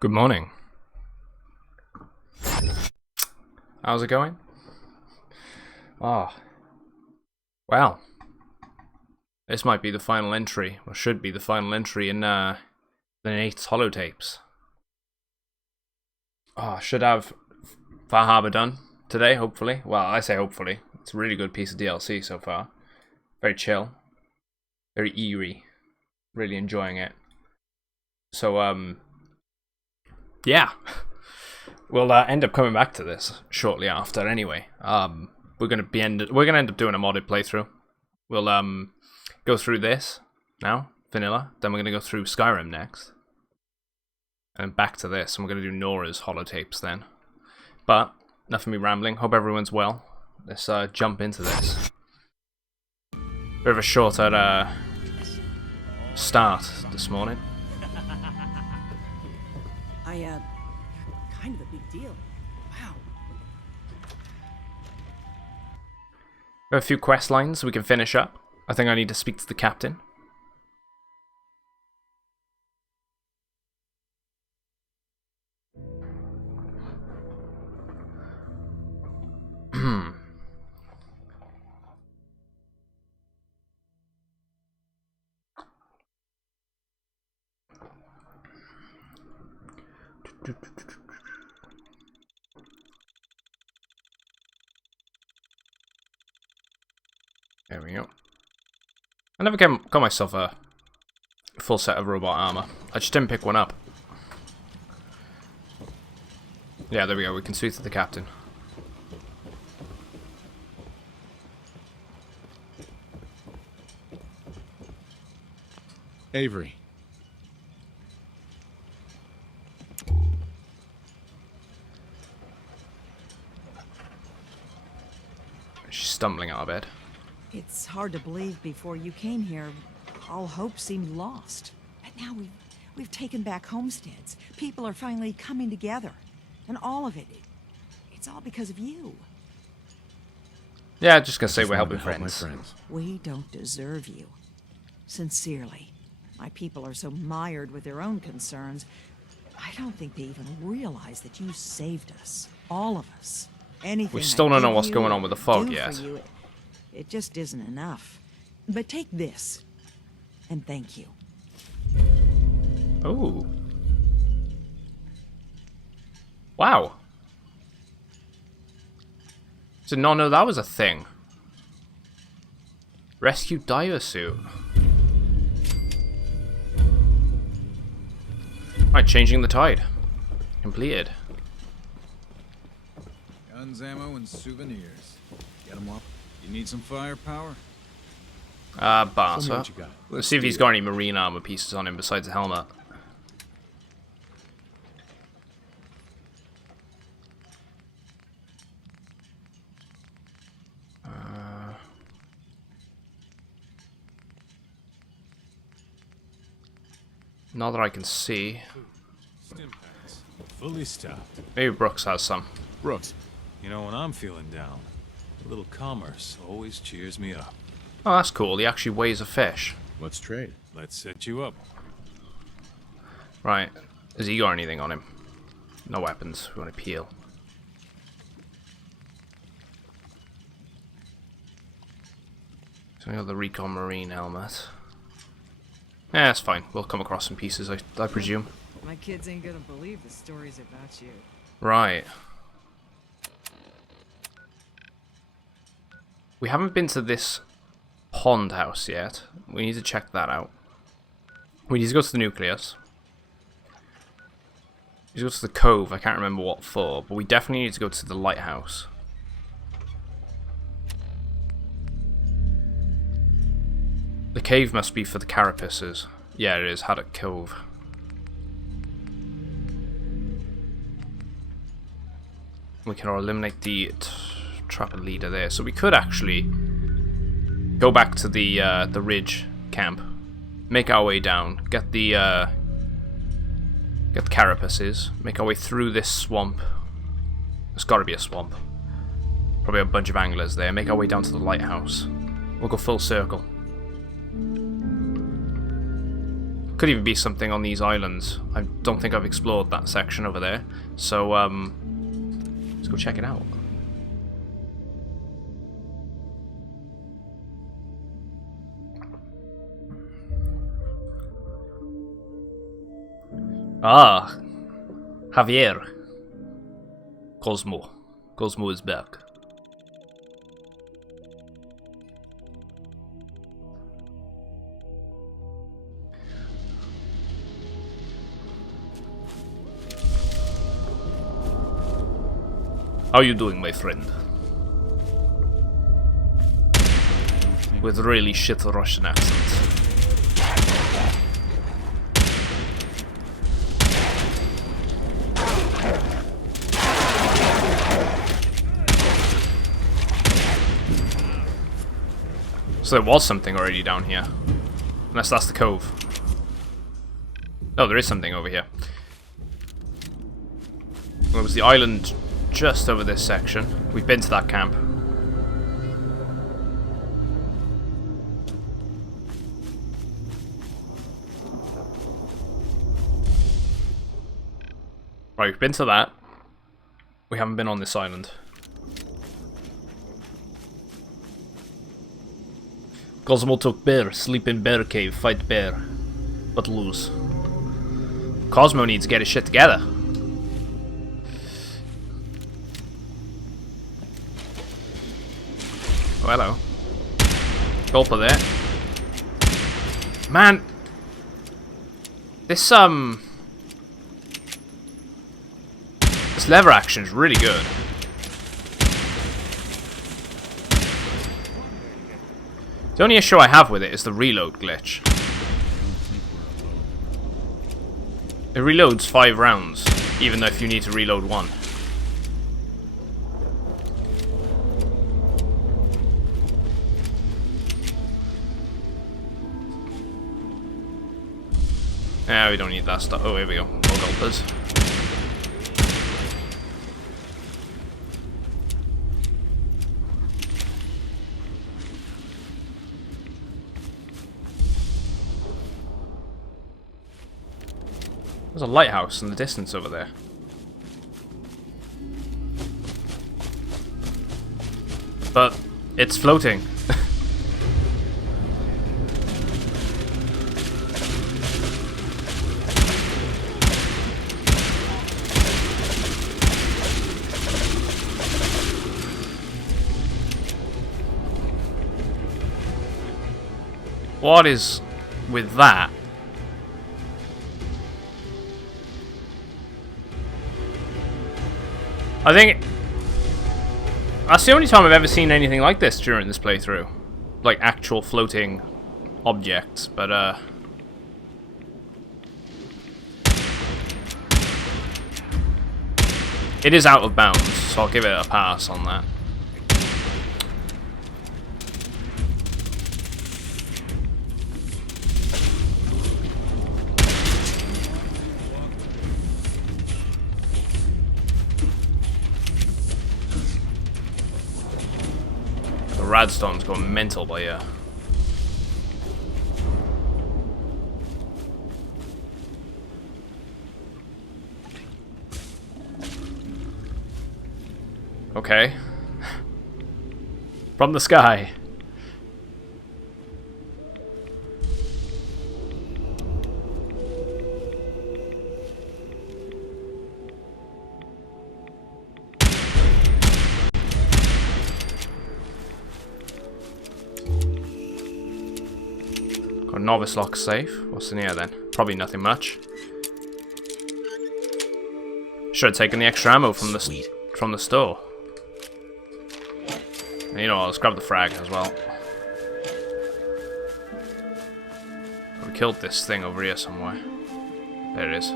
Good morning. How's it going? Oh, well, this might be the final entry, or should be the final entry in the Nate's Holotapes. Oh, should have Far Harbor done today, hopefully. Well, I say hopefully. It's a really good piece of DLC so far. Very chill. Very eerie. Really enjoying it. So, yeah. We'll end up coming back to this shortly after anyway. We're gonna end up doing a modded playthrough. We'll go through this now, vanilla, then we're gonna go through Skyrim next. And back to this, and we're gonna do Nora's holotapes then. But enough of me rambling. Hope everyone's well. Let's jump into this. Bit of a shorter start this morning. Kind of a big deal. Wow. We have a few quest lines we can finish up. I think I need to speak to the captain. There we go. I never got myself a full set of robot armor. I just didn't pick one up. Yeah, there we go. We can speak to the captain. Avery. She's stumbling out of bed. It's hard to believe before you came here, all hope seemed lost. But now we've taken back homesteads. People are finally coming together. And all of it's all because of you. Yeah, just gonna say Just we're wanted helping to help friends. We don't deserve you. Sincerely. My people are so mired with their own concerns, I don't think they even realize that you saved us. All of us. Anything We still don't know what's going on with the fog do yet. for you, it just isn't enough. But take this, and thank you. Oh. Wow. Did not know that was a thing. Rescue diver suit. Right, changing the tide. Completed. Guns, ammo, and souvenirs. Get them all. You need some firepower? Tell me Barca. what you got. Let's see if he's got any marine armor pieces on him besides the helmet. Not that I can see. Stimpaks, fully stocked. Maybe Brooks has some. Brooks. You know, when I'm feeling down, a little commerce always cheers me up. Oh, that's cool. He actually weighs a fish. Let's trade. Let's set you up. Right. Has he got anything on him? No weapons. We want to peel. So we got the Recon Marine helmet. Yeah, that's fine. We'll come across some pieces, I presume. My kids ain't gonna believe the stories about you. Right. We haven't been to this pond house yet. We need to check that out. We need to go to the nucleus. We need to go to the cove. I can't remember what for, but we definitely need to go to the lighthouse. The cave must be for the carapaces. Yeah, it is. Haddock Cove. We can eliminate the trapper leader there. So we could actually go back to the ridge camp, make our way down, get the carapaces, make our way through this swamp. There's got to be a swamp. Probably a bunch of anglers there. Make our way down to the lighthouse. We'll go full circle. Could even be something on these islands. I don't think I've explored that section over there. So, let's go check it out. Ah, Javier. Cosmo. Cosmo is back. How you doing, my friend? With really shit Russian accent. So there was something already down here. Unless that's the cove. No, there is something over here. Well, it was the island just over this section. We've been to that camp. Right, we've been to that. We haven't been on this island. Cosmo took bear, sleep in bear cave, fight bear, but lose. Cosmo needs to get his shit together. Oh, hello. Gulper there. Man! This lever action is really good. The only issue I have with it is the reload glitch. It reloads 5 rounds, even though if you need to reload 1. Yeah, we don't need that stuff. Oh, here we go. More gulpers. There's a lighthouse in the distance over there. But it's floating. What is with that? I think that's the only time I've ever seen anything like this during this playthrough. Like actual floating objects, but it is out of bounds, so I'll give it a pass on that. Radstorm's going mental by here. Okay. From the sky. Novice lock safe. What's in here then? Probably nothing much. Should have taken the extra ammo from the store. You know, let's grab the frag as well. We killed this thing over here somewhere. There it is.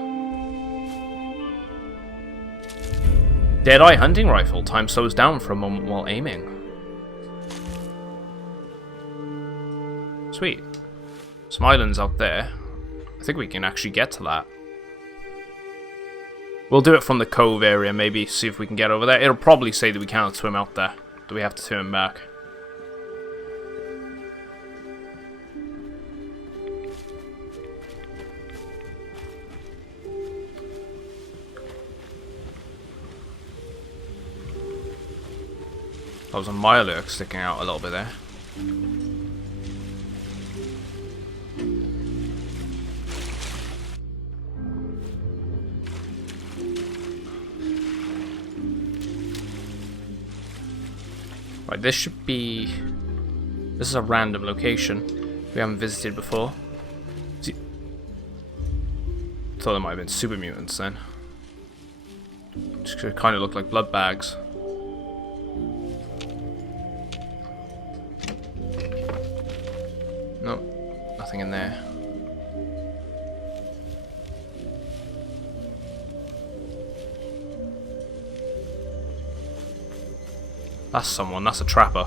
Deadeye hunting rifle. Time slows down for a moment while aiming. Sweet. Some islands out there. I think we can actually get to that. We'll do it from the cove area, maybe, see if we can get over there. It'll probably say that we can't swim out there. Do we have to turn back? That was a Mirelurk sticking out a little bit there. Right, this should be... This is a random location we haven't visited before. See, thought there might have been super mutants then. Just kind of look like blood bags. Nope, nothing in there. That's someone, that's a trapper.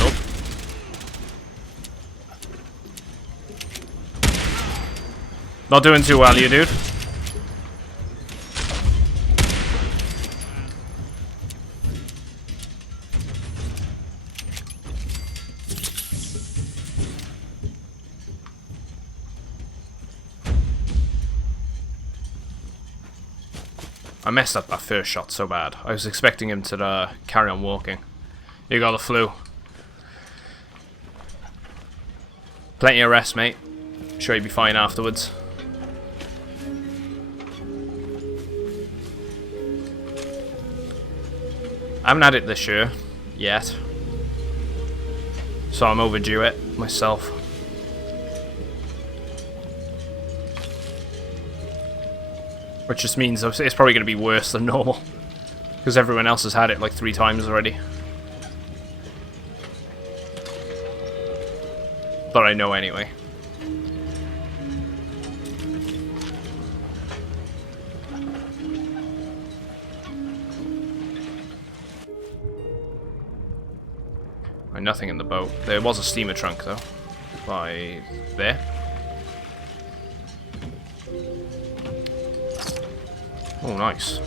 Nope. Not doing too well, you dude. I messed up that first shot so bad. I was expecting him to carry on walking. You got the flu. Plenty of rest, mate. Sure you'll be fine afterwards. I haven't had it this year yet, so I'm overdue it myself. Which just means it's probably going to be worse than normal, because everyone else has had it like 3 times already. But I know anyway. Nothing in the boat. There was a steamer trunk though. By there. Oh, nice.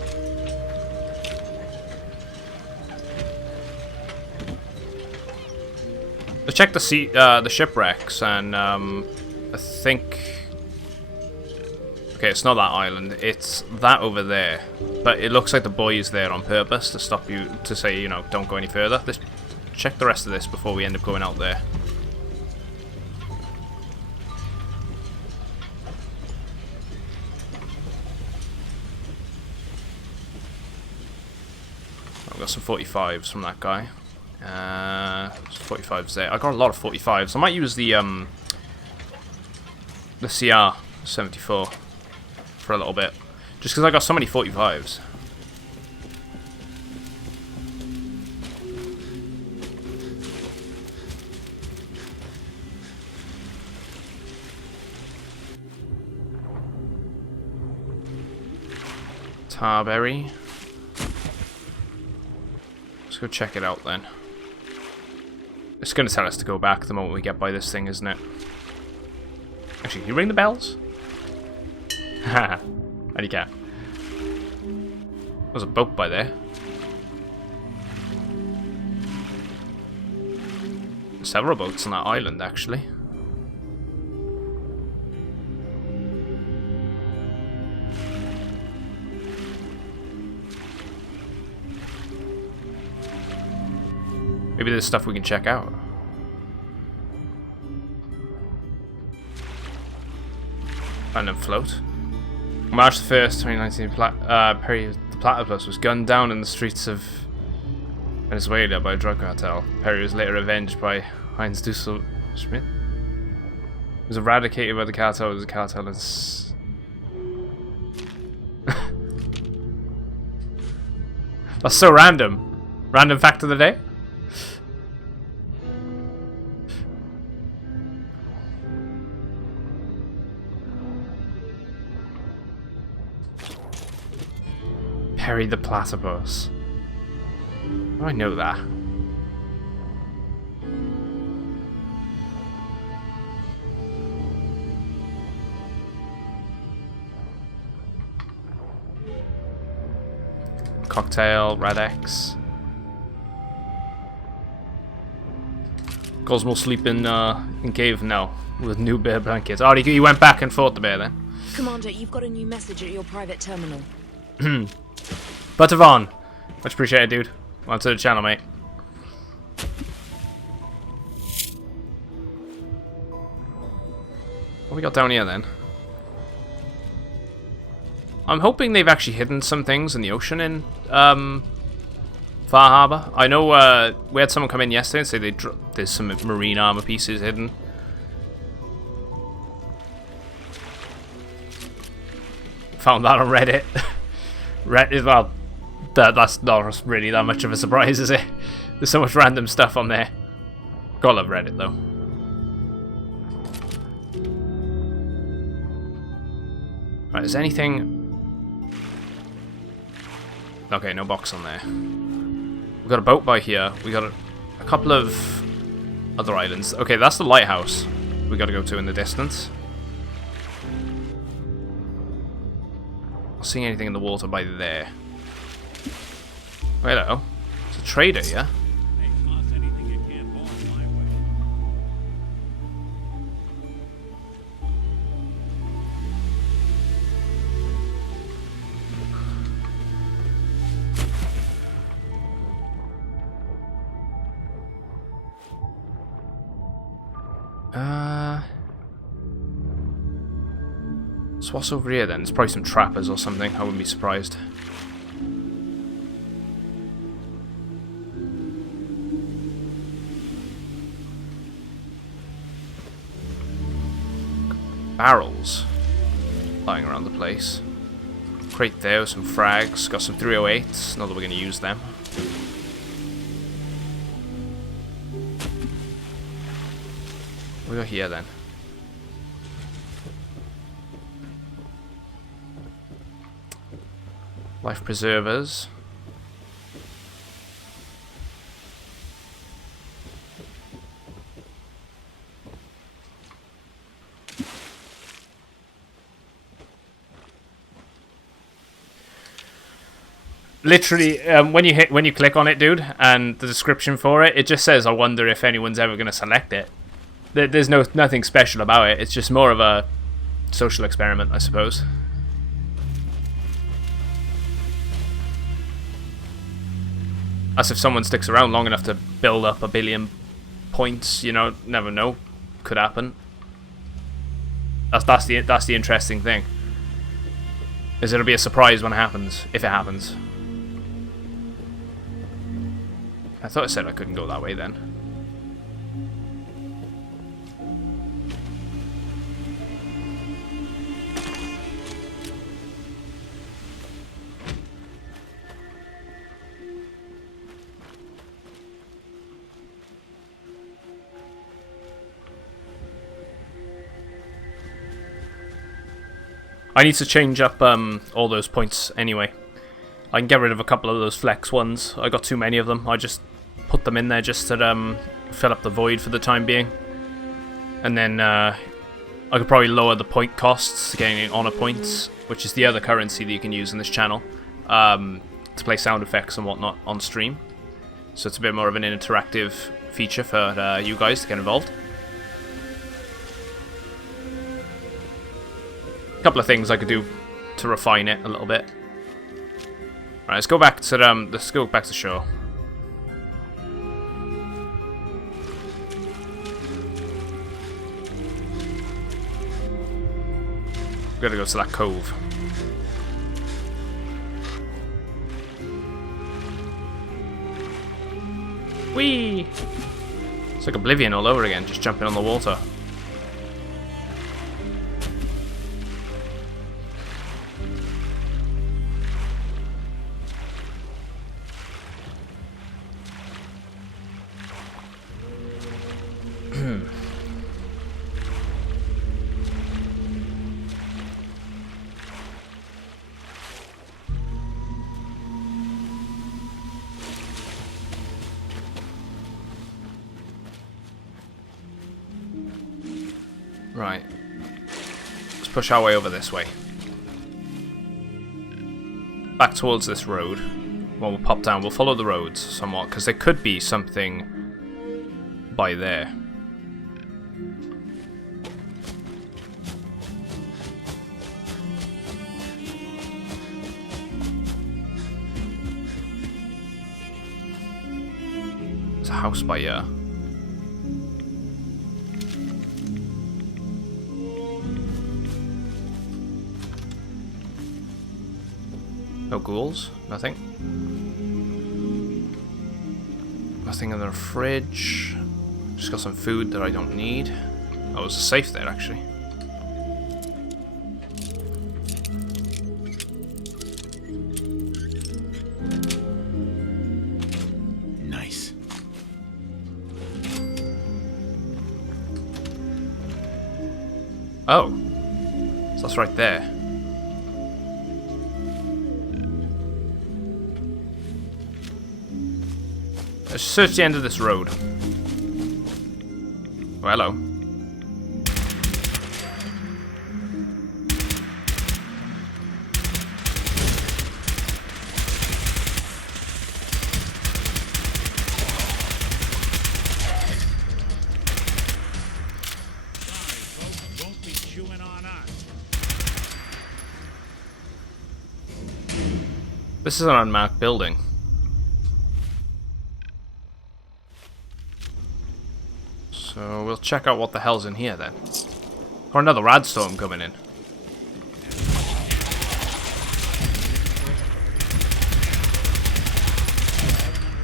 Let's check the shipwrecks, and I think. Okay, it's not that island. It's that over there. But it looks like the boy is there on purpose to stop you, to say, you know, don't go any further. Let's check the rest of this before we end up going out there. I've got some 45s from that guy. 45s there. I got a lot of 45s. I might use the CR 74 for a little bit, just because I got so many 45s. Tarberry. Let's go check it out then. It's going to tell us to go back the moment we get by this thing, isn't it? Actually, can you ring the bells? Haha. And you can. There's a boat by there. Several boats on that island, actually. Maybe there's stuff we can check out. And then float. March 1st, 2019, Perry the Platypus was gunned down in the streets of Venezuela by a drug cartel. Perry was later avenged by Heinz Dussel Schmidt. He was eradicated by the cartel as the cartel is... That's so random. Random fact of the day? Perry the Platypus. Oh, I know that. Cocktail, Red X. Cosmo sleeping in cave? No. With new bear blankets. Oh, he went back and fought the bear then. Commander, you've got a new message at your private terminal. Buttervon. Much appreciated, dude. Welcome to the channel, mate. What we got down here then? I'm hoping they've actually hidden some things in the ocean in Far Harbor. I know we had someone come in yesterday and say there's some marine armor pieces hidden. Found that on Reddit. Well, that's not really that much of a surprise, is it? There's so much random stuff on there. Gotta love Reddit though. Right, is anything... Okay, no box on there. We've got a boat by here. We got a couple of other islands. Okay, that's the lighthouse we got to go to in the distance. Not seeing anything in the water by there. Hello. It's a trader, yeah? So what's over here then? There's probably some trappers or something. I wouldn't be surprised. Barrels lying around the place. Crate there with some frags. Got some 308s. Not that we're going to use them. What we got here then? Life preservers. Literally, when you click on it, dude, and the description for it, it just says, "I wonder if anyone's ever going to select it." There's nothing special about it. It's just more of a social experiment, I suppose. As if someone sticks around long enough to build up 1 billion points, you know, never know, could happen. That's the interesting thing. Is it'll be a surprise when it happens, if it happens. I thought I said I couldn't go that way then. I need to change up all those points anyway. I can get rid of a couple of those flex ones. I got too many of them. I just put them in there just to fill up the void for the time being. And then I could probably lower the point costs, getting honor points, which is the other currency that you can use in this channel, to play sound effects and whatnot on stream. So it's a bit more of an interactive feature for you guys to get involved. Couple of things I could do to refine it a little bit. Right, let's go back to the shore. Gotta go to that cove. Whee! It's like Oblivion all over again, just jumping on the water. Right. Let's push our way over this way. Back towards this road. Well, we'll pop down. We'll follow the roads somewhat, because there could be something by there. There's a house by here. No ghouls? Nothing? Nothing in the fridge. Just got some food that I don't need. Oh, there's a safe there, actually. Nice. Oh. So that's right there. Let's search the end of this road. Oh, hello. Won't be chewing on us. This is an unmarked building. So we'll check out what the hell's in here then. Or another radstorm coming in.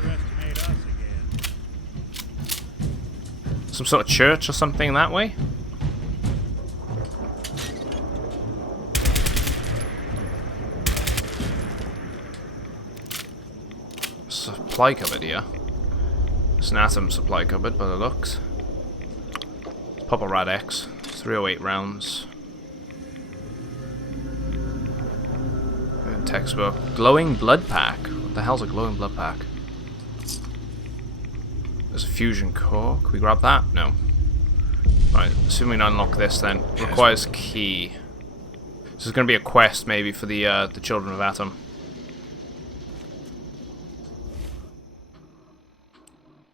Underestimate us again. Some sort of church or something that way? Supply cupboard here. It's an atom supply cupboard by the looks. Pop a Rad X. 308 rounds. Textbook. Glowing blood pack. What the hell's a glowing blood pack? There's a fusion core. Can we grab that? No. Right, assuming we unlock this then. Requires key. This is going to be a quest maybe for the Children of Atom.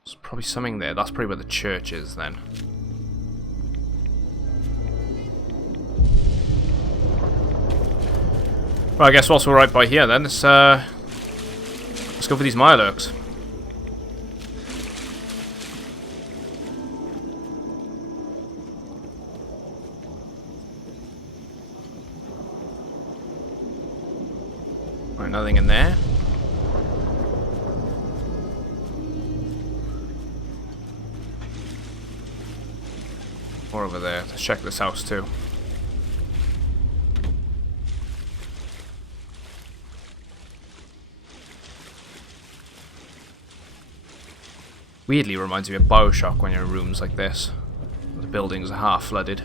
There's probably something there. That's probably where the church is then. Well, I guess whilst we're right by here then, let's go for these Mirelurks. Right, nothing in there. Or over there. Let's check this house too. Weirdly reminds me of Bioshock when you're in rooms like this. The buildings are half flooded.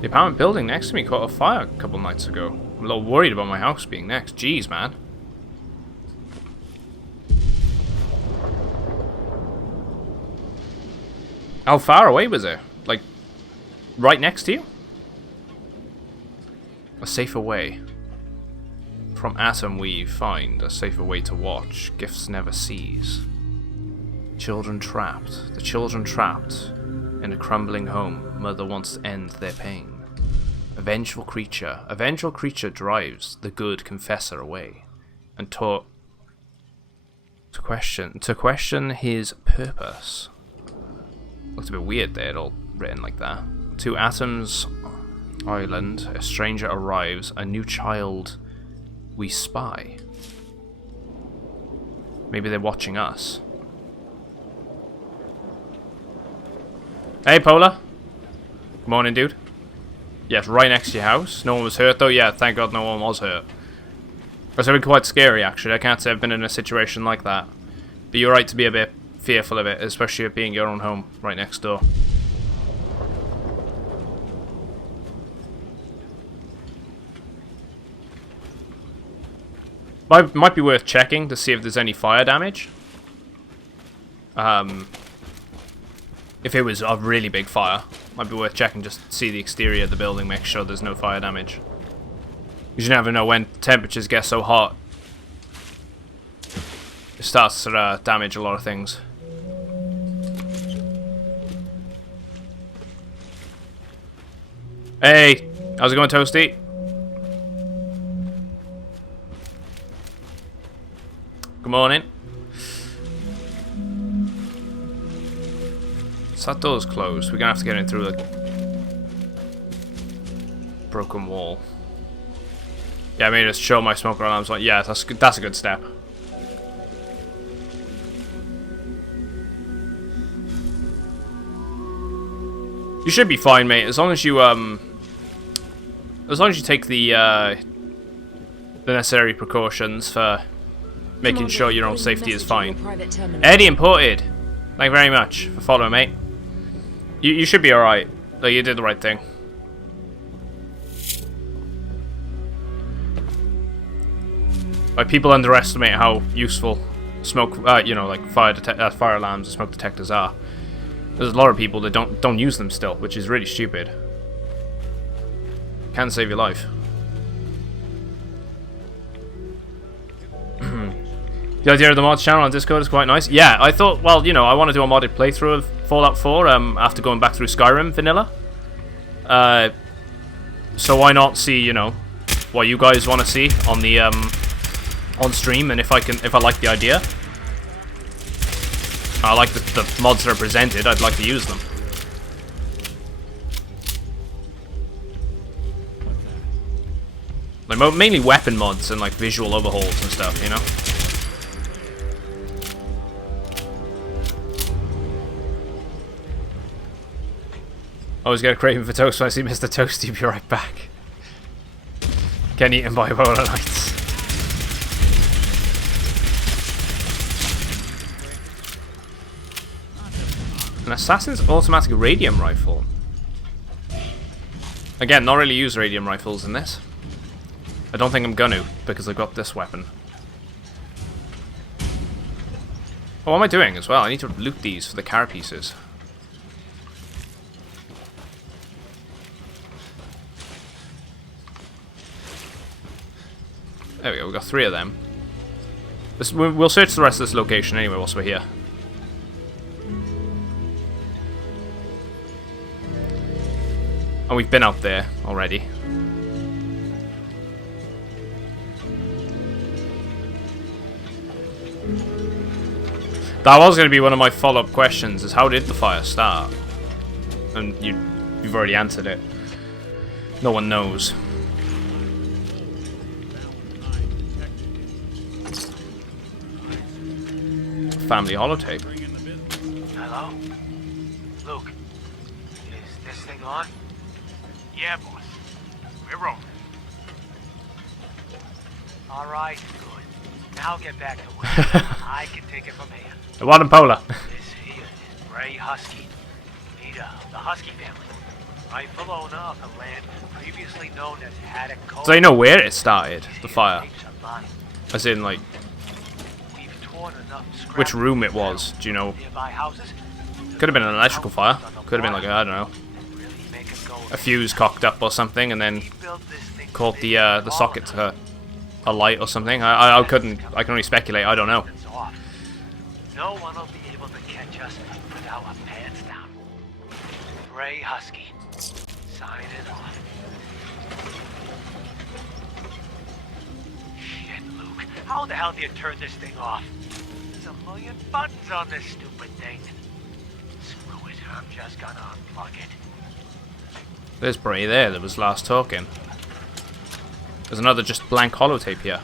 The apartment building next to me caught a fire a couple nights ago. I'm a little worried about my house being next. Jeez, man. How far away was it? Like, right next to you? A safer way. From Atom we find a safer way to watch. Gifts never cease. Children trapped. The children trapped in a crumbling home. Mother wants to end their pain. A vengeful creature. A vengeful creature drives the good confessor away. And to question his purpose. Looks a bit weird there, all written like that. To Atom's island, a stranger arrives, a new child we spy. Maybe they're watching us. Hey, Polar. Good morning, dude. Yes, right next to your house. No one was hurt, though? Yeah, thank God no one was hurt. That's been quite scary, actually. I can't say I've been in a situation like that. But you're right to be a bit fearful of it, especially it being your own home right next door. Might be worth checking to see if there's any fire damage. If it was a really big fire, might be worth checking just to see the exterior of the building, make sure there's no fire damage. You never know when temperatures get so hot. It starts to damage a lot of things. Hey, how's it going, Toasty? Good morning. So that door's closed. We're gonna have to get in through the broken wall. Yeah, I mean, just show my smoker alarms. Like, yeah, that's a good step. You should be fine, mate. As long as you take the necessary precautions for making sure your own safety is fine. Eddie imported. Thank you very much for following, mate. You should be alright. Like, you did the right thing. Like, people underestimate how useful smoke, you know, like fire alarms and smoke detectors are. There's a lot of people that don't use them still, which is really stupid. Can save your life. The idea of the mods channel on Discord is quite nice. Yeah, I thought, well, you know, I want to do a modded playthrough of Fallout 4 after going back through Skyrim vanilla. So why not see, you know, what you guys want to see on the on stream, and if I like the idea, I like the mods that are presented, I'd like to use them. Like mainly weapon mods and like visual overhauls and stuff, you know. Always get a craving for toast when I see Mr. Toasty. Be right back. Getting eaten by Auralinus. An assassin's automatic radium rifle. Again, not really use radium rifles in this. I don't think I'm gonna, because I've got this weapon. Oh, what am I doing as well? I need to loot these for the carapaces. There we go, we've got 3 of them. We'll search the rest of this location anyway whilst we're here. And we've been out there already. That was going to be one of my follow-up questions, is how did the fire start? And you've already answered it. No one knows. Family holotape. Hello? Luke, is this thing on? Yeah, boss. We're rolling. Alright, good. Now get back to work. I can take it from here. The Water Polar. This here is Gray Husky, leader of the Husky family. Rightful owner of the land previously known as Haddock Cove. So you know where it started, the fire? As in, like, which room it was, do you know? Could have been an electrical fire. Could have been like, I don't know, a fuse cocked up or something, and then caught the socket to a light or something. I can only speculate. I don't know. No one will be able to catch us with our pants down. Gray Husky, signing off. Shit, Luke, how the hell do you turn this thing off? There's a million buttons on this stupid thing. Screw it, I'm just gonna unplug it. There's Bray there that was last talking. There's another just blank holotape here.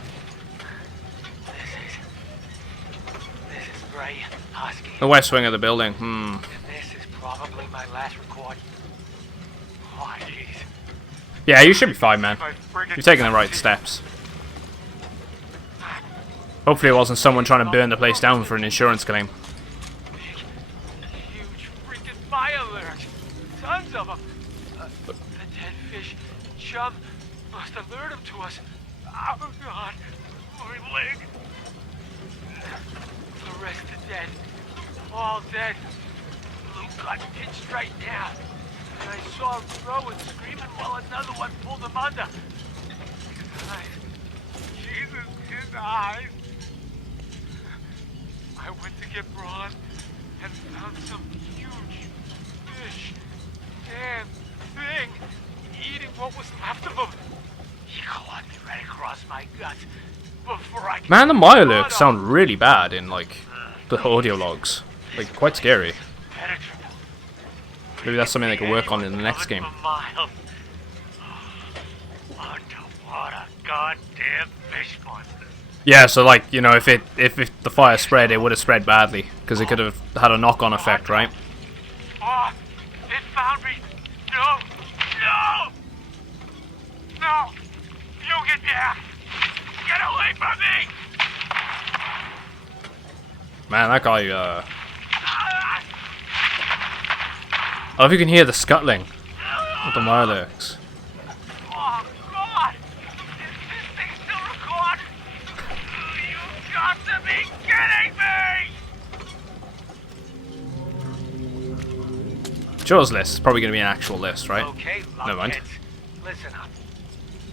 This is Gray Husky. The west wing of the building. And this is probably my last recording. Oh, jeez. Yeah, you should be fine, man. You're taking the right steps. Hopefully it wasn't someone trying to burn the place down for an insurance claim. Huge freaking fire alert. Tons of them. The dead fish chum must alert them to us. Oh God, my leg. The rest are dead. All dead. Luke, got pitched right down. And I saw Rowan screaming while another one pulled him under. His eyes. Jesus, his eyes. I went to get Braun and found some huge fish. Damn thing eating what was left of him. He clawed me right across my guts before I could. Man, the Mirelurks sound really bad in like the audio logs. Like quite scary. Maybe that's something they can work on in the next game. Underwater goddamn fish monster. Yeah, so like, you know, if the fire spread, it would have spread badly because it could have had a knock-on effect, right? Oh, it found me. No, no, no! You get down! Get away from me! Man, that guy. I love you can hear the scuttling of the Mirelurks. Oh God! Is this thing still recording? You got to be kidding me! Joe's list is probably going to be an actual list, right? Okay, Never mind. lunkheads, listen up.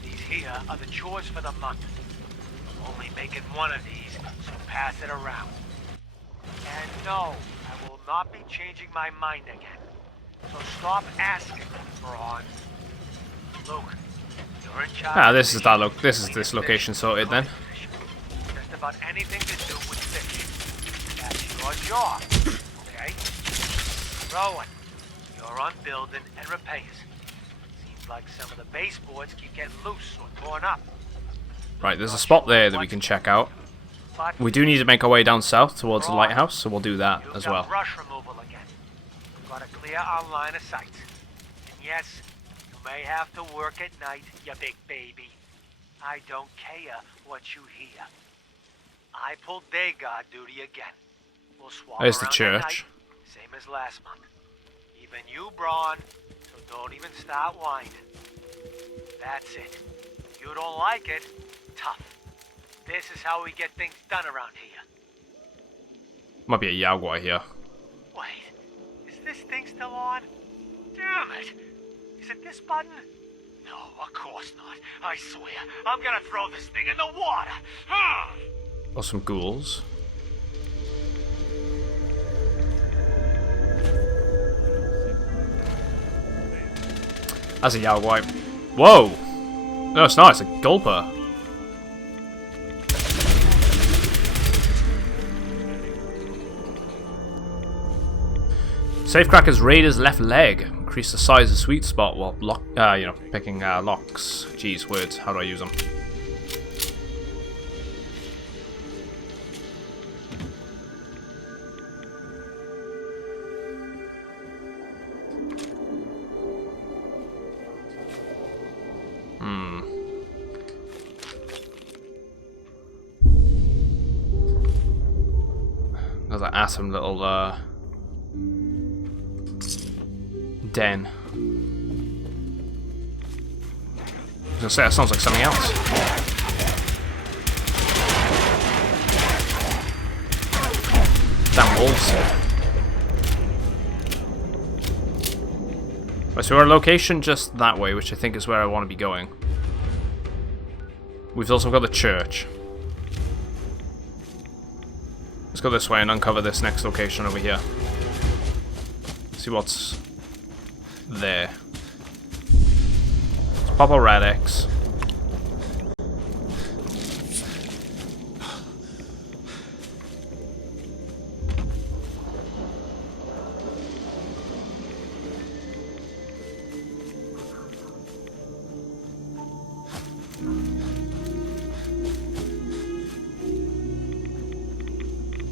These here are the chores for the month. I'm only making one of these, so pass it around. And no, I will not be changing my mind again. So stop asking, Braun. Luke, you're in charge. Ah, this is this location sorted then. Just about anything to do with fish. That's your job, okay? Rowan, you're on building and repairs. Seems like some of the baseboards keep getting loose or torn up. Right, there's a spot there that we can check out. But We do need to make our way down south towards the lighthouse, so we'll do that you've as got well. brush removal again. We've got to clear our line of sight. And yes, you may have to work at night, you big baby. I don't care what you hear. I pulled day guard duty again. We'll swap There's the around at church. night, same as last month. Even you, Braun, so don't even start whining. That's it. You don't like it? Tough. This is how we get things done around here. Might be a Yaguai here. Wait, is this thing still on? Damn it! Is it this button? No, of course not. I swear, I'm gonna throw this thing in the water! Or some ghouls. That's a Yaguai. Whoa! No, it's not, it's a Gulper. Safecracker's Raider's left leg. Increase the size of sweet spot while picking locks. Jeez, words. How do I use them? There's an awesome little den. I was gonna say that sounds like something else. Damn wolves. Right, so our location just that way, which I think is where I want to be going. We've also got the church. Let's go this way and uncover this next location over here. See what's there. Let's pop a Radix.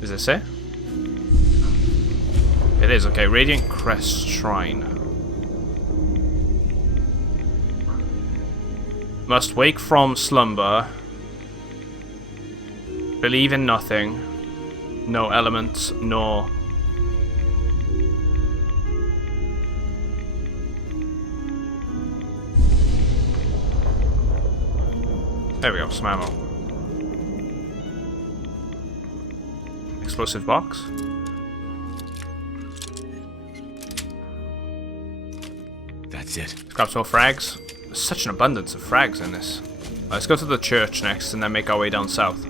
Is this it? It is, okay. Radiant Crest Shrine. Must wake from slumber. Believe in nothing. No elements, nor... There we go, some ammo. Explosive box. That's it. Let's grab some more frags. There's such an abundance of frags in this. Let's go to the church next and then make our way down south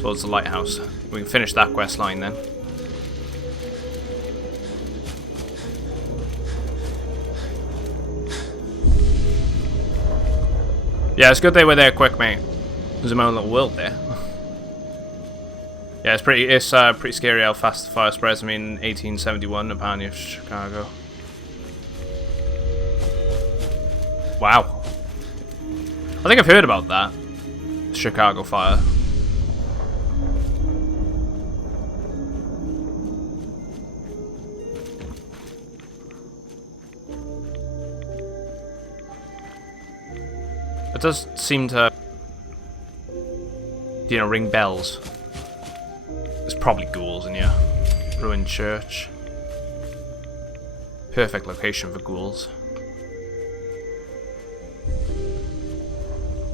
towards the lighthouse. We can finish that quest line then. Yeah, it's good they were there quick, mate. There's a moment little world there. Yeah, it's pretty scary how fast the fire spreads. I mean, 1871, apparently, of Chicago. Wow. I think I've heard about that. Chicago fire. It does seem to, you know, ring bells. There's probably ghouls in here. Ruined church. Perfect location for ghouls.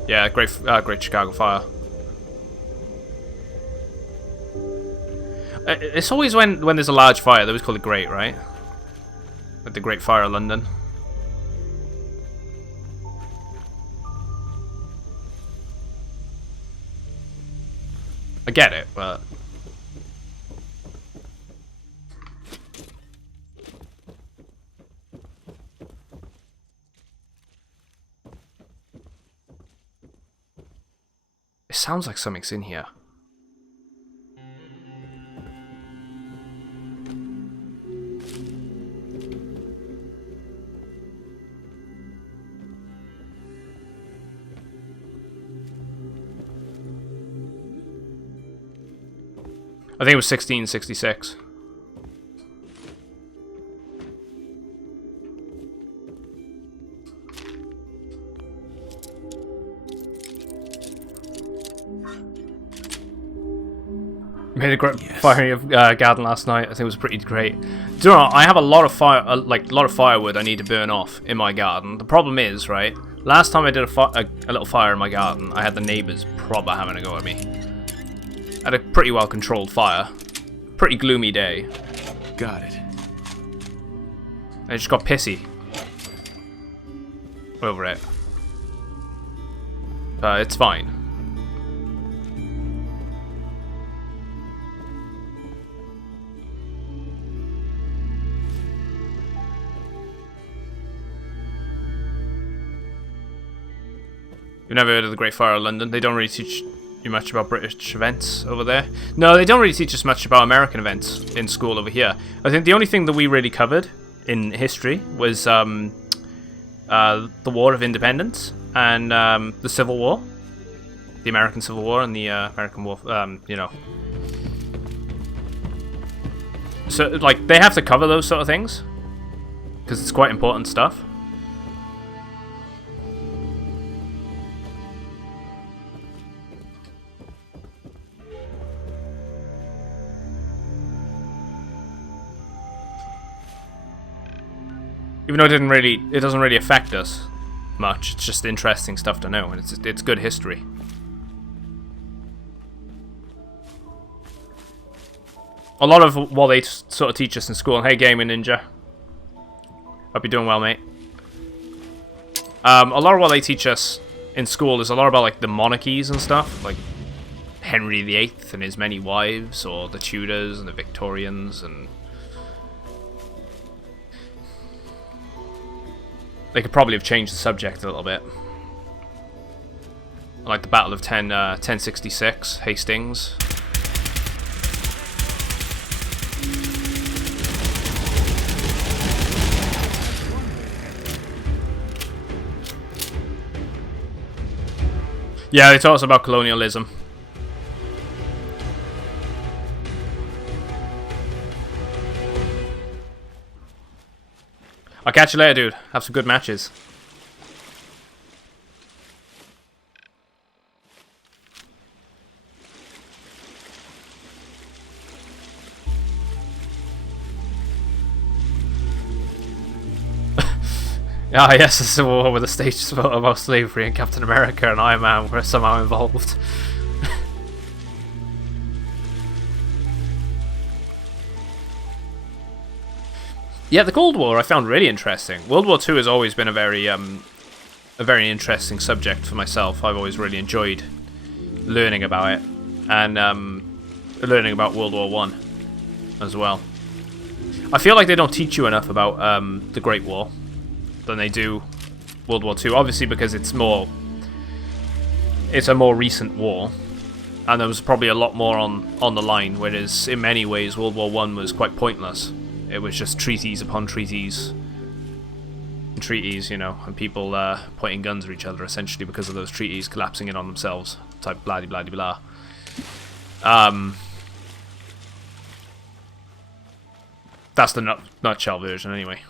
Yeah, great Chicago fire. It's always when there's a large fire, they always call it great, right? Like the Great Fire of London. I get it, but... It sounds like something's in here. I think it was 1666. Made a great fire of garden last night. I think it was pretty great. Do you know what? I have a lot of fire, like a lot of firewood I need to burn off in my garden. The problem is, right? Last time I did a little fire in my garden, I had the neighbours proper having a go at me. I had a pretty well controlled fire. Pretty gloomy day. Got it. I just got pissy over it. But it's fine. You've never heard of the Great Fire of London? They don't really teach you much about British events over there. No, they don't really teach us much about American events in school over here. I think the only thing that we really covered in history was the War of Independence and the Civil War. The American Civil War and the American War, you know. So, like, they have to cover those sort of things because it's quite important stuff. Even though it doesn't really affect us much. It's just interesting stuff to know, and it's good history. A lot of what they sort of teach us in school. Hey, Gaming Ninja. Hope you're doing well, mate. A lot of what they teach us in school is a lot about like the monarchies and stuff, like Henry VIII and his many wives, or the Tudors and the Victorians, and they could probably have changed the subject a little bit. Like the Battle of 1066, Hastings. Yeah, they taught us about colonialism. I'll catch you later, dude. Have some good matches. Ah, yes, this is a war with a staged photo about slavery, and Captain America and Iron Man were somehow involved. Yeah, the Cold War I found really interesting. World War II has always been a very interesting subject for myself. I've always really enjoyed learning about it, and learning about World War One as well. I feel like they don't teach you enough about the Great War than they do World War II. Obviously, because it's a more recent war, and there was probably a lot more on the line. Whereas in many ways, World War One was quite pointless. It was just treaties upon treaties, and treaties, you know, and people pointing guns at each other essentially because of those treaties collapsing in on themselves. Type blah blah blah blah. That's the nutshell version, anyway.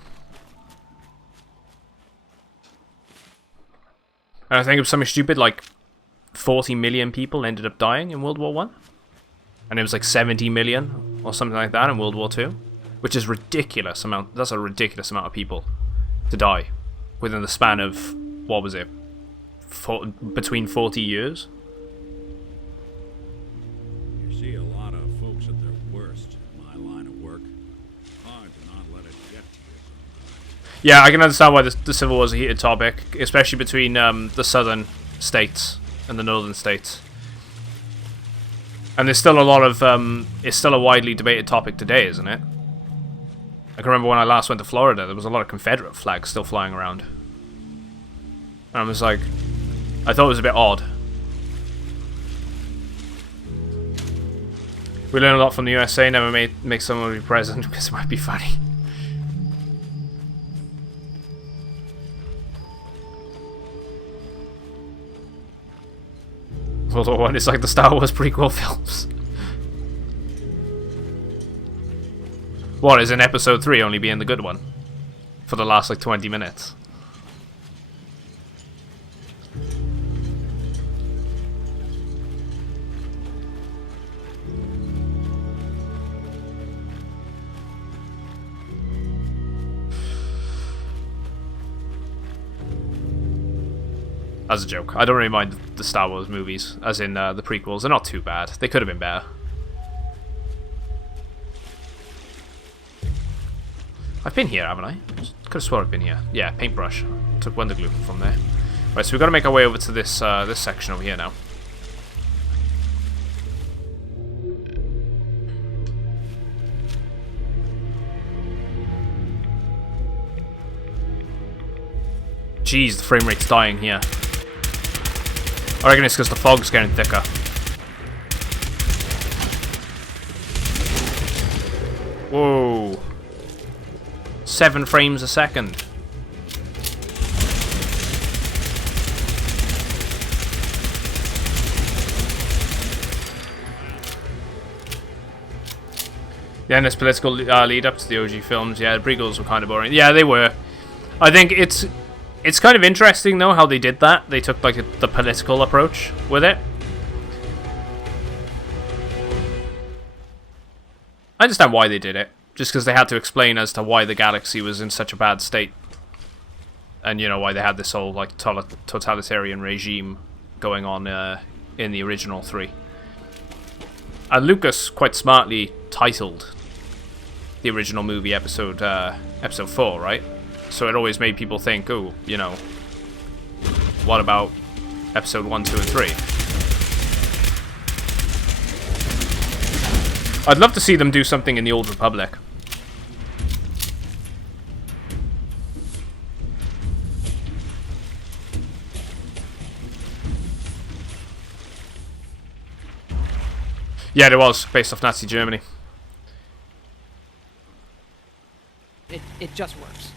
And I think it was something stupid like 40 million people ended up dying in World War One, and it was like 70 million or something like that in World War Two, which is ridiculous amount. That's a ridiculous amount of people to die within the span of, what was it, between 40 years. You see a lot of folks at their worst in my line of work. Hard to not let it get to you. Yeah, I can understand why the Civil War is a heated topic, especially between the southern states and the northern states. And there's still a lot of it's still a widely debated topic today, isn't it? I can remember when I last went to Florida, there was a lot of Confederate flags still flying around. And I was like, I thought it was a bit odd. We learn a lot from the USA, never make someone be president because it might be funny. World War One is like the Star Wars prequel films. What, is in episode 3 only being the good one? For the last like 20 minutes. As a joke. I don't really mind the Star Wars movies, as in the prequels. They're not too bad. They could have been better. I've been here, haven't I? Could have sworn I've been here. Yeah, paintbrush. Took Wonder Glue from there. Right, so we've got to make our way over to this this section over here now. Jeez, the frame rate's dying here. I reckon it's because the fog's getting thicker. Whoa. 7 frames a second. Yeah, and this political lead up to the OG films. Yeah, the prequels were kind of boring. Yeah, they were. I think it's kind of interesting though how they did that. They took like the political approach with it. I understand why they did it. Just because they had to explain as to why the galaxy was in such a bad state. And, you know, why they had this whole, like, totalitarian regime going on in the original 3. And Lucas quite smartly titled the original movie episode 4, right? So it always made people think, oh, you know, what about episode 1, 2, and 3? I'd love to see them do something in the Old Republic. Yeah, it was, based off Nazi Germany. It just works.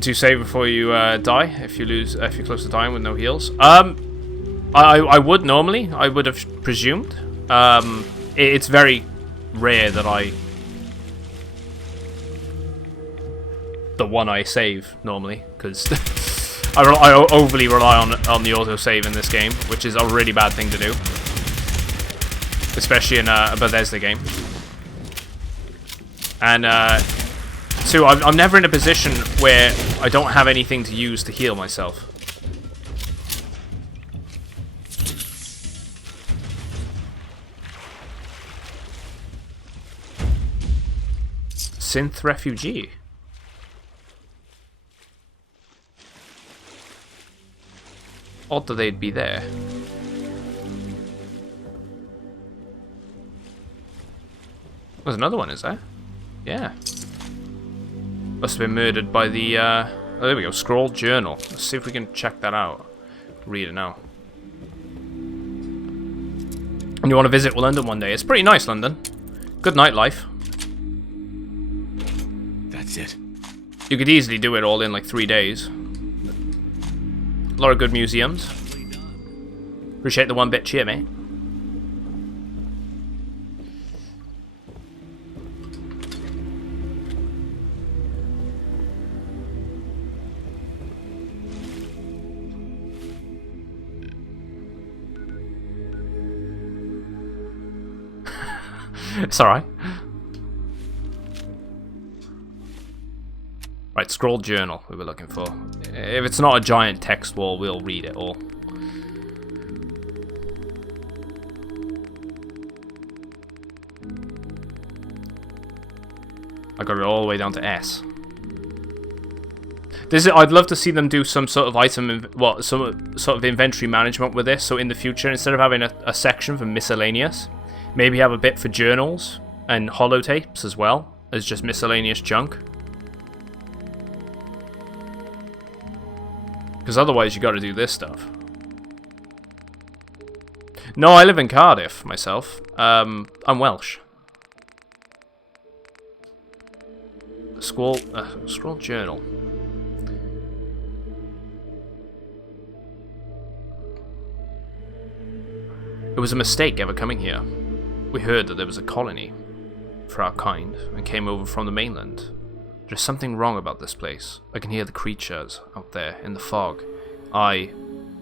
To save before you die, if you're close to dying with no heals. I would normally. I would have presumed. It's very rare that the one I save normally, because I overly rely on the autosave in this game, which is a really bad thing to do, especially in a Bethesda game. And 2, I'm never in a position where I don't have anything to use to heal myself. Synth refugee. Odd that they'd be there. There's another one, is there? Yeah. Must have been murdered by the, oh, there we go, scroll journal. Let's see if we can check that out. Read it now. And you want to visit London one day? It's pretty nice, London. Good nightlife. That's it. You could easily do it all in like 3 days. A lot of good museums. Appreciate the 1-bit cheer, mate. It's alright. Right, scroll journal we were looking for. If it's not a giant text wall, we'll read it all. I got it all the way down to S. I'd love to see them do some sort of some sort of inventory management with this. So in the future, instead of having a section for miscellaneous, maybe have a bit for journals and holotapes as well as just miscellaneous junk. Because otherwise you got to do this stuff. No, I live in Cardiff myself. I'm Welsh. Scroll journal. It was a mistake ever coming here. We heard that there was a colony for our kind and came over from the mainland. There's something wrong about this place. I can hear the creatures out there in the fog.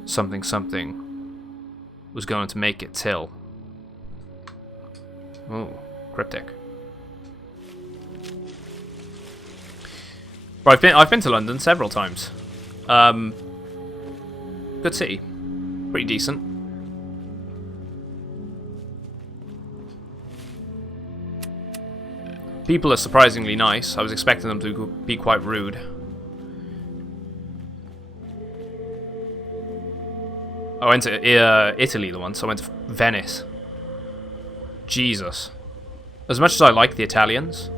Something was going to make it till. Oh, cryptic. But I've been to London several times. Good city. Pretty decent. People are surprisingly nice. I was expecting them to be quite rude. I went to Italy once. I went to Venice. Jesus. As much as I like the Italians,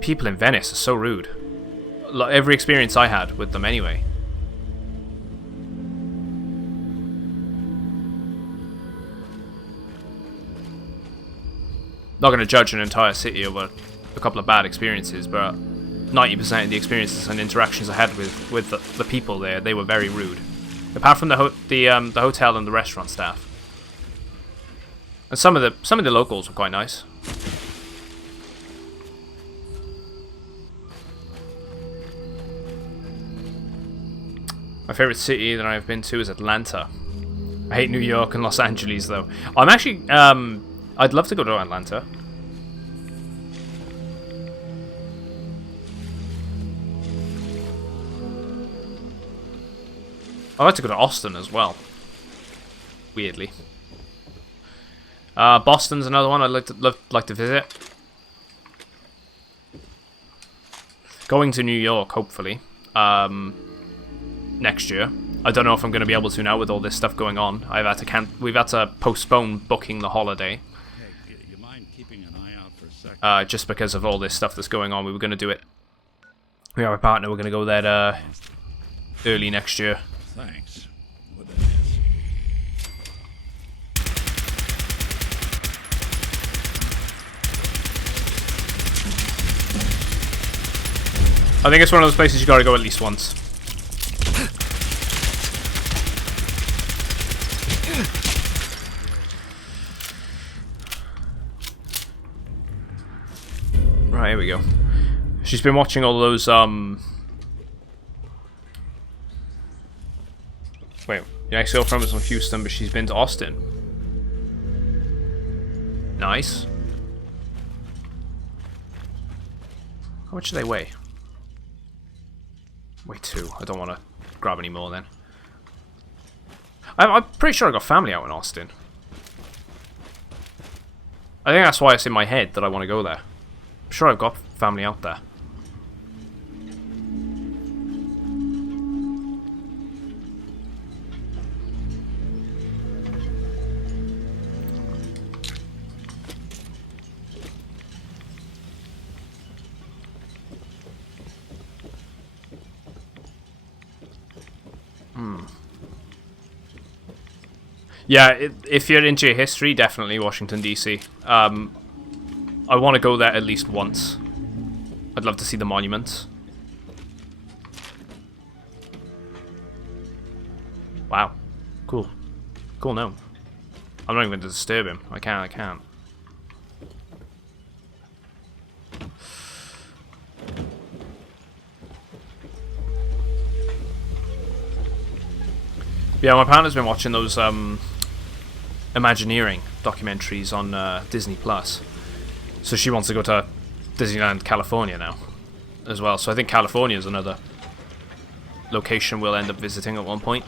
people in Venice are so rude. Every experience I had with them anyway. Not going to judge an entire city over a couple of bad experiences, but 90% of the experiences and interactions I had with the people there, they were very rude. Apart from the hotel and the restaurant staff, and some of the locals were quite nice. My favorite city that I've been to is Atlanta. I hate New York and Los Angeles though. I'm actually I'd love to go to Atlanta. I'd like to go to Austin as well. Weirdly. Boston's another one I'd like to visit. Going to New York, hopefully. Next year. I don't know if I'm going to be able to now with all this stuff going on. We've had to postpone booking the holiday. Hey, you mind keeping an eye out for a second? Just because of all this stuff that's going on. We were going to do it. We have a partner. We're going to go there early next year. Thanks. What that is. I think it's one of those places you got to go at least once. Right, here we go. She's been watching all those, Wait, your ex-girlfriend was from Houston, but she's been to Austin. Nice. How much do they weigh? Weigh 2. I don't want to grab any more then. I'm pretty sure I got family out in Austin. I think that's why it's in my head that I want to go there. I'm sure I've got family out there. Yeah, if you're into your history, definitely Washington, D.C. I want to go there at least once. I'd love to see the monuments. Wow. Cool. Cool gnome. I'm not even going to disturb him. I can't. Yeah, my partner's been watching those Imagineering documentaries on Disney Plus, so she wants to go to Disneyland California now as well. So I think California is another location we'll end up visiting at one point.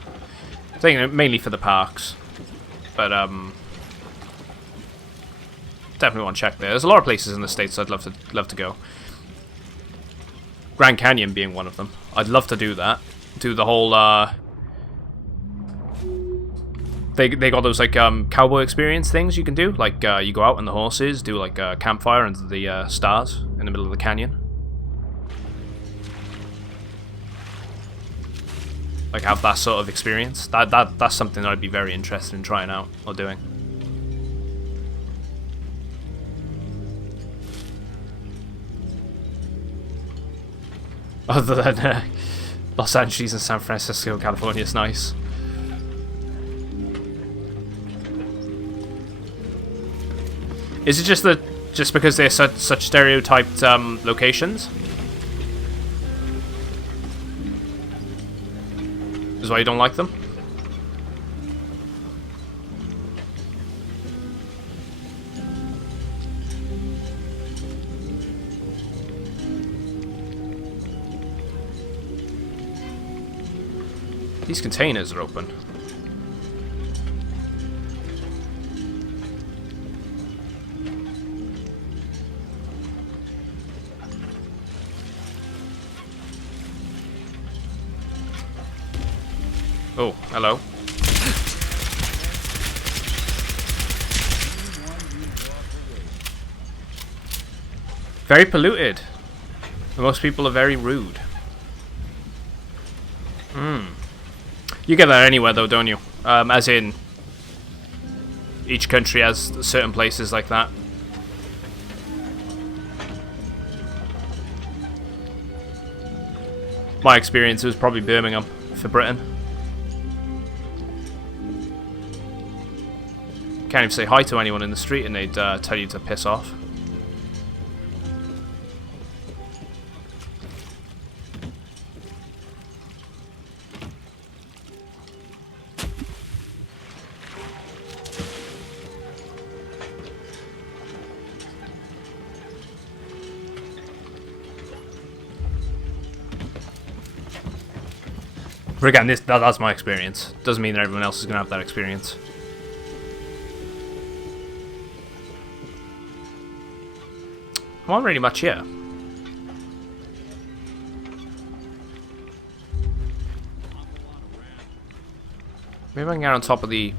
I think mainly for the parks, but definitely want to check there. There's a lot of places in the States I'd love to go. Grand Canyon being one of them. I'd love to do that. Do the whole They got those like cowboy experience things you can do, like you go out on the horses, do like a campfire under the stars in the middle of the canyon. Like have that sort of experience. That's something that I'd be very interested in trying out or doing. Other than Los Angeles and San Francisco, California is nice. Is it just because they're such stereotyped locations? Is why you don't like them? These containers are open. Oh, hello. Very polluted. Most people are very rude. You get that anywhere though, don't you? As in, each country has certain places like that. My experience was probably Birmingham for Britain. Can't even say hi to anyone in the street and they'd tell you to piss off. But again, that's my experience. Doesn't mean that everyone else is going to have that experience. Well, not really much here. Maybe I can get on top of the...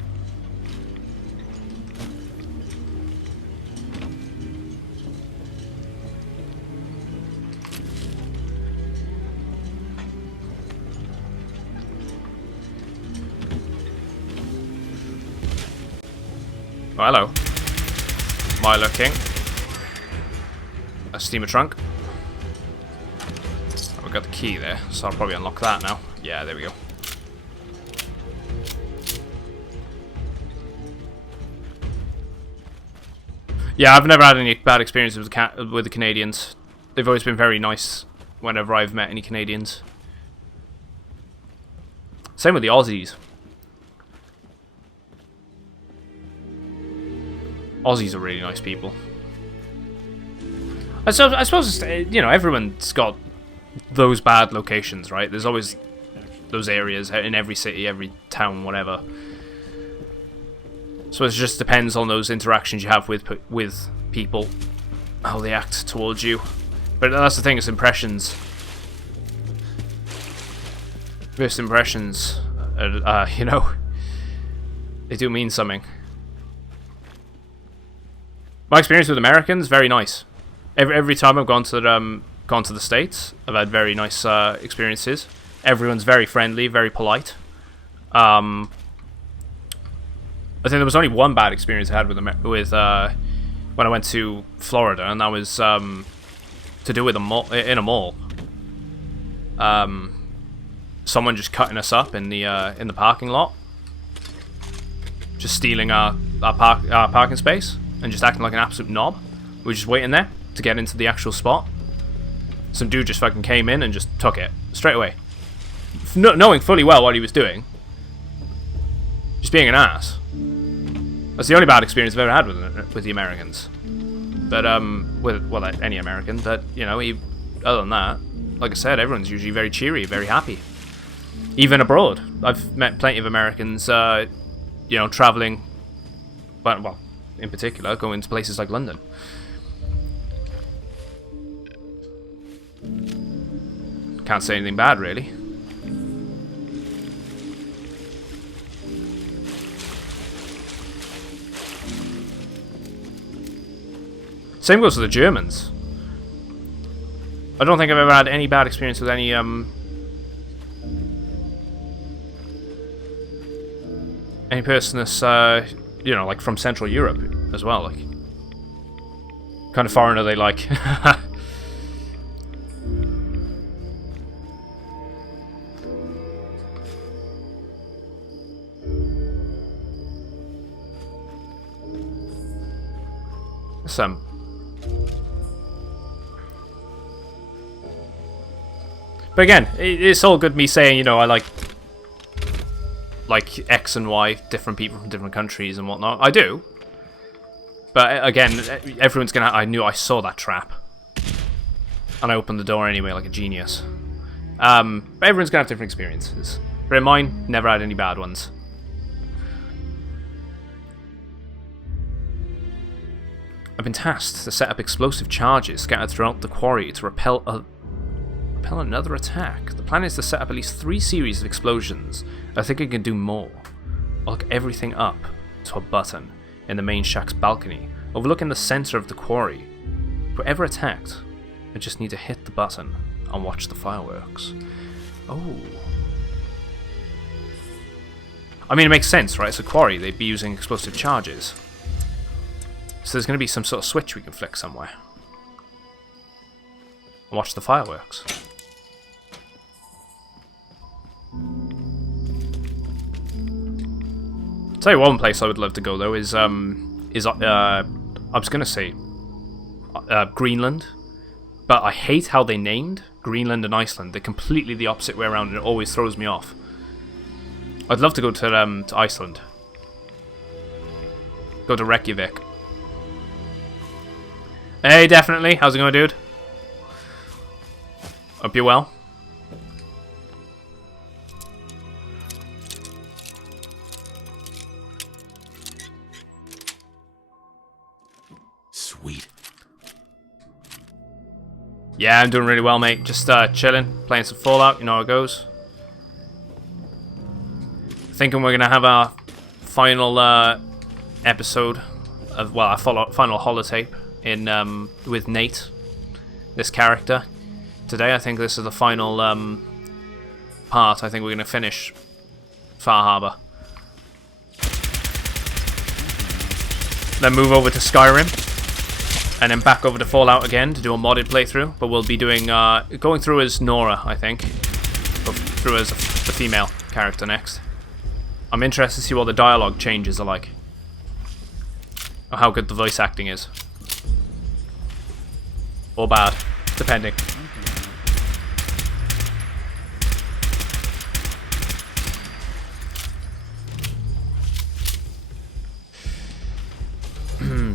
Oh, hello. Milo King. A steamer trunk. Oh, we've got the key there, so I'll probably unlock that now. Yeah, there we go. Yeah, I've never had any bad experiences with the Canadians. They've always been very nice whenever I've met any Canadians. Same with the Aussies. Aussies are really nice people. I suppose you know, everyone's got those bad locations, right? There's always those areas in every city, every town, whatever. So it just depends on those interactions you have with people, how they act towards you. But that's the thing, it's impressions. First impressions, you know, they do mean something. My experience with Americans, very nice. Every time I've gone to the States, I've had very nice experiences. Everyone's very friendly, very polite. I think there was only one bad experience I had with when I went to Florida, and that was to do with in a mall. Someone just cutting us up in the parking lot, just stealing our parking space and just acting like an absolute knob. We were just waiting there to get into the actual spot. Some dude just fucking came in and just took it straight away, knowing fully well what he was doing. Just being an ass. That's the only bad experience I've ever had with the Americans. But with any American. But you know, other than that, like I said, everyone's usually very cheery, very happy. Even abroad, I've met plenty of Americans, you know, traveling, well, in particular, going to places like London. Can't say anything bad, really. Same goes for the Germans. I don't think I've ever had any bad experience with any person that's you know, like from Central Europe as well. Like, kind of foreigner they like. But again, it's all good me saying, you know, I like X and Y, different people from different countries and whatnot. I do. But again, everyone's gonna... I saw that trap. And I opened the door anyway like a genius. But everyone's gonna have different experiences. But in mine, never had any bad ones. I've been tasked to set up explosive charges scattered throughout the quarry to repel another attack. The plan is to set up at least 3 series of explosions. I think I can do more. I'll look everything up to a button in the main shack's balcony, overlooking the center of the quarry. Whoever attacked, I just need to hit the button and watch the fireworks. Oh. I mean, it makes sense, right? It's a quarry. They'd be using explosive charges. So there's going to be some sort of switch we can flick somewhere. And watch the fireworks. Tell you one place I would love to go though is I was going to say Greenland, but I hate how they named Greenland and Iceland. They're completely the opposite way around, and it always throws me off. I'd love to go to Iceland. Go to Reykjavik. Hey, definitely. How's it going, dude? Hope you're well. Sweet. Yeah, I'm doing really well, mate. Just chilling, playing some Fallout. You know how it goes. Thinking we're gonna have our final episode of, well, our final holotape in with Nate, this character. Today, I think this is the final part. I think we're gonna finish Far Harbor, then move over to Skyrim, and then back over to Fallout again to do a modded playthrough. But we'll be doing going through as Nora, I think, or through as the female character next. I'm interested to see what the dialogue changes are like, or how good the voice acting is, or bad, depending.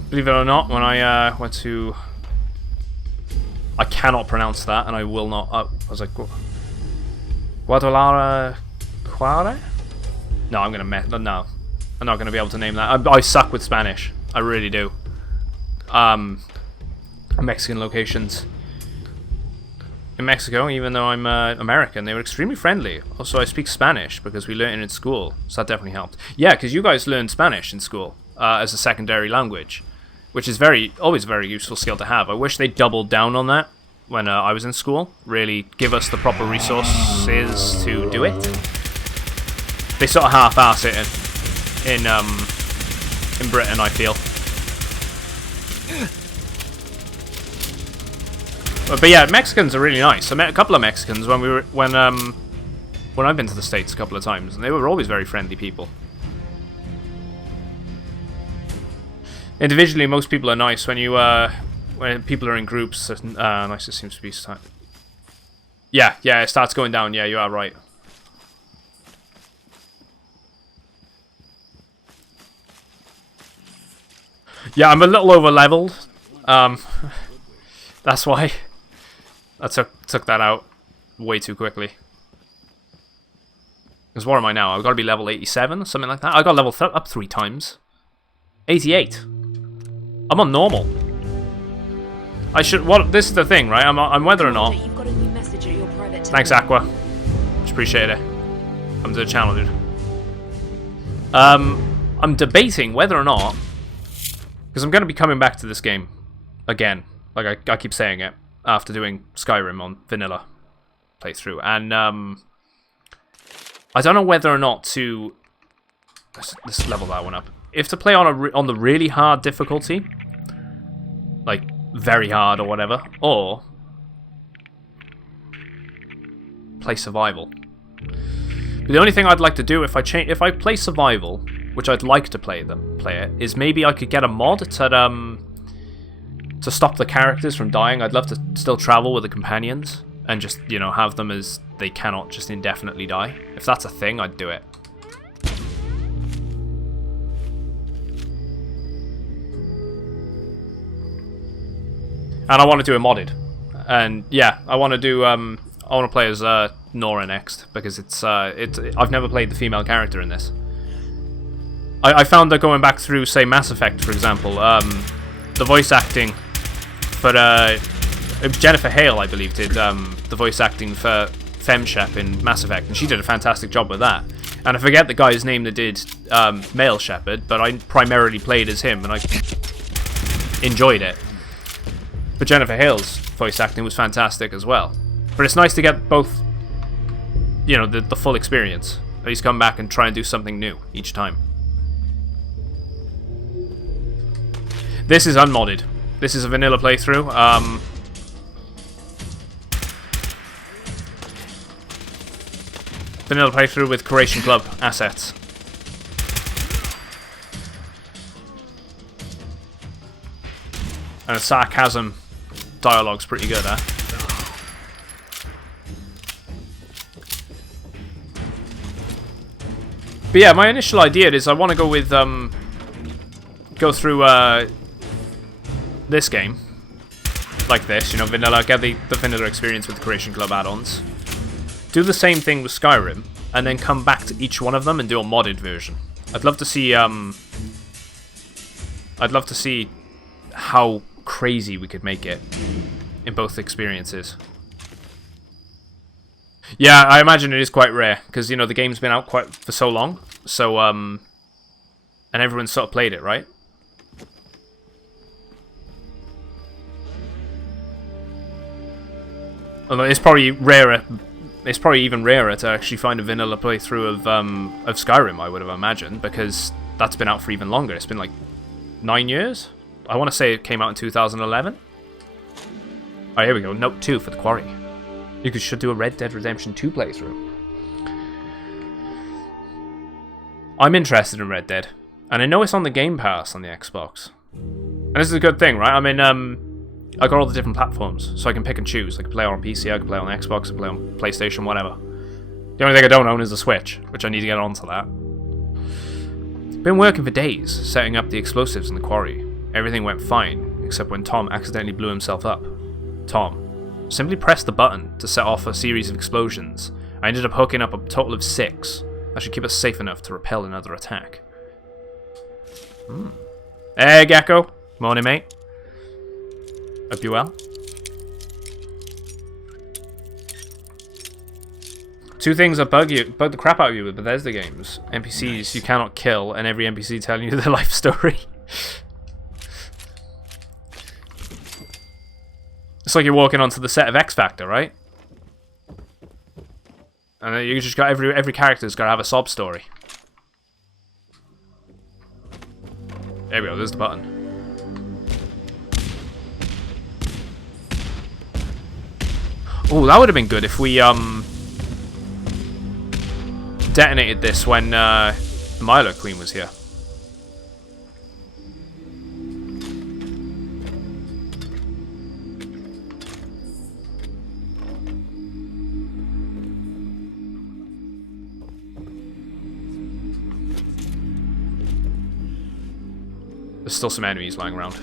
Believe it or not, when I went to... I cannot pronounce that, and I will not... I was like... Guadalajara... Quare? No, I'm gonna mess... No. I'm not gonna be able to name that. I suck with Spanish. I really do. Mexican locations. in Mexico, even though I'm American. They were extremely friendly. Also, I speak Spanish because we learned it in school, so that definitely helped. Yeah, because you guys learned Spanish in school as a secondary language, which is always a very useful skill to have. I wish they doubled down on that when I was in school. Really give us the proper resources to do it. They sort of half-ass it in Britain, I feel. But yeah, Mexicans are really nice. I met a couple of Mexicans when I've been to the States a couple of times, and they were always very friendly people. Individually, most people are nice. When people are in groups, nice it seems to be. Yeah, it starts going down. Yeah, you are right. Yeah, I'm a little over leveled. That's why. I took that out way too quickly. Because what am I now? I've got to be level 87, something like that. I got level up 3 times. 88. I'm on normal. I should. What? This is the thing, right? I'm whether or not. You've got a new message at your private Thanks, Aqua. Just appreciate it. I'm to the channel, dude. I'm debating whether or not, because I'm going to be coming back to this game again. Like I keep saying it after doing Skyrim on vanilla playthrough, and I don't know whether or not to. Let's level that one up. If to play on the really hard difficulty, like very hard or whatever, or play survival. But the only thing I'd like to do if I play survival, which I'd like to play it, is maybe I could get a mod to stop the characters from dying. I'd love to still travel with the companions and just, you know, have them as they cannot just indefinitely die. If that's a thing, I'd do it. And I want to do it modded. And yeah, I want to do I want to play as Nora next, because I've never played the female character in this. I found that going back through, say, Mass Effect, for example, the voice acting for Jennifer Hale, I believe, did the voice acting for FemShep in Mass Effect, and she did a fantastic job with that. And I forget the guy's name that did Male Shepard, but I primarily played as him, and I enjoyed it. But Jennifer Hale's voice acting was fantastic as well. But it's nice to get both, you know, the full experience. At least come back and try and do something new each time. This is unmodded. This is a vanilla playthrough. Vanilla playthrough with Curation Club assets. And the sarcasm dialogue's pretty good, huh? But yeah, my initial idea is I want to go with go through this game like this, you know, vanilla, get the vanilla experience with the Curation Club add-ons. Do the same thing with Skyrim, and then come back to each one of them and do a modded version. I'd love to see how crazy we could make it in both experiences. Yeah, I imagine it is quite rare, because, you know, the game's been out for so long, so and everyone's sort of played it, right? Although it's probably rarer. It's probably even rarer to actually find a vanilla playthrough of Skyrim, I would have imagined, because that's been out for even longer. It's been like 9 years? I want to say it came out in 2011. Oh, here we go. Note 2 for the Quarry. You should do a Red Dead Redemption 2 playthrough. I'm interested in Red Dead, and I know it's on the Game Pass on the Xbox. And this is a good thing, right? I mean, I got all the different platforms, so I can pick and choose. I can play on PC, I can play on Xbox, I can play on PlayStation, whatever. The only thing I don't own is the Switch, which I need to get onto that. Been working for days, setting up the explosives in the quarry. Everything went fine, except when Tom accidentally blew himself up. Tom simply pressed the button to set off a series of explosions. I ended up hooking up a total of 6. That should keep us safe enough to repel another attack. Hey, Gecko. Morning, mate. Hope you well. Two things that bug the crap out of you with Bethesda games. NPCs you cannot kill, and every NPC telling you their life story. It's like you're walking onto the set of X Factor, right? And then you just got every character's got to have a sob story. There we go. There's the button. Oh, that would have been good if we detonated this when the Milo Queen was here. There's still some enemies lying around.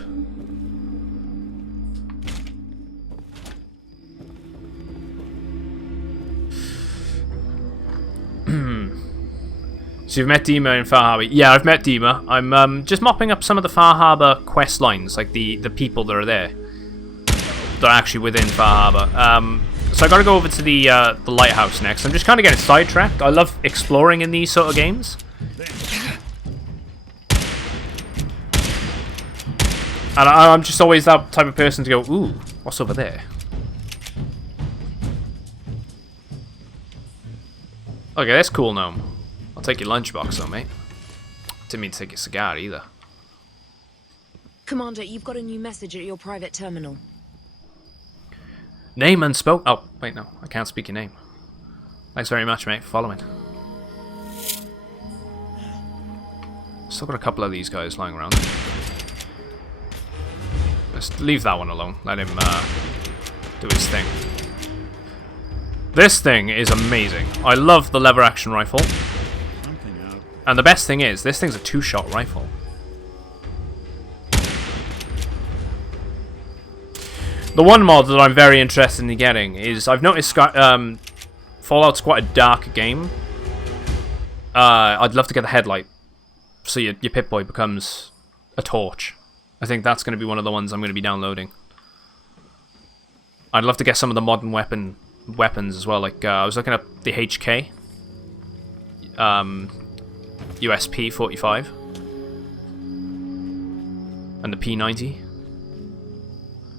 So you've met Dima in Far Harbor. Yeah, I've met Dima. I'm just mopping up some of the Far Harbor quest lines, like the people that are there. That are actually within Far Harbor. So I gotta go over to the lighthouse next. I'm just kind of getting sidetracked. I love exploring in these sort of games. And I'm just always that type of person to go, ooh, what's over there? Okay, that's cool, gnome. I'll take your lunchbox though, mate. Didn't mean to take your cigar either. Commander, you've got a new message at your private terminal. Name unspoke. Oh, wait, no. I can't speak your name. Thanks very much, mate, for following. Still got a couple of these guys lying around. Let's leave that one alone. Let him do his thing. This thing is amazing. I love the lever action rifle. And the best thing is, this thing's a 2-shot rifle. The one mod that I'm very interested in getting is, I've noticed Fallout's quite a dark game. I'd love to get the headlight, so your Pip-Boy becomes a torch. I think that's going to be one of the ones I'm going to be downloading. I'd love to get some of the modern weapons as well. Like I was looking at the HK, USP 45, and the P90.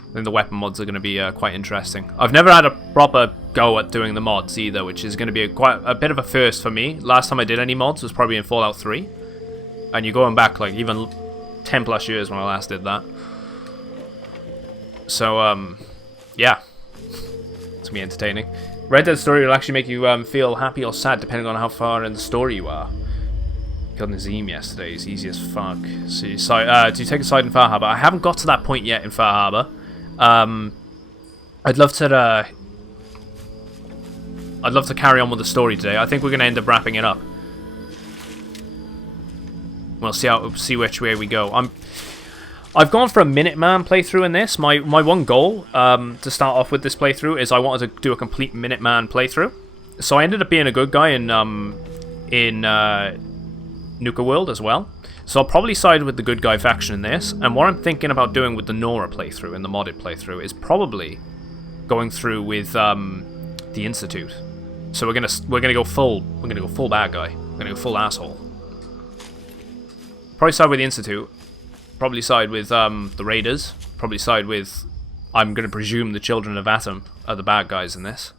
I think the weapon mods are going to be quite interesting. I've never had a proper go at doing the mods either, which is going to be quite a bit of a first for me. Last time I did any mods was probably in Fallout 3, and you're going back like even 10 plus years when I last did that. So yeah, it's gonna be entertaining. Red Dead story will actually make you feel happy or sad depending on how far in the story you are. Killed Nazim yesterday. He's easy as fuck. So do you take a side in Far Harbor? I haven't got to that point yet in Far Harbor. I'd love to carry on with the story today. I think we're gonna end up wrapping it up. We'll see which way we go. I've gone for a Minuteman playthrough in this. My one goal to start off with this playthrough is I wanted to do a complete Minuteman playthrough. So I ended up being a good guy in Nuka World as well. So I'll probably side with the good guy faction in this. And what I'm thinking about doing with the Nora playthrough and the modded playthrough is probably going through with the Institute. So we're gonna go full bad guy. We're gonna go full asshole. Probably side with the Institute. Probably side with the Raiders. Probably side with, I'm going to presume, the Children of Atom are the bad guys in this.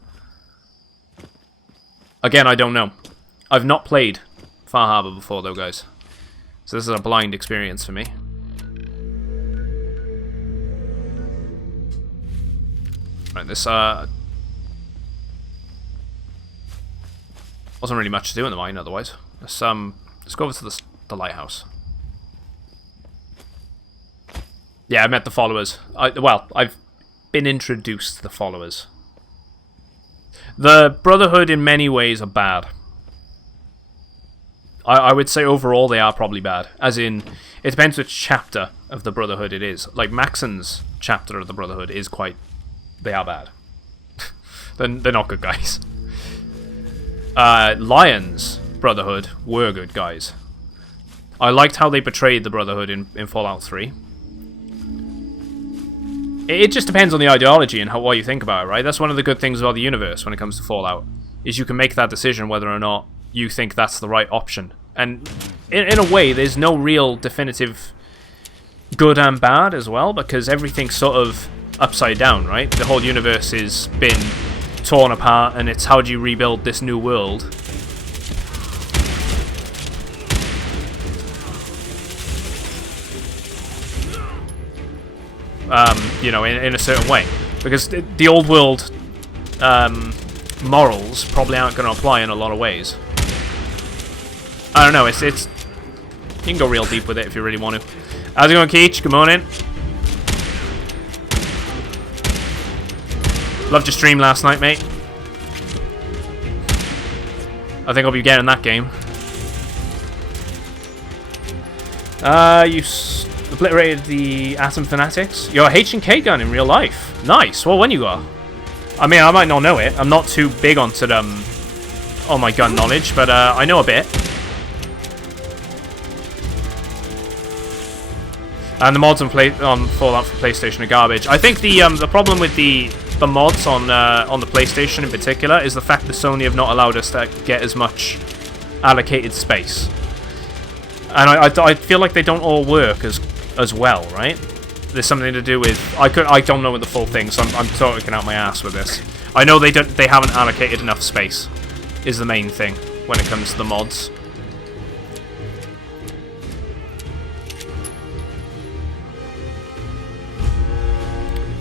Again, I don't know. I've not played Far Harbor before though, guys. So this is a blind experience for me. Right, this wasn't really much to do in the mine otherwise. Let's go over to the lighthouse. Yeah, I met the followers. I've been introduced to the followers. The Brotherhood in many ways are bad. I would say overall they are probably bad. As in, it depends which chapter of the Brotherhood it is. Like, Maxon's chapter of the Brotherhood is quite... They are bad. They're not good guys. Lion's Brotherhood were good guys. I liked how they portrayed the Brotherhood in Fallout 3. It just depends on the ideology and what you think about it, right? That's one of the good things about the universe when it comes to Fallout. is you can make that decision whether or not you think that's the right option. And in a way, there's no real definitive good and bad as well, because everything's sort of upside down, right? The whole universe has been torn apart, and it's how do you rebuild this new world? You know, in a certain way. Because the old world morals probably aren't going to apply in a lot of ways. I don't know, it's you can go real deep with it if you really want to. How's it going, Keach? Good morning. Loved your stream last night, mate. I think I'll be getting that game. You obliterated the Atom Fanatics. You're a H&K gun in real life. Nice. Well, when you got? I mean, I might not know it. I'm not too big onto on my gun knowledge, but I know a bit. And the mods on Fallout for PlayStation are garbage. I think the problem with the mods on the PlayStation in particular is the fact that Sony have not allowed us to get as much allocated space. And I feel like they don't all work as well, right? There's something to do with I don't know the full thing, so I'm talking out my ass with this. I know they haven't allocated enough space is the main thing when it comes to the mods.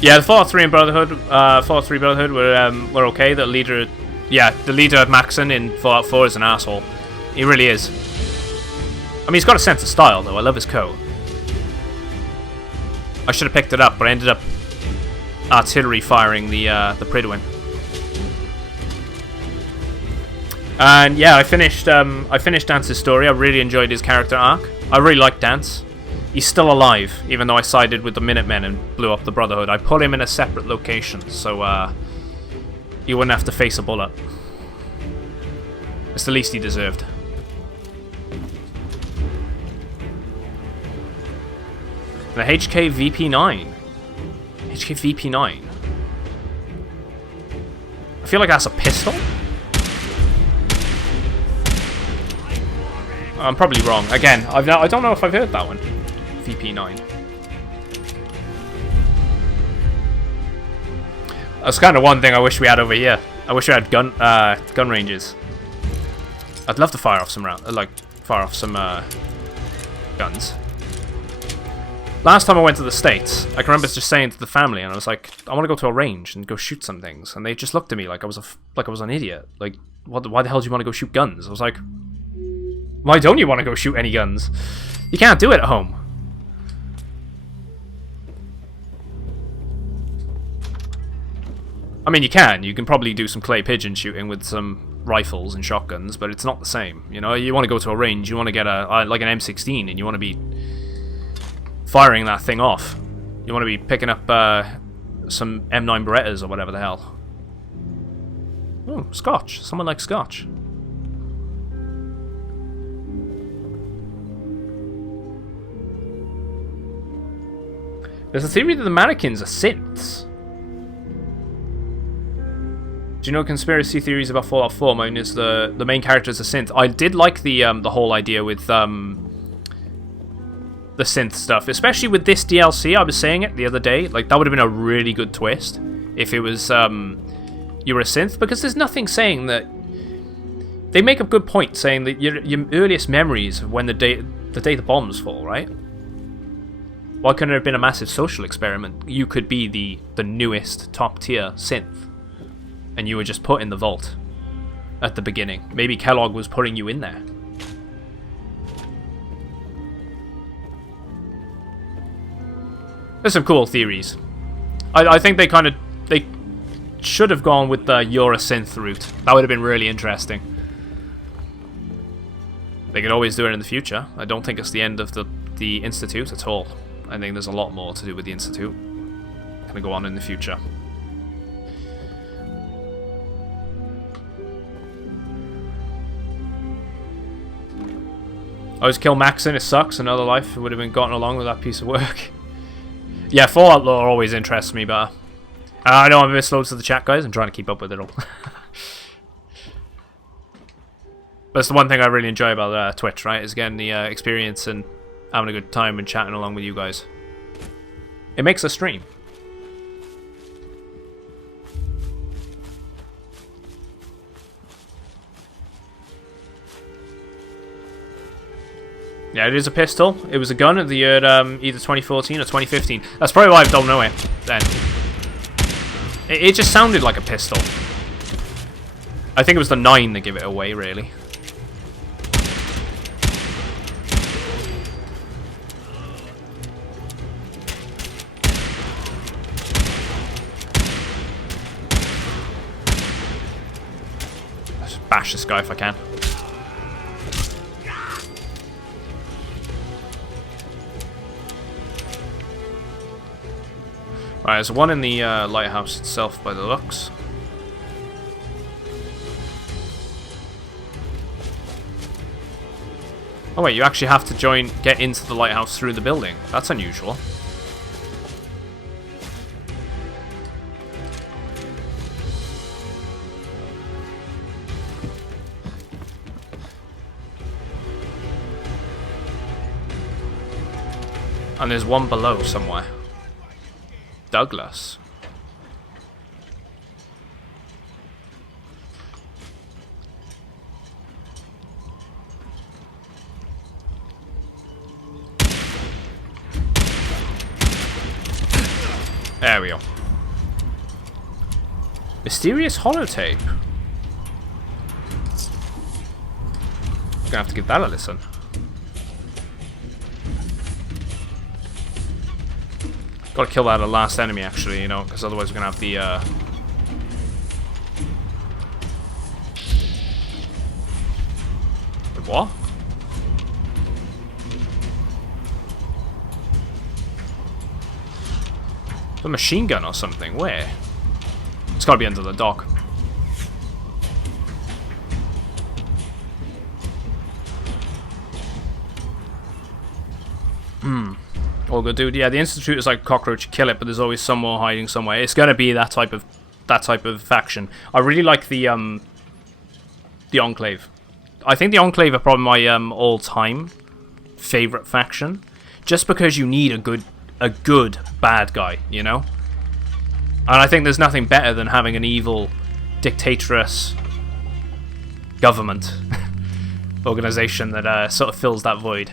Yeah, the Fallout 3 and Fallout 3 Brotherhood were okay. The leader Maxon in Fallout 4 is an asshole. He really is. I mean, he's got a sense of style though. I love his coat. I should have picked it up, but I ended up artillery firing the Pridwin. And yeah, I finished Dance's story. I really enjoyed his character arc. I really like Dance. He's still alive, even though I sided with the Minutemen and blew up the Brotherhood. I put him in a separate location, so he wouldn't have to face a bullet. It's the least he deserved. The HK VP9. HK VP9. I feel like that's a pistol. I'm probably wrong. Again, I don't know if I've heard that one. VP9. That's kind of one thing I wish we had over here. I wish we had gun ranges. I'd love to fire off some guns. Last time I went to the States, I can remember just saying to the family, and I was like, I want to go to a range and go shoot some things, and they just looked at me like I was an idiot. Like, why the hell do you want to go shoot guns? I was like, why don't you want to go shoot any guns? You can't do it at home. I mean, you can probably do some clay pigeon shooting with some rifles and shotguns, but it's not the same. You know, you want to go to a range, you want to get like an M16, and you want to be firing that thing off. You want to be picking up some M9 Berettas or whatever the hell. Oh, Scotch. Someone likes Scotch. There's a theory that the mannequins are synths. Do you know conspiracy theories about Fallout 4? Mine is the main character is a synth. I did like the whole idea with the synth stuff, especially with this DLC. I was saying it the other day, like that would have been a really good twist if it was you were a synth, because there's nothing saying that. They make a good point saying that your earliest memories of when the day the bombs fall, right? Why couldn't it have been a massive social experiment? You could be the newest top tier synth, and you were just put in the vault at the beginning. Maybe Kellogg was putting you in there. There's some cool theories. I think they should have gone with the you're a synth route. That would have been really interesting. They could always do it in the future. I don't think it's the end of the Institute at all. I think there's a lot more to do with the Institute. Gonna go on in the future. I always kill Maxon, it sucks. Another life would have been gotten along with that piece of work. Yeah, Fallout lore always interests me better. I know I'm a bit slow to the chat, guys. I'm trying to keep up with it all. That's the one thing I really enjoy about Twitch, right? Is getting the experience and having a good time and chatting along with you guys. It makes a stream. Yeah, it is a pistol. It was a gun at the year either 2014 or 2015. That's probably why I don't know it then. It just sounded like a pistol. I think it was the 9 that gave it away, really. Let's bash this guy if I can. Right, there's one in the lighthouse itself by the looks. Oh wait, you actually have to get into the lighthouse through the building. That's unusual. And there's one below somewhere. Douglas. There we go. Mysterious holotape. Gonna have to give that a listen. Gotta kill that last enemy, actually, you know, because otherwise we're gonna have the Wait, what? A machine gun or something? Where? It's gotta be under the dock. All good, dude. Yeah, the Institute is like a cockroach. You kill it, but there's always some more hiding somewhere. It's gonna be that type of faction. I really like the Enclave. I think the Enclave are probably my all-time favorite faction, just because you need a good bad guy, you know. And I think there's nothing better than having an evil, dictatorous government organization that sort of fills that void.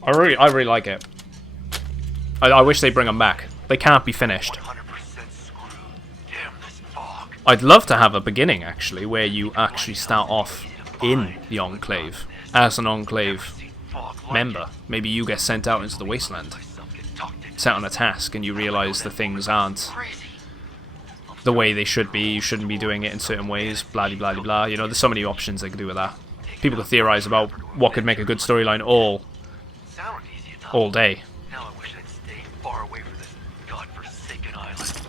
I really like it. I wish they bring them back. They can't be finished. I'd love to have a beginning, actually, where you actually start off in the Enclave as an Enclave member. Maybe you get sent out into the wasteland, set on a task, and you realize the things aren't the way they should be. You shouldn't be doing it in certain ways. Blah blah blah blah. You know, there's so many options they could do with that. People could theorize about what could make a good storyline all day. Now I wish I'd stay far away from this godforsaken island.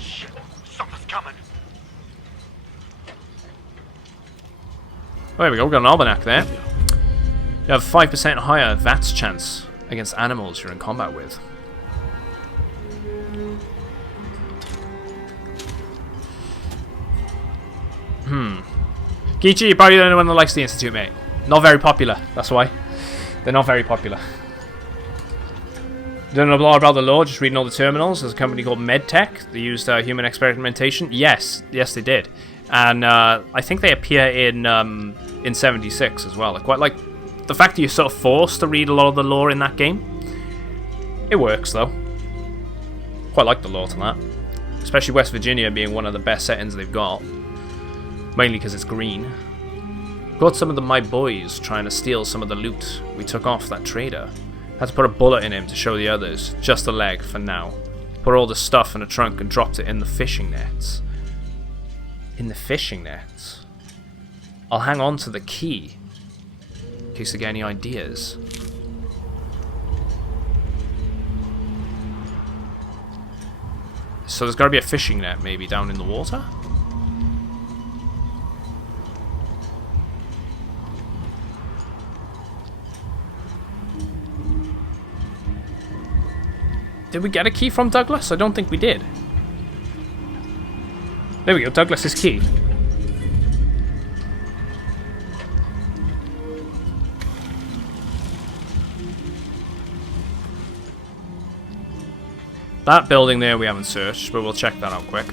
Shit, something's coming. Oh, there we go. We've got an almanac there. You have 5% higher VATS chance against animals you're in combat with. Geechee, you're probably the only one that likes the Institute, mate. Not very popular, that's why. They're not very popular. Don't know a lot about the lore, just reading all the terminals. There's a company called MedTech. They used human experimentation. Yes, they did. And I think they appear in 76 as well. I quite like the fact that you're sort of forced to read a lot of the lore in that game. It works, though. Quite like the lore to that. Especially West Virginia being one of the best settings they've got. Mainly because it's green. Got some of my boys trying to steal some of the loot we took off that trader. Had to put a bullet in him to show the others. Just a leg for now. Put all the stuff in a trunk and dropped it in the fishing nets. In the fishing nets? I'll hang on to the key in case they get any ideas. So there's got to be a fishing net maybe down in the water? Did we get a key from Douglas? I don't think we did. There we go, Douglas's key. That building there we haven't searched, but we'll check that out quick.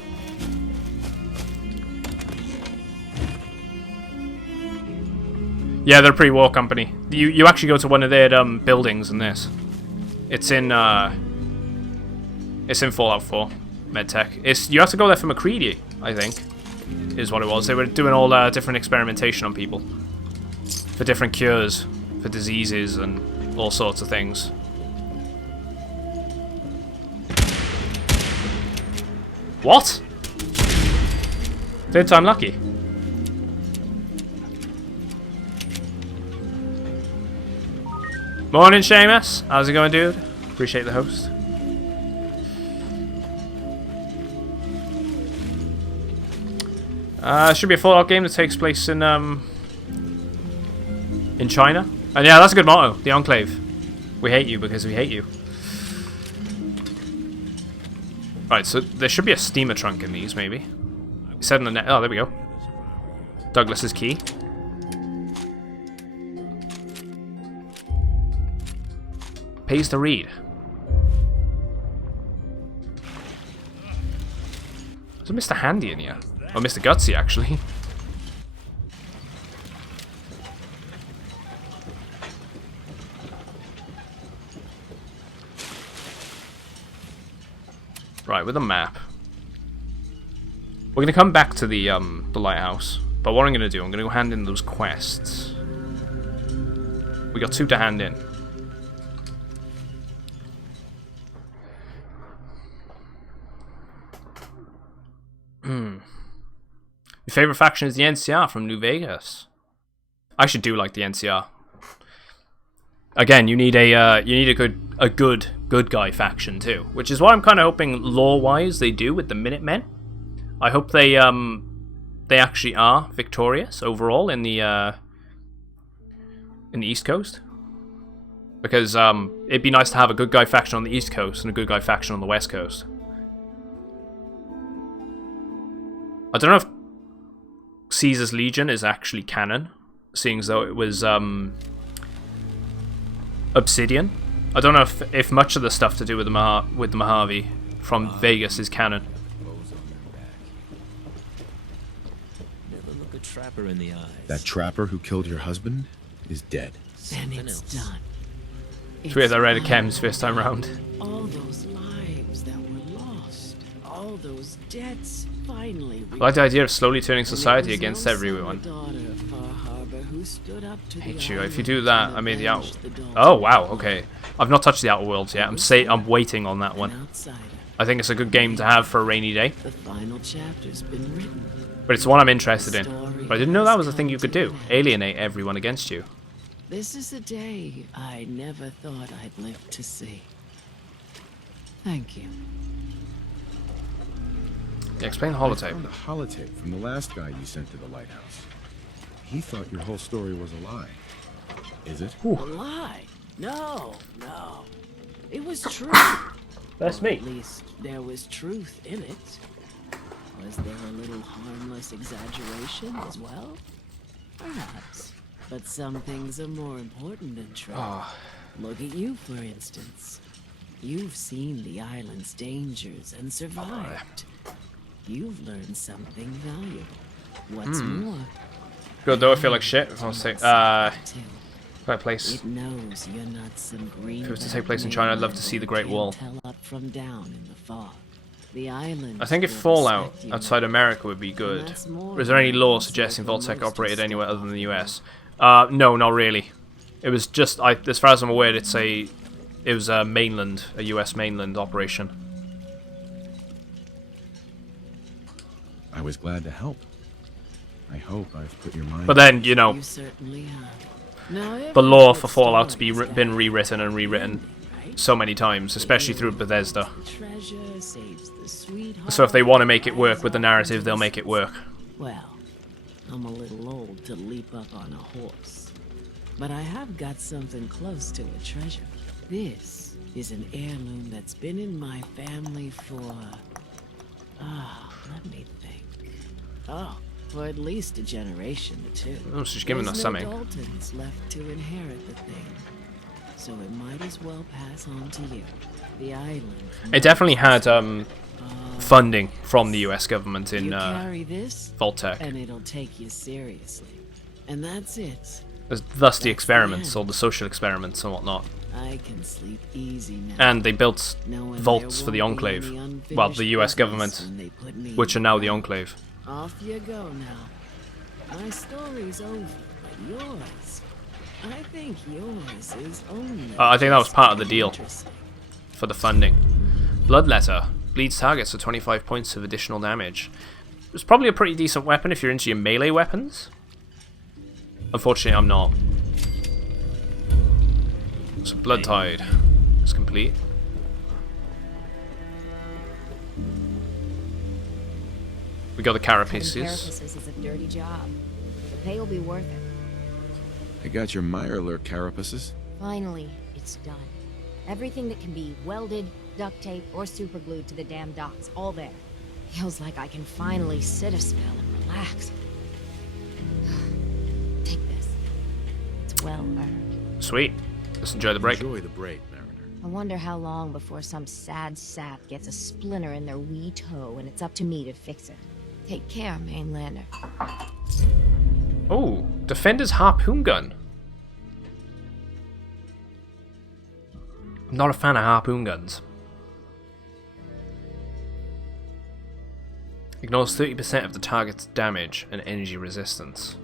Yeah, they're a pre-war company. You actually go to one of their buildings in this. It's in Fallout 4, MedTech. You have to go there for McCready, I think, is what it was. They were doing all different experimentation on people for different cures, for diseases and all sorts of things. What? Third time lucky. Morning, Seamus. How's it going, dude? Appreciate the host. Should be a Fallout game that takes place in China. And yeah, that's a good motto. The Enclave. We hate you because we hate you. Right, so there should be a steamer trunk in these, maybe. It said in the net. Oh, there we go. Douglas's key. Pays to read. There's a Mr. Handy in here. Oh, Mr. Gutsy, actually. Right, with a map. We're gonna come back to the lighthouse. But what I'm gonna do, I'm gonna go hand in those quests. We got 2 to hand in. Your favorite faction is the NCR from New Vegas. I should do like the NCR. Again, you need a good guy faction too, which is what I'm kind of hoping lore-wise they do with the Minutemen. I hope they actually are victorious overall in the East Coast, because it'd be nice to have a good guy faction on the East Coast and a good guy faction on the West Coast. I don't know if Caesar's Legion is actually canon, seeing as though it was Obsidian. I don't know if much of the stuff to do with the Mojave from Vegas is canon. Never look a trapper in the eyes. That trapper who killed your husband is dead. Then it's done. It's weird I read a Chem's first time round. All those lives that were lost, all those debts finally. I like the idea of slowly turning society against everyone. Hate you. If you do that, I made the outer. Oh wow, okay. I've not touched the Outer Worlds yet. I'm waiting on that one. I think it's a good game to have for a rainy day. The final chapter's been written. But it's one I'm interested in. But I didn't know that was a thing you could do. Alienate everyone against you. This is a day I never thought I'd live to see. Thank you. Yeah, explain the holotape. I found a holotape from the last guy you sent to the lighthouse. He thought your whole story was a lie. Is it? A lie? No. It was true. That's me. At least there was truth in it. Was there a little harmless exaggeration as well? Perhaps. But some things are more important than truth. Look at you, for instance. You've seen the island's dangers and survived. You've learned something valuable. What's more? Good though, I feel like shit. If I was to take place. It knows you're not some green. If it was to take place in China, I'd love to see the Great Wall. Tell up from down in the fog. The island. I think if Fallout outside America would be good. Is there any law suggesting Vault-Tec operated anywhere other than the US? No, not really. It was just, as far as I'm aware, it was a US mainland operation. I was glad to help. I hope I've put your mind. But then, you know, You certainly have. the lore for Fallout's been rewritten and rewritten so many times, especially through Bethesda. So if they want to make it work with the narrative, they'll make it work. Well, I'm a little old to leap up on a horse, but I have got something close to a treasure. This is an heirloom that's been in my family for, let me think. For at least a generation or two. Oh, she's giving us something. There's no Daltons left to inherit the thing, so it might as well pass on to you. the island. It definitely had funding from the US government in You carry this, Vault-Tec. and it'll take you seriously. And that's it. Thus the experiments, or the social experiments and whatnot. I can sleep easy now. And they built knowing vaults there for the won't be Enclave. any Well, the US unfinished government, business when they put me which are in now the the ground. Enclave. Off you go now. My story's over, but yours, I think yours is only I think that was just part of the deal interesting. for the funding. Bloodletter. Bleeds targets for 25 points of additional damage. It's probably a pretty decent weapon if you're into your melee weapons. Unfortunately, I'm not. So Blood Tide is complete. We got the carapaces. Carapaces is a dirty job. The pay will be worth it. I got your Mirelurk carapaces. Finally, it's done. Everything that can be welded, duct tape, or superglued to the damn docks, all there. Feels like I can finally sit a spell and relax. Take this. It's well earned. Sweet. Let's enjoy the break. Enjoy the break, Mariner. I wonder how long before some sad sap gets a splinter in their wee toe and it's up to me to fix it. Take care, Mainlander. Oh, Defender's Harpoon Gun. I'm not a fan of harpoon guns. Ignores 30% of the target's damage and energy resistance.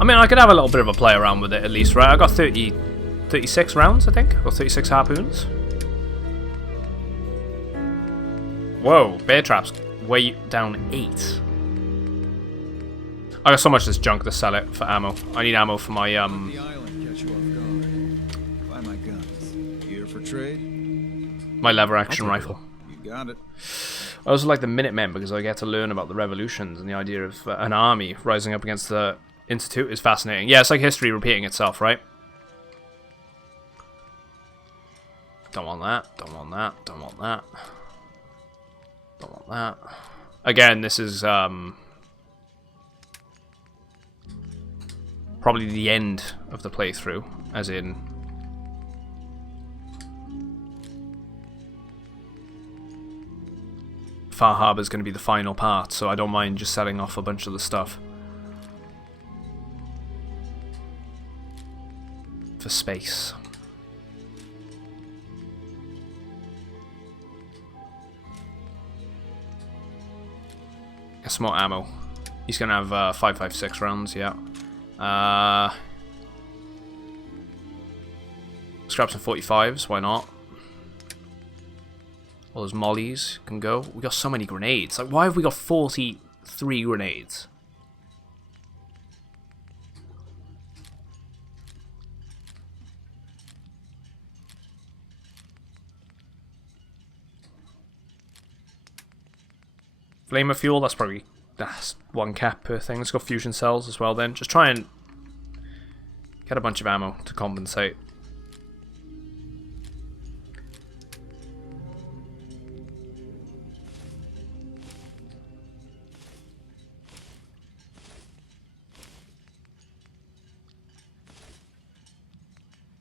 I mean, I could have a little bit of a play around with it at least, right? I got 36 rounds, I think, or 36 harpoons. Whoa, bear traps way down 8. I got so much of this junk to sell it for ammo. I need ammo for my The island catch you off guard. Buy my guns. Here for trade. my lever action rifle. You got it. I also like the Minutemen because I get to learn about the revolutions, and the idea of an army rising up against the Institute is fascinating. Yeah, it's like history repeating itself, right? Don't want that, don't want that, don't want that. Don't want that. Again, this is probably the end of the playthrough, as in Far Harbor is going to be the final part, so I don't mind just selling off a bunch of the stuff for space. Get some more ammo. He's going to have 5.56 rounds, yeah. Let's grab some 45s, why not? All those mollies can go. We got so many grenades. Like, why have we got 43 grenades? Flamer fuel, that's one cap per thing. Let's go fusion cells as well then. Just try and get a bunch of ammo to compensate.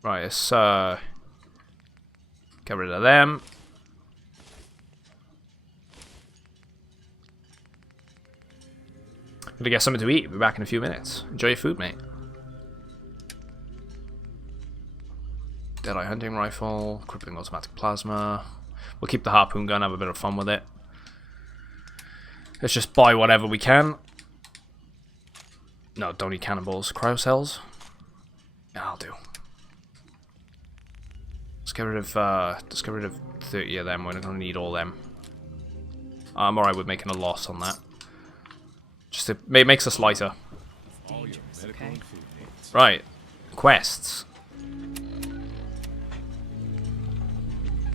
Right, let's get rid of them. Gonna get something to eat. Be back in a few minutes. Enjoy your food, mate. Deadeye hunting rifle, crippling automatic plasma. We'll keep the harpoon gun, have a bit of fun with it. Let's just buy whatever we can. No, don't need cannonballs. Cryo cells? Yeah, I'll do. Let's get rid of 30 of them. We're not gonna need all them. I'm alright with making a loss on that. Just it makes us lighter. Okay. Right. Quests.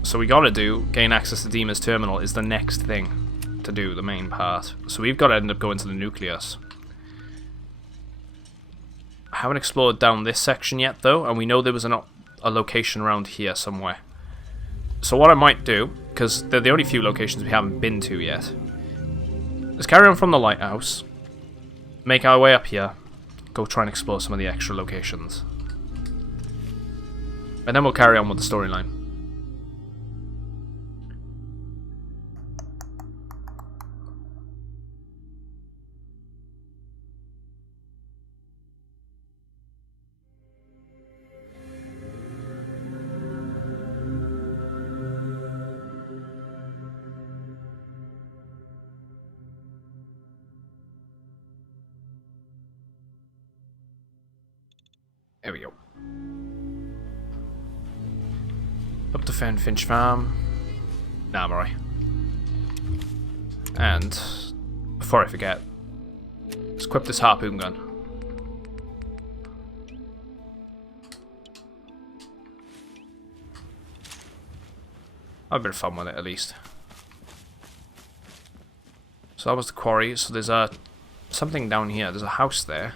So we gotta do gain access to Dima's terminal is the next thing to do, the main part. So we've got to end up going to the nucleus. I haven't explored down this section yet though, and we know there was a location around here somewhere. So what I might do, because they're the only few locations we haven't been to yet, let's carry on from the lighthouse, make our way up here, go try and explore some of the extra locations. And then we'll carry on with the storyline. There we go. Up to Finch Farm. Nah, I'm alright. And before I forget, let's equip this harpoon gun. I'll have a bit of fun with it at least. So that was the quarry. So there's something down here. There's a house there.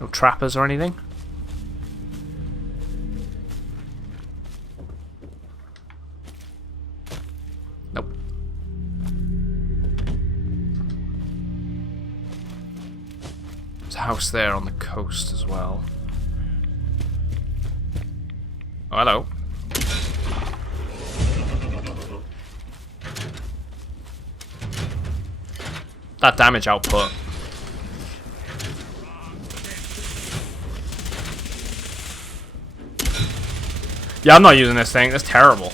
No trappers or anything? Nope. There's a house there on the coast as well. Oh, hello. That damage output. Yeah, I'm not using this thing. That's terrible.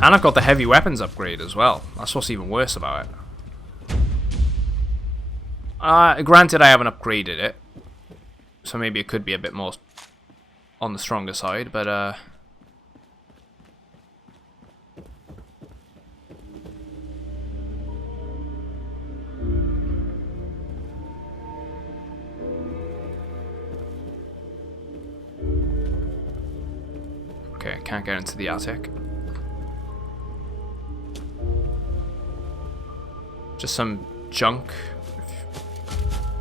And I've got the heavy weapons upgrade as well. That's what's even worse about it. Granted, I haven't upgraded it, so maybe it could be a bit more on the stronger side, but okay, I can't get into the attic. Just some junk.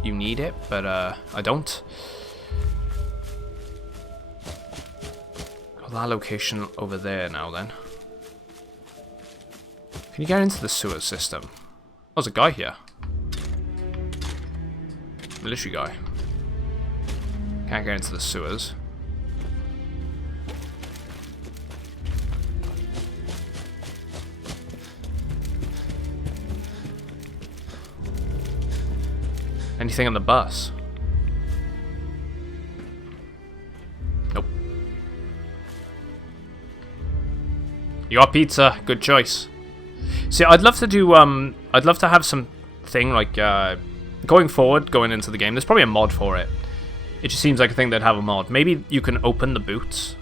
You need it, but I don't. Got that location over there now then. Can you get into the sewer system? Oh, there's a guy here. Military guy. Can't get into the sewers. Anything on the bus? Nope. You got pizza. Good choice. See, I'd love to do, I'd love to have something like, going forward, going into the game. There's probably a mod for it. It just seems like a thing that'd have a mod. Maybe you can open the boots.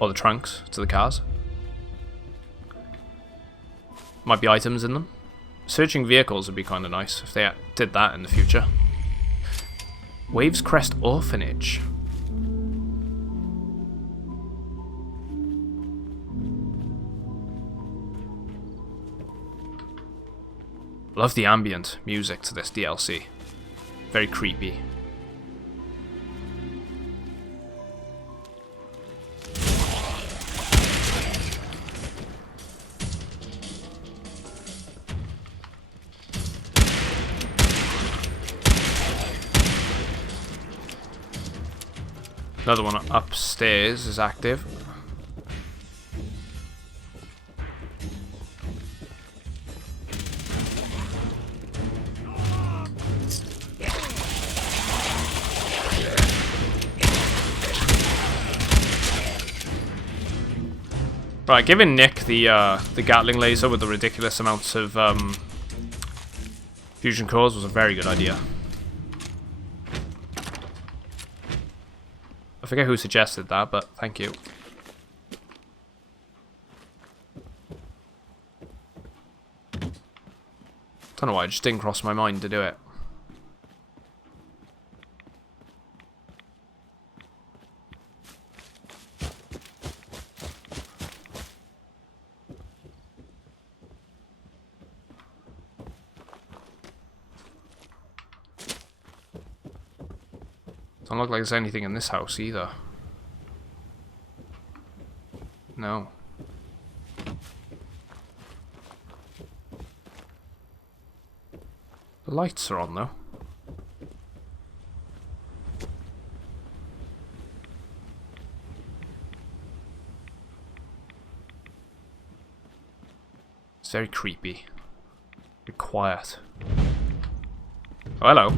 Or the trunks to the cars. Might be items in them. Searching vehicles would be kind of nice if they did that in the future. Waves Crest Orphanage. Love the ambient music to this DLC. Very creepy. Another one upstairs is active. Right, giving Nick the Gatling laser with the ridiculous amounts of fusion cores was a very good idea. I forget who suggested that, but thank you. Don't know why, it just didn't cross my mind to do it. Doesn't look like there's anything in this house either. No. The lights are on though. very creepy. Be quiet. Oh, hello.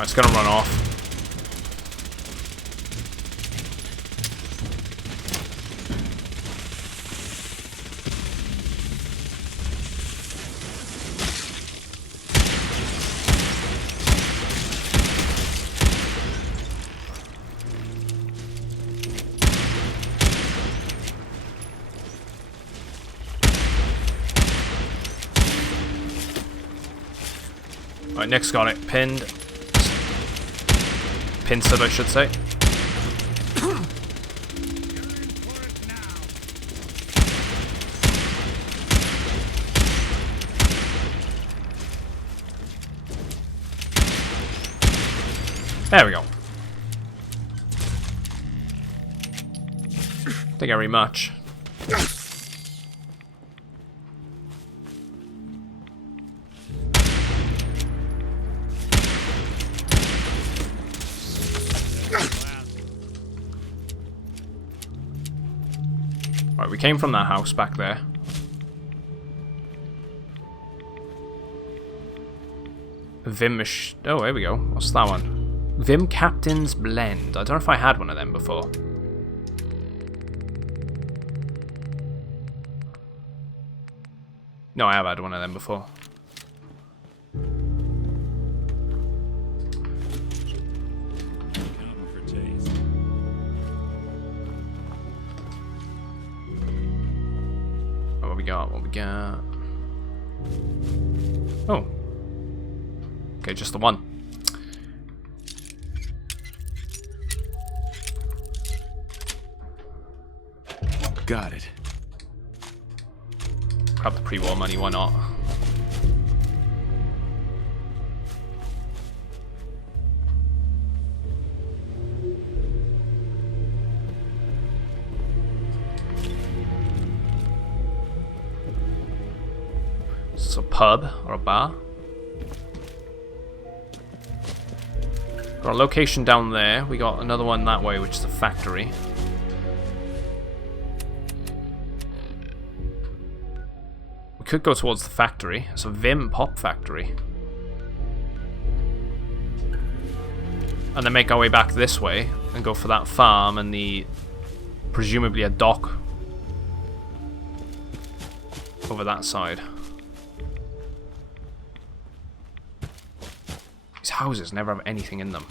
It's gonna run off. Alright, Nick's got it pinned. Pincered, I should say. There we go. Don't get very much. Right, we came from that house back there. Vimish. Oh, here we go. What's that one? Vim Captain's Blend. I don't know if I had one of them before. No, I have had one of them before. What we got? Oh. Okay, just the one. Got it. Grab the pre-war money, why not? It's a pub or a bar. Got a location down there. We got another one that way, which is the factory. We could go towards the factory. It's a Vim Pop factory. And then make our way back this way and go for that farm and the presumably a dock over that side. These houses never have anything in them.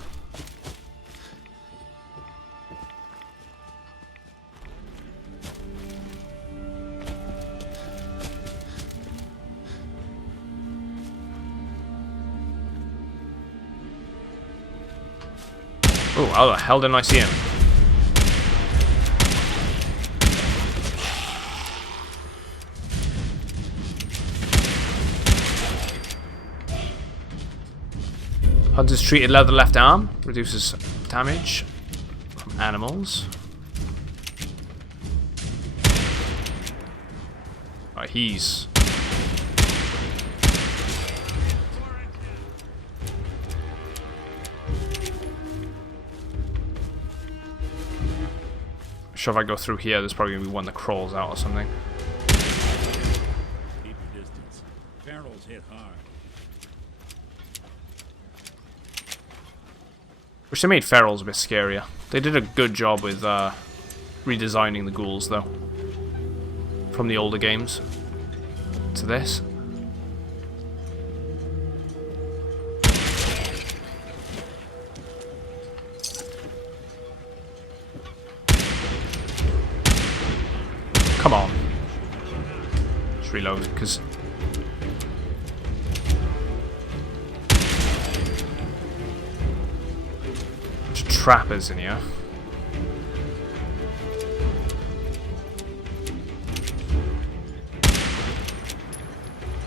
Oh, how the hell didn't I see him? Hunter's treated leather left arm. Reduces damage from animals. Right, he's... Sure, if I go through here, there's probably going to be one that crawls out or something. Keep your distance. Ferals hit hard. Wish they made ferals a bit scarier. They did a good job with redesigning the ghouls, though. From the older games to this. Come on. Just reload, because... trappers in here.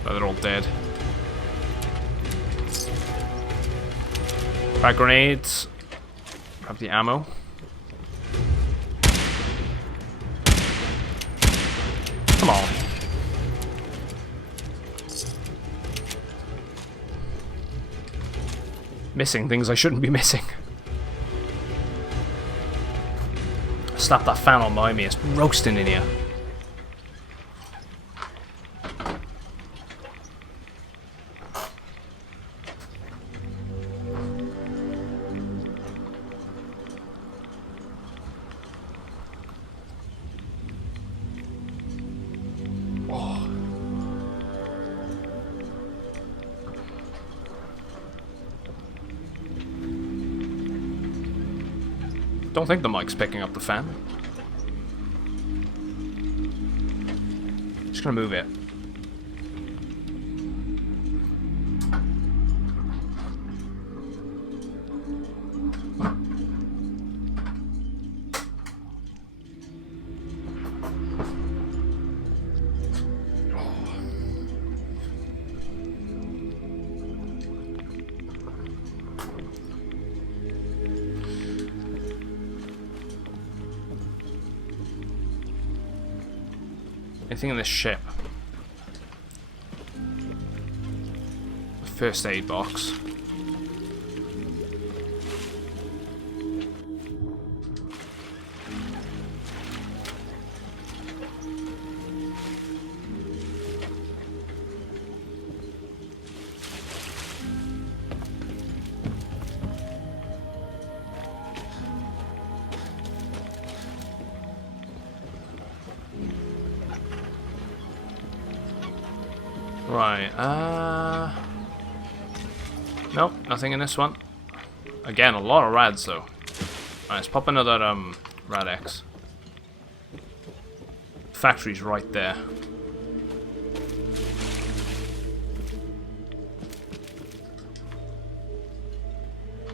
Oh, they're all dead. Frag grenades. Grab the ammo. Come on. Missing things I shouldn't be missing. Slap that fan on behind me, it's roasting in here. Don't think the mic's picking up the fan. Just gonna move it. Anything in this ship? First aid box. Right, nope, nothing in this one. Again, a lot of rads though. Alright, let's pop another rad X. Factory's right there.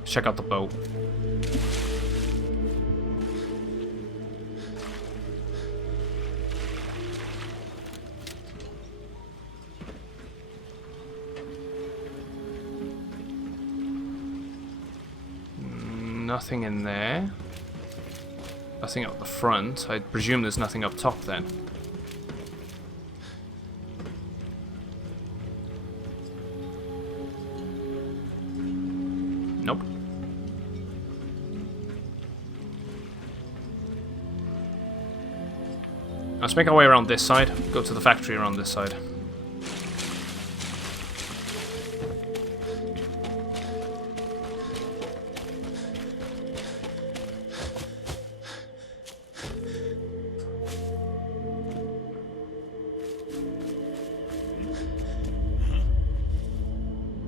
Check out the boat. Nothing in there. Nothing up the front. I presume there's nothing up top then. Nope. Let's make our way around this side. Go to the factory around this side.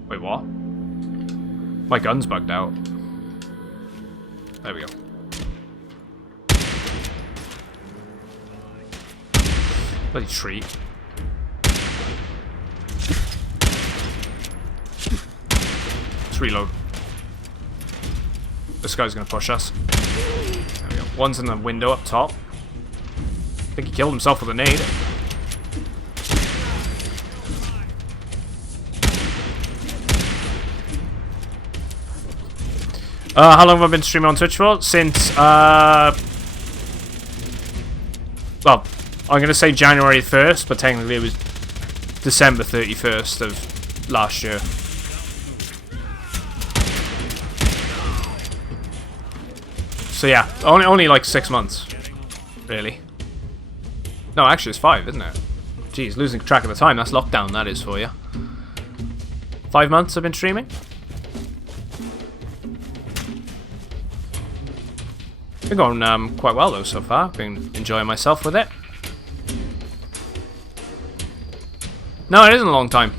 Wait, what? My gun's bugged out. There we go. Bloody tree. Let's reload. This guy's gonna push us. There we go. One's in the window up top. I think he killed himself with a nade. How long have I been streaming on Twitch for? Since, well, I'm going to say January 1st, but technically it was December 31st of last year. So yeah, only like 6 months, really. No, actually it's 5, isn't it? Jeez, losing track of the time, that's lockdown, that is for you. 5 months I've been streaming? Been going quite well though so far. Been enjoying myself with it. No, it isn't a long time.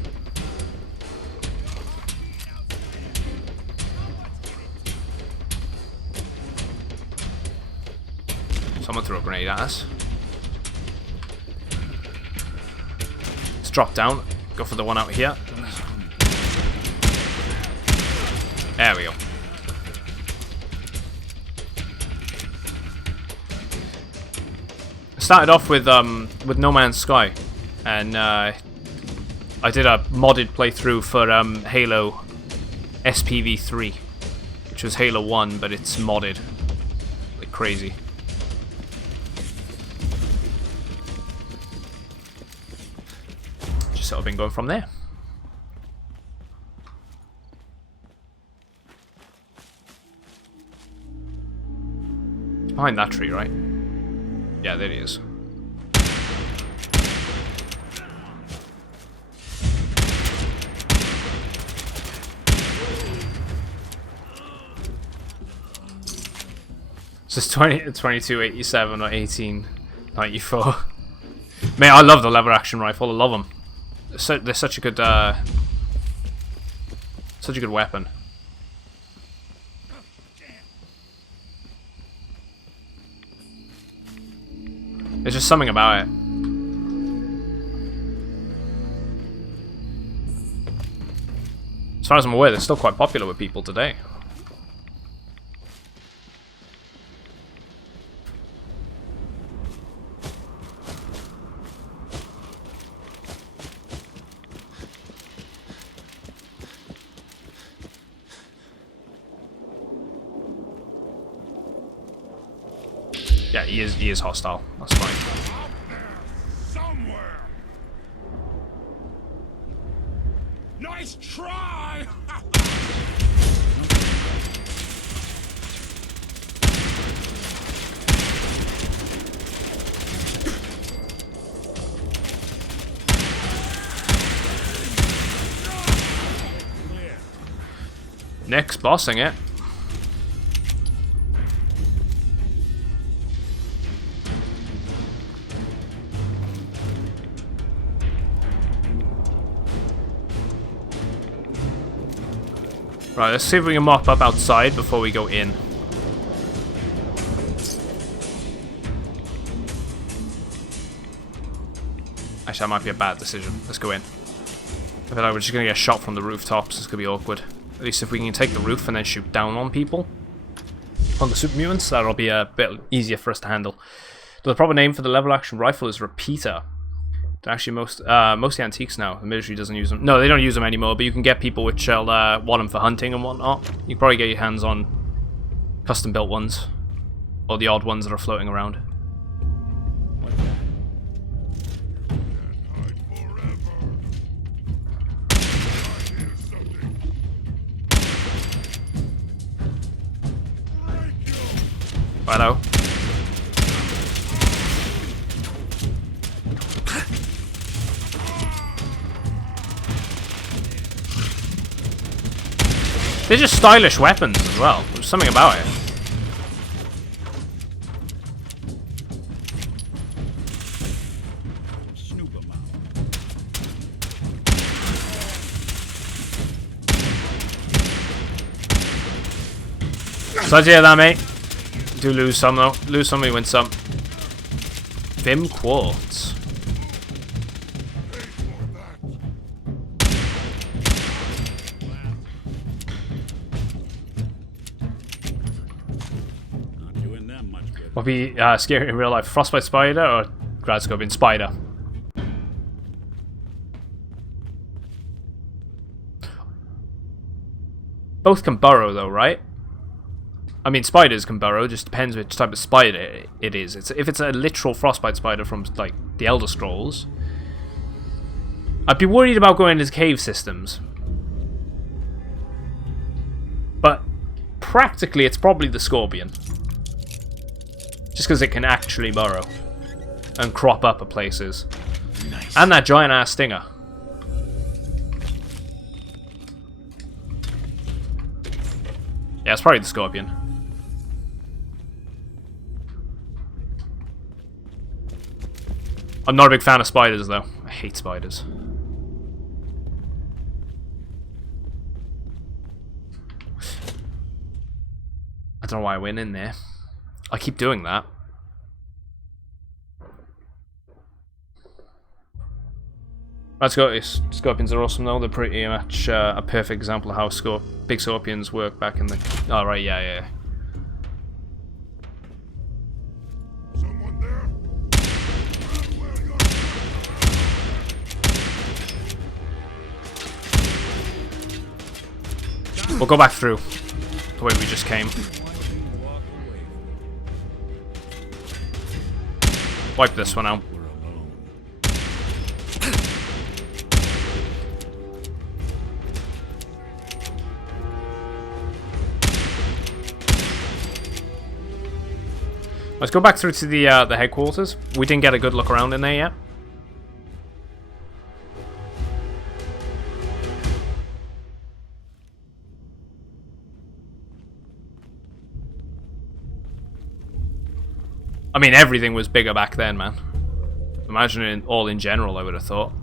Someone threw a grenade at us. Let's drop down. Go for the one out here. There we go. Started off with No Man's Sky, and I did a modded playthrough for Halo SPV3, which was Halo 1, but it's modded like crazy. Just sort of been going from there. Behind that tree, right? Yeah, there he is. So it's 2287 or 1894. Man, I love the lever action rifle. I love them. They're such a good weapon. There's just something about it. As far as I'm aware, they're still quite popular with people today. Yeah, he is hostile. That's fine. Somewhere. Nice try. Nick's bossing it. Right, let's see if we can mop up outside before we go in. Actually, that might be a bad decision. Let's go in. I feel like we're just going to get shot from the rooftops. It's going to be awkward. At least if we can take the roof and then shoot down on people. On the super mutants, that'll be a bit easier for us to handle. The proper name for the lever action rifle is Repeater. They're actually mostly antiques now. The military doesn't use them. No, they don't use them anymore, but you can get people which want them for hunting and whatnot. You can probably get your hands on custom built ones. Or the odd ones that are floating around. Hello. They're just stylish weapons as well. There's something about it. So yeah, that mate. Do lose some though. Lose some, we win some. Vim quartz. What be scary in real life? Frostbite spider or grad scorpion spider? Both can burrow though, right? I mean, spiders can burrow, just depends which type of spider it is. If it's a literal frostbite spider from, like, the Elder Scrolls, I'd be worried about going into cave systems. But, practically, it's probably the scorpion. Just because it can actually burrow. And crop up at places. Nice. And that giant-ass stinger. Yeah, it's probably the scorpion. I'm not a big fan of spiders, though. I hate spiders. I don't know why I went in there. I keep doing that. Scorpions are awesome, though. They're pretty much a perfect example of how big scorpions work back in the... Oh, right, yeah. We'll go back through. The way we just came. Wipe this one out. Let's go back through to the headquarters. We didn't get a good look around in there yet. I mean, everything was bigger back then, man. Imagine it all in general, I would have thought.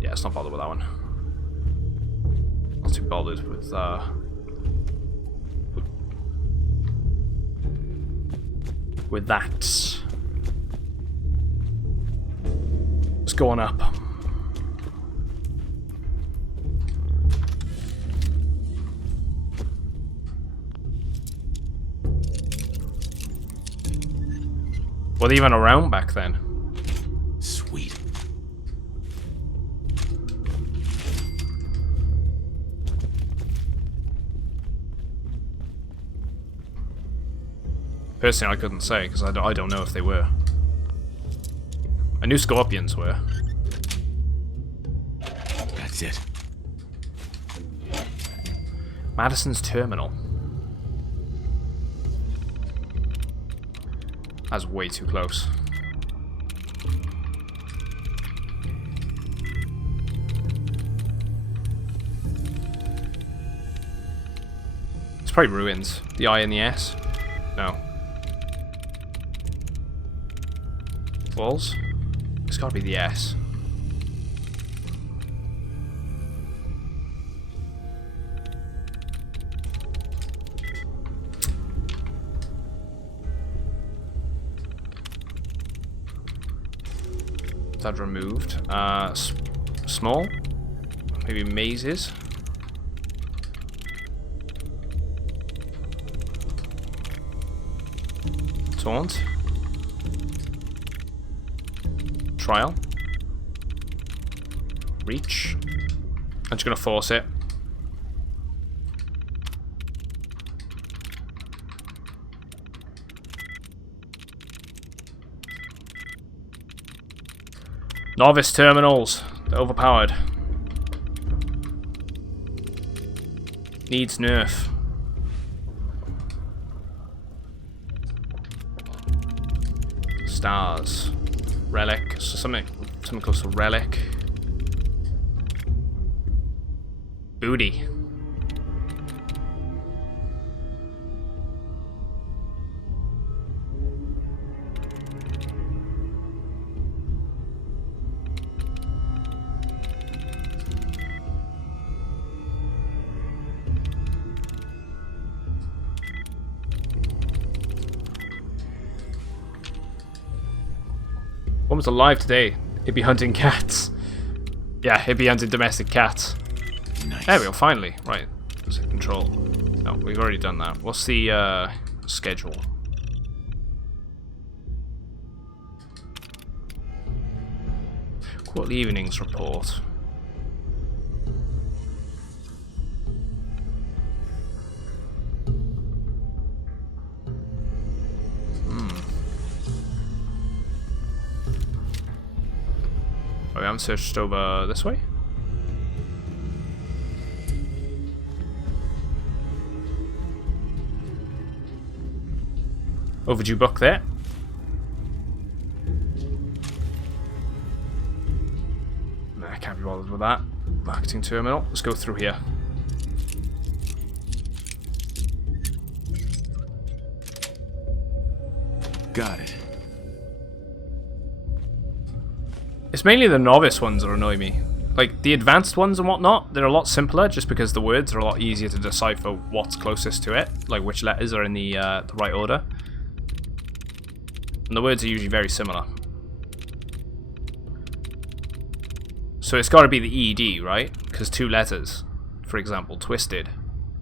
Yeah, let's not bother with that one. Not too bothered with that. Let's go on up. Were they even around back then? Sweet. Personally, I couldn't say, because I don't know if they were. I knew scorpions were. That's it. Madison's Terminal. That's way too close. It's probably ruins. The I and the S? No. Walls? It's gotta be the S. That removed. Small? Maybe mazes? Taunt? Trial? Reach? I'm just gonna force it. Novice terminals. They're overpowered. Needs nerf. Stars. Relic. So something close to relic. Booty. Woman's alive today. He'd be hunting cats. Yeah, he'd be hunting domestic cats. Nice. There we go, finally. Right. There's a control. No, we've already done that. What's the schedule? Quarterly evenings report. Oh, we haven't searched over this way? Overdue book there. Nah, I can't be bothered with that. Marketing terminal. Let's go through here. Got it. It's mainly the novice ones that annoy me. Like, the advanced ones and whatnot, they're a lot simpler just because the words are a lot easier to decipher what's closest to it. Like, which letters are in the right order. And the words are usually very similar. So it's got to be the ED, right? Because 2 letters. For example, twisted.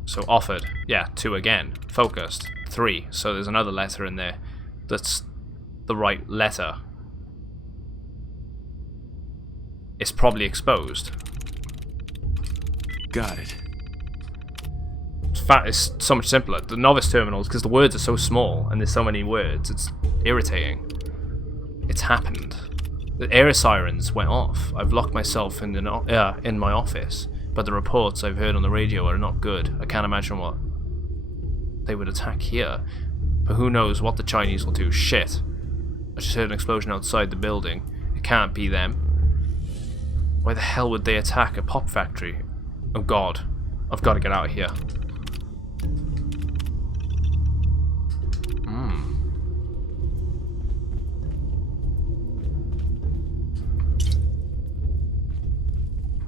So offered. Yeah, 2 again. Focused. 3. So there's another letter in there that's the right letter. It's probably exposed. Got it. It's so much simpler. The novice terminals, because the words are so small and there's so many words, it's irritating. It's happened. The air sirens went off. I've locked myself in my office, but the reports I've heard on the radio are not good. I can't imagine what they would attack here, but who knows what the Chinese will do. Shit. I just heard an explosion outside the building. It can't be them. Why the hell would they attack a pop factory? Oh god. I've got to get out of here.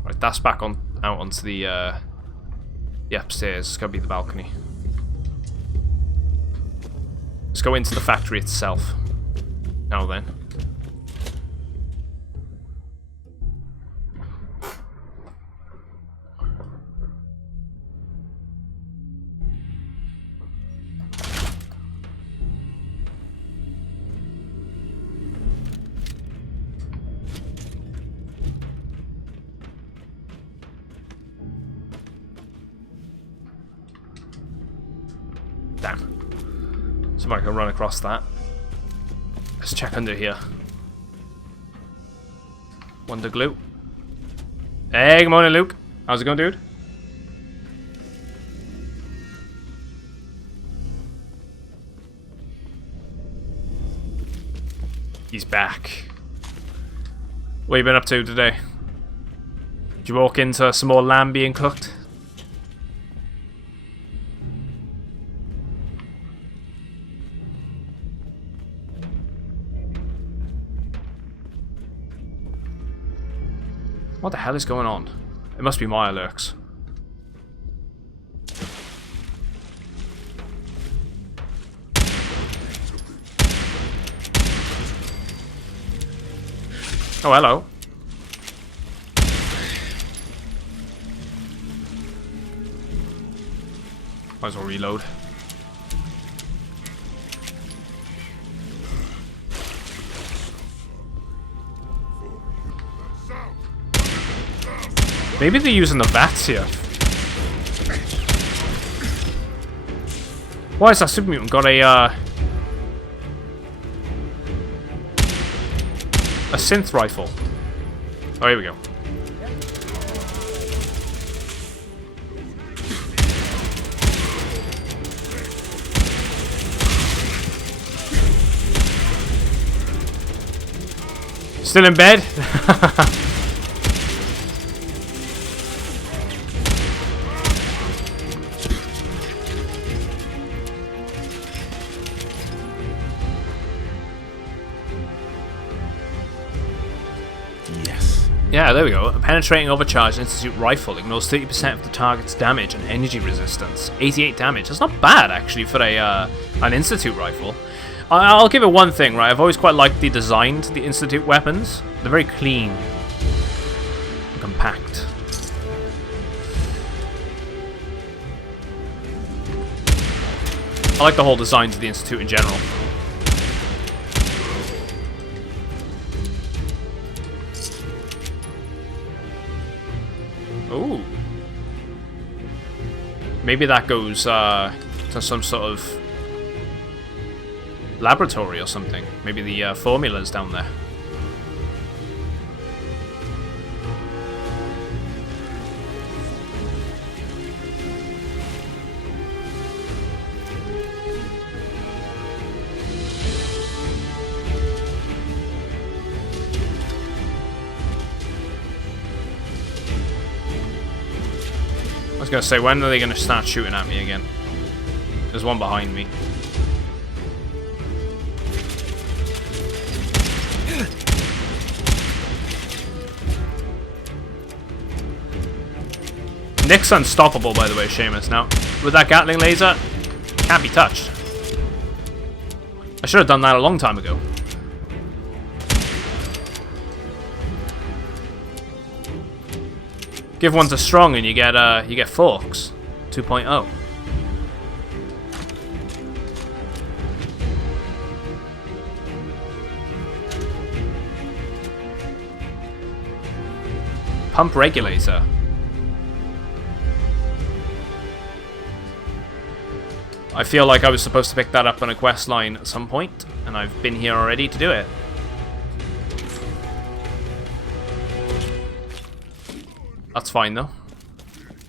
Right, that's back out onto the upstairs. It's gotta be the balcony. Let's go into the factory itself. Now then. Damn. Somebody can run across that. Let's check under here. Wonder glue. Hey, good morning, Luke. How's it going, dude? He's back. What have you been up to today? Did you walk into some more lamb being cooked? What the hell is going on? It must be my lurks. Oh, hello. Might as well reload. Maybe they're using the bats here. Why is that super mutant got a synth rifle? Oh, here we go. Still in bed? Yeah, there we go. A penetrating overcharged Institute rifle ignores 30% of the target's damage and energy resistance. 88 damage. That's not bad, actually, for a an Institute rifle. I'll give it one thing, right? I've always quite liked the design to the Institute weapons. They're very clean and compact. I like the whole design to the Institute in general. Ooh. Maybe that goes to some sort of laboratory or something. Maybe the formula's down there. I was gonna say, when are they gonna start shooting at me again? There's one behind me. Nick's unstoppable, by the way, Seamus. Now, with that Gatling laser, can't be touched. I should have done that a long time ago. Give one to Strong and you get Forks 2.0. Pump regulator. I feel like I was supposed to pick that up on a quest line at some point, and I've been here already to do it. That's fine though.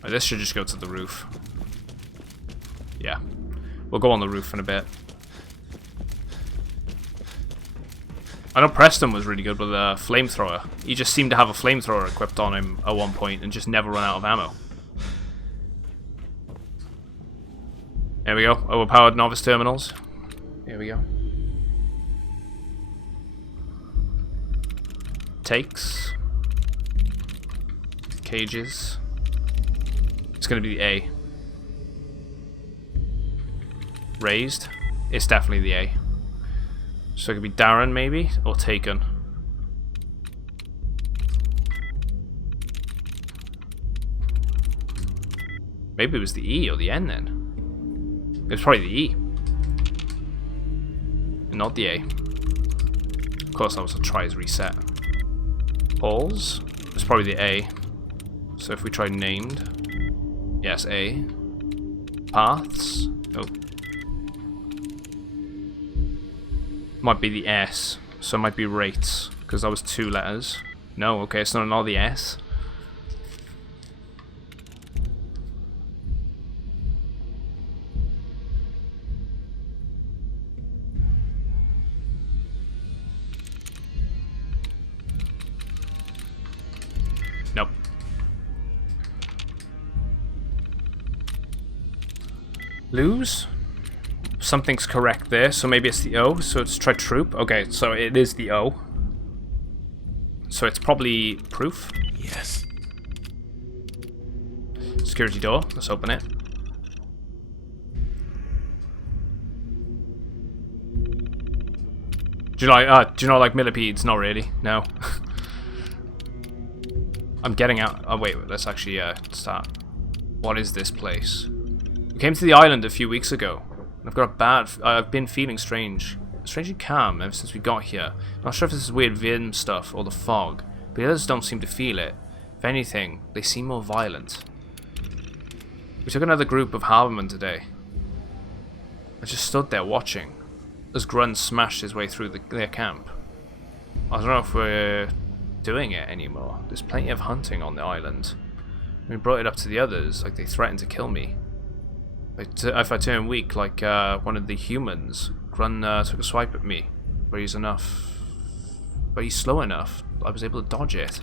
Right, this should just go to the roof. Yeah. We'll go on the roof in a bit. I know Preston was really good with a flamethrower. He just seemed to have a flamethrower equipped on him at one point and just never run out of ammo. There we go. Overpowered novice terminals. Here we go. Takes. Cages. It's going to be the A. Raised. It's definitely the A. So it could be Darren maybe, or Taken. Maybe it was the E or the N then. It was probably the E. And not the A. Of course that was a tries reset. Balls. It's probably the A. So if we try named. Yes, A. Paths. Oh. Might be the S, so it might be rates, because that was 2 letters. No, okay, it's not the S. Nope. Lose? Something's correct there, so maybe it's the O, so let's try troop. Okay, so it is the O. So it's probably proof. Yes. Security door, let's open it. Do you not like millipedes? Not really, no. I'm getting out. Oh wait, let's actually start. What is this place? We came to the island a few weeks ago. I've got a bad. I've been feeling strangely calm ever since we got here. Not sure if this is weird Vim stuff or the fog, but the others don't seem to feel it. If anything, they seem more violent. We took another group of harbormen today. I just stood there watching as Grun smashed his way through their camp. I don't know if we're doing it anymore. There's plenty of hunting on the island. We brought it up to the others, like they threatened to kill me. If I turn weak, like one of the humans, Grun took a swipe at me, but he's slow enough. I was able to dodge it.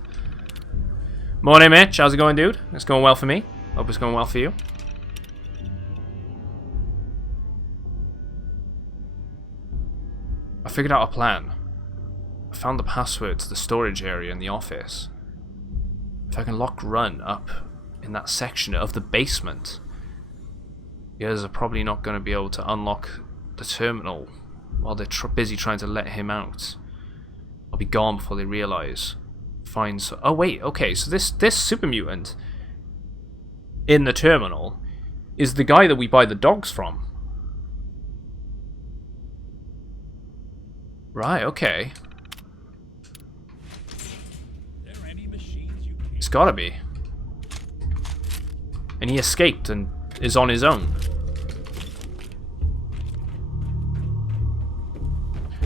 Morning, Mitch. How's it going, dude? It's going well for me. Hope it's going well for you. I figured out a plan. I found the password to the storage area in the office. If I can lock Grun up in that section of the basement, the others are probably not going to be able to unlock the terminal while they're busy trying to let him out. I'll be gone before they realize. Oh wait, okay, so this super mutant in the terminal is the guy that we buy the dogs from. Right, okay. It's gotta be. And he escaped and is on his own.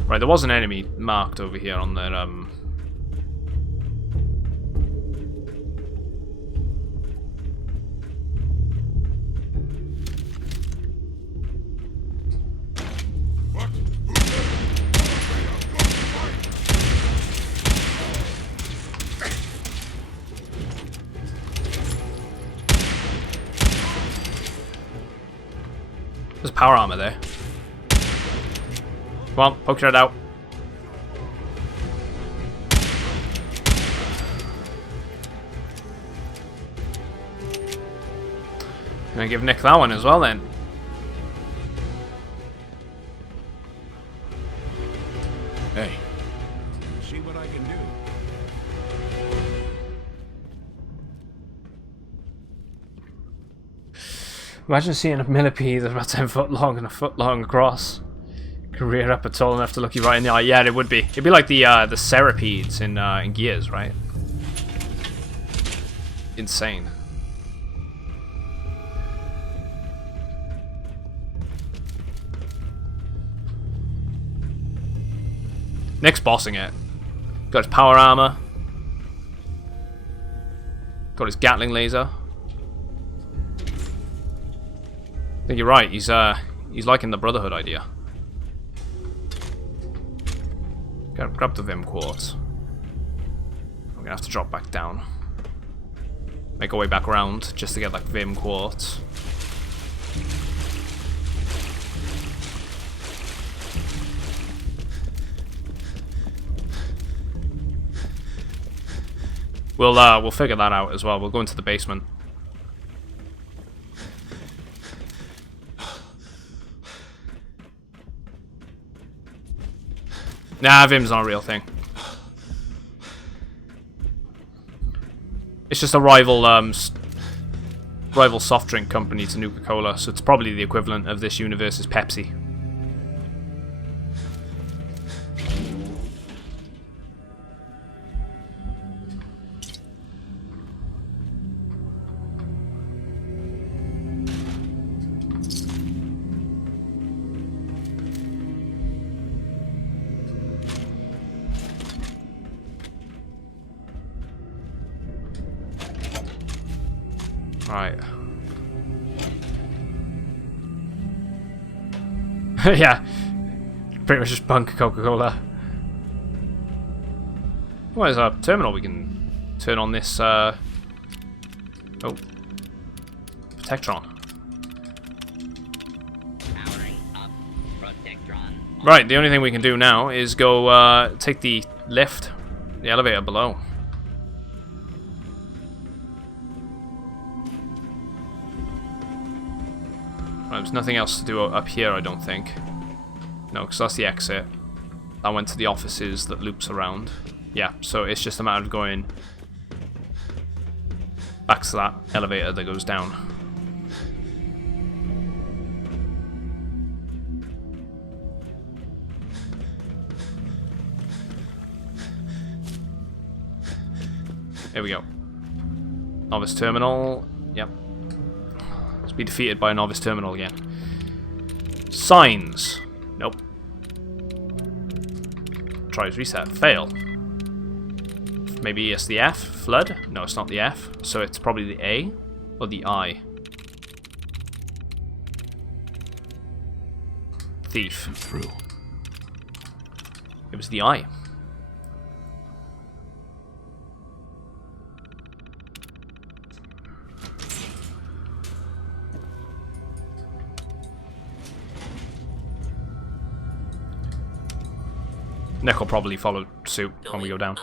Right, there was an enemy marked over here on that There's power armor there. Come on, poke your head out. Gonna give Nick that one as well then. Hey. See what I can do. Imagine seeing a millipede that's about 10 foot long and a foot long across. Could rear up and tall enough to look you right in the eye. Yeah, it would be. It'd be like the Cerapedes in Gears, right? Insane. Nick's bossing it. Got his power armor. Got his Gatling laser. I think you're right. He's liking the Brotherhood idea. Grab the Vim quartz. We're gonna have to drop back down. Make our way back around just to get like Vim quartz. We'll figure that out as well. We'll go into the basement. Nah, Vim's not a real thing. It's just a rival soft drink company to Nuka-Cola, so it's probably the equivalent of this universe's Pepsi. Right. Yeah. Pretty much just bunk Coca-Cola. Well, there's a terminal we can turn on this, oh. Protectron. Right, the only thing we can do now is go, take the lift, the elevator below. There's nothing else to do up here, I don't think. No, because that's the exit. I went to the offices that loops around. Yeah, so it's just a matter of going back to that elevator that goes down. Here we go. Novice terminal. Yep. Be defeated by a novice terminal again. Signs. Nope. Tries reset. Fail. Maybe it's the F. Flood. No, it's not the F. So it's probably the A or the I. Thief. I'm through. It was the I. Nick will probably follow suit when we go down.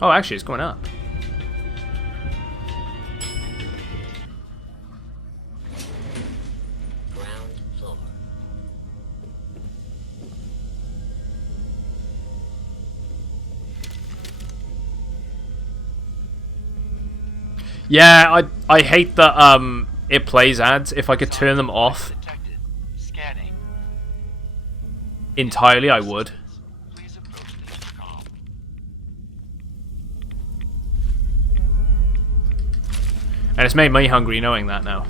Oh, actually, it's going up. Ground floor. Yeah, I hate that it plays ads. If I could turn them off entirely, I would. And it's made me hungry knowing that now.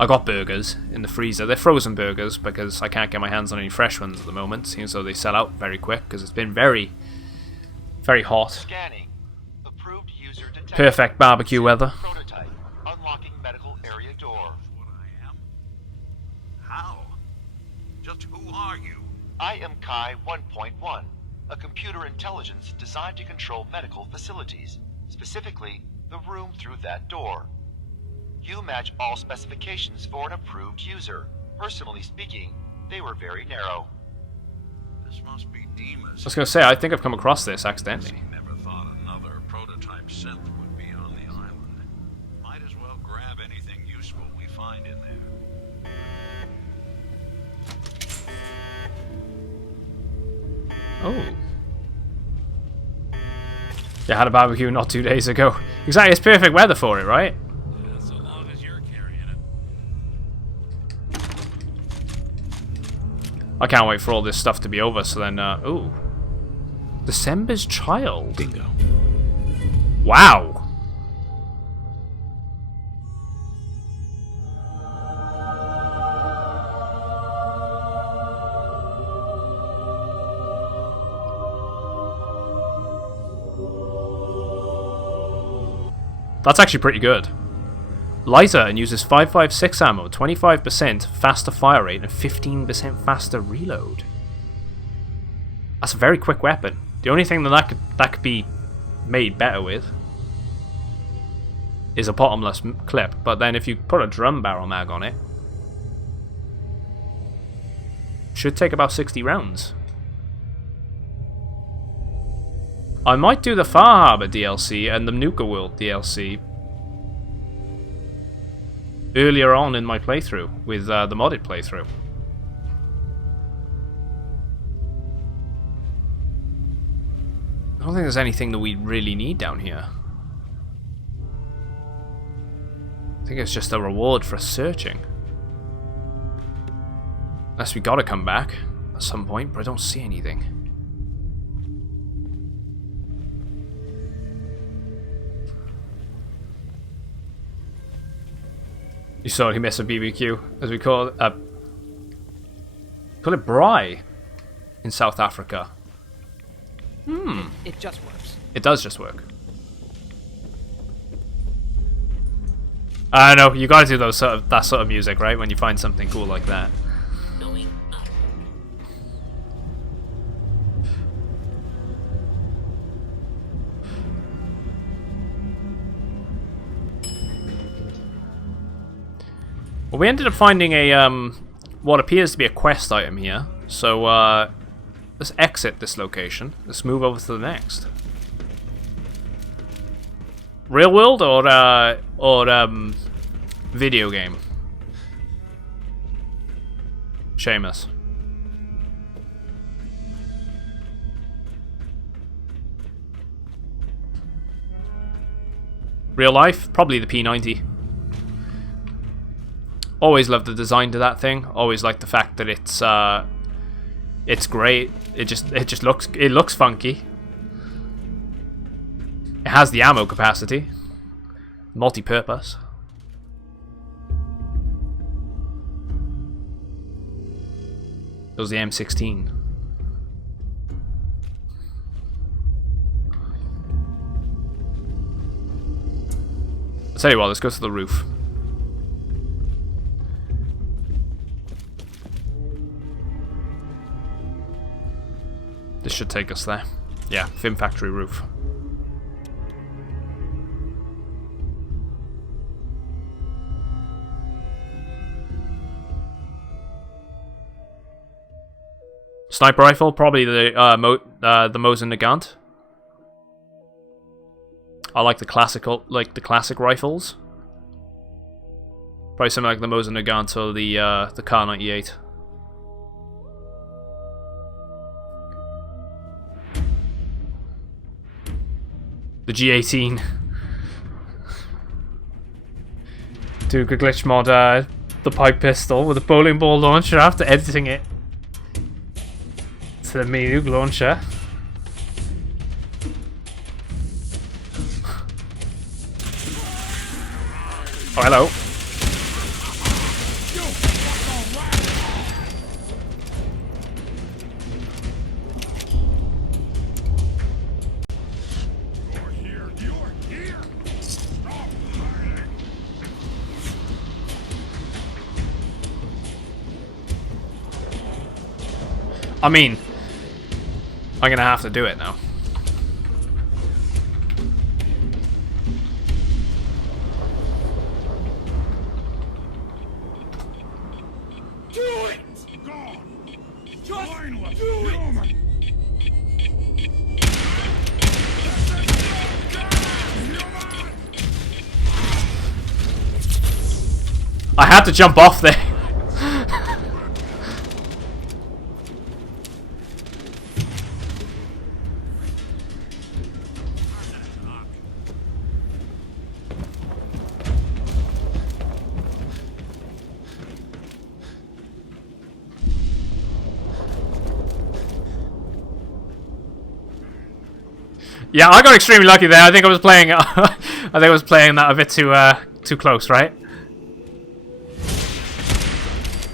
I got burgers in the freezer. They're frozen burgers because I can't get my hands on any fresh ones at the moment, seeing so they sell out very quick because it's been very, very hot. Perfect barbecue weather. Prototype. Unlocking medical area door. What I am? How? Just who are you? I am Kai 1.1, a computer intelligence designed to control medical facilities, specifically the room through that door. You match all specifications for an approved user. Personally speaking, they were very narrow. This must be Demas. I was going to say, I think I've come across this accidentally. Never thought another prototype synth would be on the island. Might as well grab anything useful we find in there. Oh. Yeah, I had a barbecue not 2 days ago. Exactly, it's perfect weather for it, right? Yeah, so long as you're carrying it. I can't wait for all this stuff to be over, so then, ooh. December's Child. Bingo. Wow. That's actually pretty good. Lighter and uses 5.56 ammo, 25% faster fire rate, and 15% faster reload. That's a very quick weapon. The only thing that could be made better with is a bottomless clip. But then if you put a drum barrel mag on it, should take about 60 rounds. I might do the Far Harbor DLC and the Nuka World DLC earlier on in my playthrough with the modded playthrough. I don't think there's anything that we really need down here. I think it's just a reward for searching. Unless we gotta come back at some point, but I don't see anything. You sorely miss a BBQ, as we call it. Call it braai in South Africa. It just works. It does just work. I know, you gotta do that sort of music, right? When you find something cool like that. Well, we ended up finding a what appears to be a quest item here. So let's exit this location. Let's move over to the next. Real world or video game? Seamus. Real life? Probably the P90. Always loved the design to that thing. Always liked the fact that it's great. It looks funky. It has the ammo capacity. Multi-purpose. It was the M16. I'll tell you what, let's go to the roof. This should take us there. Yeah, Film Factory roof. Sniper rifle, probably the Mosin Nagant. I like the classic rifles. Probably something like the Mosin Nagant or the Kar-98. The G18. Do a glitch mod the pipe pistol with a bowling ball launcher after editing it to the Minu launcher. Oh, hello. I mean, I'm gonna have to do it now. Do it! Gone! Just do it! I had to jump off there. Yeah, I got extremely lucky there. I think I was playing. That a bit too close, right?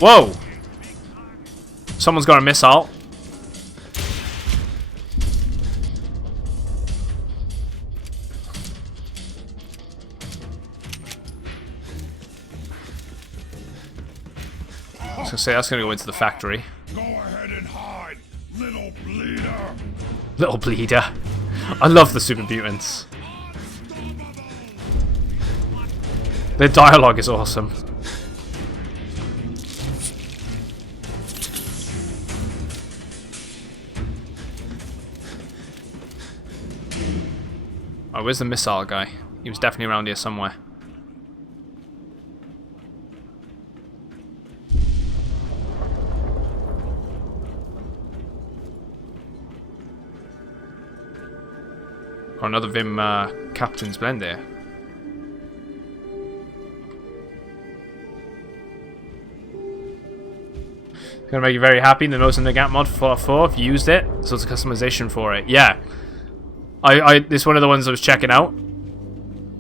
Whoa! Someone's got a missile. I was gonna say that's gonna go into the factory. Go ahead and hide, little bleeder. Little bleeder. I love the super mutants. Their dialogue is awesome. Oh, where's the missile guy? He was definitely around here somewhere. Got another Vim Captain's Blend there. It's gonna make you very happy. The Mosin Nagant mod for Fallout 4. If you used it, so it's a customization for it. Yeah, this is one of the ones I was checking out.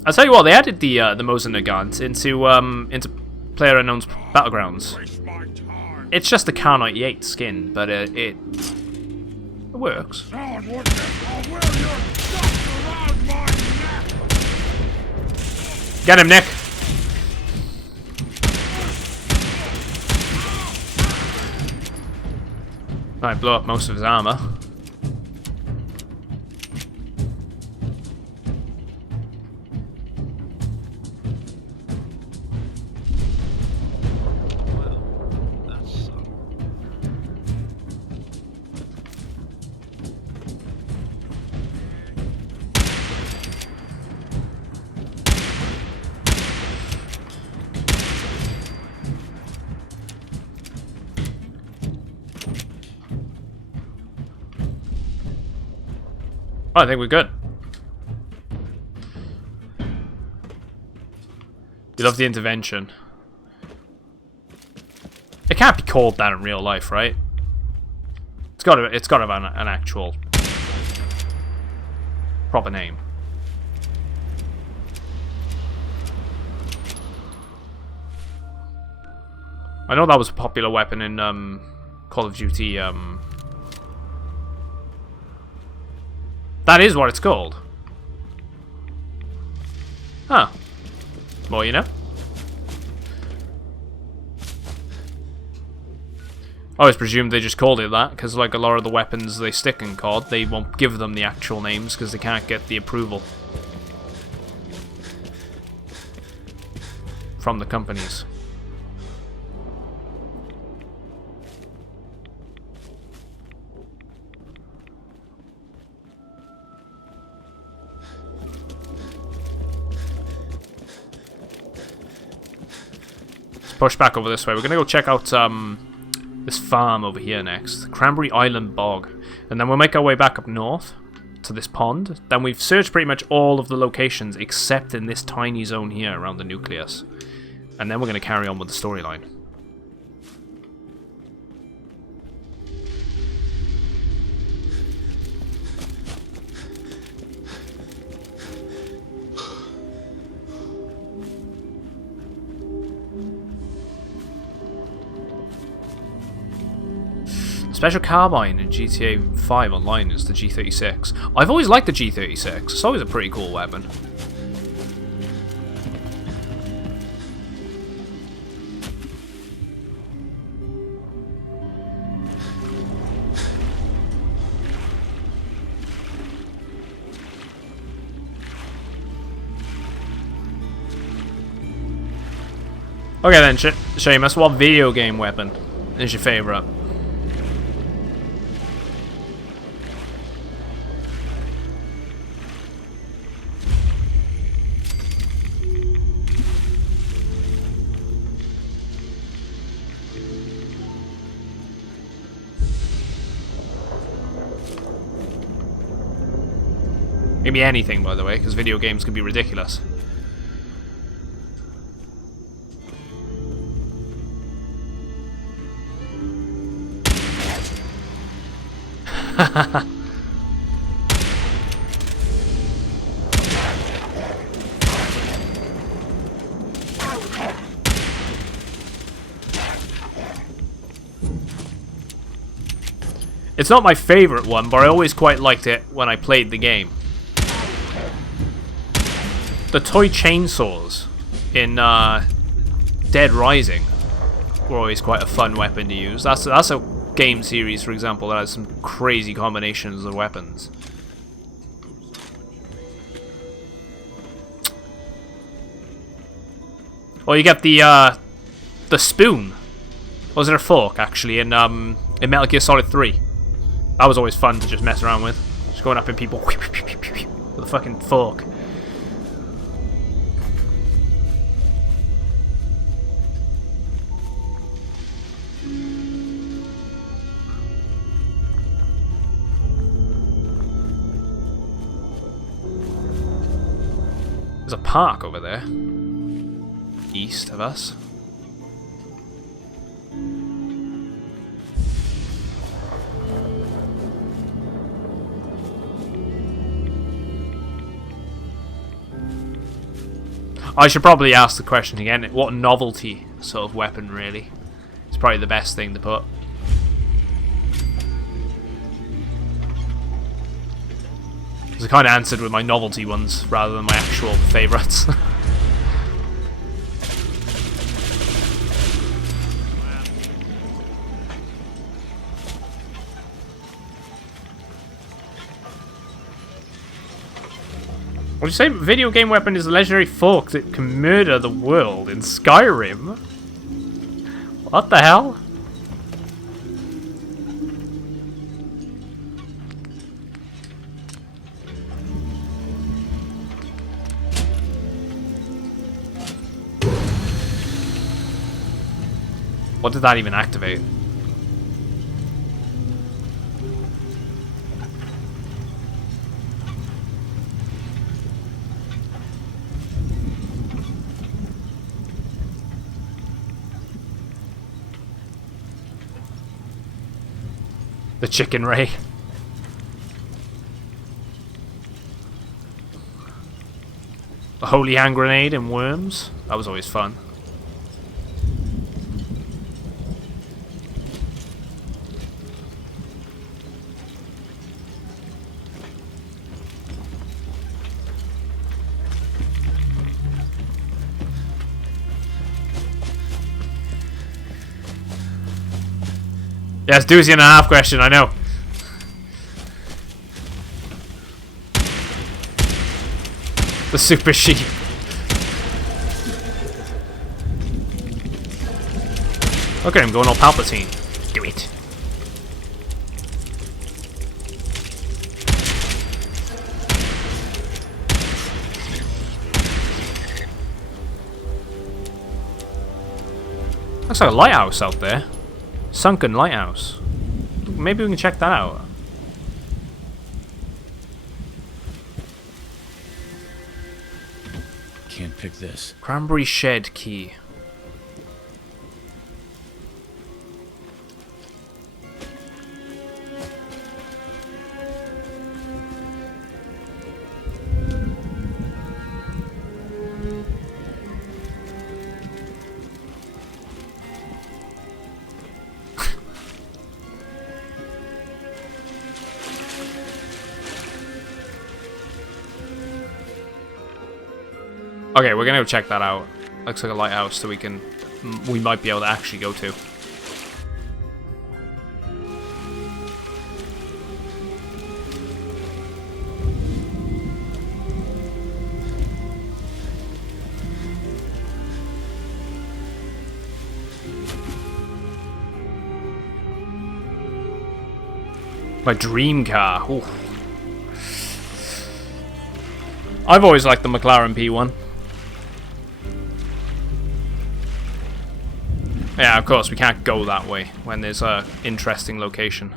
I'll tell you what, they added the Mosin Nagant into PlayerUnknown's Battlegrounds. It's just the Car 98 skin, but it works. Get him, Nick! Might blow up most of his armor. Oh, I think we're good. You love the intervention. It can't be called that in real life, right? It's got to have an actual proper name. I know that was a popular weapon in Call of Duty. That is what it's called. Huh. More you know. I always presumed they just called it that, because like a lot of the weapons they stick in COD, they won't give them the actual names because they can't get the approval from the companies. Push back over this way. We're gonna go check out this farm over here next, Cranberry Island Bog, and then we'll make our way back up north to this pond. Then we've searched pretty much all of the locations except in this tiny zone here around the nucleus, and then we're gonna carry on with the storyline. Special carbine in GTA 5 Online is the G36. I've always liked the G36. It's always a pretty cool weapon. Okay then, Seamus, what video game weapon is your favourite? It can be anything, by the way, because video games can be ridiculous. It's not my favorite one, but I always quite liked it when I played the game. The toy chainsaws in Dead Rising were always quite a fun weapon to use. That's a game series, for example, that has some crazy combinations of weapons. Or you get the spoon. Or was it a fork, actually, in Metal Gear Solid 3? That was always fun to just mess around with. Just going up in people with a fucking fork. There's a park over there. East of us. I should probably ask the question again. What novelty sort of weapon, really? It's probably the best thing to put. Because I kind of answered with my novelty ones rather than my actual favourites. What did you say? Video game weapon is a legendary fork that can murder the world in Skyrim? What the hell? What did that even activate? The chicken ray. A holy hand grenade and worms. That was always fun. Yes, doozy and a half question, I know. The super sheep. Look at him going all Palpatine. Do it. Looks like a lighthouse out there. Sunken lighthouse. Maybe we can check that out. Can't pick this. Cranberry Shed key. Okay, we're gonna go check that out. Looks like a lighthouse that we might be able to actually go to. My dream car. Ooh. I've always liked the McLaren P1. Yeah, of course, we can't go that way when there's a interesting location.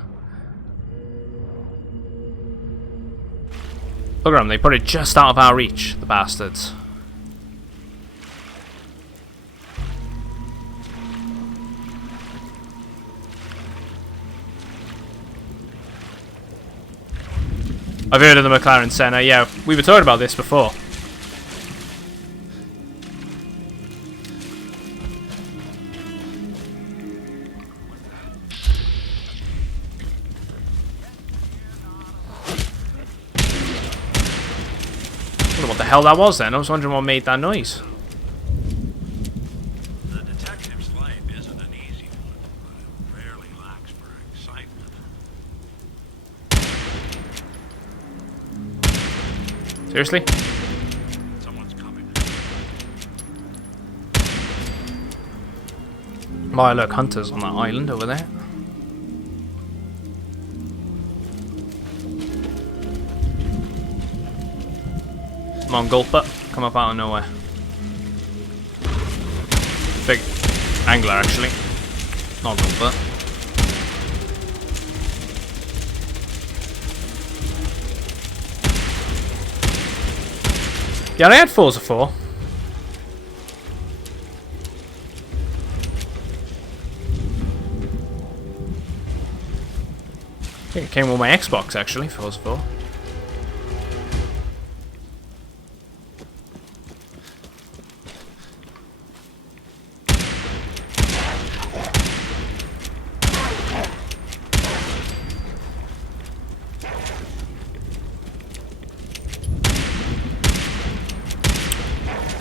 Look at them, they put it just out of our reach, the bastards. I've heard of the McLaren Senna, yeah, we were talking about this before. What the hell that was then? I was wondering what made that noise. The detective's life isn't an Seriously? Someone's coming. Oh, look, hunters on that island over there. Come on, Gulper. Come up out of nowhere. Big angler, actually. Not Gulper. Yeah, they had 4s of 4. Yeah, it came with my Xbox, actually, 4s of 4.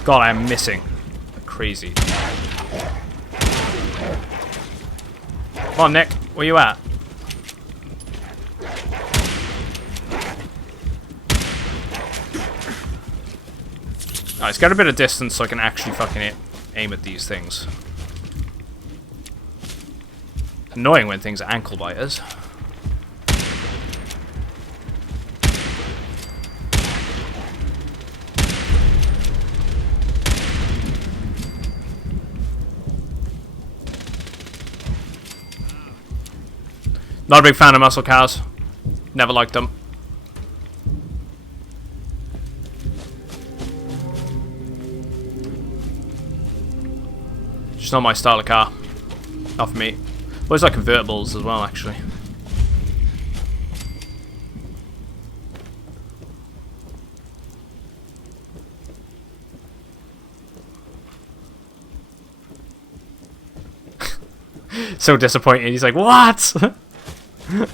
God, I am missing. Crazy. Come on, Nick. Where you at? Alright, it's got a bit of distance so I can actually fucking aim at these things. Annoying when things are ankle biters. Not a big fan of muscle cars. Never liked them. Just not my style of car. Not for me. Always like convertibles as well, actually. So disappointed. He's like, what? I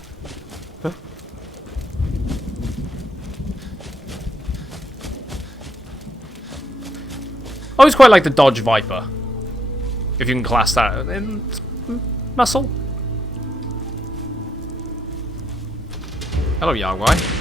always quite like the Dodge Viper, if you can class that in muscle. Hello, Yagwai.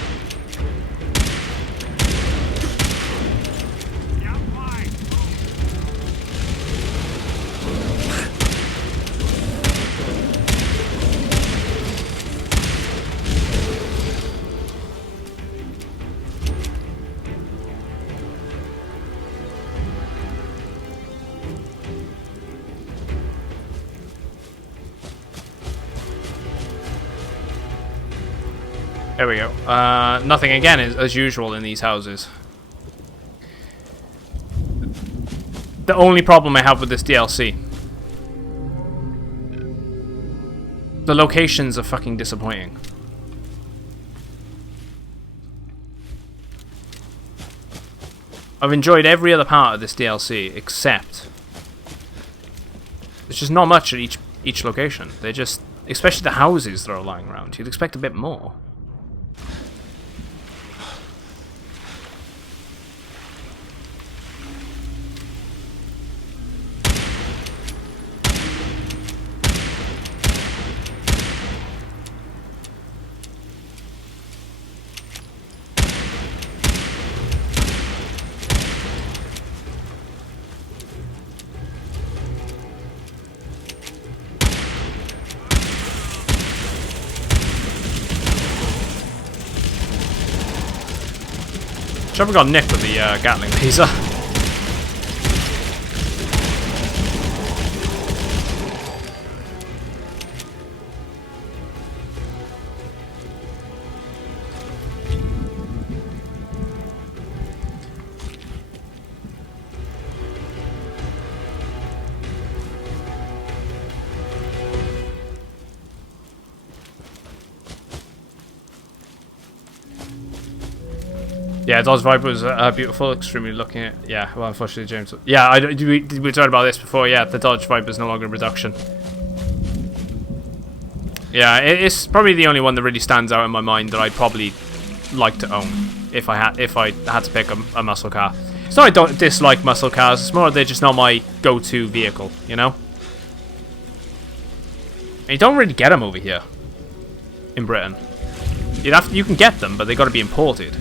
There we go. Nothing again as usual in these houses. The only problem I have with this DLC. The locations are fucking disappointing. I've enjoyed every other part of this DLC except there's just not much at each location. They're just, especially the houses that are lying around. You'd expect a bit more. Should have got Nick with the Gatling laser. Yeah, Dodge Viper was beautiful, extremely looking at. Yeah, well, unfortunately, James. Yeah, we talked about this before. Yeah, the Dodge Viper is no longer in production. Yeah, it's probably the only one that really stands out in my mind that I'd probably like to own if I had to pick a muscle car. It's not I don't dislike muscle cars. It's more they're just not my go-to vehicle. You know. And you don't really get them over here in Britain. You can get them, but they got to be imported.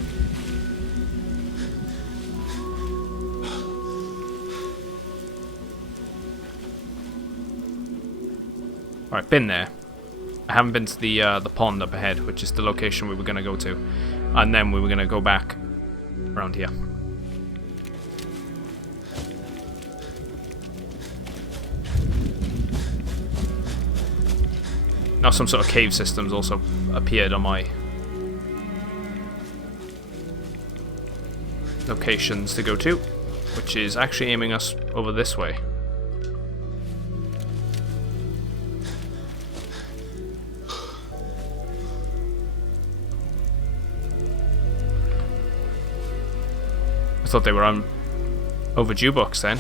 Alright, been there. I haven't been to the pond up ahead, which is the location we were going to go to. And then we were going to go back around here. Now some sort of cave systems also appeared on my locations to go to, which is actually aiming us over this way. I thought they were overdue books then.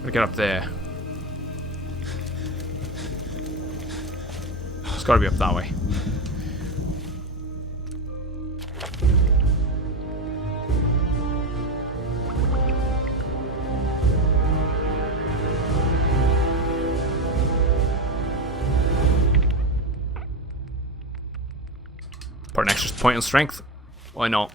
Gotta get up there. It's gotta be up that way. Put an extra point on strength. Why not?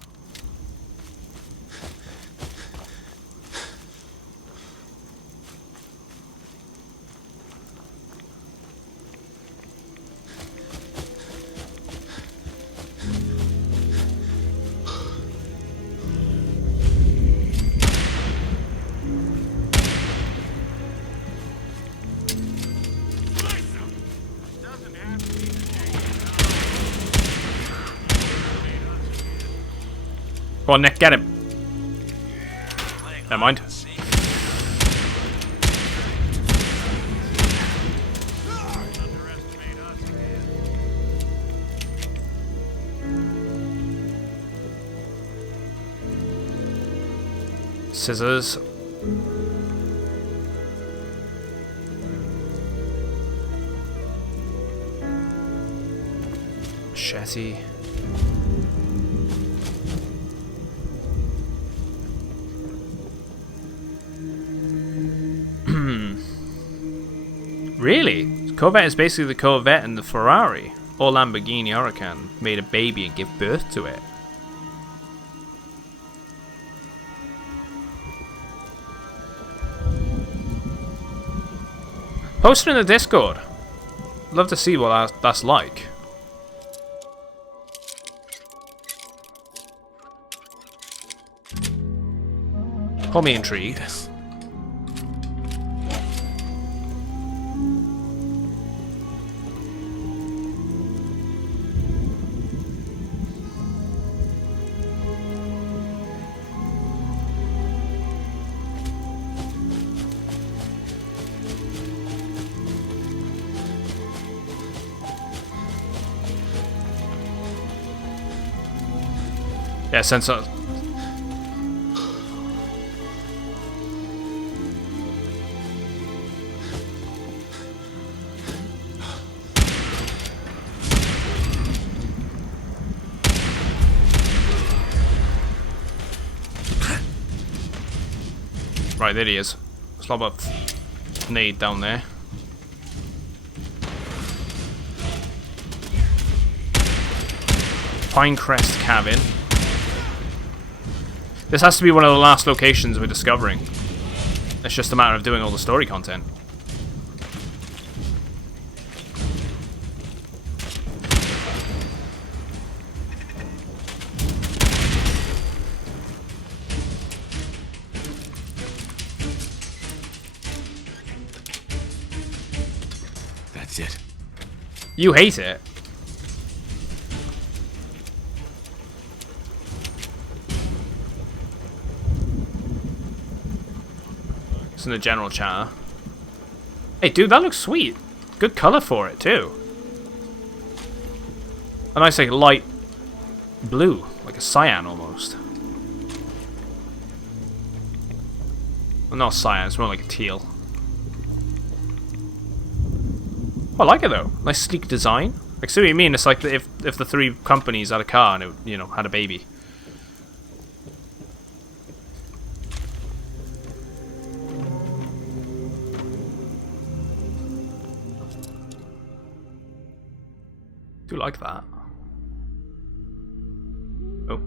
Go on, Nick, get him. Never mind. Scissors. Machete. Really? Corvette is basically the Corvette and the Ferrari. Or Lamborghini Huracan made a baby and give birth to it. Post it in the Discord. Love to see what that's like. Hold me intrigued. Yeah, sensor. Right, there he is. Slob up nade down there. Pinecrest Cabin. This has to be one of the last locations we're discovering. It's just a matter of doing all the story content. That's it. You hate it. It's in the general chat. Hey, dude, that looks sweet. Good color for it too. A nice, like, light blue, like a cyan almost. Well, not cyan. It's more like a teal. Oh, I like it though. Nice sleek design. Like, see what you mean? It's like if the three companies had a car and it, you know, had a baby. Do like that. Oh.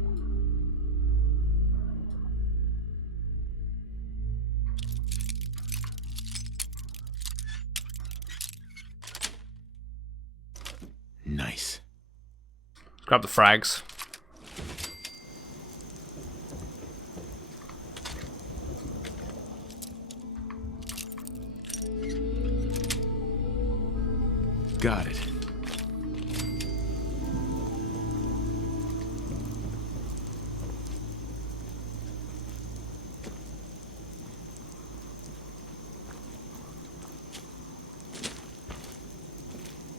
Grab the frags. Got it.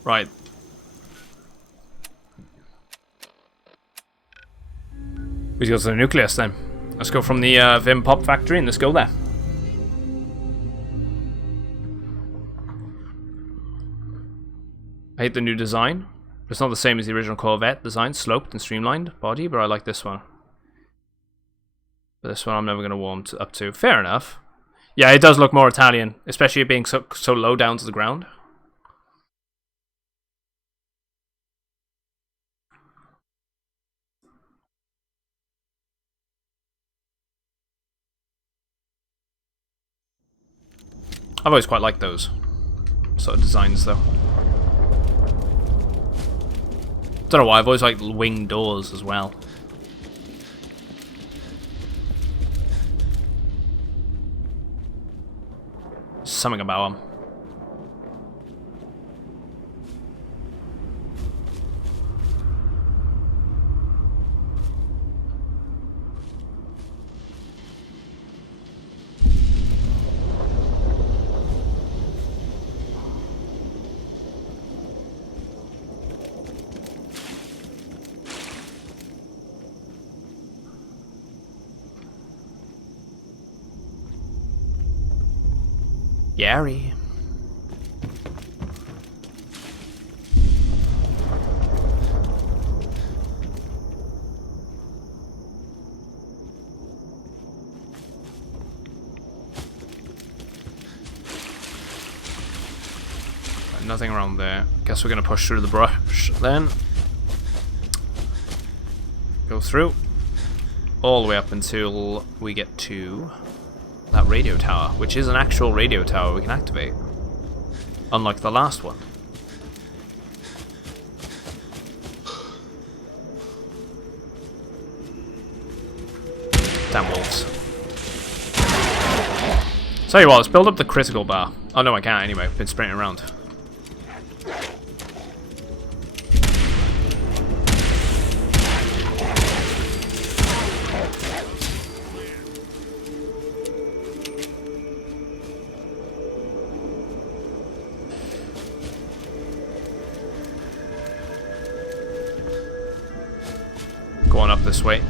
Right. We go to the nucleus then. Let's go from the Vim Pop factory and let's go there. I hate the new design. It's not the same as the original Corvette design, sloped and streamlined body, but I like this one. But this one I'm never going to warm up to. Fair enough. Yeah, it does look more Italian, especially it being so low down to the ground. I've always quite liked those sort of designs, though. Don't know why, I've always liked wing doors as well. Something about them. Gary. Nothing around there. Guess we're gonna push through the brush then. Go through. All the way up until we get to that radio tower, which is an actual radio tower we can activate. Unlike the last one. Damn wolves. Tell you what, let's build up the critical bar. Oh no, I can't anyway. I've been sprinting around. Going up this way.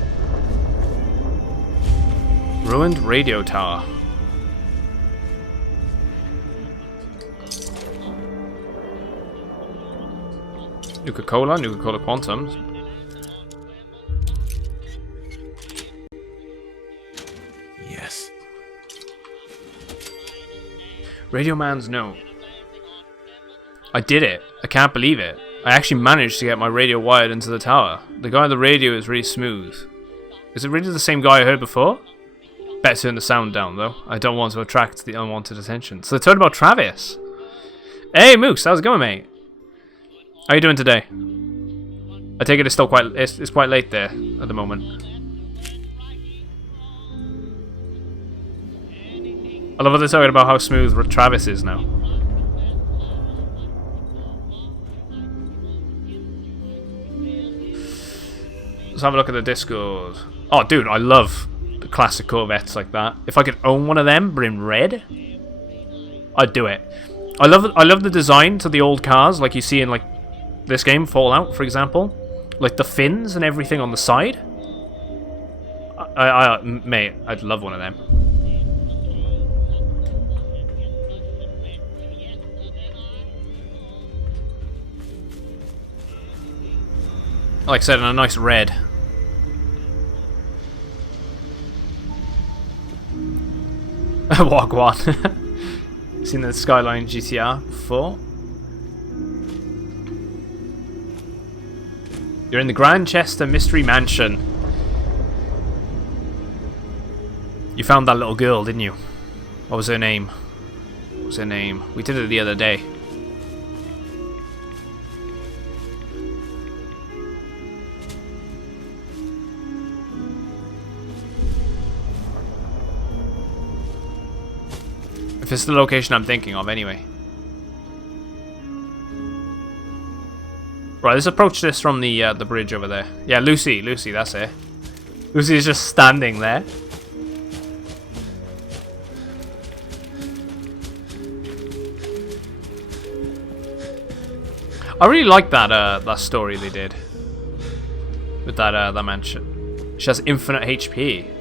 Ruined radio tower. Nuka-Cola, Nuka-Cola Quantums. Yes. Radio Man's note. I did it. I can't believe it. I actually managed to get my radio wired into the tower. The guy on the radio is really smooth. Is it really the same guy I heard before? Better turn the sound down though. I don't want to attract the unwanted attention. So they told about Travis. Hey Moose, how's it going, mate? How you doing today? I take it it's still quite it's quite late there at the moment. I love what they're talking about how smooth Travis is now. Let's have a look at the Discord. Oh, dude, I love the classic Corvettes like that. If I could own one of them, but in red, I'd do it. I love the design to the old cars, like you see in like this game, Fallout, for example, like the fins and everything on the side. Mate, I'd love one of them. Like I said, in a nice red. Walk one. Seen the Skyline GTR before? You're in the Grandchester Mystery Mansion. You found that little girl, didn't you? What was her name? What was her name? We did it the other day. If it's the location I'm thinking of, anyway. Right, let's approach this from the bridge over there. Yeah, Lucy, that's it. Lucy is just standing there. I really like that that story they did with that mansion. She has infinite HP.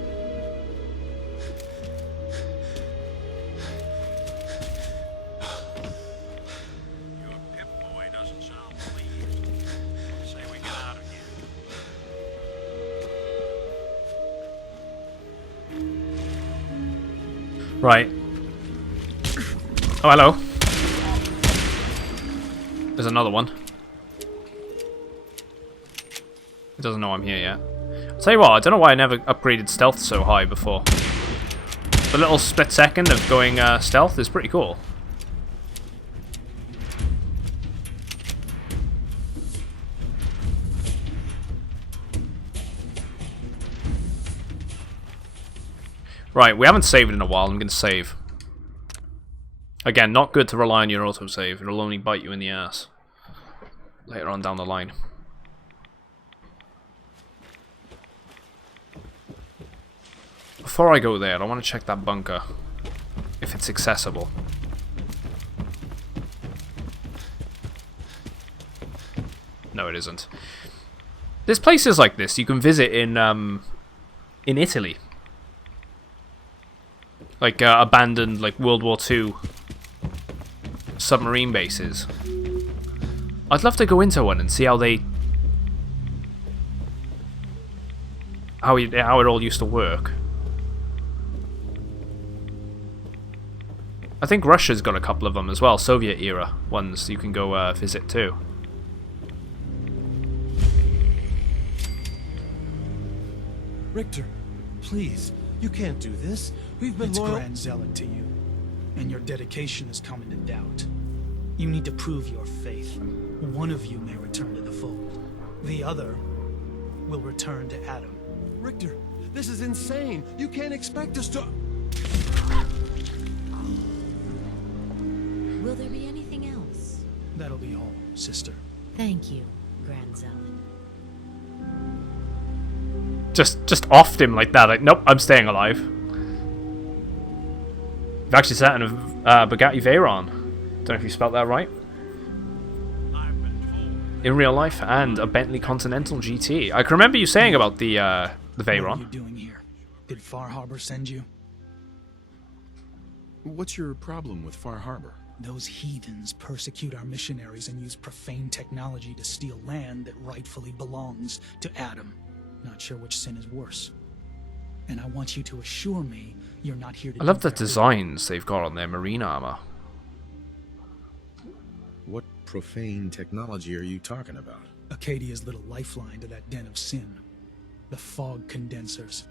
Your Pip-Boy doesn't sound pleased. Say we get out of here. Right. Oh, hello. There's another one. It doesn't know I'm here yet. I'll tell you what, I don't know why I never upgraded stealth so high before. The little split second of going stealth is pretty cool. Right, we haven't saved in a while. I'm going to save. Again, not good to rely on your autosave. It'll only bite you in the ass later on down the line. Before I go there, I want to check that bunker, if it's accessible. No, it isn't. There's places like this you can visit in Italy. Like abandoned, like World War II submarine bases. I'd love to go into one and see how they, how it all used to work. I think Russia's got a couple of them as well, Soviet era ones you can go visit too. Richter, please, you can't do this. We've been loyal. It's Grand Zealot to you, and your dedication has come into doubt. You need to prove your faith. One of you may return to the fold. The other will return to Adam. Richter, this is insane. You can't expect us to... Will there be anything else? That'll be all, sister. Thank you, Grand Zealot. Just offed him like that. Like, nope, I'm staying alive. You've actually sat in a Bugatti Veyron. Don't know if you spelled that right. In real life, and a Bentley Continental GT. I can remember you saying about the Veyron. What are you doing here? Did Far Harbor send you? What's your problem with Far Harbor? Those heathens persecute our missionaries and use profane technology to steal land that rightfully belongs to Adam. Not sure which sin is worse. And I want you to assure me you're not here to... I love the designs they've got on their marine armor. What profane technology are you talking about? Acadia's little lifeline to that den of sin. The fog condensers.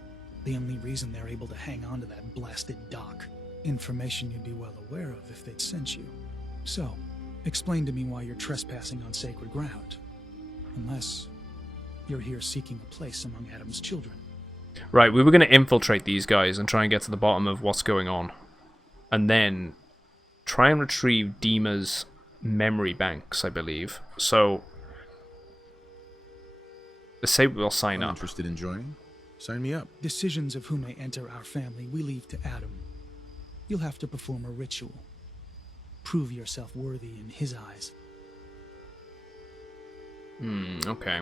The only reason they're able to hang on to that blasted dock. Information you'd be well aware of if they'd sent you. So, explain to me why you're trespassing on sacred ground. Unless you're here seeking a place among Adam's children. Right, we were going to infiltrate these guys and try and get to the bottom of what's going on. And then try and retrieve Dima's memory banks, I believe. So, let's say we'll sign up. Interested in joining? Sign me up. Decisions of who may enter our family we leave to Adam. You'll have to perform a ritual. Prove yourself worthy in his eyes. Okay.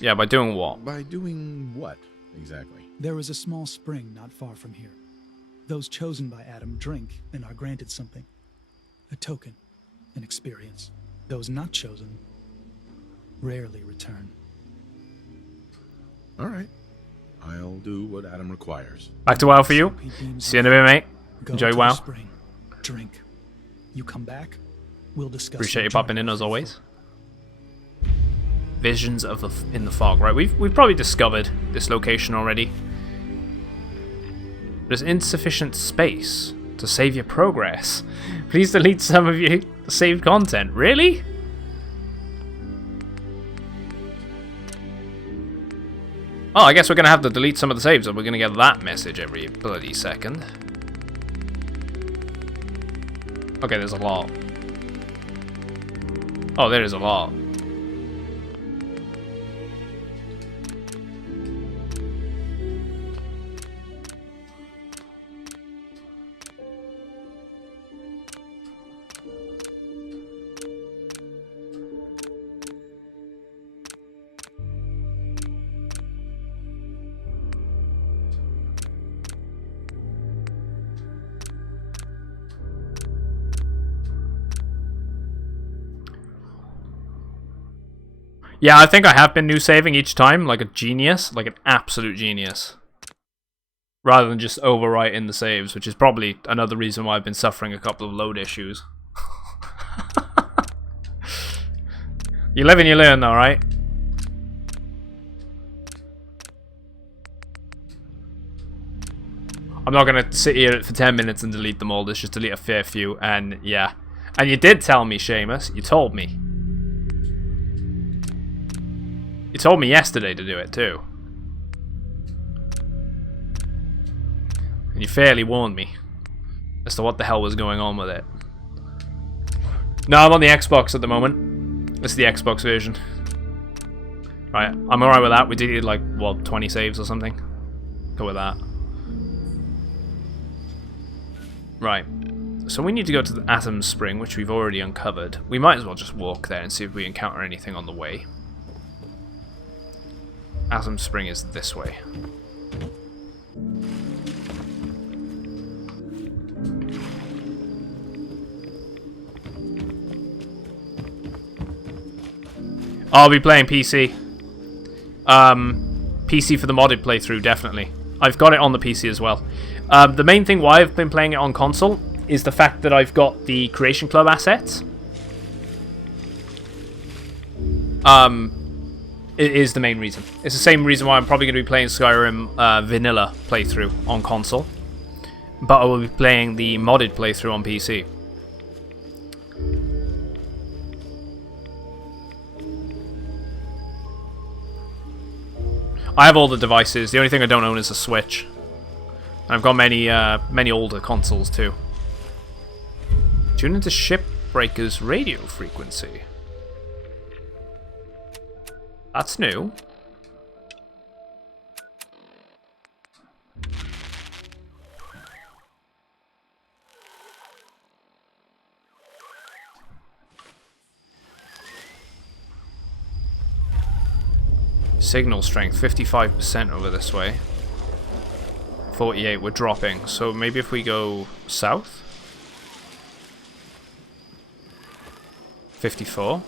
Yeah, by doing what? By doing what, exactly? There is a small spring not far from here. Those chosen by Adam drink and are granted something. A token, an experience. Those not chosen rarely return. All right. I'll do what Adam requires. Back to WoW for you. See you in a bit, mate. Enjoy WoW. Spring, drink. You come back, we'll discuss. Appreciate you popping in as always. Visions of in the fog. Right, we've probably discovered this location already. There's insufficient space to save your progress. Please delete some of your saved content. Really? Oh, I guess we're going to have to delete some of the saves, and we're going to get that message every bloody second. Okay, there's a lot. Oh, there is a lot. Yeah, I think I have been new saving each time, like a genius, like an absolute genius. Rather than just overwriting the saves, which is probably another reason why I've been suffering a couple of load issues. You live and you learn though, right? I'm not going to sit here for 10 minutes and delete them all, let's just delete a fair few, and yeah. And you did tell me, Seamus, you told me. You told me yesterday to do it too. And you fairly warned me as to what the hell was going on with it. No, I'm on the Xbox at the moment. This is the Xbox version. Right, I'm alright with that. We did like, what, 20 saves or something? Go with that. Right. So we need to go to the Atom Spring, which we've already uncovered. We might as well just walk there and see if we encounter anything on the way. Atom Spring is this way. I'll be playing PC. PC for the modded playthrough, definitely. I've got it on the PC as well. The main thing why I've been playing it on console is the fact that I've got the Creation Club assets. It is the main reason. It's the same reason why I'm probably going to be playing Skyrim vanilla playthrough on console. But I will be playing the modded playthrough on PC. I have all the devices. The only thing I don't own is a Switch. And I've got many older consoles too. Tune into Shipbreaker's radio frequency. That's new. Signal strength 55% over this way. 48, we're dropping. So maybe if we go south. 54.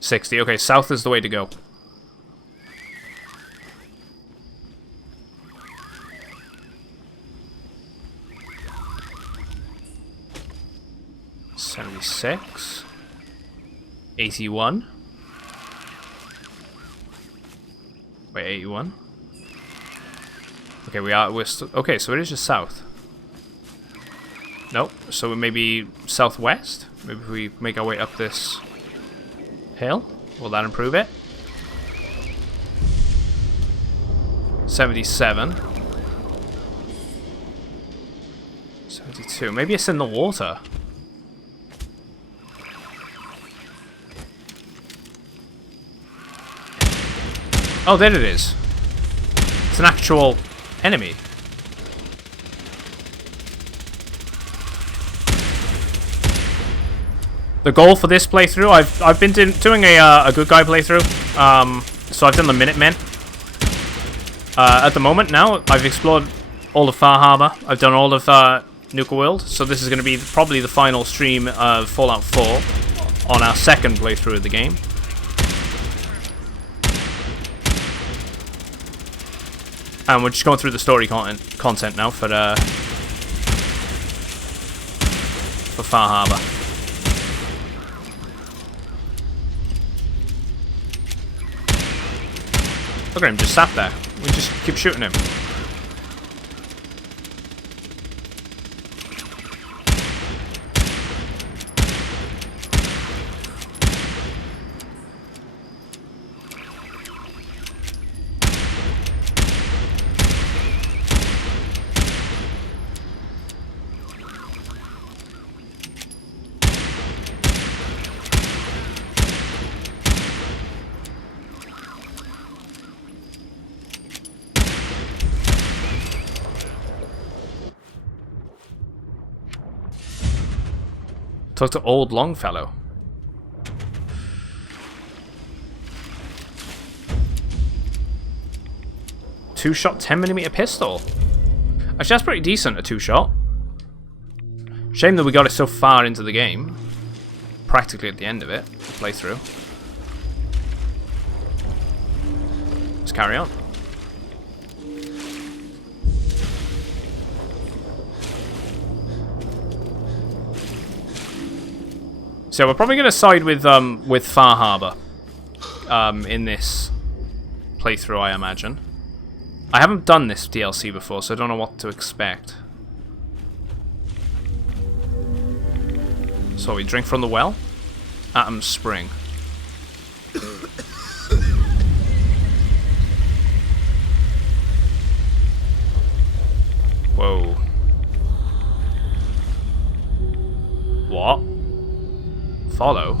60. Okay, south is the way to go. $76. 81. Wait, 81. Okay, we're still okay. So it is just south. Nope. So maybe southwest. Maybe if we make our way up this hill, will that improve it? 77. 72. Maybe it's in the water. Oh, there it is. It's an actual enemy. The goal for this playthrough, I've been doing a good guy playthrough. So I've done the Minutemen. At the moment now, I've explored all of Far Harbor. I've done all of Nuka World. So this is going to be probably the final stream of Fallout 4 on our second playthrough of the game. And we're just going through the story content now for Far Harbor. Look at him, just sat there. We just keep shooting him. Talk to old Longfellow. Two-shot 10mm pistol. Actually, that's pretty decent, a two-shot. Shame that we got it so far into the game. Practically at the end of it, the playthrough. Let's carry on. So we're probably going to side with Far Harbor in this playthrough, I imagine. I haven't done this DLC before, so I don't know what to expect. So we drink from the well. Atom Spring. Whoa. What? Follow?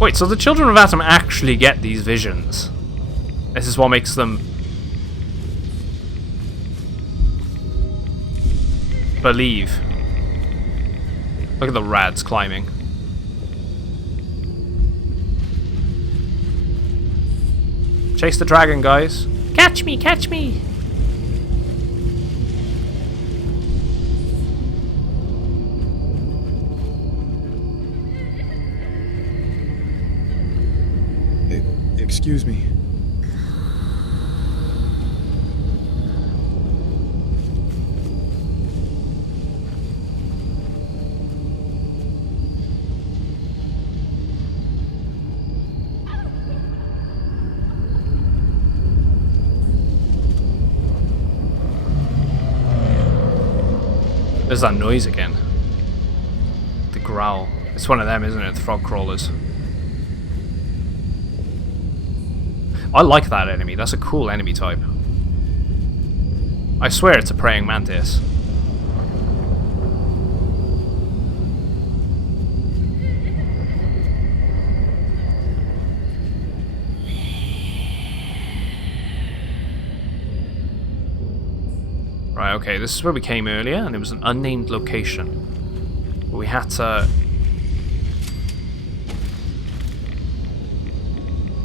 Wait, so the children of Atom actually get these visions? This is what makes them believe. Look at the rads climbing. Chase the dragon, guys. Catch me, catch me! Excuse me. There's that noise again. The growl. It's one of them, isn't it? The frog crawlers. I like that enemy. That's a cool enemy type. I swear it's a praying mantis. Right, okay, this is where we came earlier, and it was an unnamed location. We had to...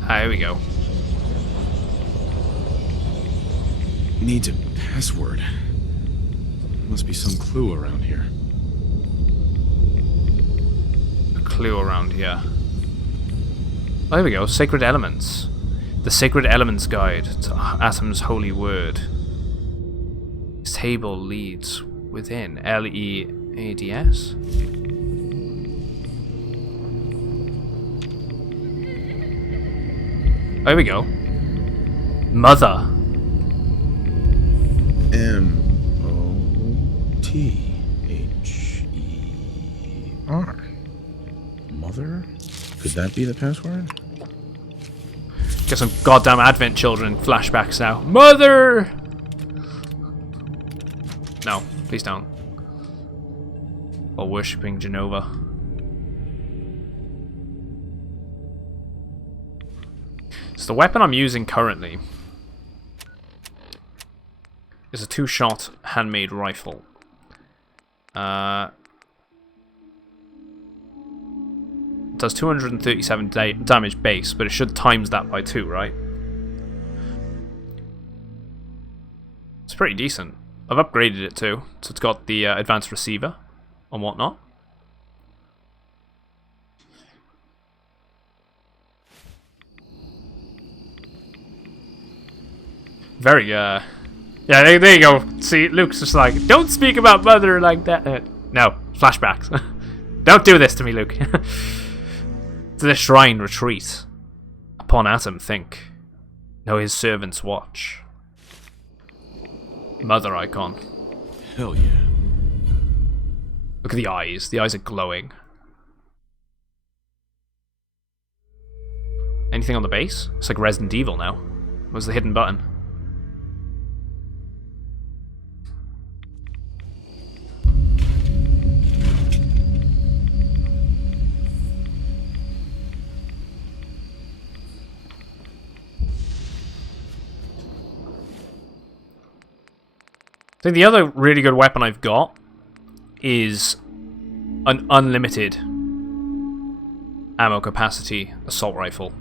Ah, here we go. Needs a password. Must be some clue around here. A clue around here. Oh, here we go. Sacred Elements. The Sacred Elements Guide to Atom's Holy Word. This table leads within. L-E-A-D-S? Oh, here we go. Mother. M-O-T-H-E-R. Mother? Could that be the password? Get some goddamn Advent Children flashbacks now. Mother! No, please don't. While worshipping Genova. So the weapon I'm using currently is a two-shot handmade rifle. It does 237 damage base, but it should times that by 2, right? It's pretty decent. I've upgraded it too, so it's got the advanced receiver and whatnot. Very, yeah, there you go. See, Luke's just like, don't speak about Mother like that. No, flashbacks. Don't do this to me, Luke. To the shrine retreat. Upon Atom think. No, his servants watch. Mother icon. Hell yeah. Look at the eyes. The eyes are glowing. Anything on the base? It's like Resident Evil now. Was the hidden button? I think the other really good weapon I've got is an unlimited ammo capacity assault rifle.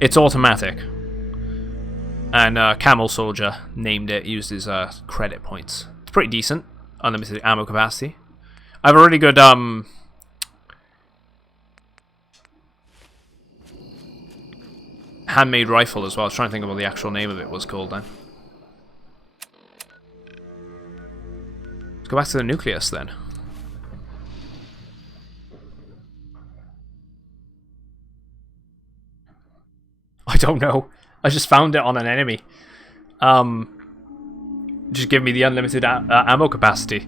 It's automatic. And Camel Soldier named it, used his credit points. It's pretty decent. Unlimited ammo capacity. I have a really good handmade rifle as well. I was trying to think of what the actual name of it was called then. Let's go back to the nucleus then. I don't know. I just found it on an enemy. Just give me the unlimited ammo capacity.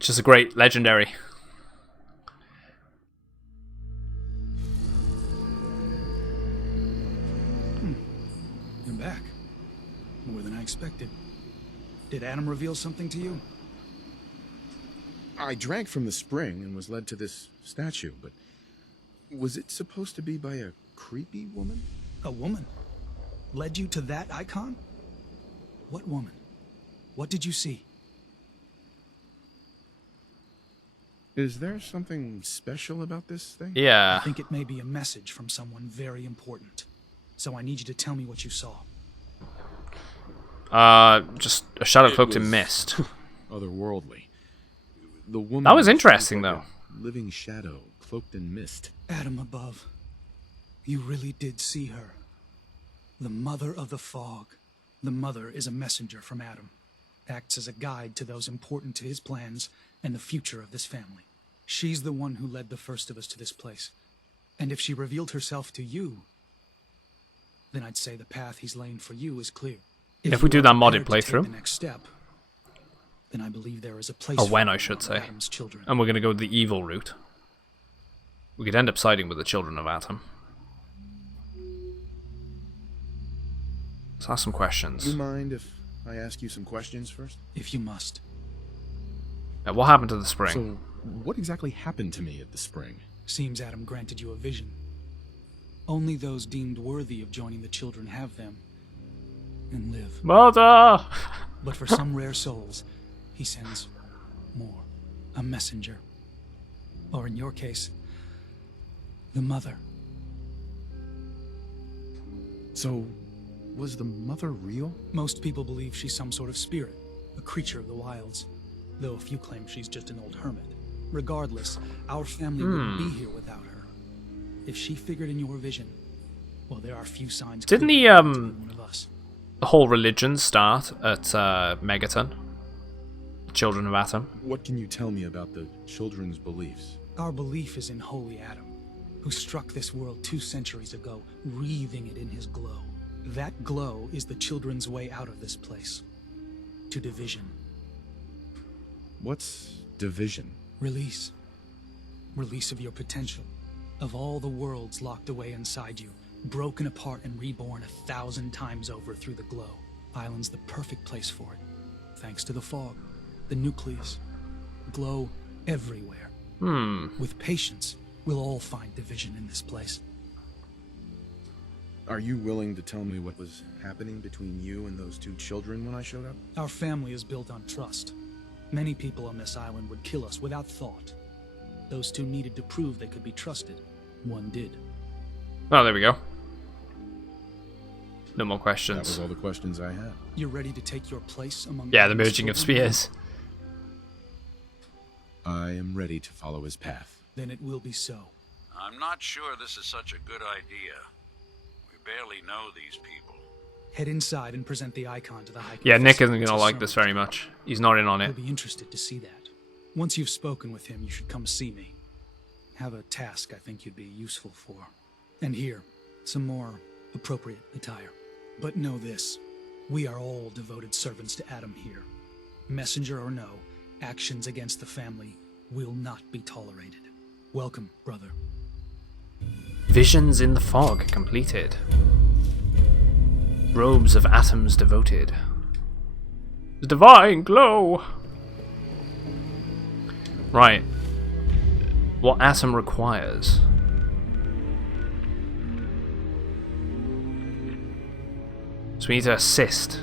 Just a great legendary. You're back. More than I expected. Did Adam reveal something to you? I drank from the spring and was led to this statue, but was it supposed to be by a creepy woman? A woman? Led you to that icon? What woman? What did you see? Is there something special about this thing? Yeah. I think it may be a message from someone very important. So I need you to tell me what you saw. Just a shadow cloaked in mist. Otherworldly. The woman that was interesting, like though. Living shadow cloaked in mist. Adam above. You really did see her. The mother of the fog. The mother is a messenger from Adam. Acts as a guide to those important to his plans and the future of this family. She's the one who led the first of us to this place. And if she revealed herself to you, then I'd say the path he's laying for you is clear. If we do that modded playthrough, the next step, then I believe there is a place or when I should say, and we're going to go the evil route, we could end up siding with the children of Atom. Let's ask some questions. Do you mind if I ask you some questions first? If you must. What happened to the spring? So, what exactly happened to me at the spring? Seems Adam granted you a vision. Only those deemed worthy of joining the children have them and live. Mother! But for some rare souls, he sends more. A messenger. Or in your case, the mother. So, was the mother real? Most people believe she's some sort of spirit, a creature of the wilds, though a few claim she's just an old hermit. Regardless, our family wouldn't be here without her. If she figured in your vision, well, there are few signs. Didn't the whole religion start at Megaton? Children of Atom? What can you tell me about the children's beliefs? Our belief is in Holy Adam, who struck this world 2 centuries ago, wreathing it in his glow. That glow is the children's way out of this place. To division. What's division? Release. Release of your potential. Of all the worlds locked away inside you, broken apart and reborn 1,000 times over through the glow. Island's the perfect place for it. Thanks to the fog, the nucleus. Glow everywhere. With patience, we'll all find division in this place. Are you willing to tell me what was happening between you and those 2 children when I showed up? Our family is built on trust. Many people on this island would kill us without thought. Those 2 needed to prove they could be trusted. One did. Oh, there we go. No more questions. That was all the questions I had. You're ready to take your place among the merging of spears. I am ready to follow his path. Then it will be so. I'm not sure this is such a good idea. We barely know these people. Head inside and present the icon to the High. Yeah, Nick isn't going to like this very much. He's not in on it. He'll be interested to see that. Once you've spoken with him, you should come see me. Have a task I think you'd be useful for. And here, some more appropriate attire. But know this, we are all devoted servants to Adam here. Messenger or no, actions against the family will not be tolerated. Welcome, brother. Visions in the fog completed. Robes of atoms devoted. The divine glow. Right. What atom requires? So we need to assist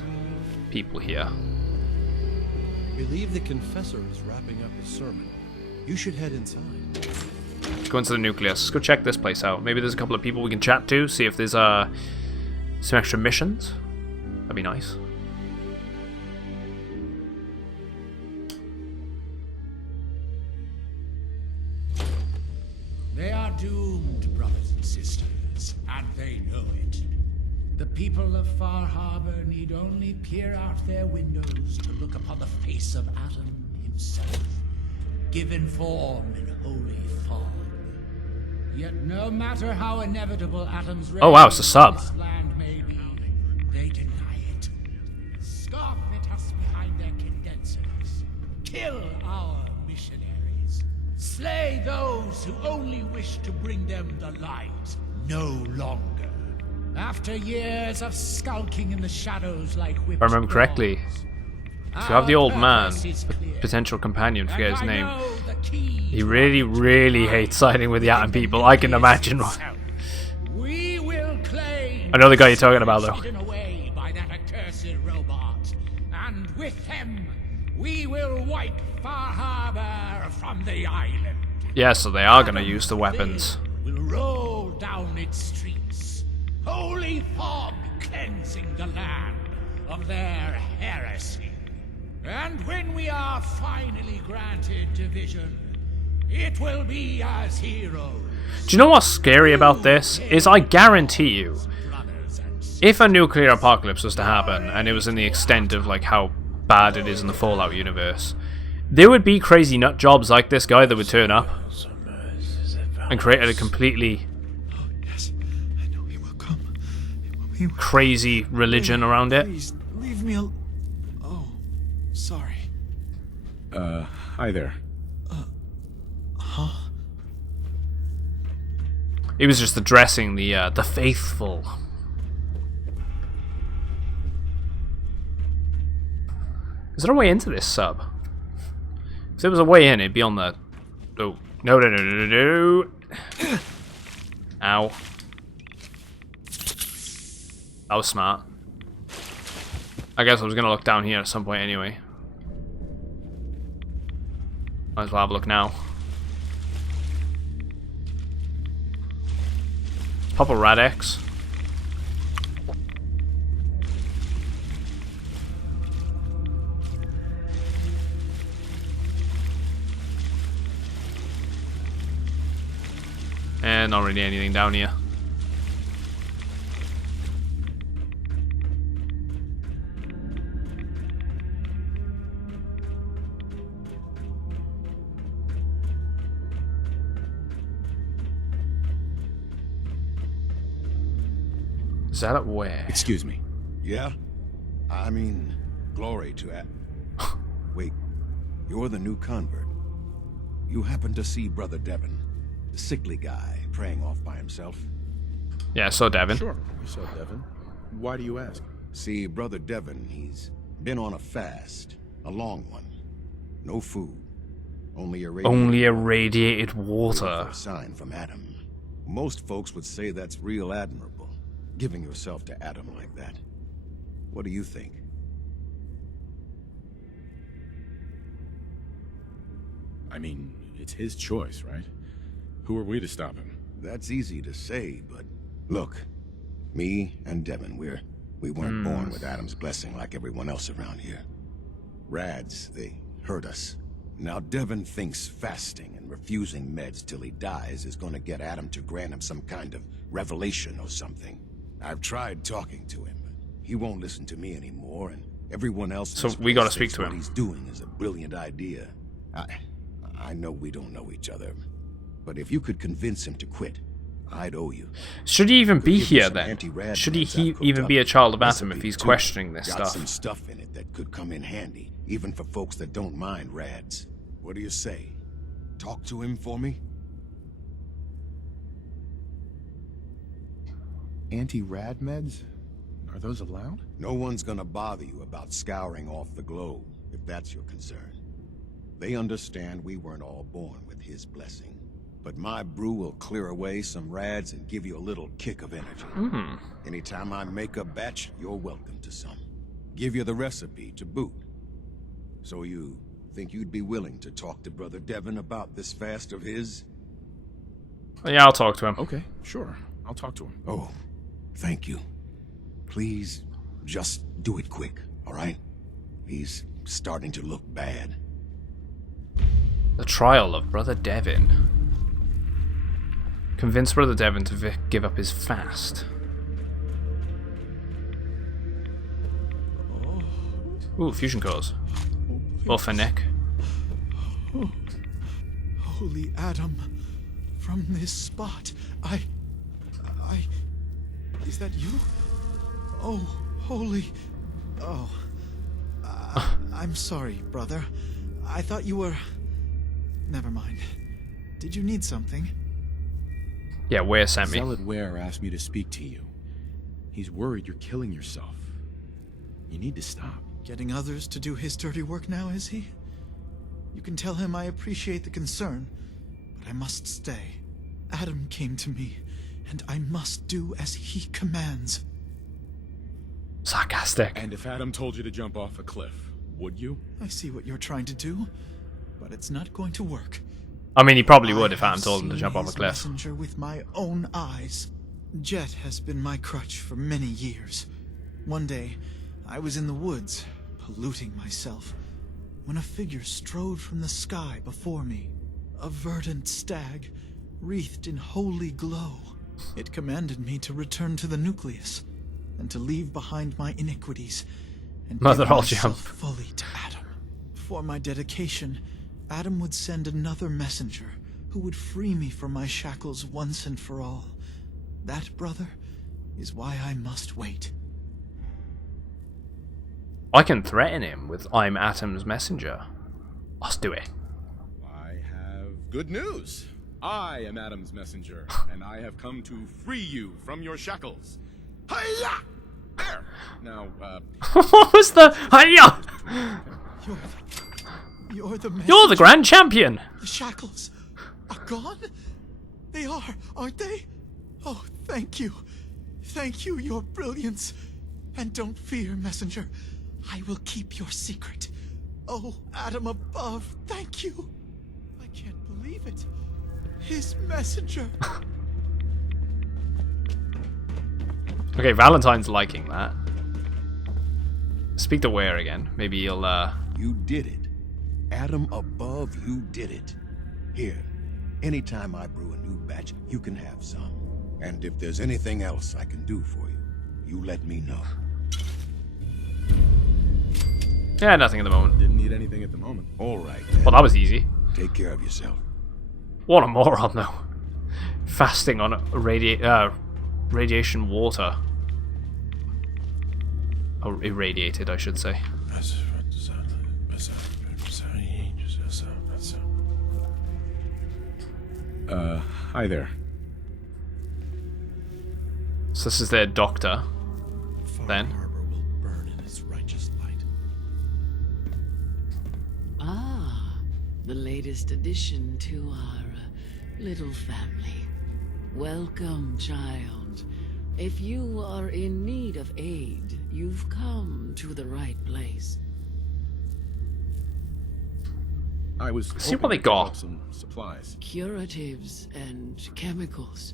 people here. I believe the confessor is wrapping up his sermon. You should head inside. Go into the nucleus. Let's go check this place out. Maybe there's a couple of people we can chat to, see if there's some extra missions. That'd be nice. They are doomed, brothers and sisters, and they know it. The people of Far Harbor need only peer out their windows to look upon the face of Atom himself, given form in holy fog. Yet no matter how inevitable Atom's reign oh wow, it's a sub. this land may be, they deny it. Scoff at us behind their condensers. Kill our missionaries. Slay those who only wish to bring them the light no longer. After years of skulking in the shadows like whipped If I remember correctly, dogs, if you have the old man, purpose is clear. potential companion, forget his And I name. know the key He to really, really hates siding with the Atom people. I can imagine why. We will claim I know the guy you're talking about, though. hidden away by that accursed robot, and with them, we will wipe Far Harbor from the island. Yeah, so they are going to use the weapons. Will roll down its streets, holy fog cleansing the land of their heresy. And when we are finally granted division, it will be as heroes. Do you know what's scary about this? Is I guarantee you, if a nuclear apocalypse was to happen, and it was in the extent of like how bad it is in the Fallout universe, there would be crazy nut jobs like this guy that would turn up and create a completely crazy religion around it. Please, leave me alone. Oh, sorry. Hi there. Huh? He was just addressing the faithful. Is there a way into this sub? If there was a way in, it'd be on the... Oh, no, no, no, no, no, no. Ow. That was smart. I guess I was going to look down here at some point anyway. Might as well have a look now. Pop a Radex. And not really anything down here. Is that at where? Excuse me. Yeah? I mean, glory to it. Wait, you're the new convert. You happen to see Brother Devon, the sickly guy praying off by himself? Yeah, I saw Devon. Sure, I saw Devon. Why do you ask? See, Brother Devon, he's been on a fast, a long one. No food, only irradiated water. For a sign from Adam. Most folks would say that's real admirable, giving yourself to Adam like that. What do you think? I mean, it's his choice, right? Who are we to stop him? That's easy to say, but look, me and Devon, we weren't born with Adam's blessing like everyone else around here. Rads, they hurt us. Now Devon thinks fasting and refusing meds till he dies is gonna get Adam to grant him some kind of revelation or something. I've tried talking to him, but he won't listen to me anymore, and everyone else. So we gotta speak to him. What he's doing is a brilliant idea. I know we don't know each other, but if you could convince him to quit, I'd owe you. Should he even be here then? Should he even be a child of Atom if he's questioning this Got stuff? some stuff in it that could come in handy, even for folks that don't mind rads. What do you say? Talk to him for me? Anti-rad meds? Are those allowed? No one's gonna bother you about scouring off the globe, if that's your concern. They understand we weren't all born with his blessing. But my brew will clear away some rads and give you a little kick of energy. Anytime I make a batch, you're welcome to some. Give you the recipe to boot. So you think you'd be willing to talk to Brother Devin about this fast of his? Yeah, I'll talk to him. Okay, sure. I'll talk to him. Oh, thank you. Please, just do it quick, all right? He's starting to look bad. The trial of Brother Devin. Convince Brother Devin to give up his fast. Ooh, fusion cores. Or Fennec. Holy Adam, from this spot, is that you? Oh, holy... Oh. I'm sorry, brother. I thought you were... Never mind. Did you need something? Yeah, Ware sent me. Zealot Ware asked me to speak to you. He's worried you're killing yourself. You need to stop. Getting others to do his dirty work now, is he? You can tell him I appreciate the concern, but I must stay. Adam came to me, and I must do as he commands. Sarcastic. And if Adam told you to jump off a cliff, would you? I see what you're trying to do, but it's not going to work. I mean, he probably would if Adam told him to jump off a cliff. Messenger with my own eyes. Jet has been my crutch for many years. One day, I was in the woods, polluting myself, when a figure strode from the sky before me. A verdant stag, wreathed in holy glow. It commanded me to return to the nucleus, and to leave behind my iniquities, and Mother, give I'll myself jump. fully to Adam. For my dedication, Adam would send another messenger who would free me from my shackles once and for all. That, brother, is why I must wait. I can threaten him with I'm Atom's messenger. Let's do it. I have good news. I am Adam's messenger, and I have come to free you from your shackles. Hiya! There! Now, What was the... Hiya! You're the messenger. You're the grand champion! The shackles are gone? They are, aren't they? Oh, thank you. Thank you, your brilliance. And don't fear, messenger. I will keep your secret. Oh, Adam above, thank you. I can't believe it. His messenger. Okay, Valentine's liking that. Speak to Ware again. Maybe he'll, You did it. Adam above, you did it. Here, anytime I brew a new batch, you can have some. And if there's anything else I can do for you, you let me know. Yeah, nothing at the moment. Didn't need anything at the moment. All right. Well, that was easy. Take care of yourself. What a moron, though. Fasting on radiation water. Oh, irradiated, I should say. Hi there. So this is their doctor. Then. Harbor will burn in its righteous light. Ah, the latest addition to our little family. Welcome, child. If you are in need of aid, you've come to the right place. I was See what they got. some supplies. Curatives and chemicals.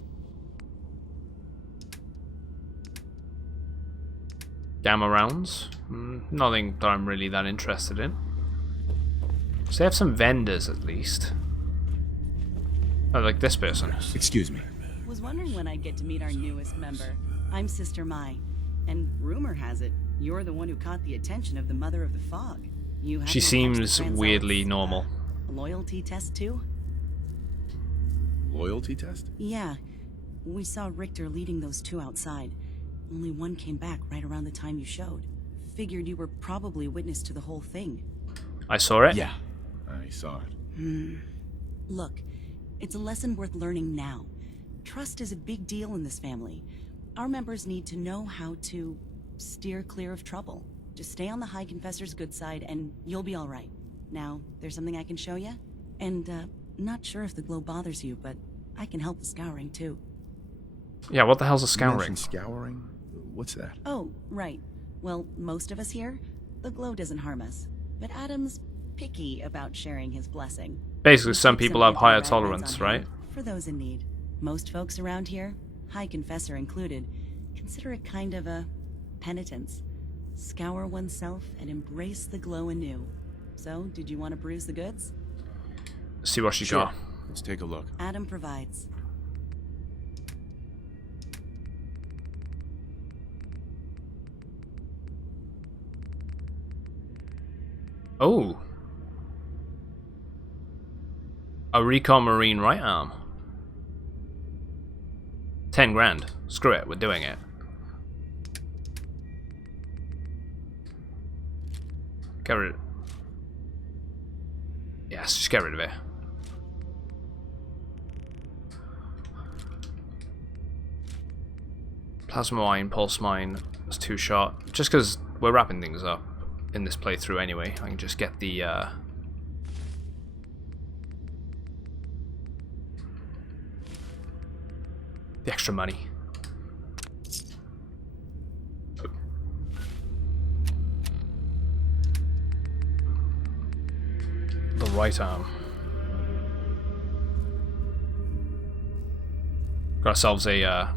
Gamma rounds. Nothing that I'm really that interested in. So they have some vendors at least. Oh, like this person. Excuse me. Was wondering when I'd get to meet our newest member. I'm Sister Mai, and rumor has it you're the one who caught the attention of the Mother of the Fog. You She seems weirdly normal. Loyalty test too? Loyalty test? Yeah. We saw Richter leading those two outside. Only one came back right around the time you showed. Figured you were probably witness to the whole thing. I saw it. Yeah, I saw it. Look, it's a lesson worth learning now. Trust is a big deal in this family. Our members need to know how to steer clear of trouble. Just stay on the High Confessor's good side and you'll be all right. Now, there's something I can show you? And, not sure if the glow bothers you, but I can help with scouring, too. Yeah, what the hell's a scouring? You mentioned scouring? What's that? Oh, right. Well, most of us here, the glow doesn't harm us. But Adam's picky about sharing his blessing. Basically, some Keeps people some have higher anti-red tolerance, lights on right? hand for those in need. Most folks around here, High Confessor included, consider it kind of a penitence. Scour oneself and embrace the glow anew. So, did you want to bruise the goods? See what she got. Let's take a look. Adam provides. Oh. A recon marine right arm. 10 grand. Screw it, we're doing it. Get rid of it. Yes, just get rid of it. Plasma mine, pulse mine, that's 2 shot. Just because we're wrapping things up in this playthrough anyway, I can just get the extra money. The right arm. Got ourselves a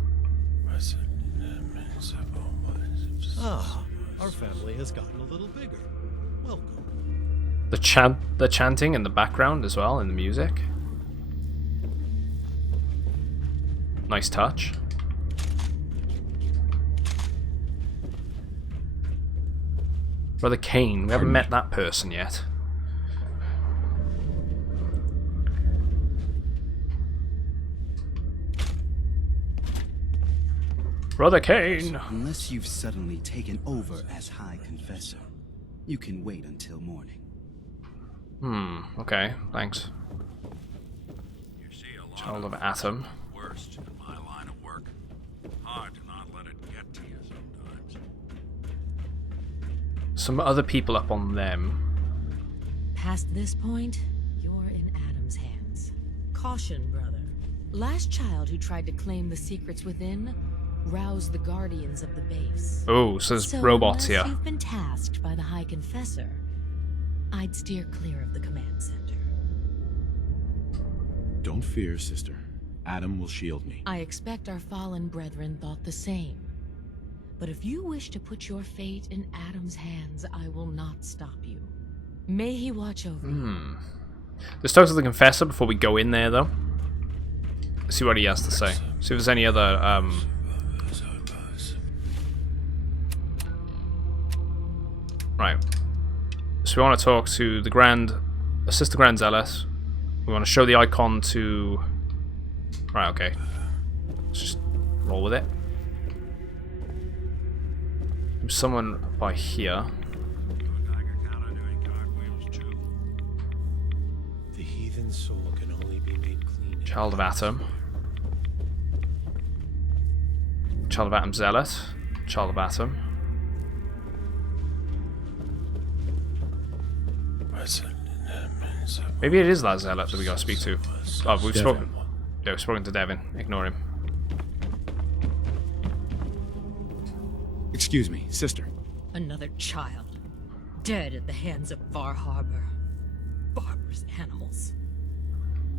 Ah, our family has gotten a little bigger. Welcome. the chanting in the background as well in the music. Nice touch. Brother Kane, we haven't met that person yet. Brother Kane! Unless you've suddenly taken over as High Confessor, you can wait until morning. Okay, thanks. Child of Atom. Worst in my line of work. Hard to not let it get to you sometimes. Some other people up on them. Past this point, you're in Adam's hands. Caution, brother. Last child who tried to claim the secrets within roused the guardians of the base. Oh, so there's robots here. You've been tasked by the High Confessor. I'd steer clear of the command center. Don't fear, sister. Adam will shield me. I expect our fallen brethren thought the same. But if you wish to put your fate in Adam's hands, I will not stop you. May he watch over you. Let's talk to the Confessor before we go in there, though. Let's see what he has to say. See if there's any other, Right. So we want to talk to the Assist the Grand Zealot. We want to show the icon to... Right, okay. Let's just roll with it. There's someone by here. The heathen soul can only be made clean. Child of Atom. Child of Atom Zealot. Child of Atom. Maybe it is that Zealot that we gotta speak to. Oh, we've spoken. Yeah, we've spoken to Devin. Ignore him. Excuse me, sister. Another child. Dead at the hands of Far Harbor. Barbarous animals.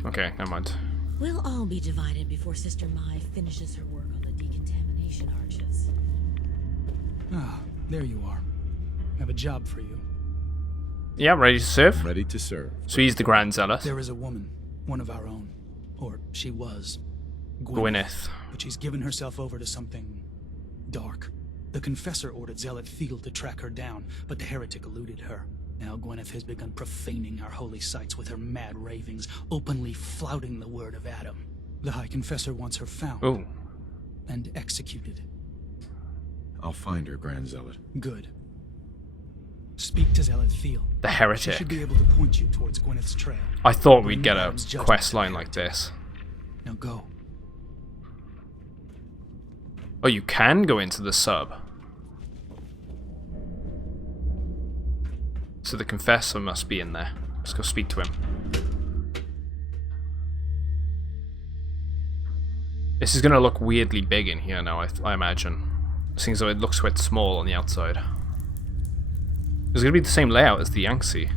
Okay, never mind. We'll all be divided before Sister Mai finishes her work on the decontamination arches. Ah, there you are. I have a job for you. Yeah, ready to serve? Ready to serve. So he's the Grand Zealot. There is a woman, one of our own. Or she was. Gwyneth. But she's given herself over to something dark. The Confessor ordered Zealot Field to track her down, but the heretic eluded her. Now Gwyneth has begun profaning our holy sites with her mad ravings, openly flouting the word of Adam. The High Confessor wants her found. Ooh. And executed. I'll find her, Grand Zealot. Good. Speak to Zealot Field. The heretic. She should be able to point you towards Gwyneth's trail. I thought we'd get a quest line like this. Now go. Oh, you can go into the sub. So the confessor must be in there. Let's go speak to him. This is going to look weirdly big in here now, I imagine. Seeing as though it looks quite small on the outside. It's going to be the same layout as the Yangtze.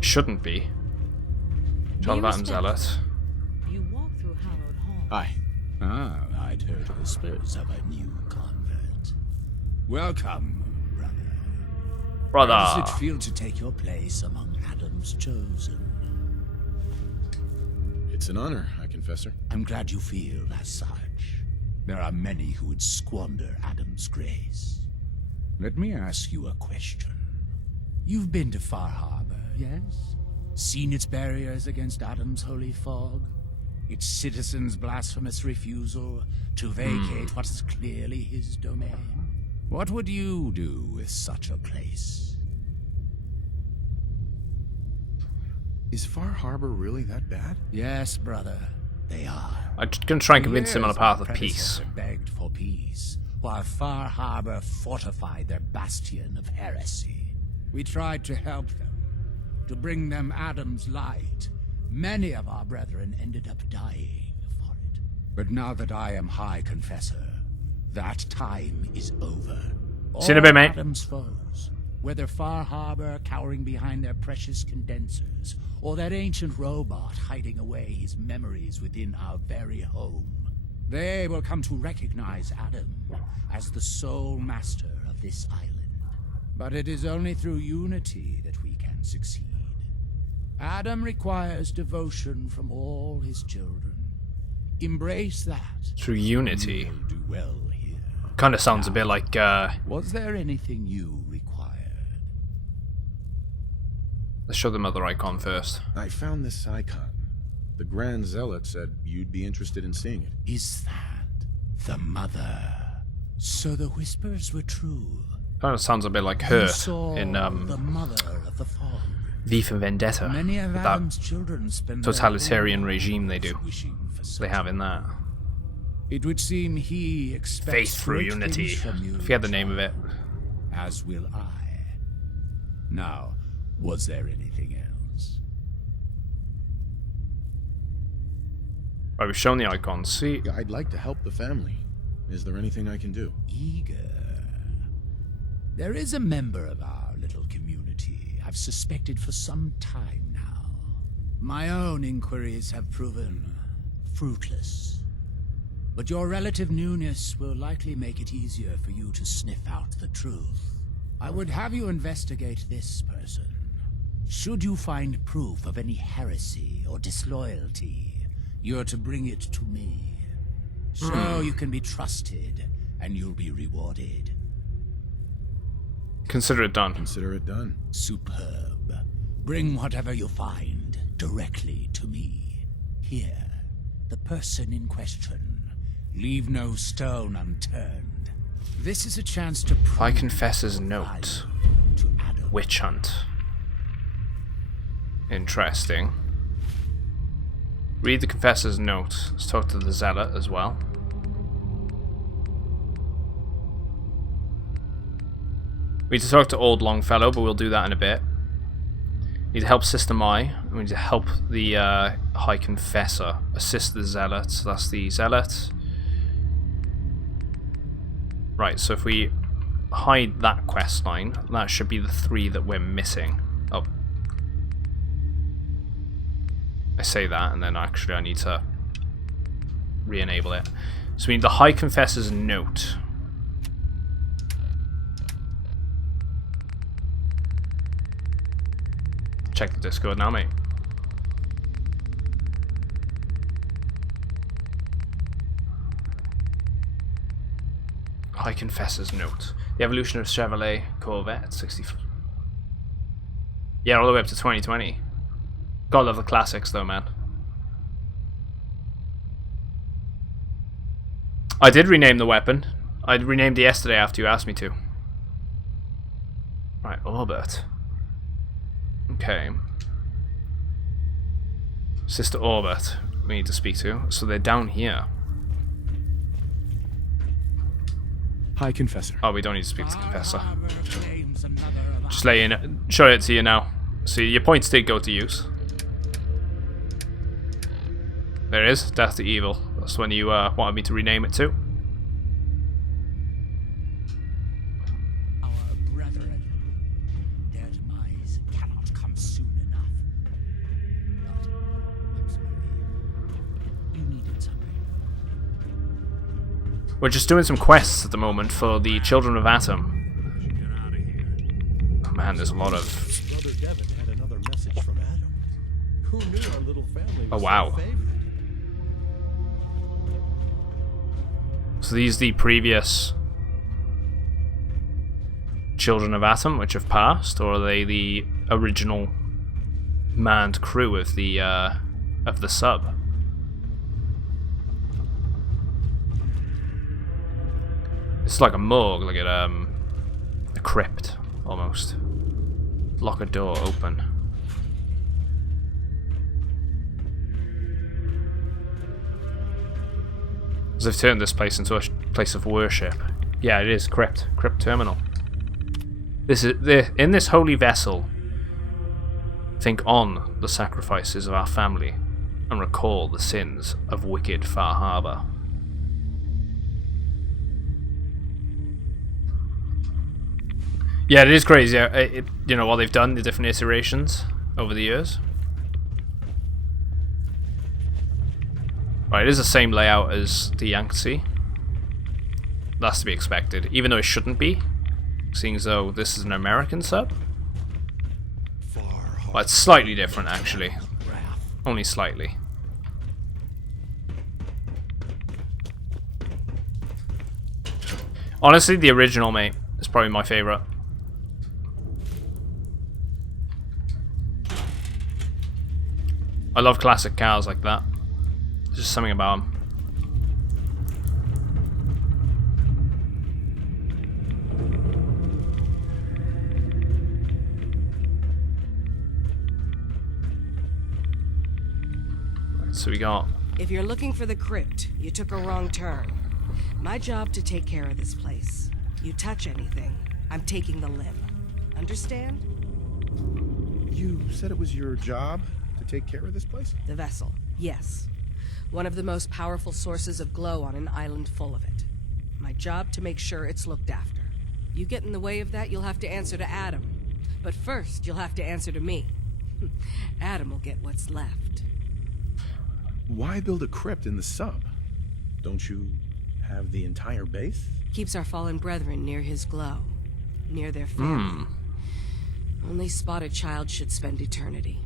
Shouldn't be. John Vatton Zealot. You walk through hallowed halls. Hi. Ah, I'd heard whispers of a new convert. Welcome, brother. How does it feel to take your place among Adam's chosen? It's an honor, High Confessor. I'm glad you feel as such. There are many who would squander Adam's grace. Let me ask you a question. You've been to Far Harbor, yes? Seen its barriers against Adam's holy fog? Its citizens' blasphemous refusal to vacate what is clearly his domain? What would you do with such a place? Is Far Harbor really that bad? Yes, brother, they are. I'm just going to try and convince him on a path of Years peace. our predecessor begged for peace, while Far Harbor fortified their bastion of heresy. We tried to help them, to bring them Adam's light. Many of our brethren ended up dying for it. But now that I am High Confessor, that time is over. See you in a bit, mate. Adam's foes, whether Far Harbor cowering behind their precious condensers, or that ancient robot hiding away his memories within our very home, they will come to recognize Adam as the sole master of this island. But it is only through unity that we can succeed. Adam requires devotion from all his children. Embrace that. Through unity. You will do well here. Kind of sounds a bit like, Was there anything you required? Let's show the mother icon first. I found this icon. The Grand Zealot said you'd be interested in seeing it. Is that the mother? So the whispers were true. Kind of sounds a bit like her You saw in the mother of the fog. V for Vendetta. Many of With Adam's that children spend their totalitarian whole regime they do. lives wishing for They have in that. It would seem he expects Faith through great unity. things from you, I forget the name of it. as will I. Now, was there anything else? Right, we've shown the icons. See, I'd like to help the family. Is there anything I can do? Eager. There is a member of our little community I've suspected for some time now. My own inquiries have proven fruitless. But your relative newness will likely make it easier for you to sniff out the truth. I would have you investigate this person. Should you find proof of any heresy or disloyalty, you're to bring it to me. So you can be trusted, and you'll be rewarded. consider it done. Consider it done. Superb. Bring whatever you find directly to me. Here, the person in question. Leave no stone unturned. This is a chance to prove I Confessor's note. to Adam. Witch hunt. Interesting. Read the Confessor's note. Let's talk to the Zealot as well. We need to talk to Old Longfellow, but we'll do that in a bit. We need to help System I. We need to help the High Confessor. Assist the Zealot. So that's the Zealot. Right, so if we hide that quest line, that should be the 3 that we're missing. Oh. I say that, and then actually I need to re-enable it. So we need the High Confessor's note. Check the Discord now, mate. High Confessor's note. The evolution of Chevrolet Corvette 60. Yeah, all the way up to 2020. Gotta love the classics, though, man. I did rename the weapon. I renamed it yesterday after you asked me to. Right, Orbit. Okay. Sister Orbit we need to speak to. So they're down here. High Confessor. Oh, we don't need to speak to the Confessor. Just let you know, show it to you now. See, your points did go to use. There it is, Death to Evil. That's when you wanted me to rename it to. Our brethren, their demise cannot come soon enough. I'm sorry. You needed something. We're just doing some quests at the moment for the Children of Atom. Oh man, there's a lot of... Brother Devin had another message from Adam. Who knew our little family was Oh wow. so favored? So these are the previous Children of Atom which have passed, or are they the original manned crew of the sub? It's like a morgue, like a crypt almost. Lock a door open. As they've turned this place into a place of worship. Yeah, it is crypt terminal. This is in this holy vessel. Think on the sacrifices of our family, and recall the sins of wicked Far Harbor. Yeah, it is crazy. You know what they've done, the different iterations over the years. Right, it is the same layout as the Yangtze. That's to be expected, even though it shouldn't be, seeing as though this is an American sub. Well, it's slightly different, actually. Only slightly. Honestly, the original, mate, is probably my favourite. I love classic cars like that. There's just something about them. So we got... If you're looking for the crypt, you took a wrong turn. My job to take care of this place. You touch anything, I'm taking the limb. Understand? You said it was your job to take care of this place? The vessel, yes. One of the most powerful sources of glow on an island full of it. My job to make sure it's looked after. You get in the way of that, you'll have to answer to Adam. But first, you'll have to answer to me. Adam will get what's left. Why build a crypt in the sub? Don't you have the entire base? Keeps our fallen brethren near his glow. Near their family. Only spotted child should spend eternity.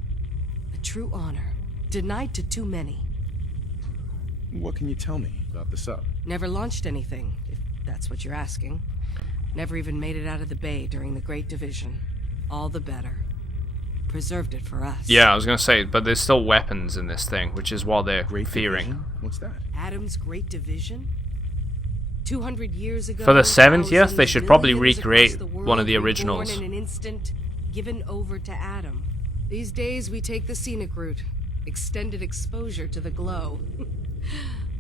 A true honor. Denied to too many. What can you tell me about the sub? Never launched anything, if that's what you're asking. Never even made it out of the bay during the Great Division. All the better. Preserved it for us. Yeah, I was gonna say, but there's still weapons in this thing, which is what they're fearing. Division? What's that? Adam's Great Division? 200 years ago. For the 70th, they should probably billions recreate across the world one of the were originals. Born in an instant, given over to Adam. These days, we take the scenic route. Extended exposure to the glow.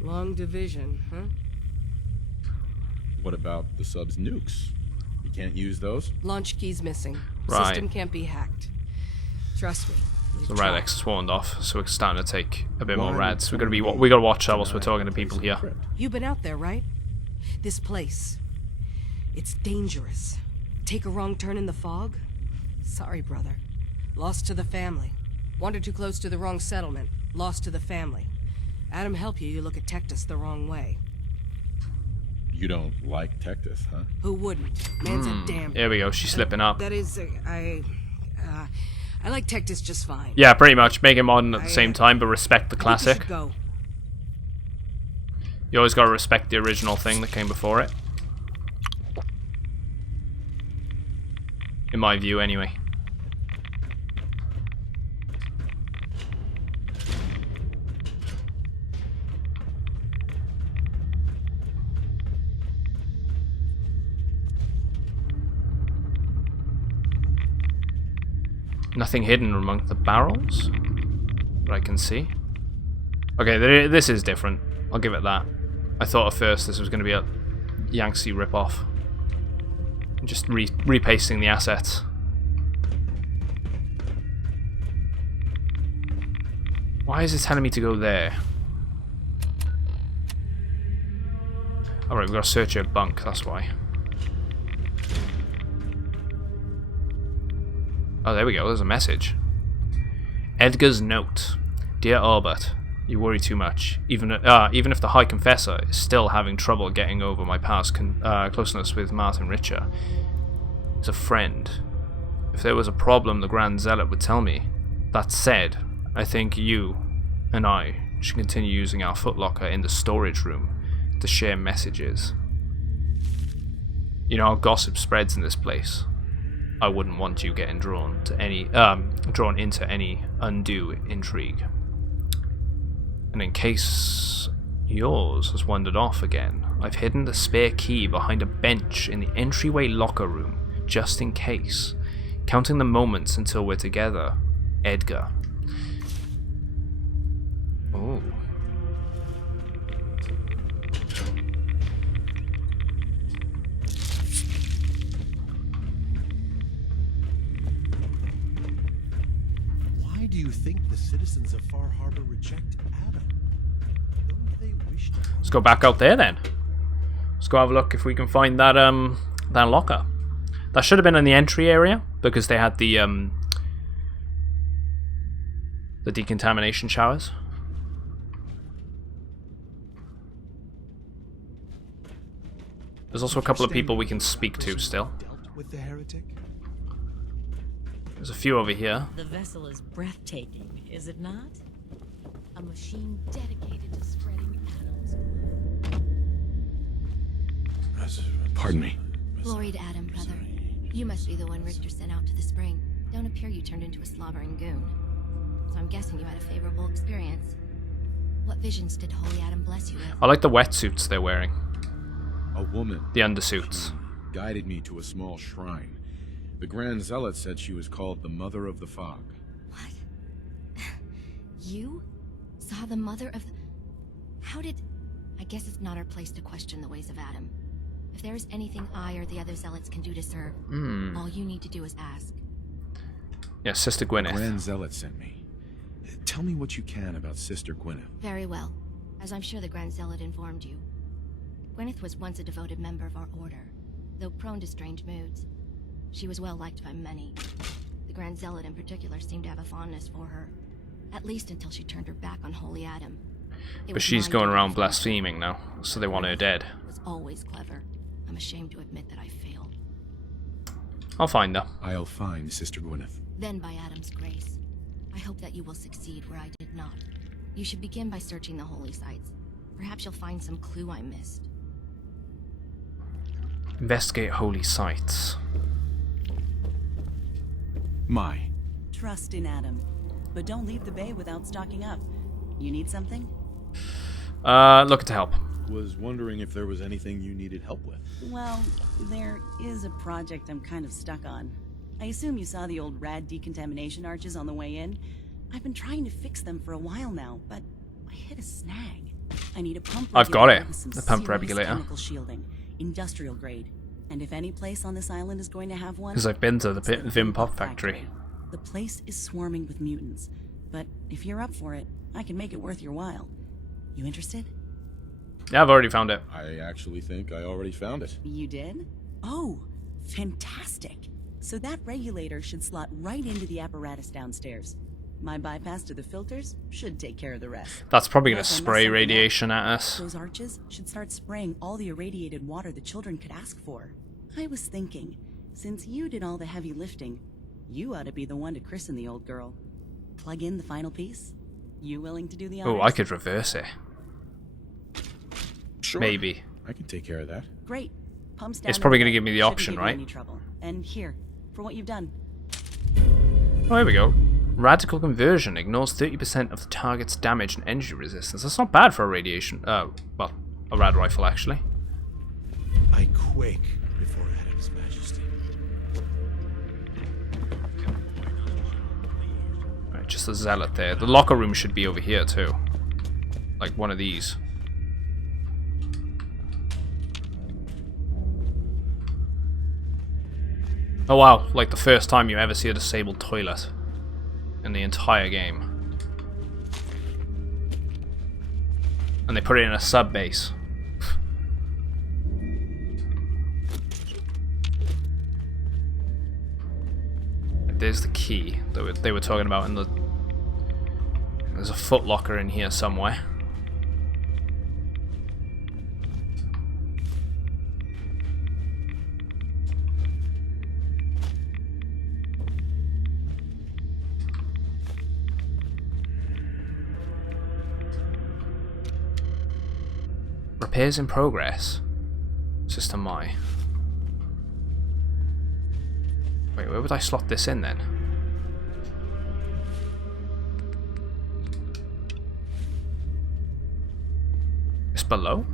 Long division, huh? What about the sub's nukes? You can't use those? Launch keys missing. Right. System can't be hacked. Trust me. So Radix is warned off, so we're starting to take a bit more rads. We gotta watch that whilst we're talking to people here. You've been out there, right? This place. It's dangerous. Take a wrong turn in the fog? Sorry, brother. Lost to the family. Wandered too close to the wrong settlement. Lost to the family. Adam help you, you look at Tectus the wrong way. You don't like Tectus, huh? Who wouldn't? Man's a damn... Here we go, she's slipping up. That is, I like Tectus just fine. Yeah, pretty much. Make it modern at the same time, but respect the I think classic. you should go. You always gotta respect the original thing that came before it. In my view, anyway. Nothing hidden among the barrels that I can see. Okay, this is different. I'll give it that. I thought at first this was going to be a Yangtze ripoff. Just repasting the assets. Why is it telling me to go there? Alright, we've got to search your bunk, that's why. Oh, there we go, there's a message. Edgar's note. Dear Albert, you worry too much. Even if the High Confessor is still having trouble getting over my past closeness with Martin Richer, he's a friend. If there was a problem, the Grand Zealot would tell me. That said, I think you and I should continue using our footlocker in the storage room to share messages. You know how gossip spreads in this place. I wouldn't want you getting drawn into any undue intrigue. And in case yours has wandered off again, I've hidden the spare key behind a bench in the entryway locker room, just in case. Counting the moments until we're together, Edgar. Oh. Why do you think the citizens of Far Harbor reject Adam? Don't they wish to... Let's go back out there then. Let's go have a look if we can find that that locker. That should have been in the entry area because they had the decontamination showers. There's also a couple of people we can speak to still. With the heretic? There's a few over here. The vessel is breathtaking, is it not? A machine dedicated to spreading atoms. Pardon me. Glory to Adam, brother. You must be the one Richter sent out to the spring. Don't appear you turned into a slobbering goon. So I'm guessing you had a favorable experience. What visions did Holy Adam bless you with? I like the wetsuits they're wearing. A woman. The undersuits. Guided me to a small shrine. The Grand Zealot said she was called the Mother of the Fog. What? You saw the Mother of the... How did... I guess it's not our place to question the ways of Adam. If there is anything I or the other Zealots can do to serve, all you need to do is ask. Yeah, Sister Gwyneth. The Grand Zealot sent me. Tell me what you can about Sister Gwyneth. Very well. As I'm sure the Grand Zealot informed you. Gwyneth was once a devoted member of our order, though prone to strange moods. She was well liked by many. The Grand Zealot in particular seemed to have a fondness for her, at least until she turned her back on Holy Adam. But she's going around blaspheming now, so they want her dead. Was always clever. I'm ashamed to admit that I failed. I'll find her. I'll find Sister Gwyneth. Then by Adam's grace, I hope that you will succeed where I did not. You should begin by searching the holy sites. Perhaps you'll find some clue I missed. Investigate holy sites. My. Trust in Adam. But don't leave the bay without stocking up. You need something? Looking to help. Was wondering if there was anything you needed help with. Well, there is a project I'm kind of stuck on. I assume you saw the old rad decontamination arches on the way in. I've been trying to fix them for a while now, but I hit a snag. I need a pump regulator. I've got it. With some The pump serious regulator. chemical shielding, industrial grade. And if any place on this island is going to have one, Because I've been to the Vim Pop Factory. the place is swarming with mutants. But if you're up for it, I can make it worth your while. You interested? Yeah, I've already found it. I actually think I already found it. You did? Oh, fantastic. So that regulator should slot right into the apparatus downstairs. My bypass to the filters should take care of the rest. That's probably going to Plus, I messed spray something up. radiation at us. Those arches should start spraying all the irradiated water the children could ask for. I was thinking, since you did all the heavy lifting, you ought to be the one to christen the old girl. Plug in the final piece? You willing to do the honors? Oh, I could reverse it. Sure. Maybe. I can take care of that. Great. Pumps down It's in probably the going to bay. give me the Shouldn't option, give you right? any trouble. And here, for what you've done. Oh, here we go. Radical conversion ignores 30% of the target's damage and energy resistance. That's not bad for a radiation. Well, a rad rifle actually. I quake before Adam's majesty. Right, just a zealot there. The locker room should be over here too. like one of these. Oh wow, like the first time you ever see a disabled toilet in the entire game. And they put it in a sub base. There's the key that they were talking about in the... There's a footlocker in here somewhere. Repairs in progress. System I. Wait, where would I slot this in then? It's below?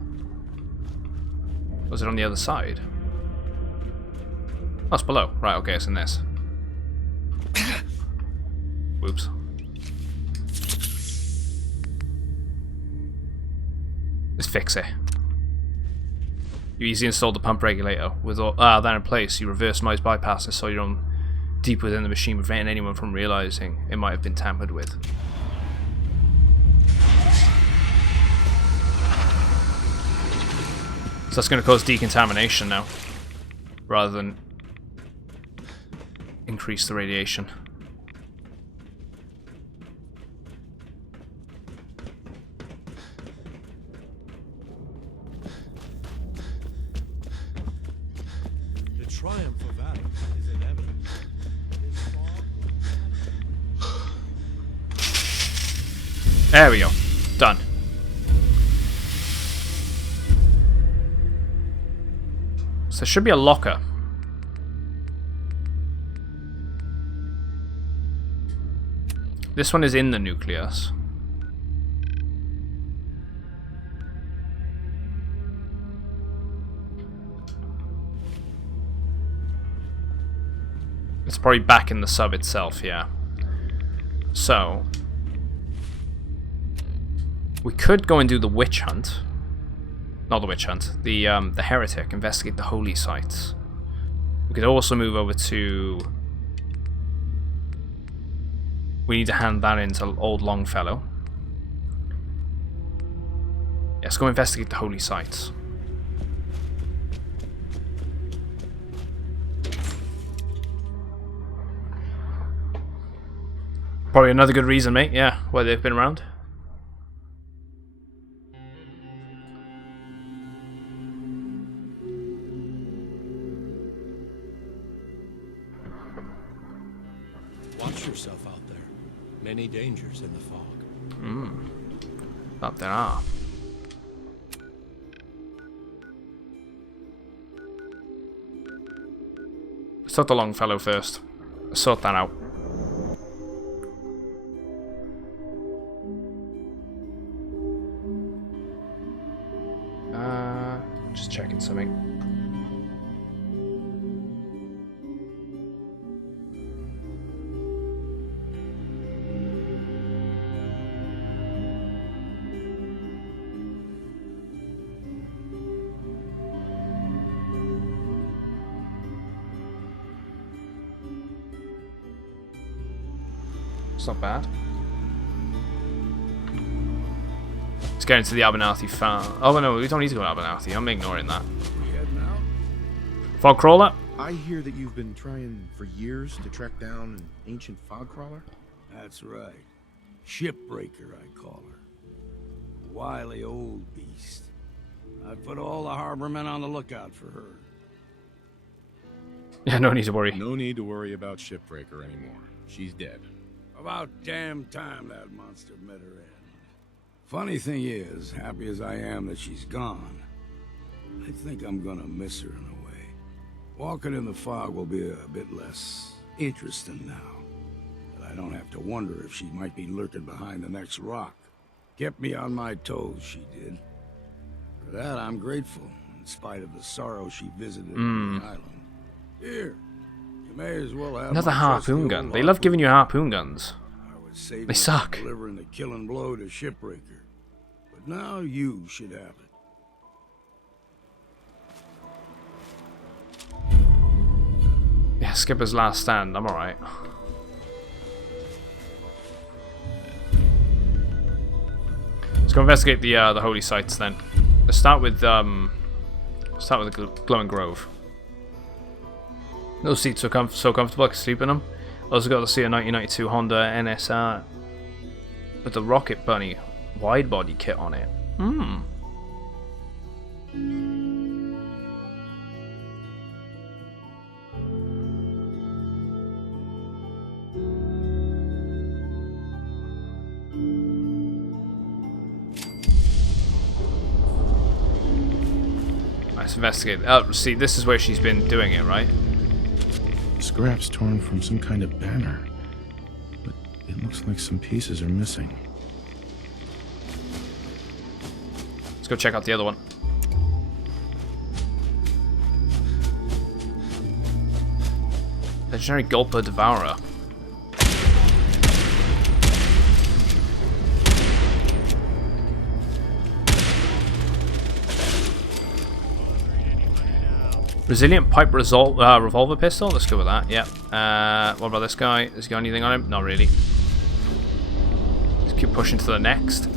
Was it on the other side? Oh, it's below. Right, okay, it's in this. Whoops. Let's fix it. You easily installed the pump regulator. With all that in place, you reverse noise bypass and saw your own deep within the machine, preventing anyone from realizing it might have been tampered with. So that's going to cause decontamination now, rather than increase the radiation. Triumph of Adam is inevitable. There we go. Done. So there should be a locker. This one is in the nucleus. It's probably back in the sub itself, yeah. So we could go and do the witch hunt. Not the witch hunt. The heretic. Investigate the holy sites. We could also move over to... We need to hand that in to old Longfellow. Yeah, let's go investigate the holy sites. Probably another good reason, mate. Yeah, why they've been around. Watch yourself out there. Many dangers in the fog. Thought there are. Sort the Longfellow first. Sort that out. Just checking something. It's not bad. Let's go into the Abernathy farm. Oh no, we don't need to go to Abernathy. I'm ignoring that. Fog crawler? I hear that you've been trying for years to track down an ancient fog crawler? That's right. Shipbreaker, I call her. Wily old beast. I put all the harbormen on the lookout for her. Yeah, no need to worry. No need to worry about Shipbreaker anymore. She's dead. About damn time that monster met her end. Funny thing is, happy as I am that she's gone, I think I'm gonna miss her in a way. Walking in the fog will be a bit less interesting now. But I don't have to wonder if she might be lurking behind the next rock. Kept me on my toes, she did. For that, I'm grateful, in spite of the sorrow she visited on the island. Here, you may as well have another harpoon gun. They love giving you harpoon guns. They suck. Delivering the killing blow to Shipbreaker. But Now you should have it. Yeah, Skipper's last stand. I'm alright. Let's go investigate the holy sites then. Let's start with the glowing grove. Those seats are so comfortable I can sleep in them. Also got to see a 1992 Honda NSR with the Rocket Bunny wide body kit on it. Let's investigate. Oh, see, this is where she's been doing it, right? Scraps torn from some kind of banner. But it looks like some pieces are missing. Let's go check out the other one. Legendary Gulper Devourer. Resilient Pipe Revolver Pistol, let's go with that, yep. What about this guy? Has he got anything on him? Not really. Let's keep pushing to the next.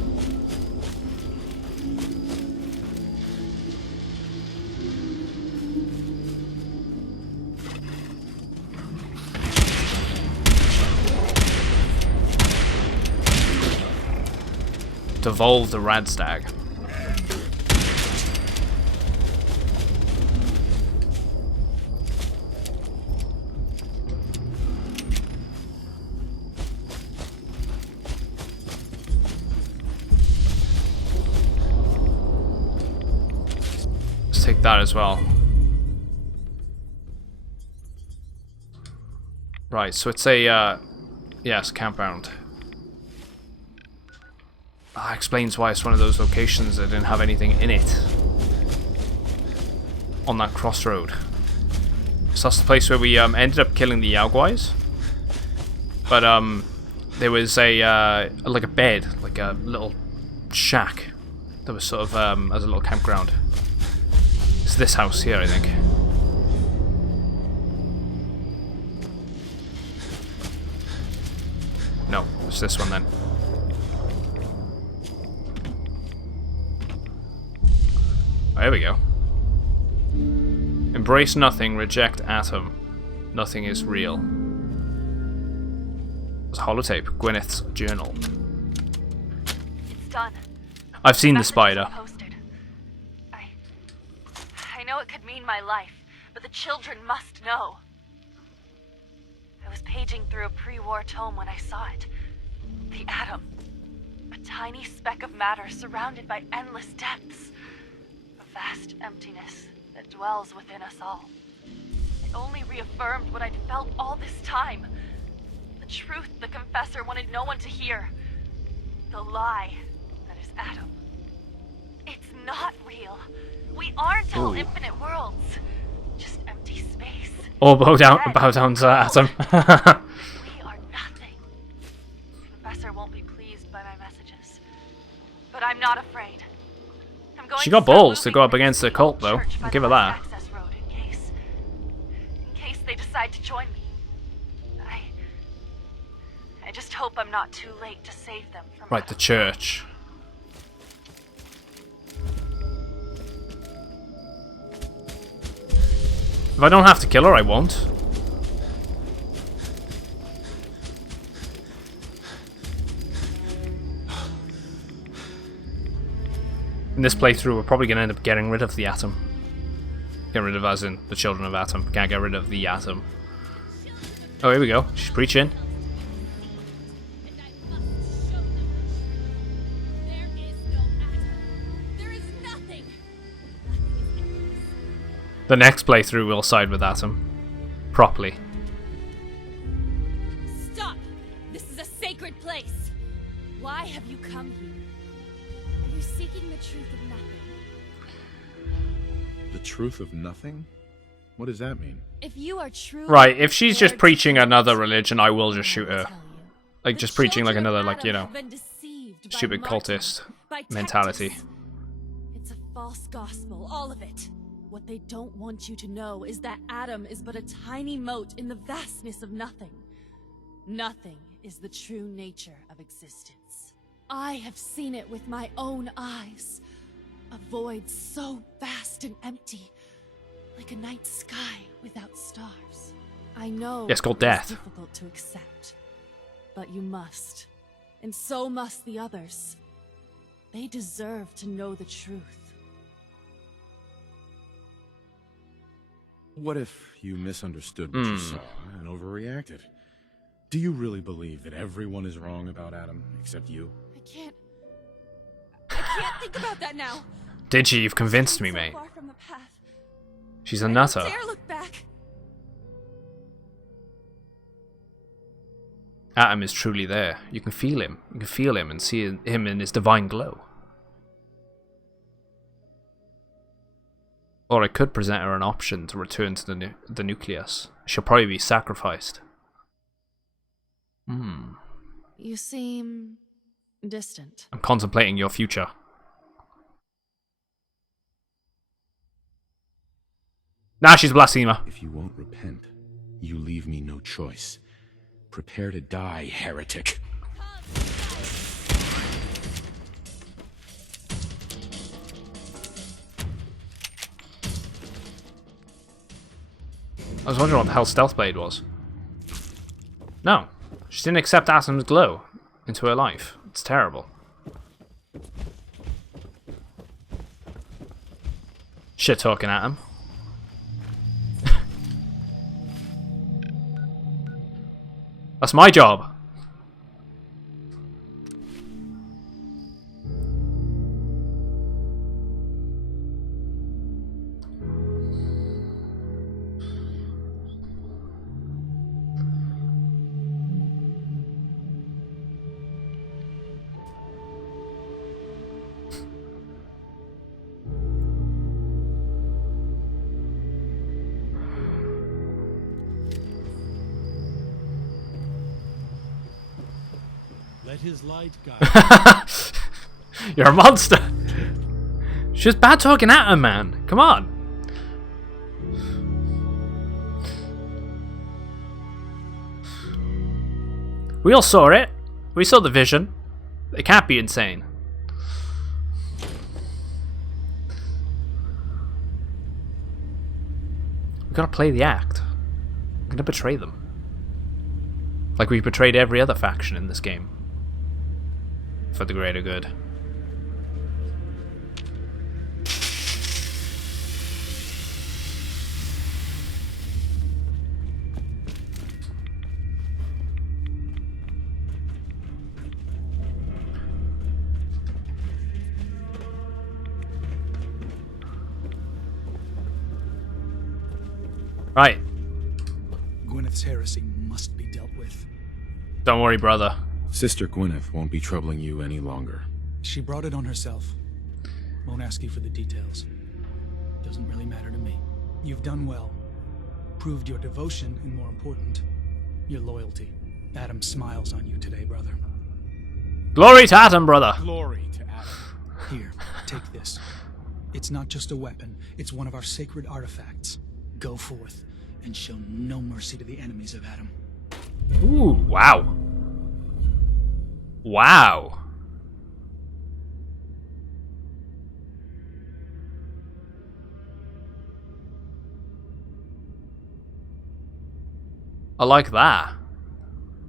Devolve the Radstag. Take that as well. Right, so it's a yes, campground. Explains why it's one of those locations that didn't have anything in it on that crossroad. So that's the place where we ended up killing the Yaoguais. But there was a like a bed, like a little shack that was sort of as a little campground. It's this house here, I think. No, it's this one then. Oh, here we go. Embrace nothing, reject atom. Nothing is real. It's a holotape, Gwyneth's journal. It's done. I've seen the spider. I know it could mean my life, but the children must know. I was paging through a pre-war tome when I saw it. The atom. A tiny speck of matter surrounded by endless depths. A vast emptiness that dwells within us all. It only reaffirmed what I'd felt all this time. The truth the confessor wanted no one to hear. The lie that is Atom. It's not real. We aren't all infinite worlds. Just empty space. Or bow down to Atom. We are nothing. The professor won't be pleased by my messages. But I'm not afraid. I'm going She got balls to go up against the cult, though. I'll give her that. In case they decide to join me. I just hope I'm not too late to save them from Right, the church. If I don't have to kill her, I won't. In this playthrough, we're probably going to end up getting rid of the Atom. Get rid of, as in, the children of Atom. Can't get rid of the Atom. Oh, here we go. She's preaching. The next playthrough will side with Atom. Properly. Stop! This is a sacred place! Why have you come here? Are you seeking the truth of nothing? The truth of nothing? What does that mean? If you are true... Right, if she's just preaching another religion, I will just shoot her. Like, just preaching like another, like, you know, stupid cultist. by mentality. Tactus. It's a false gospel, all of it. What they don't want you to know is that Adam is but a tiny mote in the vastness of nothing. Nothing is the true nature of existence. I have seen it with my own eyes. A void so vast and empty, like a night sky without stars. I know it's called it's death. difficult to accept, but you must. And so must the others. They deserve to know the truth. What if you misunderstood what you saw and overreacted? Do you really believe that everyone is wrong about Adam except you? I can't think about that now. Did she? You've convinced me, mate. Far from the path. She's a nutter. Dare look back. Adam is truly there. You can feel him. You can feel him and see him in his divine glow. Or I could present her an option to return to the nucleus. She'll probably be sacrificed. You seem distant. I'm contemplating your future. Nah, she's a blasphemer. If you won't repent, you leave me no choice. Prepare to die, heretic. I was wondering what the hell Stealth Blade was. No. She didn't accept Atom's glow into her life. It's terrible. Shit talking Atom. That's my job. Let his light guide. You're a monster. She's bad talking at her, man. Come on. We all saw it. We saw the vision. It can't be insane. We gotta play the act. We're gonna betray them. Like we betrayed every other faction in this game. For the greater good. Right. Gwyneth's heresy must be dealt with. Don't worry, brother. Sister Gwyneth won't be troubling you any longer. She brought it on herself. Won't ask you for the details. Doesn't really matter to me. You've done well. Proved your devotion, and more important, your loyalty. Adam smiles on you today, brother. Glory to Adam, brother. Glory to Adam. Here, take this. It's not just a weapon. It's one of our sacred artifacts. Go forth and show no mercy to the enemies of Adam. Ooh, wow. Wow. I like that.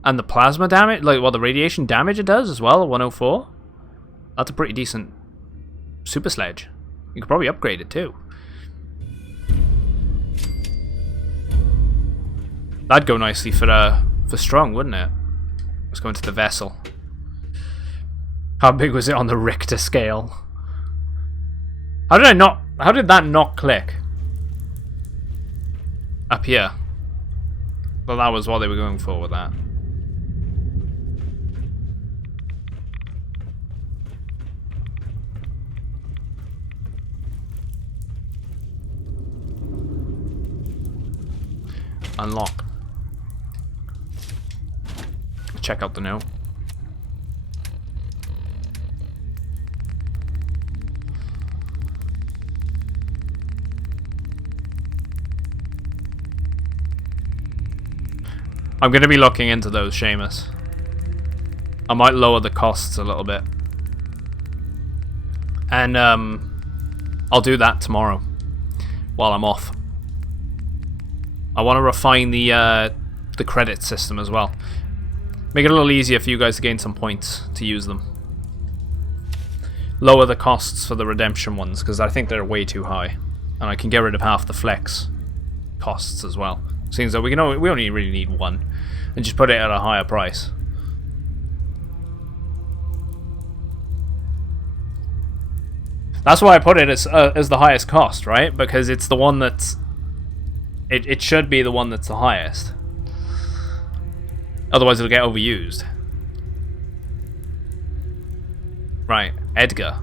And the plasma damage, like, well, the radiation damage it does as well, 104. That's a pretty decent super sledge. You could probably upgrade it too. That'd go nicely for strong, wouldn't it? Let's go into the vessel. How big was it on the Richter scale? How did that not click? Up here. Well, that was what they were going for with that. Unlock. Check out the note. I'm going to be looking into those, Seamus. I might lower the costs a little bit. And I'll do that tomorrow while I'm off. I want to refine the credit system as well. Make it a little easier for you guys to gain some points to use them. Lower the costs for the redemption ones, because I think they're way too high. And I can get rid of half the flex costs as well. Seems that we only really need one. And just put it at a higher price. That's why I put it as the highest cost, right? Because it's the one that's... It should be the one that's the highest. Otherwise it'll get overused. Right, Edgar,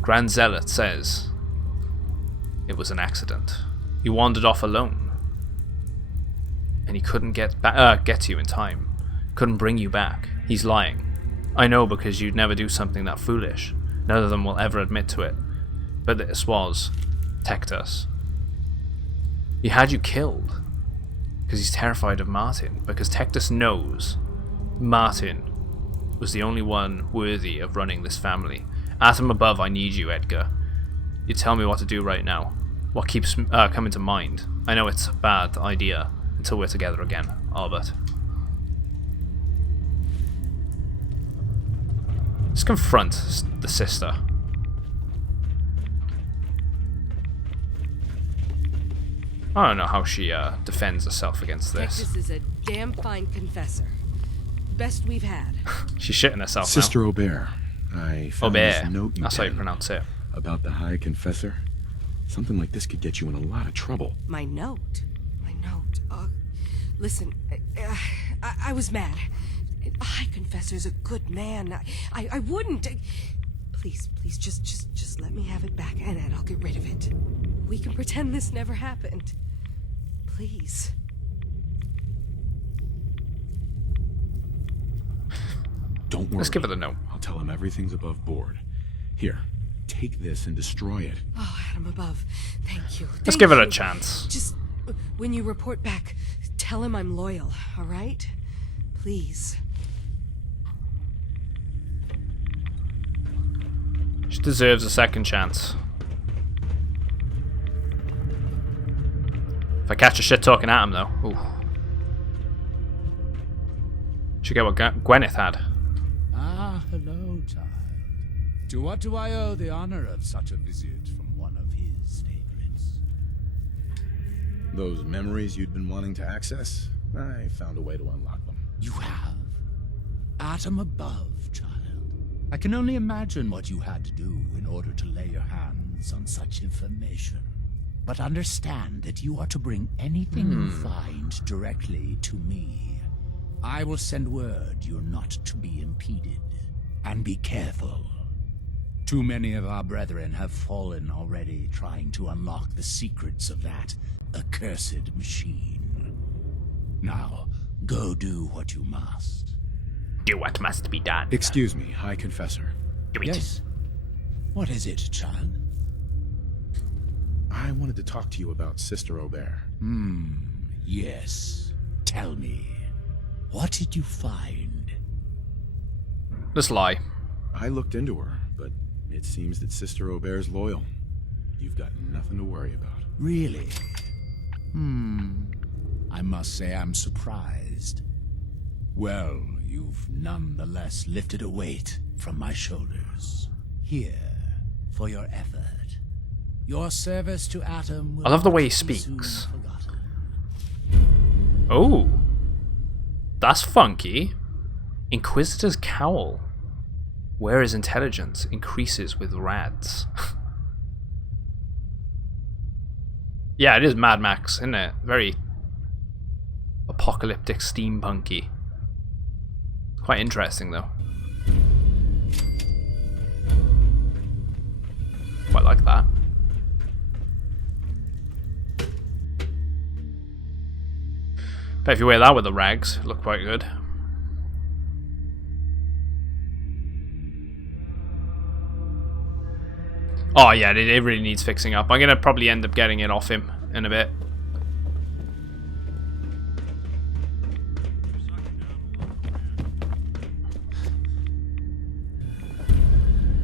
Grand Zealot says... It was an accident. He wandered off alone. And he couldn't get to you in time. Couldn't bring you back. He's lying. I know, because you'd never do something that foolish. None of them will ever admit to it. But this was Tectus. He had you killed. Because he's terrified of Martin. Because Tectus knows Martin was the only one worthy of running this family. Atom above, I need you, Edgar. You tell me what to do right now. What keeps coming to mind? I know it's a bad idea. Until we're together again, Albert. Let's confront the sister. I don't know how she defends herself against this. Texas is a damn fine confessor. Best we've had. She's shitting herself Sister now. Aubert, I found Aubert. this note That's how you pronounce it. About the High Confessor. Something like this could get you in a lot of trouble. My note. Listen, I was mad. A High Confessor's a good man. I wouldn't. Please, just let me have it back, and I'll get rid of it. We can pretend this never happened. Please. Don't worry. Let's give it a note. I'll tell him everything's above board. Here, take this and destroy it. Oh, Adam above. Thank you. Let's give it a chance. Just when you report back, tell him I'm loyal, all right? Please. She deserves a second chance. If I catch a shit talking at him, though. Ooh. Should get what Gwyneth had. Ah, hello, child. To what do I owe the honor of such a visit from one of his favorites? Those memories you'd been wanting to access? I found a way to unlock them. You have? Atom above, child. I can only imagine what you had to do in order to lay your hands on such information. But understand that you are to bring anything you find directly to me. I will send word you're not to be impeded. And be careful. Too many of our brethren have fallen already trying to unlock the secrets of that accursed machine. Now, go do what you must. Do what must be done. Excuse me, High Confessor. Do it. Yes. What is it, child? I wanted to talk to you about Sister Aubert. Yes. Tell me. What did you find? Let's lie. I looked into her, but it seems that Sister Aubert's loyal. You've got nothing to worry about. Really? I must say I'm surprised. Well, you've nonetheless lifted a weight from my shoulders. Here, for your effort. Your service to Atom will I love the way he not be soon speaks. forgotten. Oh. That's funky. Inquisitor's Cowl. Where his intelligence increases with rads. Yeah, it is Mad Max, isn't it? Very apocalyptic, steampunky. Quite interesting, though. Quite like that. Bet if you wear that with the rags, it'd look quite good. Oh yeah, it really needs fixing up. I'm gonna probably end up getting it off him in a bit.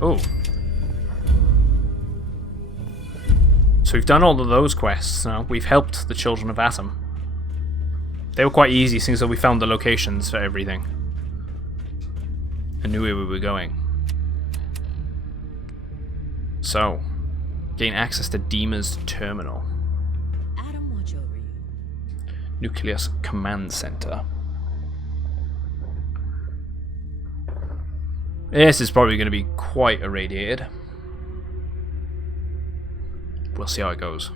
Oh. So we've done all of those quests now. We've helped the Children of Atom. They were quite easy since we found the locations for everything. And knew where we were going. So, gain access to Dima's terminal. Adam, watch over you. Nucleus Command Center. This is probably going to be quite irradiated. We'll see how it goes.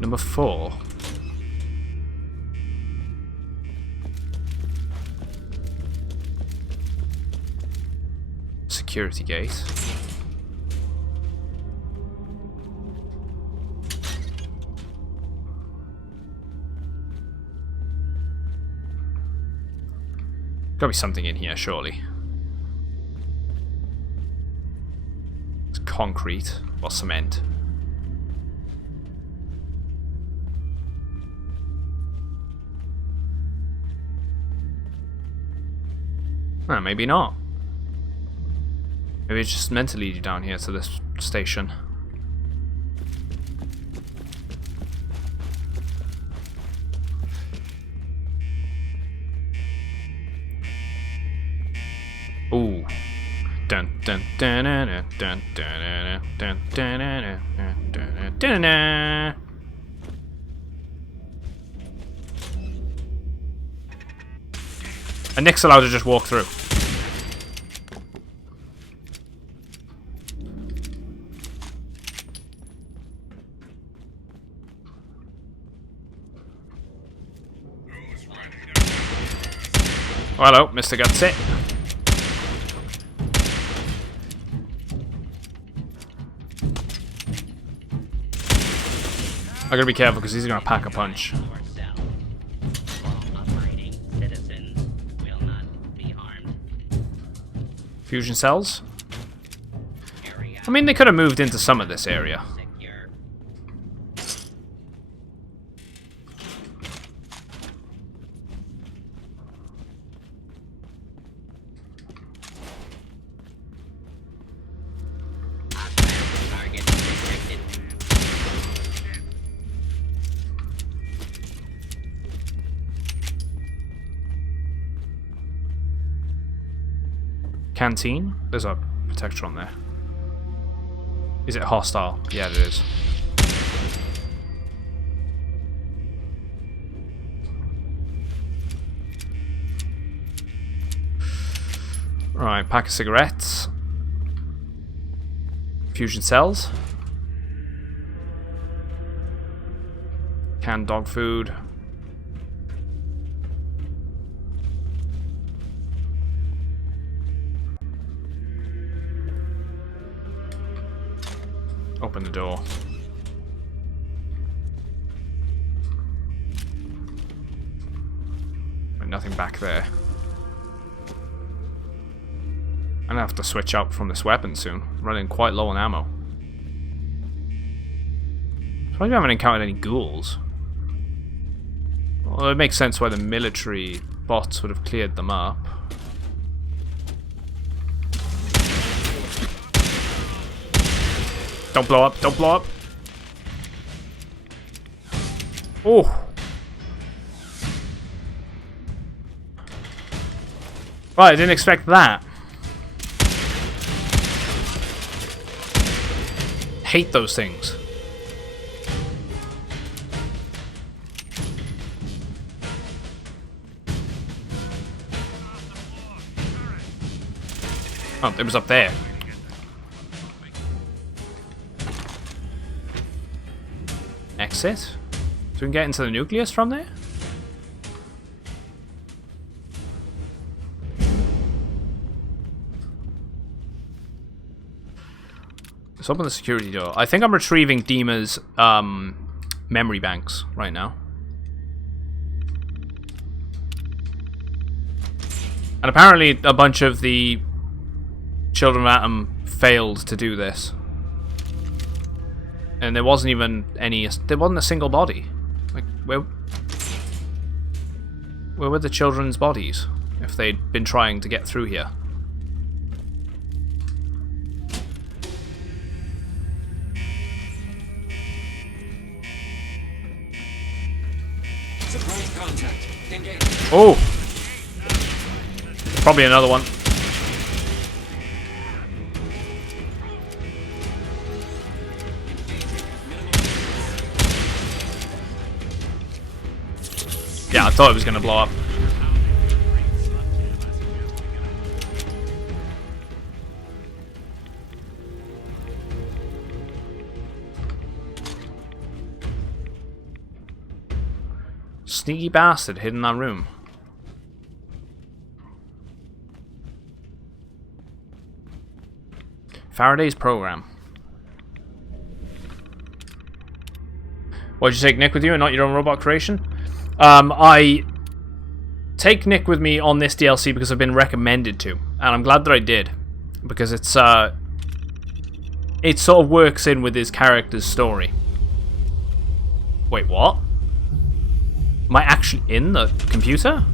Number 4. Security gate. Gotta be something in here, surely. It's concrete or cement. Maybe not. Maybe it's just meant to lead you down here to this station. Ooh. Dun dun dun dun dun dun dun dun dun dun dun. And Nick's allowed to just walk through. Oh, hello, Mr. Gutsy. I gotta be careful because he's gonna pack a punch. Fusion cells? I mean, they could have moved into some of this area. Canteen? There's a protector on there. Is it hostile? Yeah, it is. Right, pack of cigarettes. Fusion cells. Canned dog food. Open the door. Nothing back there. I'm gonna have to switch out from this weapon soon. I'm running quite low on ammo. Surprised we haven't encountered any ghouls. Well, it makes sense why the military bots would have cleared them up. Don't blow up, don't blow up. Oh. Right, I didn't expect that. Hate those things. Oh, it was up there. Exit? So we can get into the nucleus from there? Let's open the security door. I think I'm retrieving Dima's memory banks right now. And apparently a bunch of the Children of Atom failed to do this. And there wasn't even any. There wasn't a single body. Like, where were the children's bodies if they'd been trying to get through here? Surprise contact. Engage. Oh! Probably another one. Yeah, I thought it was going to blow up. Sneaky bastard hid in that room. Faraday's program. Why'd you take Nick with you and not your own robot creation? I take Nick with me on this DLC because I've been recommended to, and I'm glad that I did, because it sort of works in with his character's story. Wait, what? Am I actually in the computer?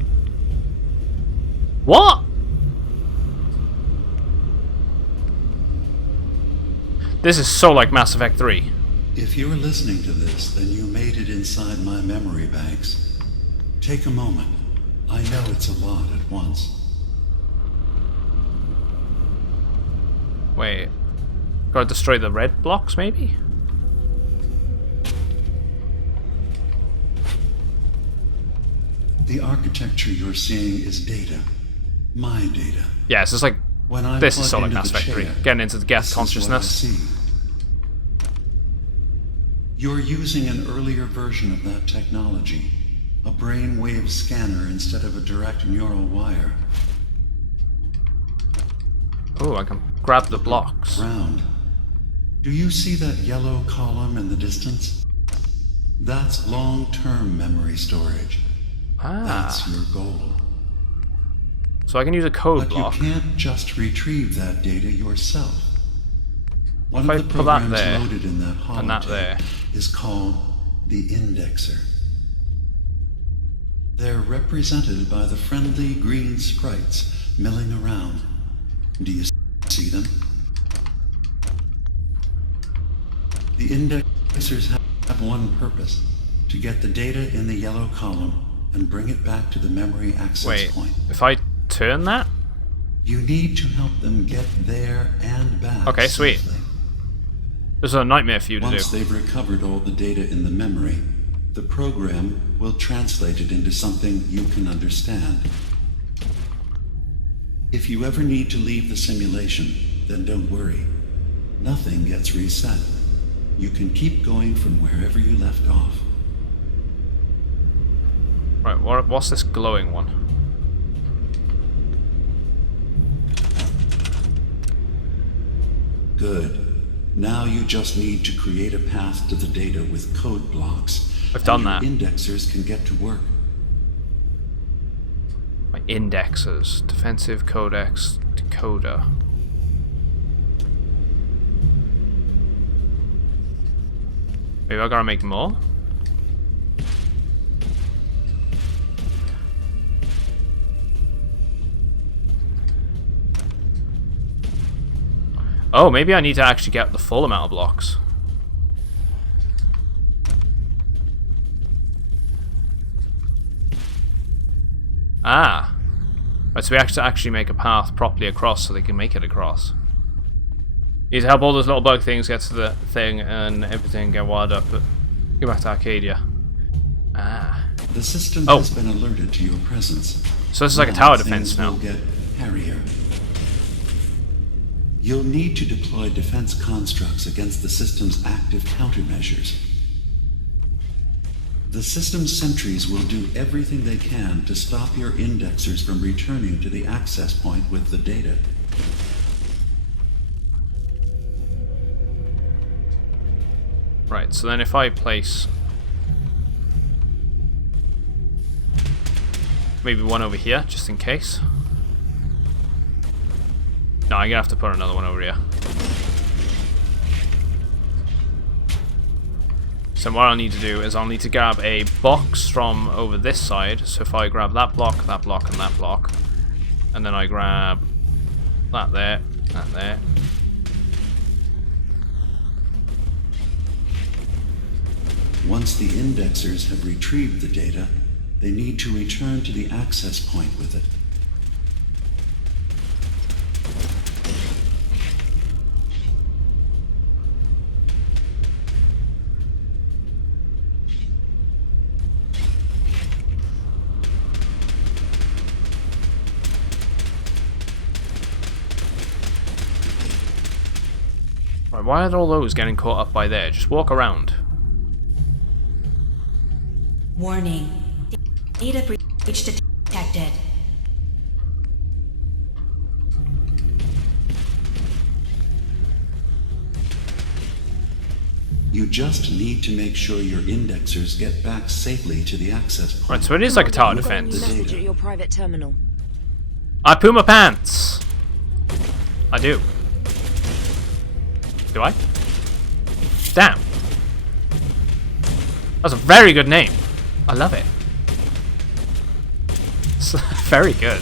What? This is so like Mass Effect 3. If you're listening to this, then you made it inside my memory banks. Take a moment. I know it's a lot at once. Wait. Gotta destroy the red blocks, maybe? The architecture you're seeing is data. My data. Yeah, it's just like... When I this is plug so like into Mass the Effect 3. chair, Getting into the guest this is what I consciousness. see. You're using an earlier version of that technology. A brainwave scanner instead of a direct neural wire. Oh, I can grab the blocks. Round. Do you see that yellow column in the distance? That's long-term memory storage. Ah. That's your goal. So I can use a code But block. you can't just retrieve that data yourself. One If I of the put that programs there, loaded in that and that holotape there. is called the Indexer. They're represented by the friendly green sprites milling around. Do you see them? The indexers have one purpose: to get the data in the yellow column and bring it back to the memory access point. If I turn that? You need to help them get there and back. Okay, sweet. safely. This is a nightmare for you to do. Once they've recovered all the data in the memory, the program will translate it into something you can understand. If you ever need to leave the simulation, then don't worry. Nothing gets reset. You can keep going from wherever you left off. Right, what's this glowing one? Good. Now you just need to create a path to the data with code blocks. I've done and that. your indexers can get to work. My indexers. Defensive codex decoder. Maybe I gotta make more? Oh, maybe I need to actually get the full amount of blocks. Ah. Right, so we have to actually make a path properly across so they can make it across. You need to help all those little bug things get to the thing and everything get wired up, but go back to Arcadia. Ah. The system has been alerted to your presence. So this is like a Now tower things defense now. will get hairier. You'll need to deploy defense constructs against the system's active countermeasures. The system's sentries will do everything they can to stop your indexers from returning to the access point with the data. Right, so then if I place maybe one over here, just in case. No, I'm gonna have to put another one over here. So what I'll need to do is I'll need to grab a box from over this side. So if I grab that block, and that block, and then I grab that there, that there. Once the indexers have retrieved the data, they need to return to the access point with it. Right, why are all those getting caught up by there? Just walk around. Warning. Data breach detected. You just need to make sure your indexers get back safely to the access point. Right, so it is like a tower defense. Message at your private terminal. I poo my pants. I do. Do I? Damn. That's a very good name. I love it. It's very good.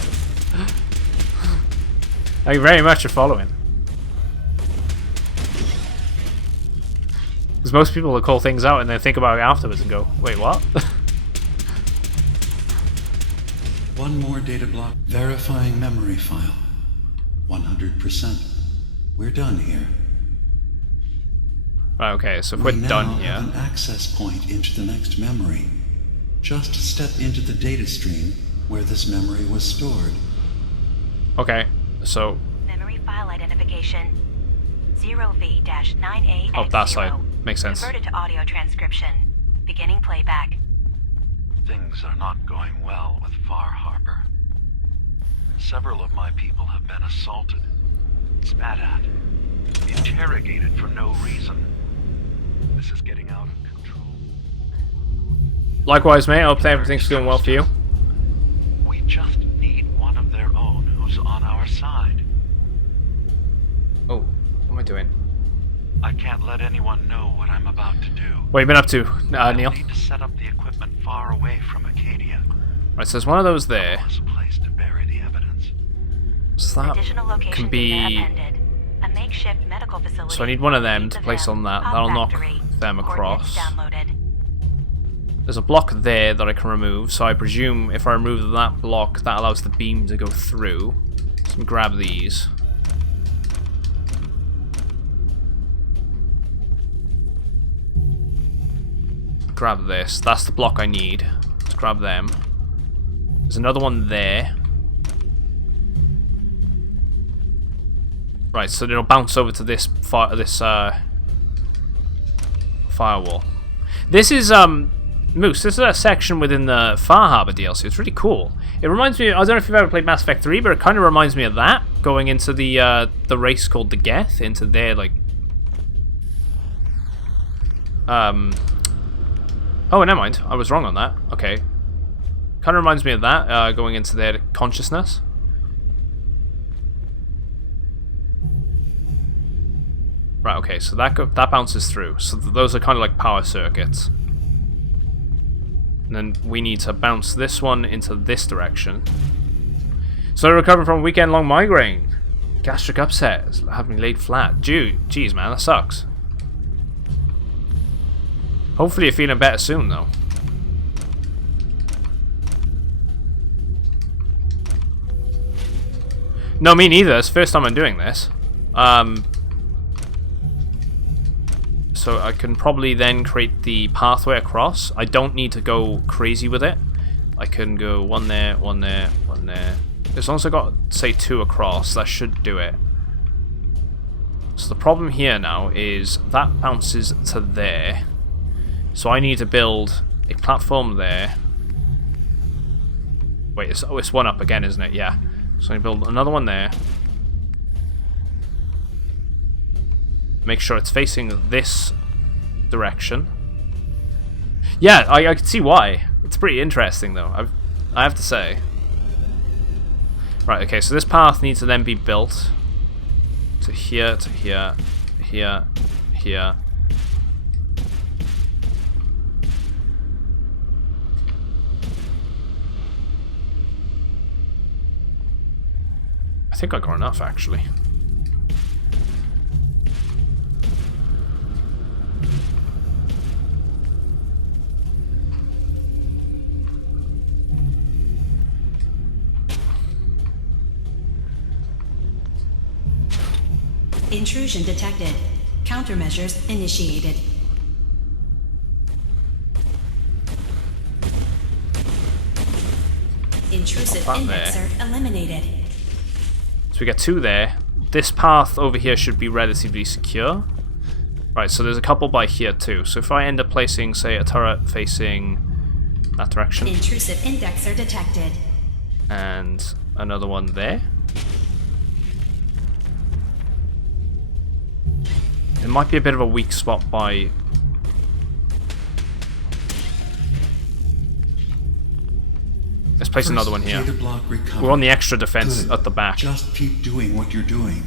Thank you very much for following. Because most people will call things out and then think about it afterwards and go, wait, what? One more data block. Verifying memory file. 100%. We're done here. Right, okay, so if we're done here. Have an access point into the next memory. Just step into the data stream where this memory was stored. Okay, so... Memory file identification 0V-9AX0. Oh, that side. Makes sense. Converted to audio transcription. Beginning playback. Things are not going well with Far Harbor. Several of my people have been assaulted, spat at, interrogated for no reason. This is getting out of control. Likewise, mate. I hope everything's going well for you. We just need one of their own who's on our side. Oh, what am I doing? I can't let anyone know what I'm about to do. What have you been up to, Neil? I need to set up the equipment far away from Acadia. Right, so there's one of those there. There's a place to bury the evidence. So that can be... A makeshift medical facility. So I need one of them to place on that. That'll knock them across. There's a block there that I can remove, so I presume if I remove that block, that allows the beam to go through. So grab these. Grab this. That's the block I need. Let's grab them. There's another one there. Right, so it'll bounce over to this firewall. This is Moose. This is a section within the Far Harbor DLC. It's really cool. It reminds me. I don't know if you've ever played Mass Effect 3, but it kind of reminds me of that. Going into the race called the Geth, into their like. Oh, never mind. I was wrong on that. Okay. Kind of reminds me of that. Going into their consciousness. Right, okay, so that bounces through. So those are kind of like power circuits. And then we need to bounce this one into this direction. So recovering from a weekend-long migraine. Gastric upset. Having laid flat. Jeez, man, that sucks. Hopefully you're feeling better soon, though. No, me neither. It's the first time I'm doing this. So I can probably then create the pathway across. I don't need to go crazy with it. I can go one there, one there, one there. As long as I got, say, 2 across, that should do it. So the problem here now is that bounces to there. So I need to build a platform there. Wait, it's one up again, isn't it? Yeah. So I build another one there. Make sure it's facing this direction. Yeah, I can see why. It's pretty interesting, though. I have to say. Right, okay, so this path needs to then be built to here, here, here. I think I got enough, actually. Intrusion detected. Countermeasures initiated. Intrusive indexer eliminated. So we get 2 there. This path over here should be relatively secure. Right, so there's a couple by here too. So if I end up placing, say, a turret facing that direction. Intrusive indexer detected. And another one there. It might be a bit of a weak spot by... Let's place another one here. We're on the extra defense at the back. Just keep doing what you're doing.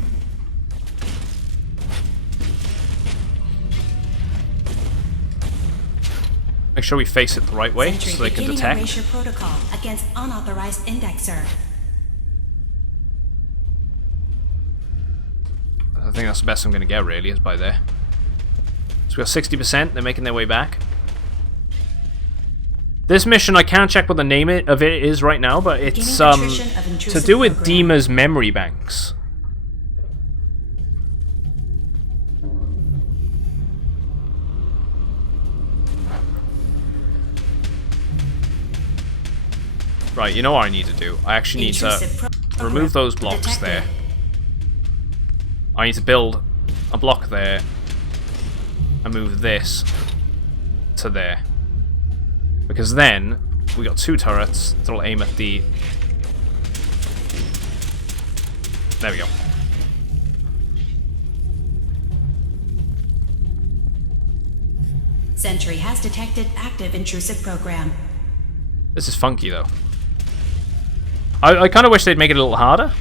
Make sure we face it the right way Sentry so they can beginning detect. erasure protocol against unauthorized indexer. I think that's the best I'm going to get, really, is by there. So we got 60%. They're making their way back. This mission, I can't check what the name of it is right now, but it's to do with Dima's memory banks. Right, you know what I need to do? I actually need to remove those blocks there. I need to build a block there and move this to there. Because then we got 2 turrets that'll aim at the... There we go. Sentry has detected active intrusive program. This is funky though. I kind of wish they'd make it a little harder.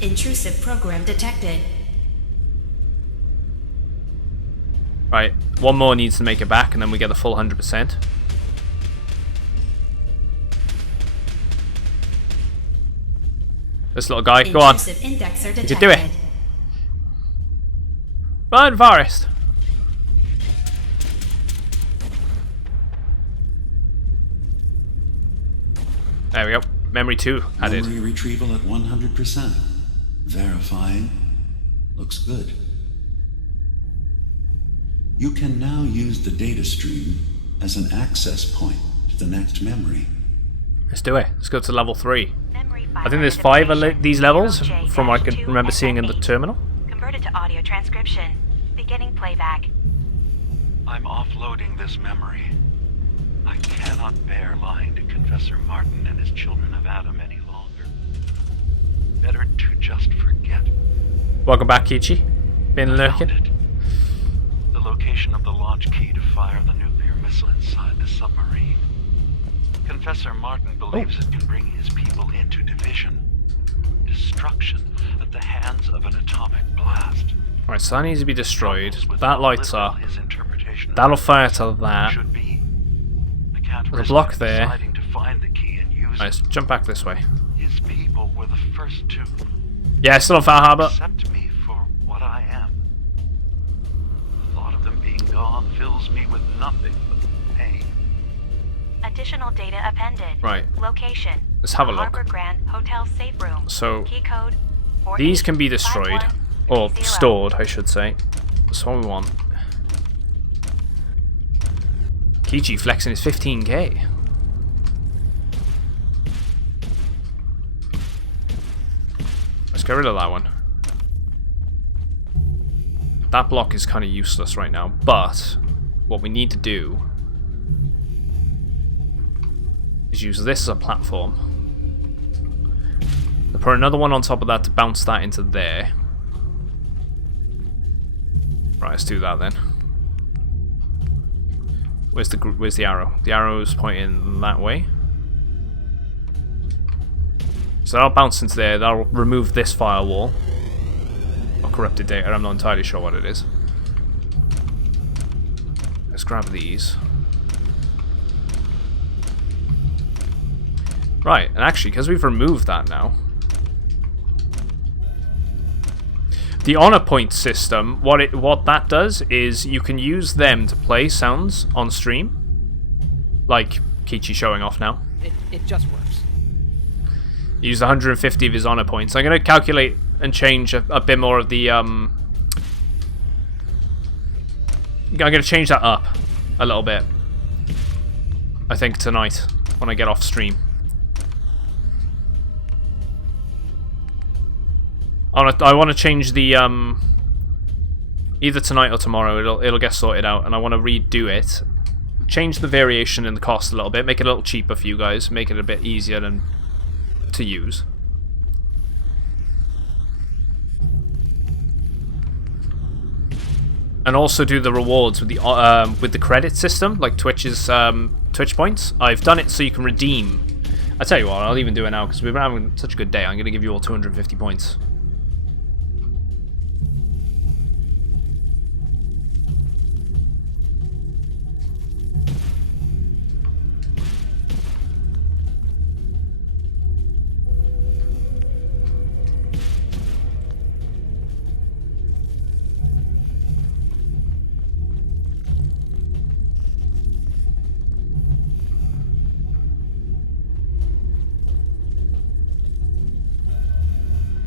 Intrusive program detected. Right, one more needs to make it back and then we get the full 100%. This little guy, go on. You can do it. Run, Forest. There we go. Memory 2 added. Memory retrieval at 100%. Verifying. Looks good. You can now use the data stream as an access point to the next memory. Let's do it. Let's go to level 3. I think there's 5 of these levels from what I can remember seeing in the terminal. Converted to audio transcription. Beginning playback. I'm offloading this memory. I cannot bear lying to Confessor Martin and his children of Adam any longer. Better to just forget. Welcome back, Kichi. Been lurking. The location of the launch key to fire the nuclear missile inside the submarine. Confessor Martin believes it can bring his people into division. Destruction at the hands of an atomic blast. Right, so that needs to be destroyed. That lights up. That'll fire to that. There's a block there. Right, let's jump back this way. His people were the first to Yeah, still on Far Harbor. accept me for what I am. The thought of them being gone fills me with nothing but pain. Additional data appended. Right. Location. Let's have a look. Harbor Grand Hotel safe room. So Key code. these can be destroyed. Or stored, I should say. That's what we want. Kichi flexing his 15k. Let's get rid of that one. That block is kind of useless right now, but what we need to do is use this as a platform. We'll put another one on top of that to bounce that into there. Right, let's do that then. Where's the arrow? The arrow's pointing that way. So that'll bounce into there. That'll remove this firewall. Or corrupted data. I'm not entirely sure what it is. Let's Let's grab these. Right, and actually, because we've removed that now, the honor point system, what that does is you can use them to play sounds on stream, like Kichi showing off now. It just works. Use 150 of his honor points. I'm going to calculate and change a bit more of the I'm going to change that up a little bit, I think, tonight when I get off stream. I want to change the either tonight or tomorrow. It'll get sorted out, and I want to redo it, change the variation in the cost a little bit, make it a little cheaper for you guys, make it a bit easier to use. And also do the rewards with the credit system, like Twitch's Twitch points. I've done it so you can redeem. I tell you what, I'll even do it now because we've been having such a good day. I'm going to give you all 250 points.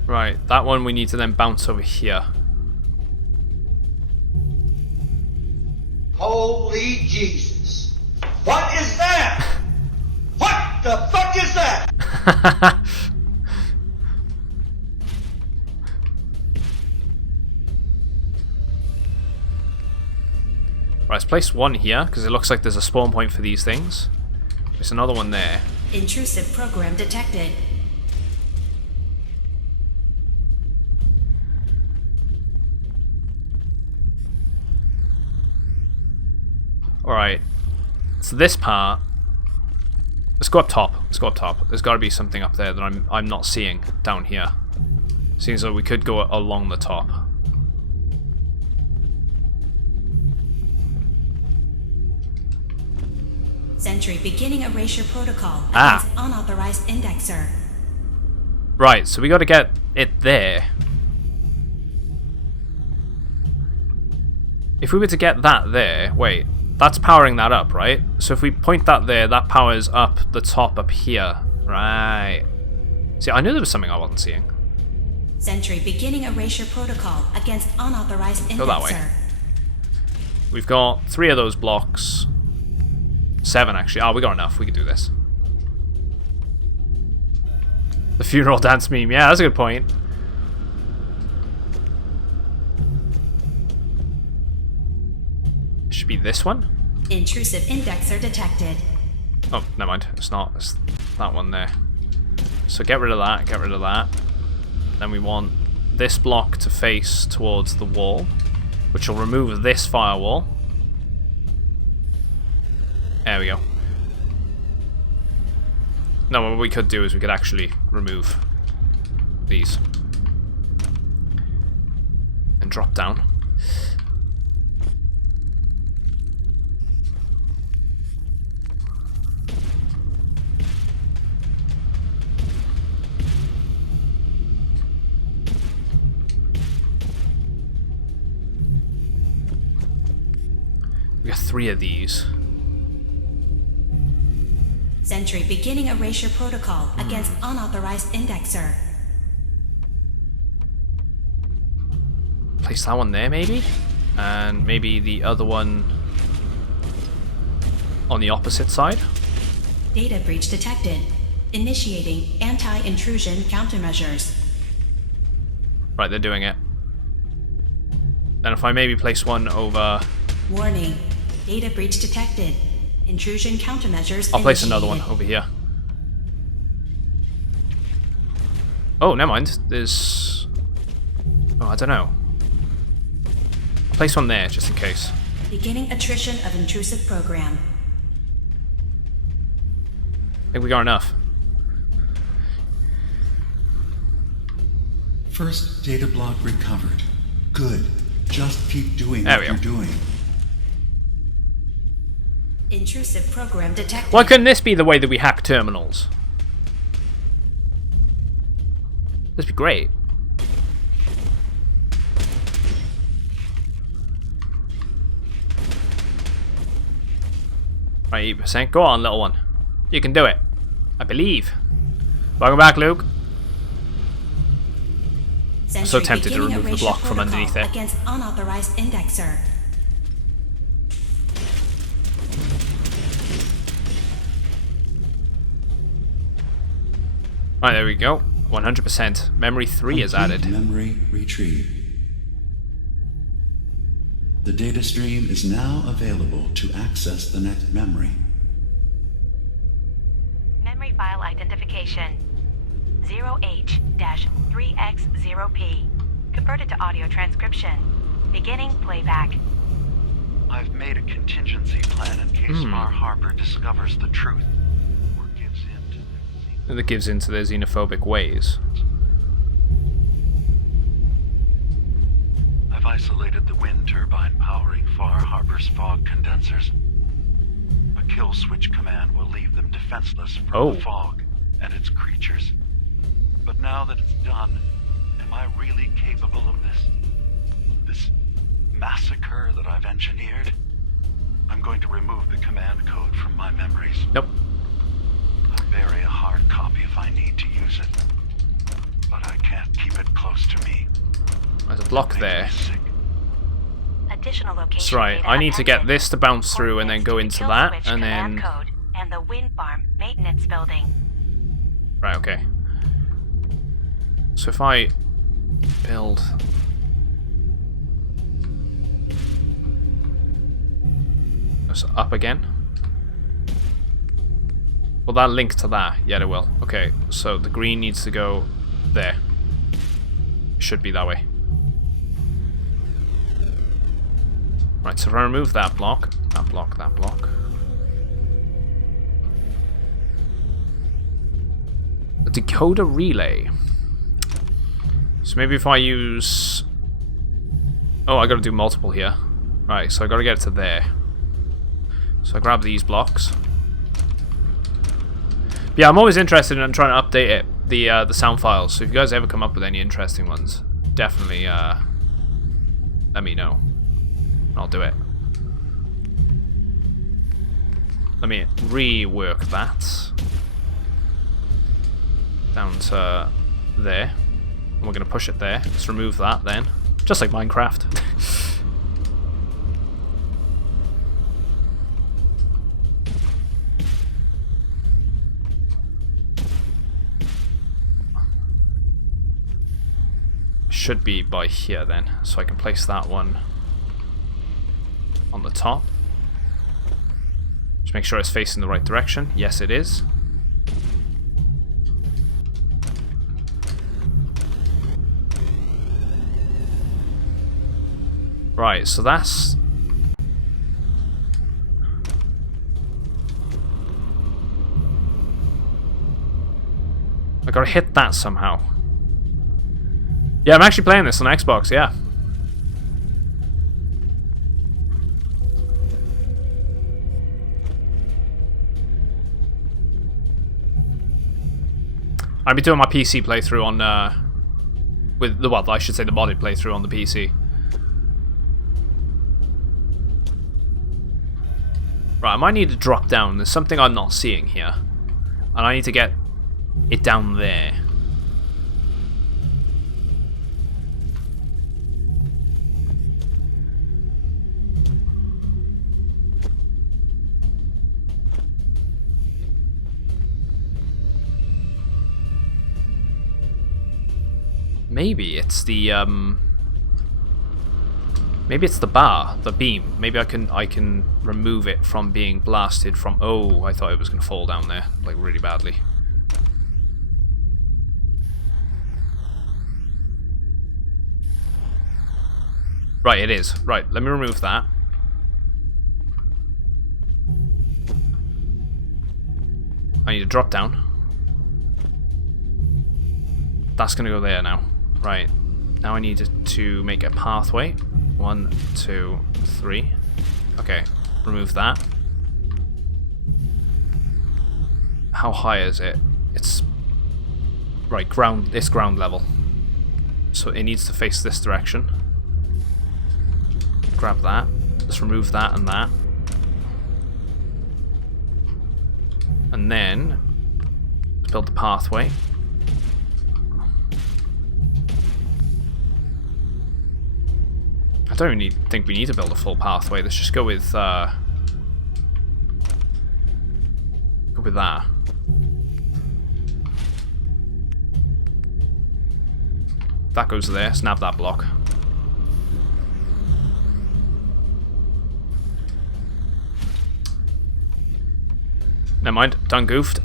Right, that one we need to then bounce over here. Holy Jesus. What is that? What the fuck is that? Right, let's place one here, because it looks like there's a spawn point for these things. There's another one there. Intrusive program detected. Alright, so this part, let's go up top, There's got to be something up there that I'm not seeing down here. Seems like we could go along the top. Sentry beginning erasure protocol against unauthorized indexer. Right, so we got to get it there. If we were to get that there, wait. That's powering that up, right? So if we point that there, that powers up the top up here. Right. See, I knew there was something I wasn't seeing. Sentry beginning erasure protocol against unauthorized indexer. Go that way. We've got 3 of those blocks. 7, actually. Oh, we got enough. We can do this. The funeral dance meme. Yeah, that's a good point. Should be this one. Intrusive indexer detected. Oh, never mind. It's not. It's that one there. So get rid of that. Get rid of that. Then we want this block to face towards the wall, which will remove this firewall. There we go. No, what we could do is we could actually remove these and drop down. We got 3 of these. Sentry beginning erasure protocol against unauthorized indexer. Place that one there, maybe? And maybe the other one on the opposite side? Data breach detected. Initiating anti-intrusion countermeasures. Right, they're doing it. Then if I maybe place one over... Warning. Data breach detected. Intrusion countermeasures I'll place another one over here. Oh, never mind. There's... Oh, I don't know. I'll place one there, just in case. Beginning attrition of intrusive program. I think we got enough. First data block recovered. Good. Just keep doing there what you're doing. Intrusive program detected. Why couldn't this be the way that we hack terminals? This would be great. Right, 8%. Go on, little one. You can do it. I believe. Welcome back, Luke. I'm so tempted to remove the block from underneath it. Against unauthorized indexer. Right, there we go. 100%. Memory 3 is added. Memory retrieved. The data stream is now available to access the next memory. Memory file identification 0H-3X0P. Converted to audio transcription. Beginning playback. I've made a contingency plan in case Far Harbor discovers the truth. That gives into their xenophobic ways. I've isolated the wind turbine powering Far Harbor's fog condensers. A kill switch command will leave them defenseless from the fog and its creatures. But now that it's done, am I really capable of this? This massacre that I've engineered? I'm going to remove the command code from my memories. Nope. Bury a hard copy if I need to use it. But I can't keep it close to me. There's a block there. Additional location. That's right. I need to get this to bounce through and then go into that, and then... code and the wind farm maintenance building. Right, okay. So if I build... So up again. Will that link to that? Yeah, it will. Okay, so the green needs to go there. Should be that way. Right, so if I remove that block, that block, that block. A decoder relay. So maybe if I use... Oh, I gotta do multiple here. Right, so I gotta get it to there. So I grab these blocks. Yeah, I'm always interested in trying to update it, the sound files. So if you guys ever come up with any interesting ones, definitely let me know. I'll do it. Let me rework that down to there. And we're gonna push it there. Let's remove that then, just like Minecraft. Should be by here then, so I can place that one on the top. Just make sure it's facing the right direction. Yes, it is. Right, so that's... I gotta hit that somehow. Yeah, I'm actually playing this on Xbox, yeah. I'll be doing my PC playthrough on, with the, well, I should say the modded playthrough on the PC. Right, I might need to drop down. There's something I'm not seeing here. And I need to get it down there. Maybe it's the maybe it's the bar, the beam. Maybe I can remove it from being blasted from... Oh, I thought it was gonna fall down there, like really badly. Right, it is. Right, let me remove that. I need to drop down. That's gonna go there now. Right, now I need to make a pathway. 1, 2, 3. Okay, remove that. how high is it? It's right ground. It's ground level, so it needs to face this direction. Grab that. Let's remove that and that, and then let's build the pathway. I don't really think we need to build a full pathway. Let's just go with that. That goes there. Snap that block. Never mind. Done goofed.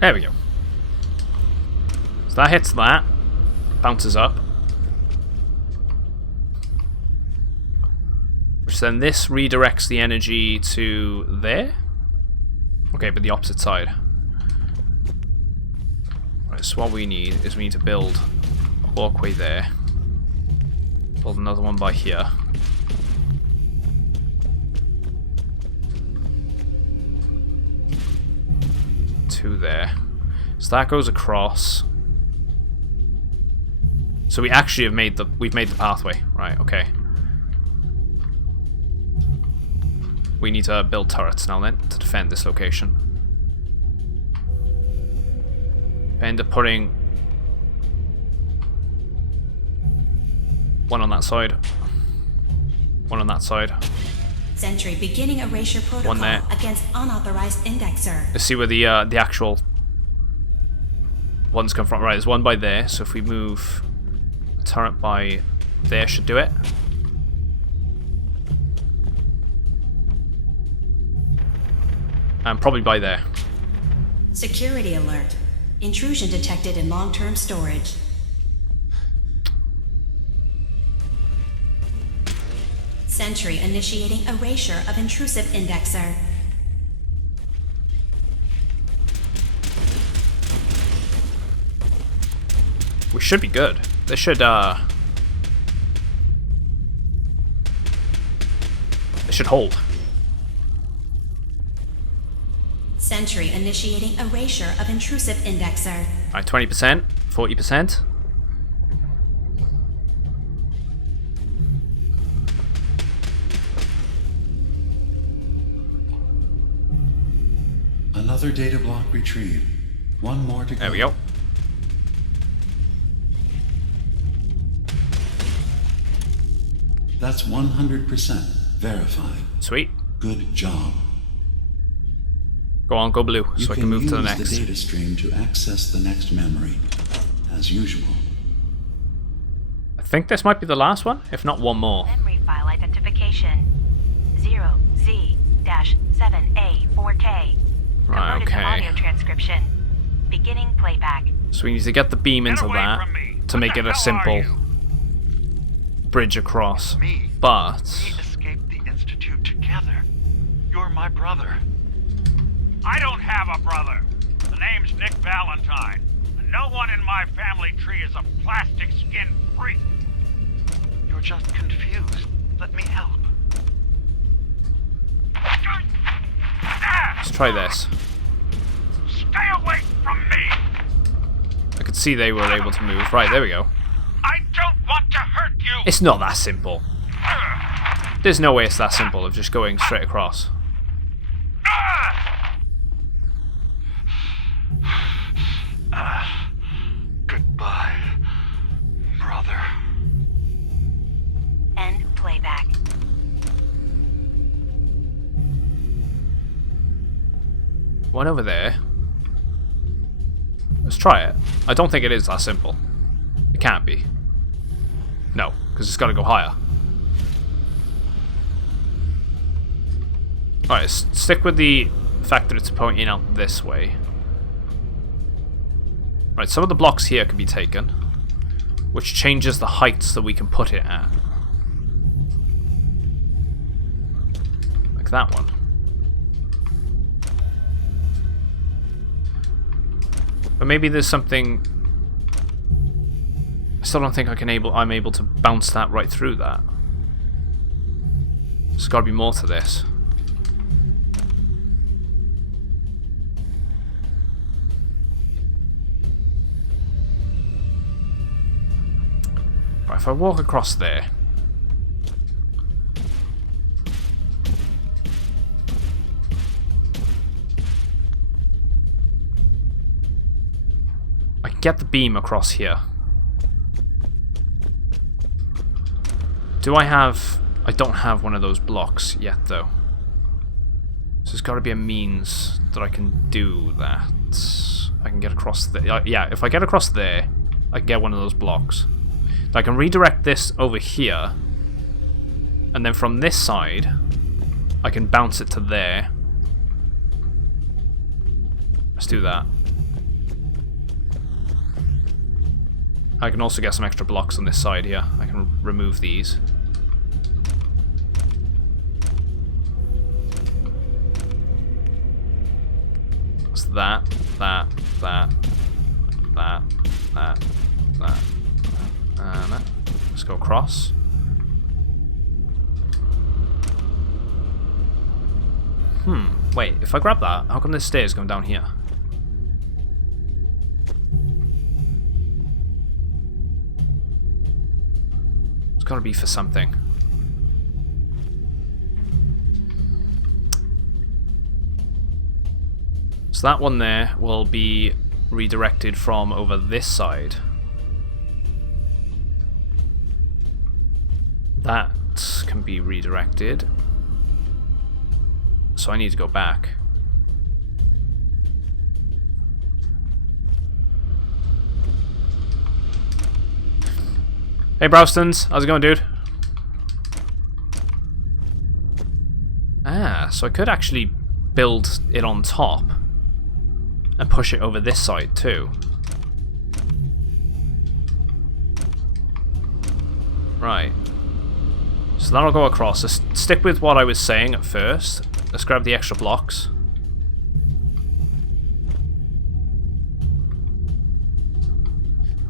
There we go. So that hits that. Bounces up. Which then this redirects the energy to there. Okay, but the opposite side. Right, so what we need is we need to build a walkway there. Build another one by here. Two there. So that goes across. So we actually have made we've made the pathway. Right, okay. We need to build turrets now then to defend this location. I end up putting one on that side. One on that side. Sentry beginning erasure protocol One there. against unauthorized indexer. Let's see where the actual ones come from. Right, there's one by there, so if we move the turret by there should do it. And probably by there. Security alert. Intrusion detected in long-term storage. Sentry initiating erasure of intrusive indexer. We should be good. This should hold. Sentry initiating erasure of intrusive indexer. Alright, 20%, 40%. Another data block retrieved. One more to go. There we go. That's 100% verified. Sweet. Good job. Go on, go blue, so I can move to the next. You can use the data stream to access the next memory, as usual. I think this might be the last one, if not one more. Memory file identification 0Z-7A4K. Right, Converted to okay. audio transcription. Beginning playback. So we need to get the beam into that to make it a simple bridge across. But We escaped the Institute together. You're my brother. I don't have a brother. The name's Nick Valentine. And no one in my family tree is a plastic skin freak. You're just confused. Let me help. let's try this. Stay away from me! I could see they were able to move. Right, there we go. I don't want to hurt you! It's not that simple. There's no way it's that simple of just going straight across. Goodbye, brother. End playback. One over there. Let's try it. I don't think it is that simple. It can't be. No, because it's got to go higher. Alright, stick with the fact that it's pointing out this way. Right, some of the blocks here can be taken, which changes the heights that we can put it at. Like that one. But maybe there's something. I still don't think I'm able to bounce that right through that. There's got to be more to this. Right, if I walk across there. I can get the beam across here. Do I have... I don't have one of those blocks yet, though. So there's got to be a means that I can do that. I can get across there. Yeah, if I get across there, I can get one of those blocks. I can redirect this over here. And then from this side, I can bounce it to there. Let's do that. I can also get some extra blocks on this side here. I can remove these. It's that. And that. Let's go across. Wait, if I grab that, how come this stairs going down here? It's gotta be for something. So that one there will be redirected from over this side. That can be redirected. So I need to go back. Hey Browstons, how's it going, dude? Ah, so I could actually build it on top and push it over this side too. Right. So that'll go across. Let's stick with what I was saying at first. Let's grab the extra blocks.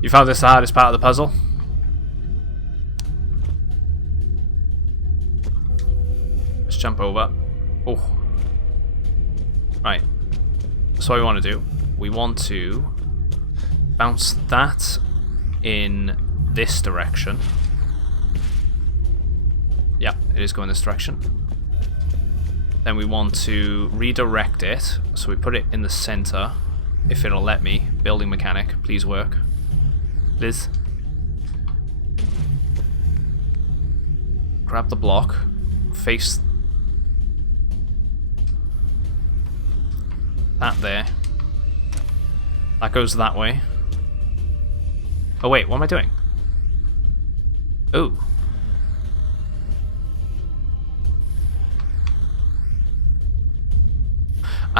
You found this the hardest part of the puzzle? Let's jump over. Oh. Right. So what we want to do, we want to bounce that in this direction. Yeah, it is going this direction. Then we want to redirect it, so we put it in the center, if it'll let me. Building mechanic, please work. Liz. Grab the block, face that there. That goes that way. Oh wait, what am I doing? Ooh.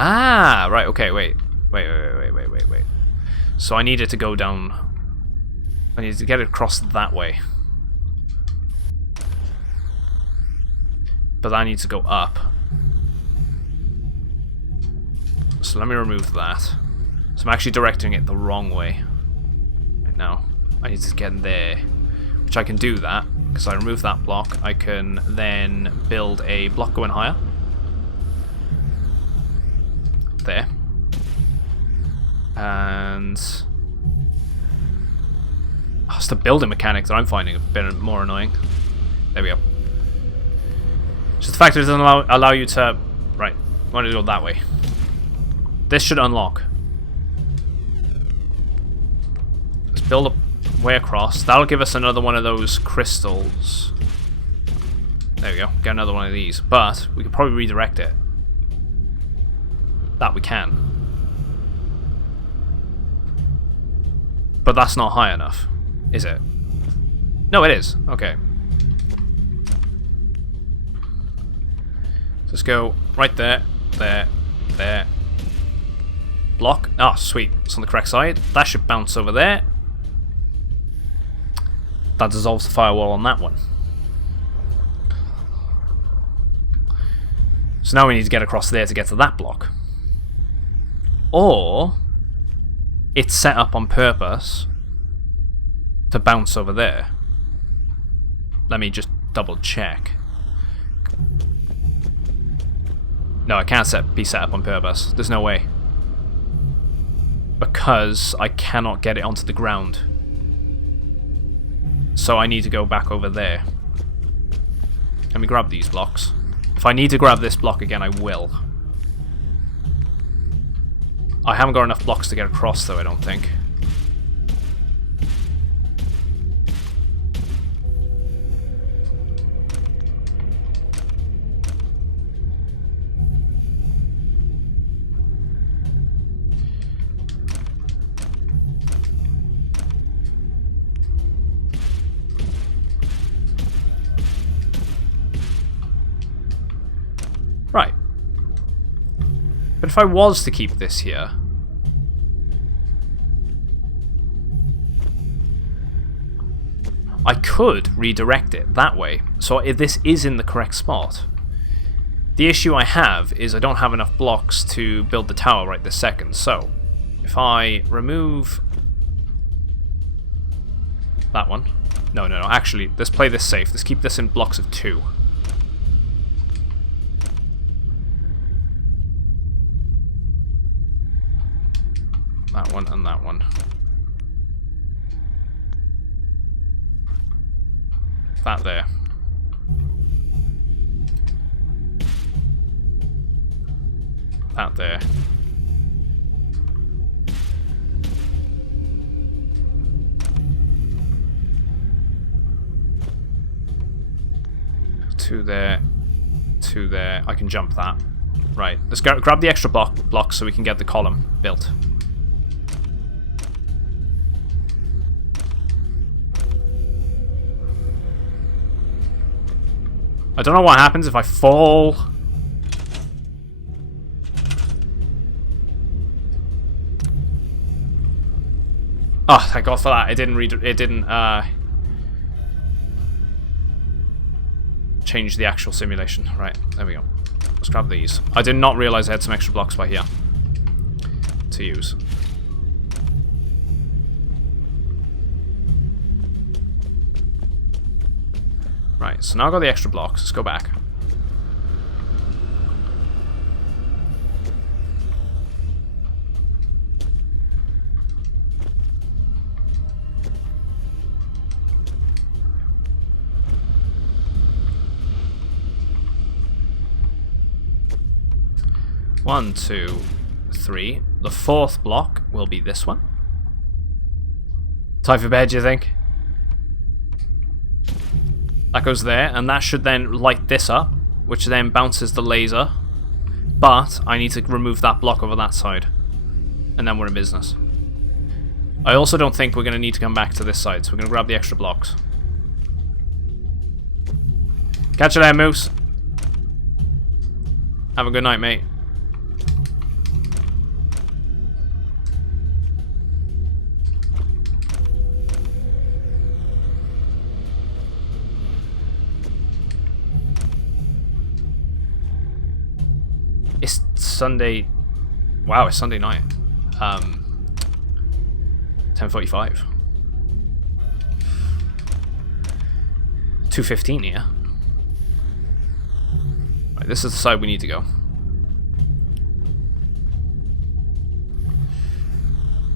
Ah, right, okay, wait. Wait. So I need it to go down. I need to get it across that way. But that needs to go up. So let me remove that. So I'm actually directing it the wrong way. Right now. I need to get in there. Which I can do that. Because I remove that block. I can then build a block going higher. There. And it's the building mechanic that I'm finding a bit more annoying. There we go. Just the fact that it doesn't allow you to... Right, I want to go that way. This should unlock. Let's build a way across. That'll give us another one of those crystals. There we go, get another one of these. But we could probably redirect it. That we can. But that's not high enough, is it? No, it is. Okay. Let's go right there, there. Block. Ah, sweet. It's on the correct side. That should bounce over there. That dissolves the firewall on that one. So now we need to get across there to get to that block. Or it's set up on purpose to bounce over there. Let me just double check. No, I can't be set up on purpose. There's no way. Because I cannot get it onto the ground. So I need to go back over there. Let me grab these blocks. If I need to grab this block again, I will. I haven't got enough blocks to get across, though, I don't think. Right. But if I was to keep this here... I could redirect it that way. So if this is in the correct spot. The issue I have is I don't have enough blocks to build the tower right this second. So, if I remove... that one. No, actually, let's play this safe. Let's keep this in blocks of 2. That one and that one. That there. That there. Two there. Two there. I can jump that. Right. Let's grab the extra blocks so we can get the column built. I don't know what happens if I fall. Oh, thank God for that. It didn't change the actual simulation. Right, there we go. Let's grab these. I did not realize I had some extra blocks by here to use. Right, so now I've got the extra blocks. Let's go back. One, two, three. The fourth block will be this one. Time for bed, do you think? That goes there, and that should then light this up, which then bounces the laser. But I need to remove that block over that side. And then we're in business. I also don't think we're going to need to come back to this side, so we're going to grab the extra blocks. Catch you there, Moose. Have a good night, mate. It's Sunday. Wow, it's Sunday night. 10:45. 2:15 here. Right, this is the side we need to go.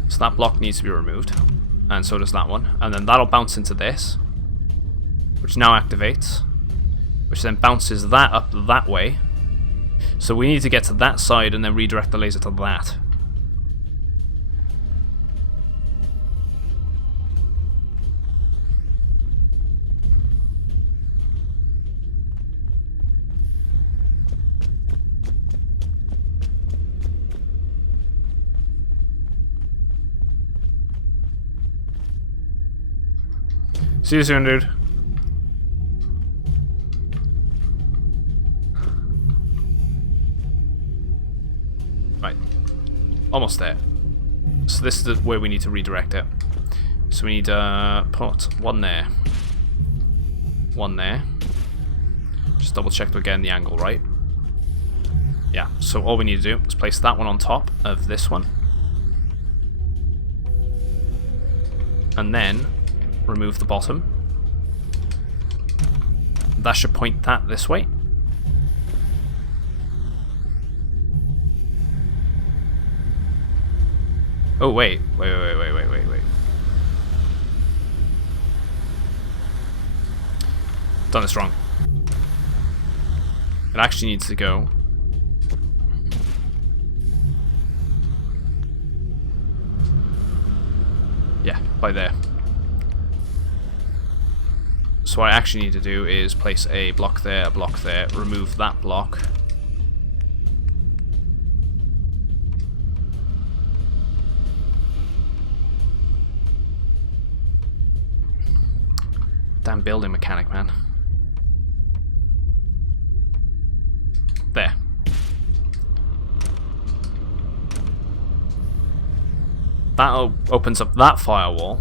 So that block needs to be removed, and so does that one. And then that'll bounce into this, which now activates, which then bounces that up that way. So we need to get to that side and then redirect the laser to that. See you soon, dude. Right. Almost there. So this is where we need to redirect it. So we need to put one there. One there. Just double check we're getting the angle right. Yeah, so all we need to do is place that one on top of this one. And then remove the bottom. That should point that this way. Oh, wait. Wait. Done this wrong. It actually needs to go. Yeah, by there. So what I actually need to do is place a block there, remove that block. Damn building mechanic, man. There. That opens up that firewall,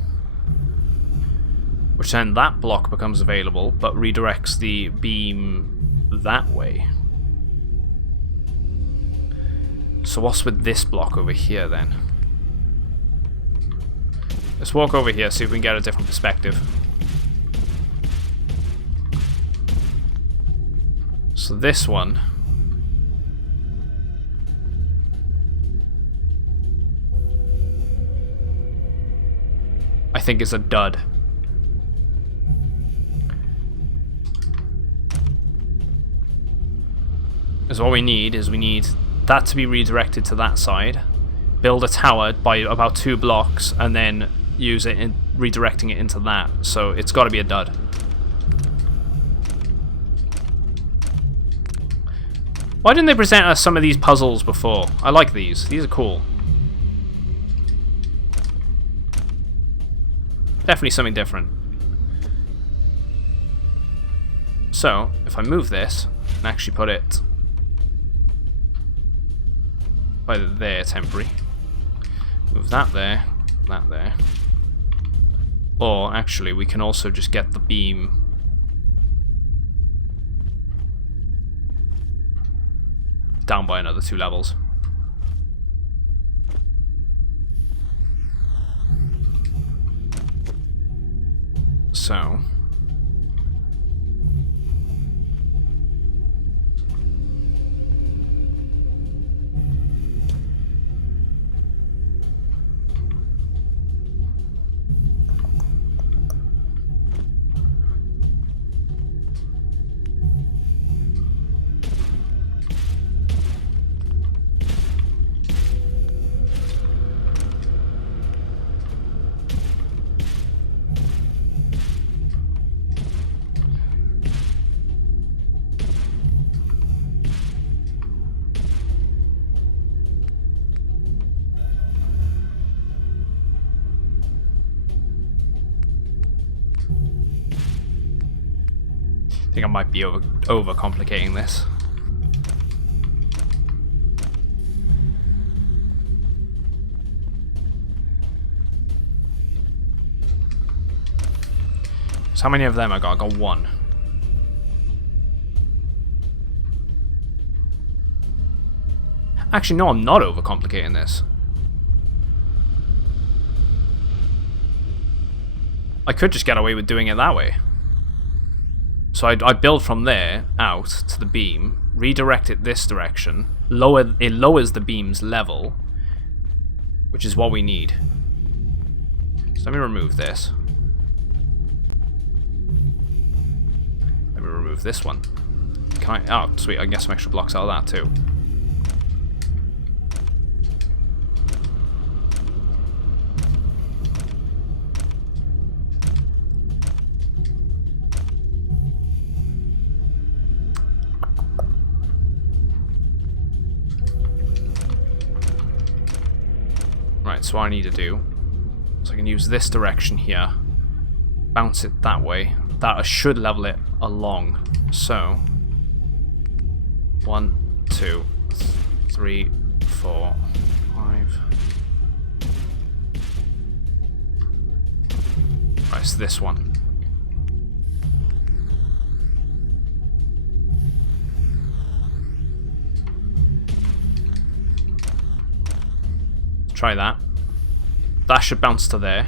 which then that block becomes available, but redirects the beam that way. So what's with this block over here then? Let's walk over here, see if we can get a different perspective. So this one I think is a dud. Because what we need is that to be redirected to that side, build a tower by about 2 blocks, and then use it in redirecting it into that. So it's got to be a dud. Why didn't they present us some of these puzzles before? I like these. These are cool. Definitely something different. So, if I move this and actually put it by there, temporary. Move that there, that there. Or actually, we can also just get the beam down by another 2 levels. So I think I might be over complicating this. So how many of them I got? I got 1. Actually, no, I'm not over complicating this. I could just get away with doing it that way. So I build from there out to the beam, redirect it this direction, it lowers the beam's level, which is what we need. So let me remove this. Let me remove this one. Can I? Oh, sweet, I can get some extra blocks out of that too. Right, so what I need to do, so I can use this direction here, bounce it that way, that should level it along. So 1, 2, 3, 4, 5. Right, it's this one. Try that. That should bounce to there.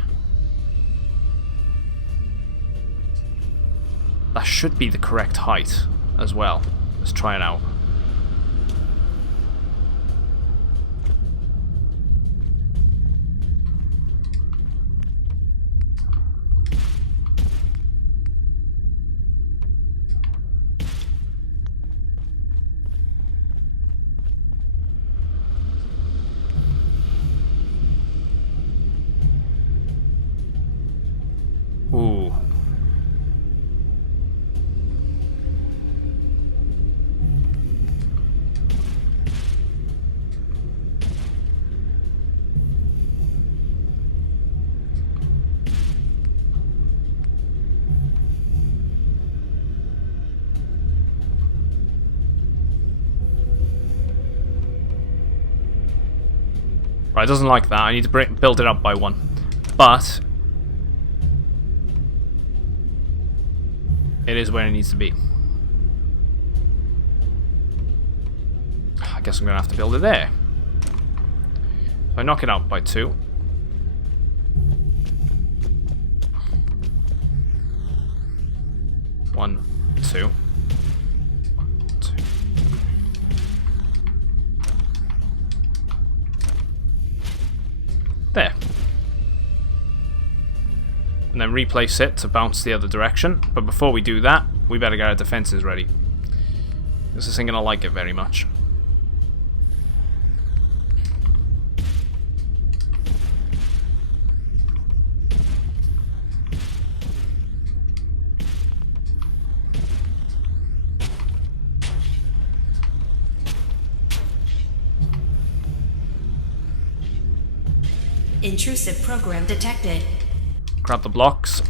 That should be the correct height as well. Let's try it out. Right, it doesn't like that. I need to build it up by 1. But it is where it needs to be. I guess I'm going to have to build it there. If I knock it out by 2. 1, 2. 2. There. And then replace it to bounce the other direction. But before we do that, we better get our defenses ready. This isn't going to like it very much. Intrusive program detected. Grab the blocks.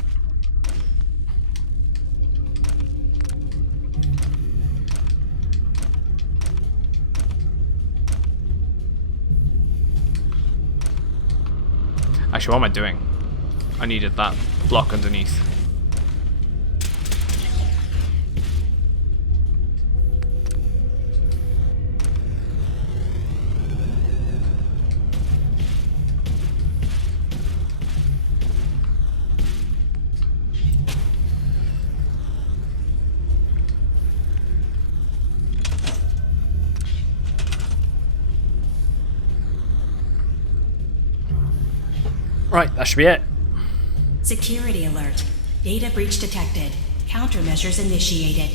Actually, what am I doing? I needed that block underneath. Right, that should be it. Security alert. Data breach detected. Countermeasures initiated.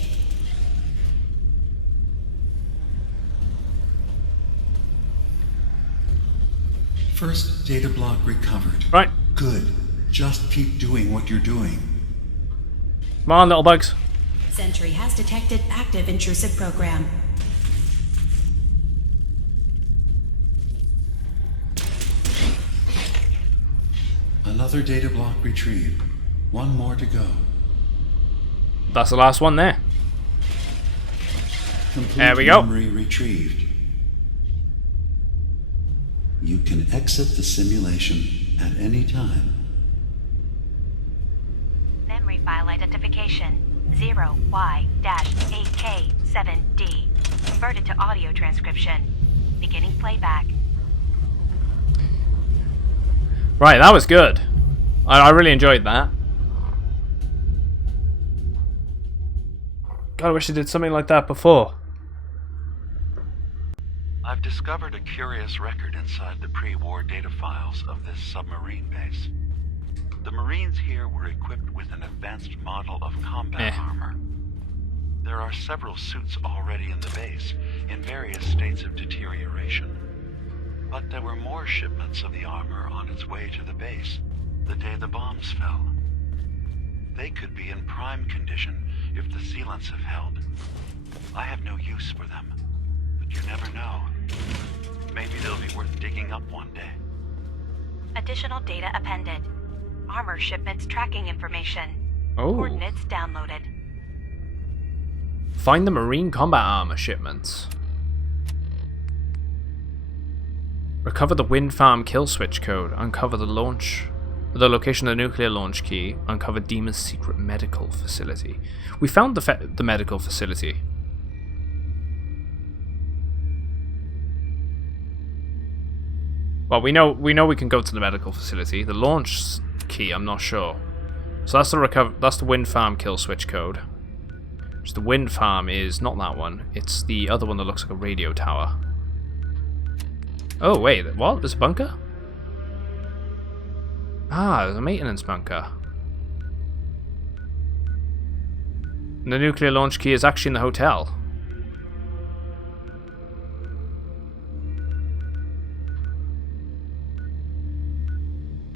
First data block recovered. Right. Good. Just keep doing what you're doing. Come on, little bugs. Sentry has detected active intrusive program. Another data block retrieved. 1 more to go. That's the last one there. Complete there we go. Memory retrieved. You can exit the simulation at any time. Memory file identification 0Y-8K7D. Converted to audio transcription. Beginning playback. Right, that was good. I really enjoyed that. God, I wish I did something like that before. I've discovered a curious record inside the pre-war data files of this submarine base. The Marines here were equipped with an advanced model of combat armor. There are several suits already in the base, in various states of deterioration. But there were more shipments of the armor on its way to the base the day the bombs fell. They could be in prime condition if the sealants have held. I have no use for them, but you never know. Maybe they'll be worth digging up one day. Additional data appended. Armor shipments tracking information. Oh. Coordinates downloaded. Find the Marine combat armor shipments. Recover the wind farm kill switch code. Uncover the location of the nuclear launch key. Uncover Demon's secret medical facility. We found the medical facility. Well, we know we can go to the medical facility. The launch key, I'm not sure. So that's the wind farm kill switch code. Which the wind farm is not that one. It's the other one that looks like a radio tower. Oh wait, what? There's a bunker? Ah, there's a maintenance bunker. And the nuclear launch key is actually in the hotel.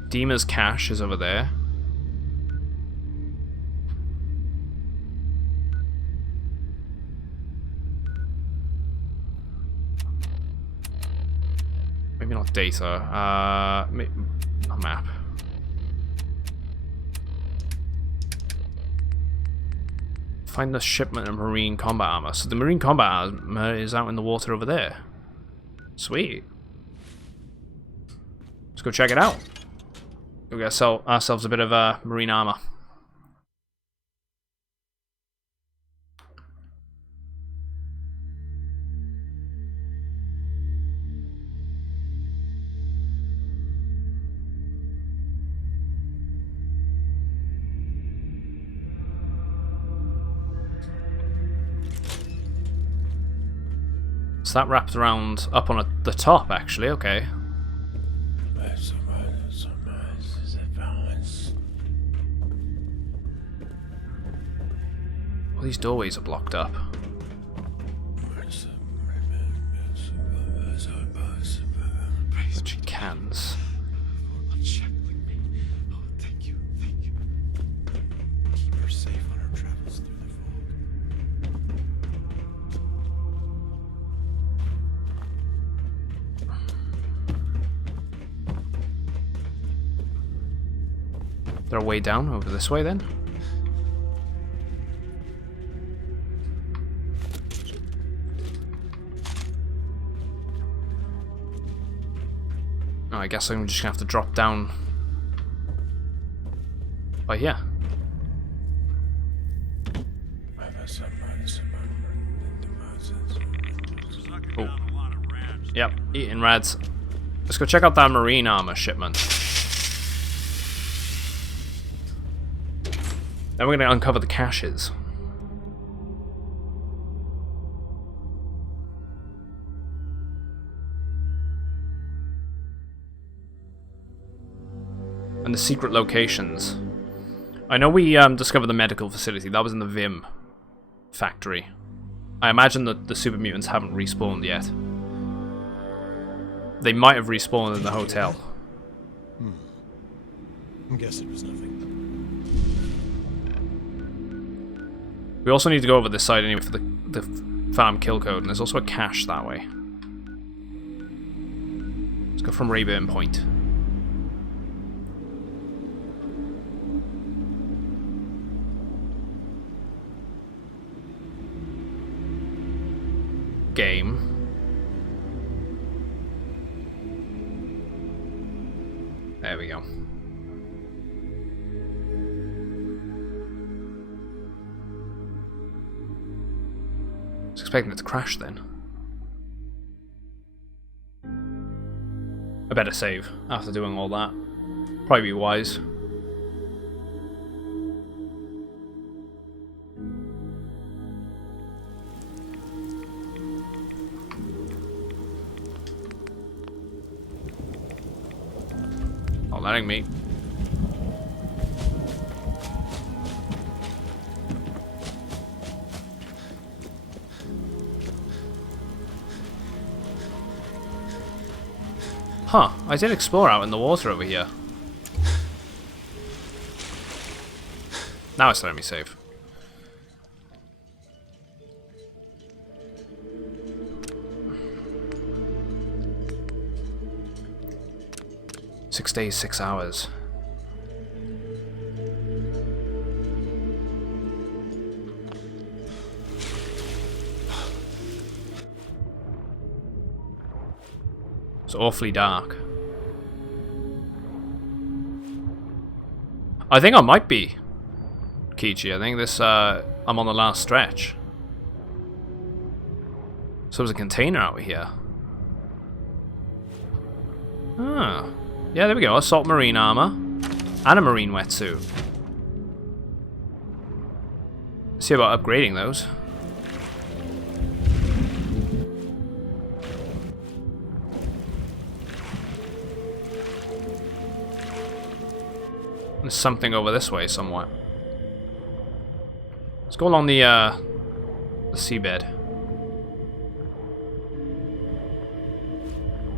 Dima's cache is over there. Maybe not data. A map. Find the shipment of marine combat armor. So the marine combat armor is out in the water over there. Sweet. Let's go check it out. We're gonna sell ourselves a bit of marine armor. So that wraps around up on the top, actually. Okay. All these doorways are blocked up. Cans. They're way down over this way then. Oh, I guess I'm just gonna have to drop down by here. Oh. Yep, eating rads. Let's go check out that marine armor shipment. Then we're going to uncover the caches. And the secret locations. I know we discovered the medical facility. That was in the Vim factory. I imagine that the super mutants haven't respawned yet. They might have respawned in the hotel. I guess it was nothing. We also need to go over this side anyway for the farm kill code, and there's also a cache that way. Let's go from Rayburn Point. Game. There we go. I was expecting it to crash then. I better save after doing all that. Probably be wise. Not letting me. Huh, I did explore out in the water over here. Now it's letting me save. Six days, 6 hours. It's awfully dark. I think I might be Kichi. I think this I'm on the last stretch. So there's a container out here. Ah. Yeah, there we go. Assault marine armor and a marine wetsuit. Let's see about upgrading those. There's something over this way somewhere. Let's go along the seabed.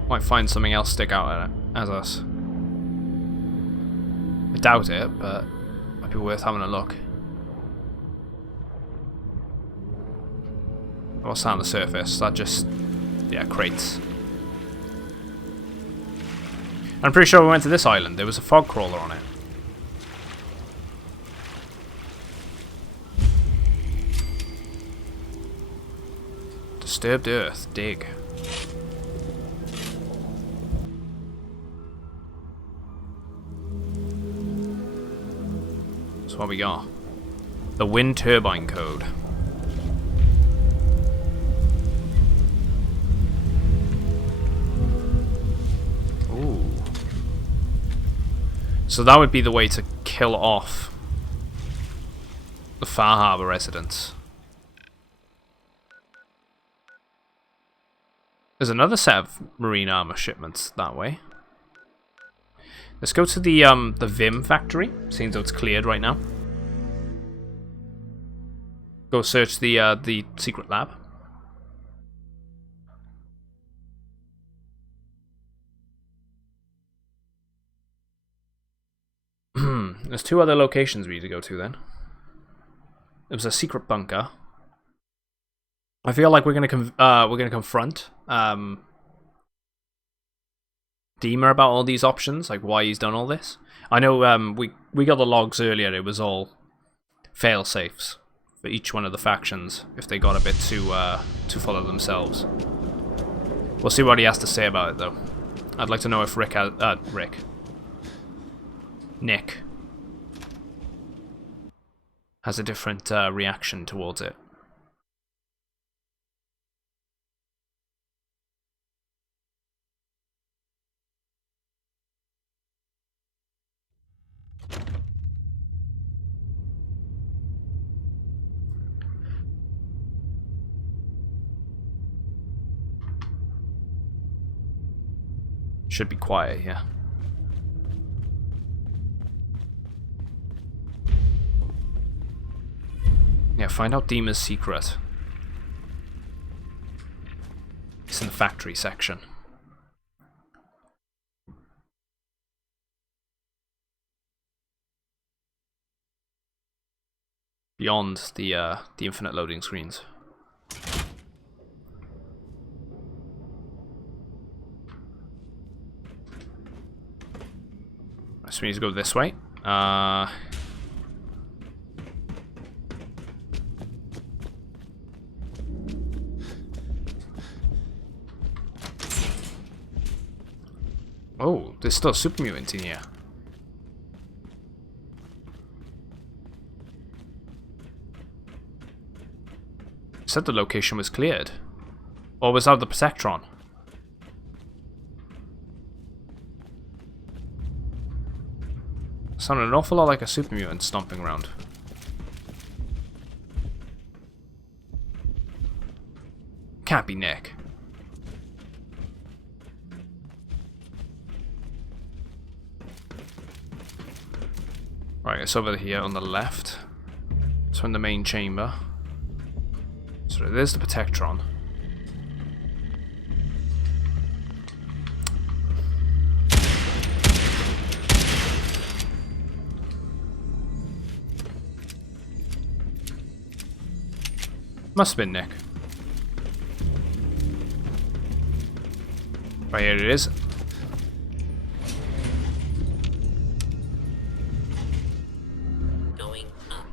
Might find something else stick out at it as us. I doubt it, but might be worth having a look. What's that on the surface? That just, yeah, crates. I'm pretty sure we went to this island. There was a fog crawler on it. Disturbed Earth. Dig. So what we got? The wind turbine code. Ooh. So that would be the way to kill off the Far Harbor residents. There's another set of marine armor shipments that way. Let's go to the Vim factory, seeing though it's cleared right now. Go search the secret lab. There's 2 other locations we need to go to then. There was a secret bunker. I feel like we're gonna confront Dima about all these options, like why he's done all this. I know we got the logs earlier. It was all fail safes for each one of the factions if they got a bit too full of themselves. We'll see what he has to say about it though. I'd like to know if Nick has a different reaction towards it. Should be quiet here. Yeah, find out Dima's secret. It's in the factory section. Beyond the infinite loading screens. So we need to go this way. Oh, there's still a super mutant in here. Said the location was cleared. Or was that the Protectron? Sounded an awful lot like a super mutant stomping around. Can't be Nick. Right, it's over here on the left. So in the main chamber. So there's the Protectron. Must have been Nick. Right here it is. Going up.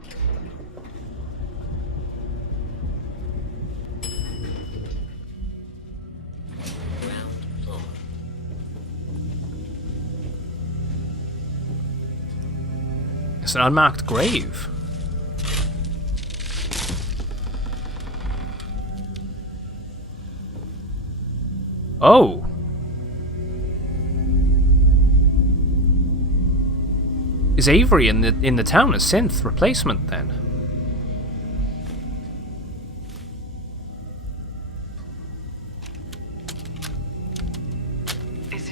Ground floor. It's an unmarked grave. Oh. Is Avery in the town a synth replacement then? Is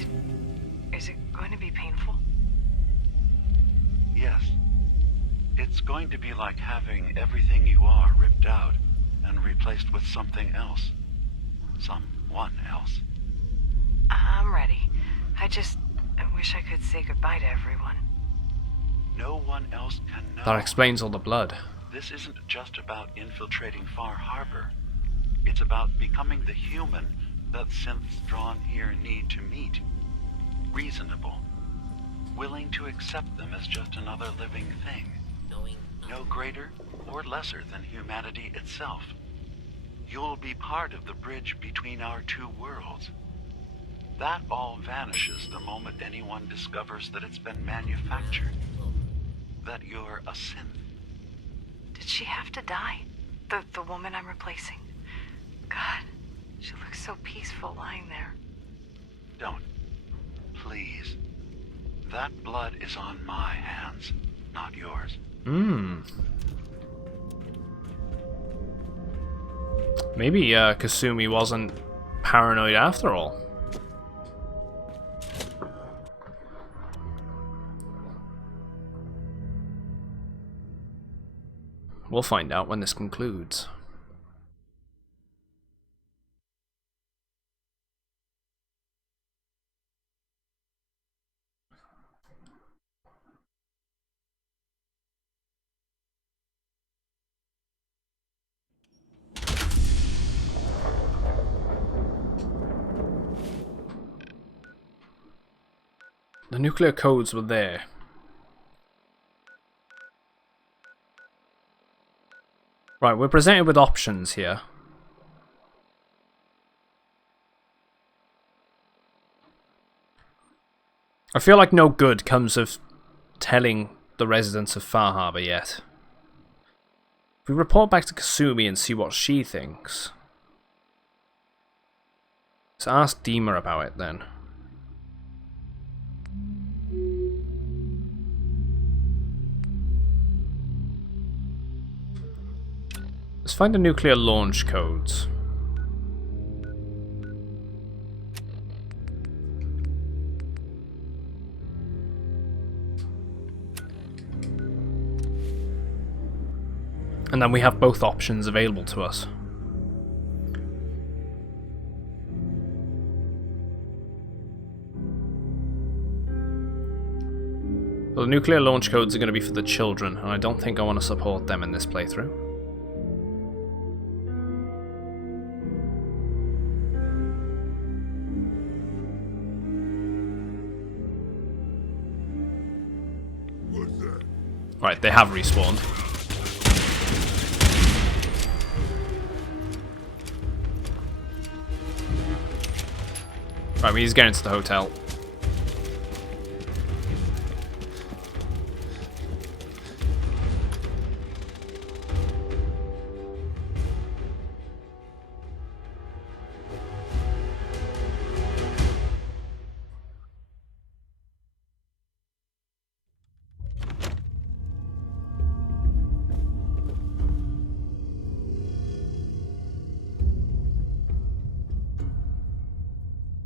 it going to be painful? Yes. It's going to be like having everything you are ripped out and replaced with something else. Someone else. I'm ready. I wish I could say goodbye to everyone. No one else can know. That explains all the blood. This isn't just about infiltrating Far Harbor. It's about becoming the human that synths drawn here need to meet. Reasonable. Willing to accept them as just another living thing. No greater or lesser than humanity itself. You'll be part of the bridge between our 2 worlds. That all vanishes the moment anyone discovers that it's been manufactured. that you're a synth. Did she have to die? The woman I'm replacing? God, she looks so peaceful lying there. Don't. Please. That blood is on my hands, not yours. Maybe Kasumi wasn't paranoid after all. We'll find out when this concludes. The nuclear codes were there. Right, we're presented with options here. I feel like no good comes of telling the residents of Far Harbor yet. If we report back to Kasumi and see what she thinks. Let's ask Dima about it then. Let's find the nuclear launch codes. And then we have both options available to us. Well, the nuclear launch codes are going to be for the children, and I don't think I want to support them in this playthrough. Right, they have respawned. Right, we need to get into the hotel.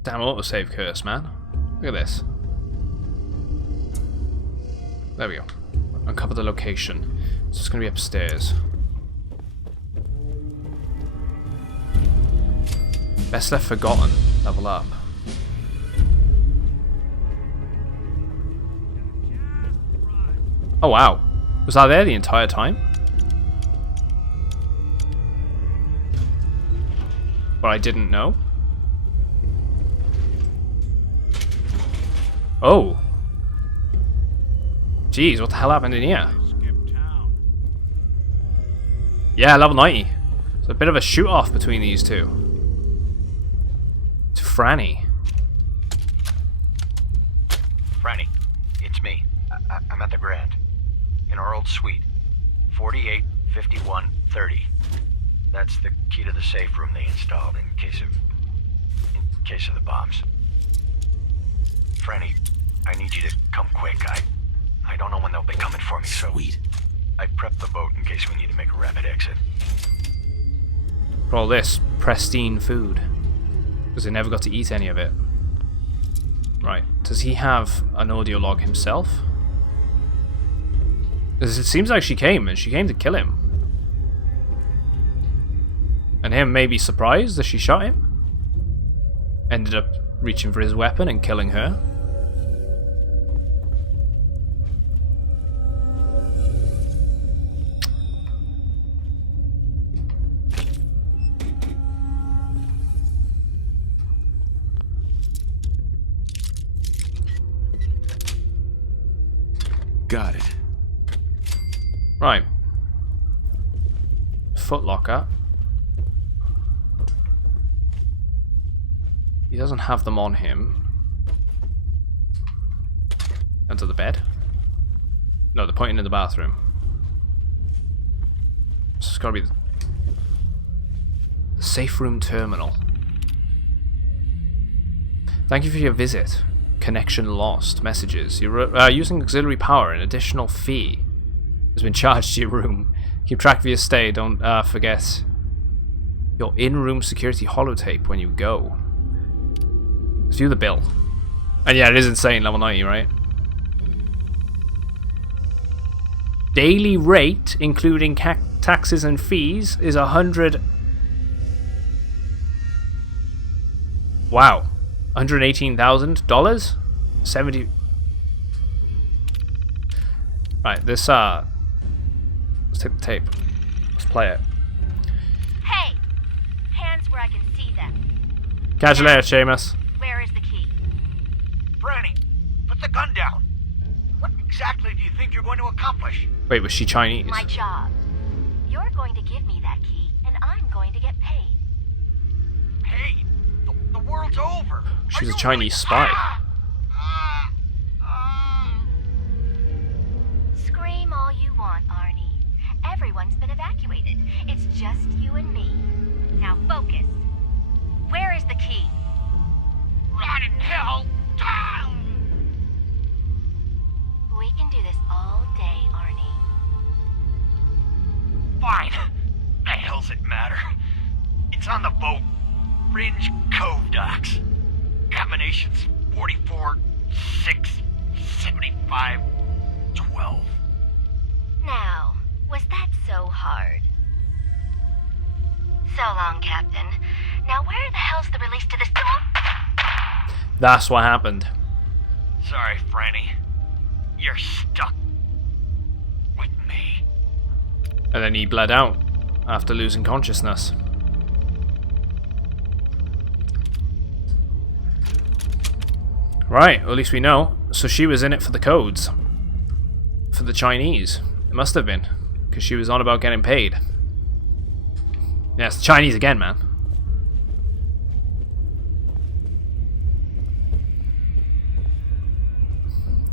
Damn autosave curse, man. Look at this. There we go. Uncover the location. So it's going to be upstairs. Best left forgotten. Level up. Oh wow. Was I there the entire time? But I didn't know? Oh. Jeez, what the hell happened in here? Yeah, level 90. It's a bit of a shoot-off between these two. To Franny. Franny, it's me. I'm at the Grand. In our old suite. 485130. That's the key to the safe room they installed in case of the bombs. Franny, I need you to come quick. I don't know when they'll be coming for me, so... Sweet. I prepped the boat in case we need to make a rapid exit. For all this pristine food. Because they never got to eat any of it. Right. Does he have an audio log himself? Because it seems like she came, and she came to kill him. And him maybe surprised that she shot him? Ended up reaching for his weapon and killing her. Got it. Right. Footlocker. He doesn't have them on him. Under the bed. No, they're pointing in the bathroom. So it's gotta be the safe room terminal. Thank you for your visit. Connection lost. Messages. You're using auxiliary power. An additional fee has been charged to your room. Keep track of your stay. Don't forget your in-room security holotape when you go. Let's view the bill. And yeah, it is insane, level 90, right? Daily rate, including taxes and fees, is 100... Wow. $118,000? 70... Right, this, let's take the tape. Let's play it. Hey! Hands where I can see them. Catch you later, Seamus. Where is the key? Franny, put the gun down. What exactly do you think you're going to accomplish? Wait, was she Chinese? My job. You're going to give me that key, and I'm going to get paid. Paid? The world's over. She's a Chinese spy. Scream all you want, Arnie. Everyone's been evacuated. It's just you and me. Now focus. Where is the key? Rot in hell! We can do this all day, Arnie. Fine. The hell's it matter? It's on the boat. Fringe Cove docks. Combinations 44, 6, 75, 12. Now, was that so hard? So long, Captain. Now where the hell's the release to this door? That's what happened. Sorry, Franny. You're stuck with me. And then he bled out after losing consciousness. Right, well, at least we know. So she was in it for the codes. For the Chinese. It must have been. Because she was on about getting paid. Yeah, it's the Chinese again, man.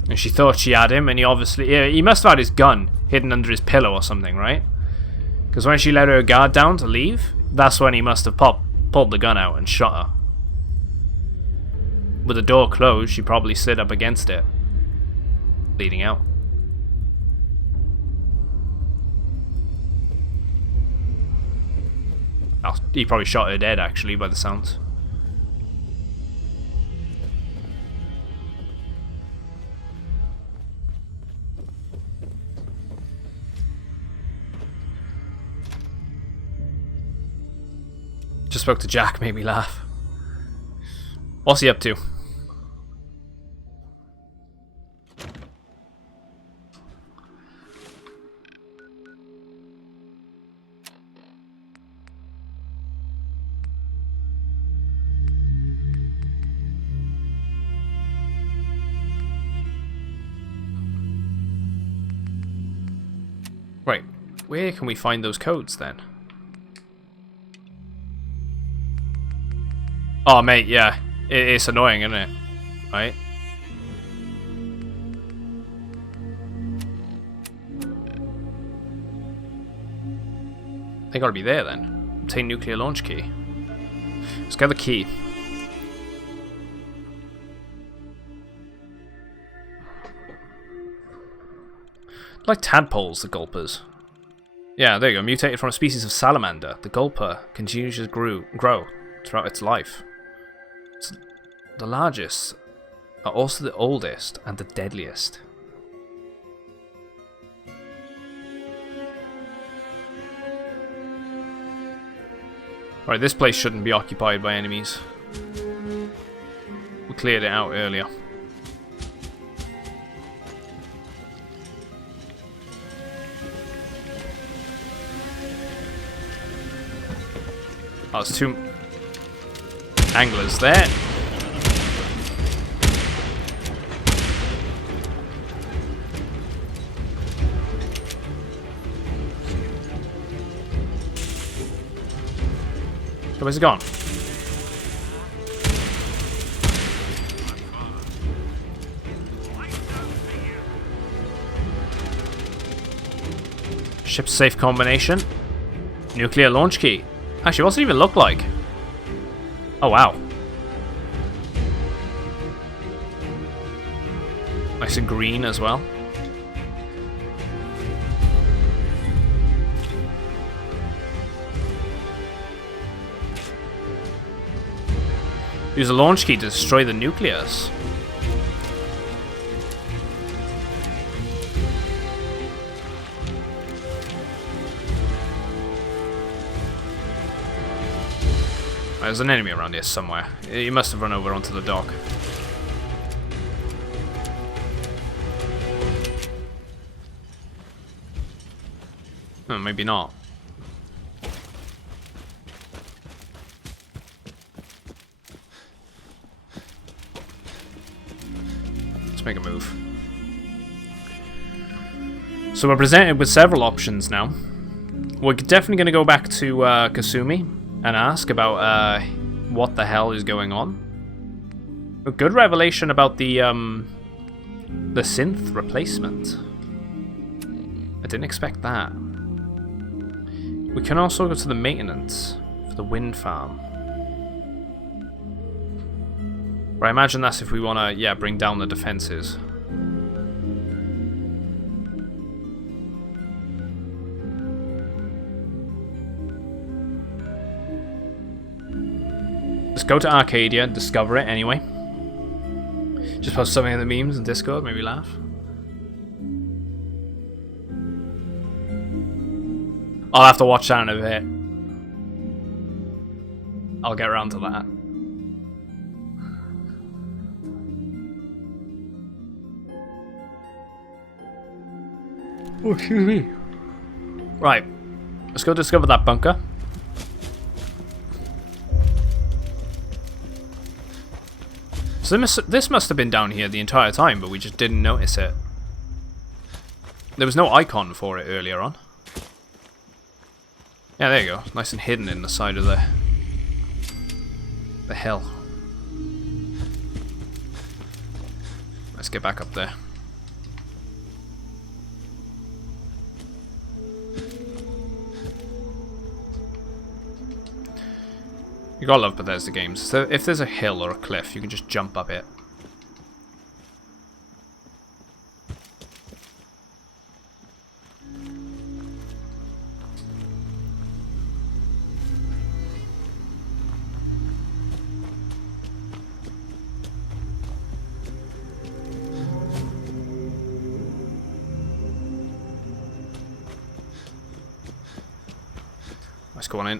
And she thought she had him, and he obviously... Yeah, he must have had his gun hidden under his pillow or something, right? Because when she let her guard down to leave, that's when he must have pulled the gun out and shot her. With the door closed, she probably slid up against it, bleeding out. Oh, he probably shot her dead, actually, by the sounds. Just spoke to Jack, made me laugh. What's he up to? Right, where can we find those codes then? Oh mate, yeah. It's annoying, isn't it? Right? They gotta be there then. Obtain nuclear launch key. Let's get the key. Like tadpoles, the gulpers. Yeah, there you go. Mutated from a species of salamander, the gulper continues to grow throughout its life. It's the largest, are also the oldest and the deadliest. Right, this place shouldn't be occupied by enemies. We cleared it out earlier. Oh, there's two anglers there. So where's it gone? Ship safe combination. Nuclear launch key. Actually, what's it even look like? Oh, wow. Nice and green as well. Use a launch key to destroy the nucleus. There's an enemy around here somewhere. He must have run over onto the dock. Oh, maybe not. Let's make a move. So we're presented with several options now. We're definitely going to go back to Kasumi and ask about what the hell is going on. A good revelation about the synth replacement. I didn't expect that. We can also go to the maintenance for the wind farm. But I imagine that's if we want to, yeah, bring down the defenses. Let's go to Arcadia and discover it anyway. Just post something in the memes and Discord, maybe laugh. I'll have to watch that in a bit. I'll get around to that. Oh, excuse me. Right. Let's go discover that bunker. So this must have been down here the entire time, but we just didn't notice it. There was no icon for it earlier on. Yeah, there you go. Nice and hidden in the side of the hill. Let's get back up there. You gotta love Bethesda games. So if there's a hill or a cliff, you can just jump up it. Let's go on in.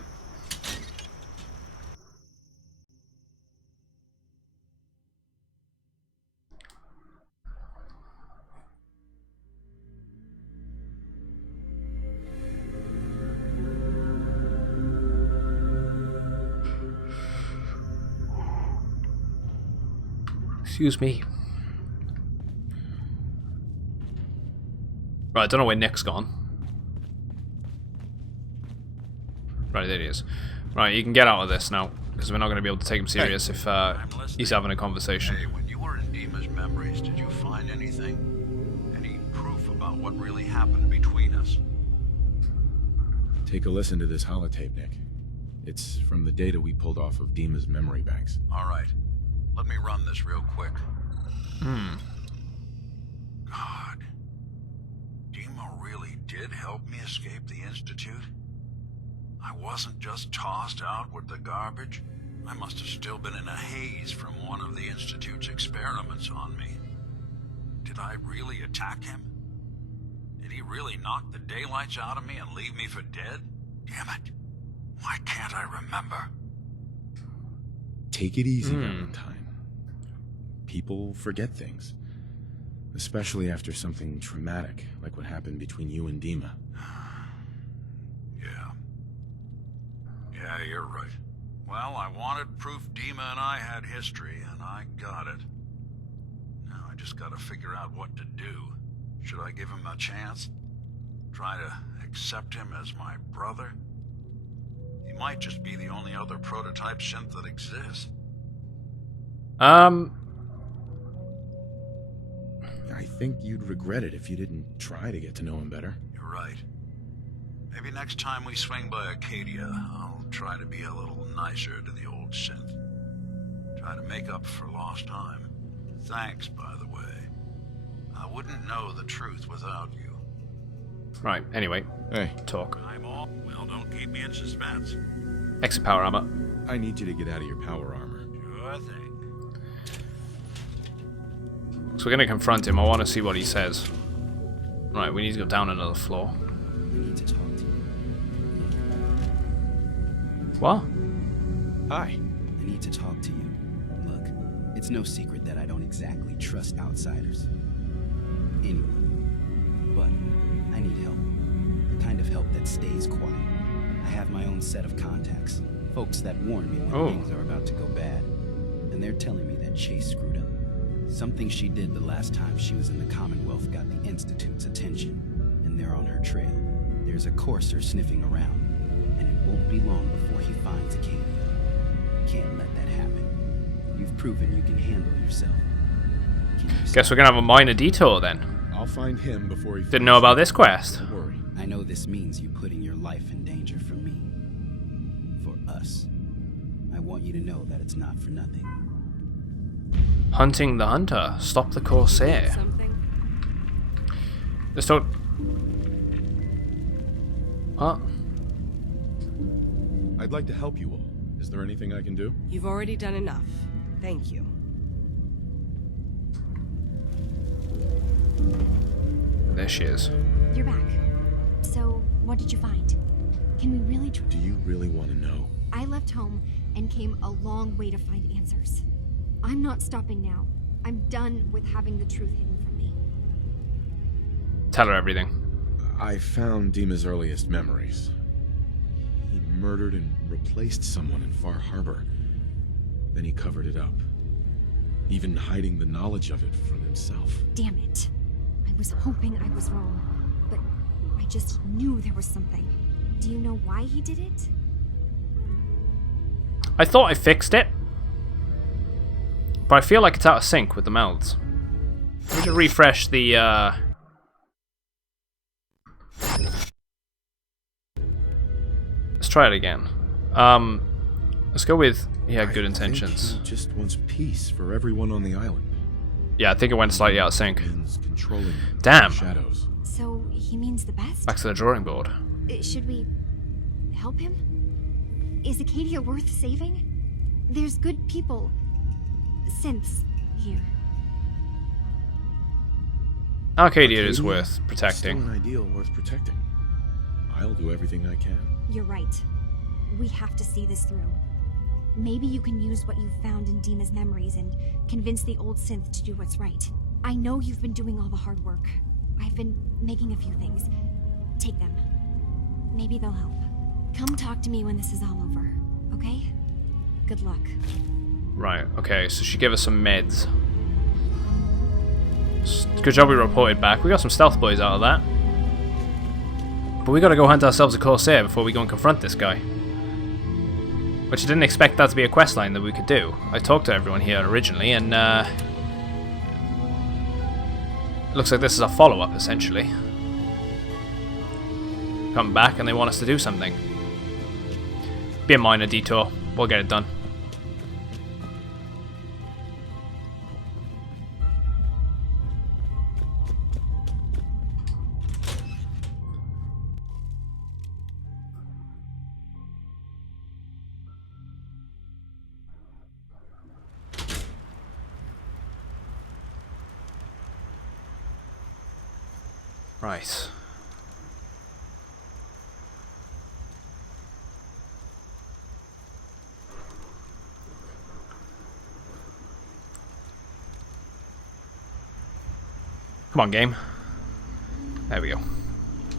Excuse me. Right, I don't know where Nick's gone. Right, there he is. Right, you can get out of this now, because we're not going to be able to take him serious if he's having a conversation. Hey, when you were in Dima's memories, did you find anything? Any proof about what really happened between us? Take a listen to this holotape, Nick. It's from the data we pulled off of Dima's memory banks. All right. Let me run this real quick. God. Dima really did help me escape the Institute? I wasn't just tossed out with the garbage. I must have still been in a haze from one of the Institute's experiments on me. Did I really attack him? Did he really knock the daylights out of me and leave me for dead? Damn it. Why can't I remember? Take it easy, Valentine. People forget things. Especially after something traumatic, like what happened between you and Dima. Yeah, you're right. Well, I wanted proof Dima and I had history, and I got it. Now I just gotta figure out what to do. Should I give him a chance? Try to accept him as my brother? He might just be the only other prototype synth that exists. I think you'd regret it if you didn't try to get to know him better. You're right. Maybe next time we swing by Acadia, I'll try to be a little nicer to the old synth. Try to make up for lost time. Thanks, by the way. I wouldn't know the truth without you. Right, anyway. Hey. Talk. I'm all... Well, don't keep me in suspense. Exit power armor. I need you to get out of your power armor. Sure thing. So we're gonna confront him. I want to see what he says. Right, we need to go down another floor. We need to talk to you. What? Hi. I need to talk to you. Look, it's no secret that I don't exactly trust outsiders. Anyone. But I need help. The kind of help that stays quiet. I have my own set of contacts. Folks that warn me when things are about to go bad. And they're telling me that Chase screwed up. Something she did the last time she was in the Commonwealth got the Institute's attention. And they're on her trail. There's a courser sniffing around. And it won't be long before he finds Acadia. Can't let that happen. You've proven you can handle yourself. Guess we're gonna have a minor detour then. I'll find him before he didn't know about this quest. Don't worry. I know this means you putting your life in danger for me. For us. I want you to know that it's not for nothing. Hunting the hunter. Stop the corsair. Let's talk. What? I'd like to help you all. Is there anything I can do? You've already done enough. Thank you. There she is. You're back. So, what did you find? Can we really Do you really want to know? I left home and came a long way to find answers. I'm not stopping now. I'm done with having the truth hidden from me. Tell her everything. I found Dima's earliest memories. He murdered and replaced someone in Far Harbor. Then he covered it up. Even hiding the knowledge of it from himself. Damn it. I was hoping I was wrong, but I just knew there was something. Do you know why he did it? I thought I fixed it, but I feel like it's out of sync with the mouths. Let me just refresh the, Let's try it again. Let's go with, good intentions. He just wants peace for everyone on the island. Yeah, I think it went slightly out of sync. Controlling Damn. Shadows. So, he means the best? Back to the drawing board. Should we help him? Is Acadia worth saving? There's good people, synths, here. Arcadia is worth protecting. Still an ideal worth protecting. I'll do everything I can. You're right. We have to see this through. Maybe you can use what you've found in Dima's memories and convince the old synth to do what's right. I know you've been doing all the hard work. I've been making a few things. Take them. Maybe they'll help. Come talk to me when this is all over, okay? Good luck. Right, okay, so she gave us some meds. Good job we reported back. We got some stealth boys out of that. But we gotta go hunt ourselves a corsair before we go and confront this guy. Which I didn't expect that to be a questline that we could do. I talked to everyone here originally, and it looks like this is a follow-up, essentially. Come back and they want us to do something. Be a minor detour. We'll get it done. Right. Come on, game. There we go.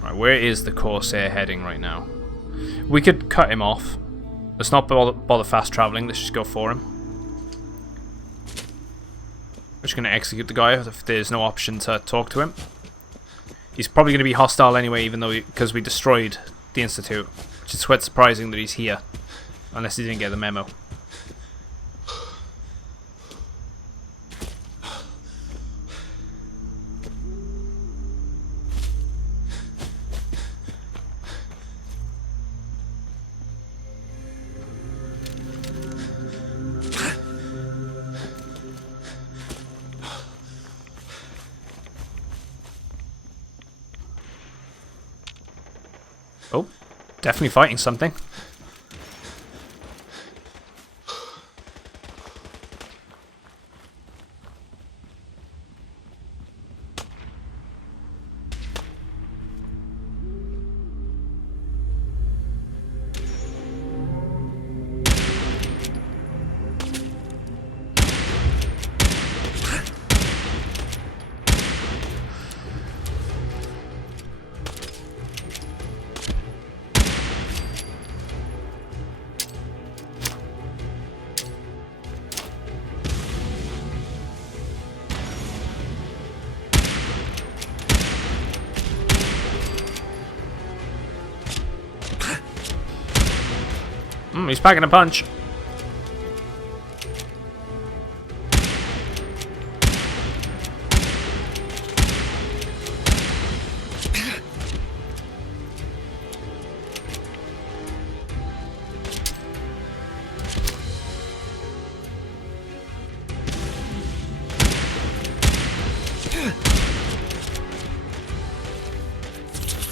Right, where is the corsair heading right now? We could cut him off. Let's not bother fast traveling. Let's just go for him. We're just going to execute the guy if there's no option to talk to him. He's probably going to be hostile anyway, even though because we destroyed the Institute. Which is quite surprising that he's here. Unless he didn't get the memo. Definitely fighting something. He's packing a punch.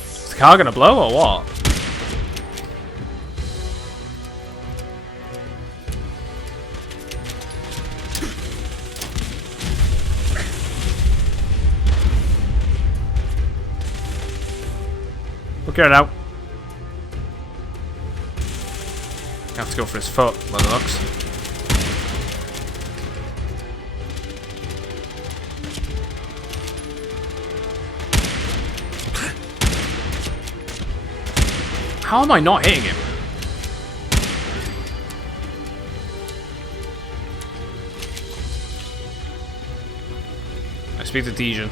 Is the car gonna blow or what? We'll get it out. Have to go for his foot, by the looks. How am I not hitting him? I speak to Dijon.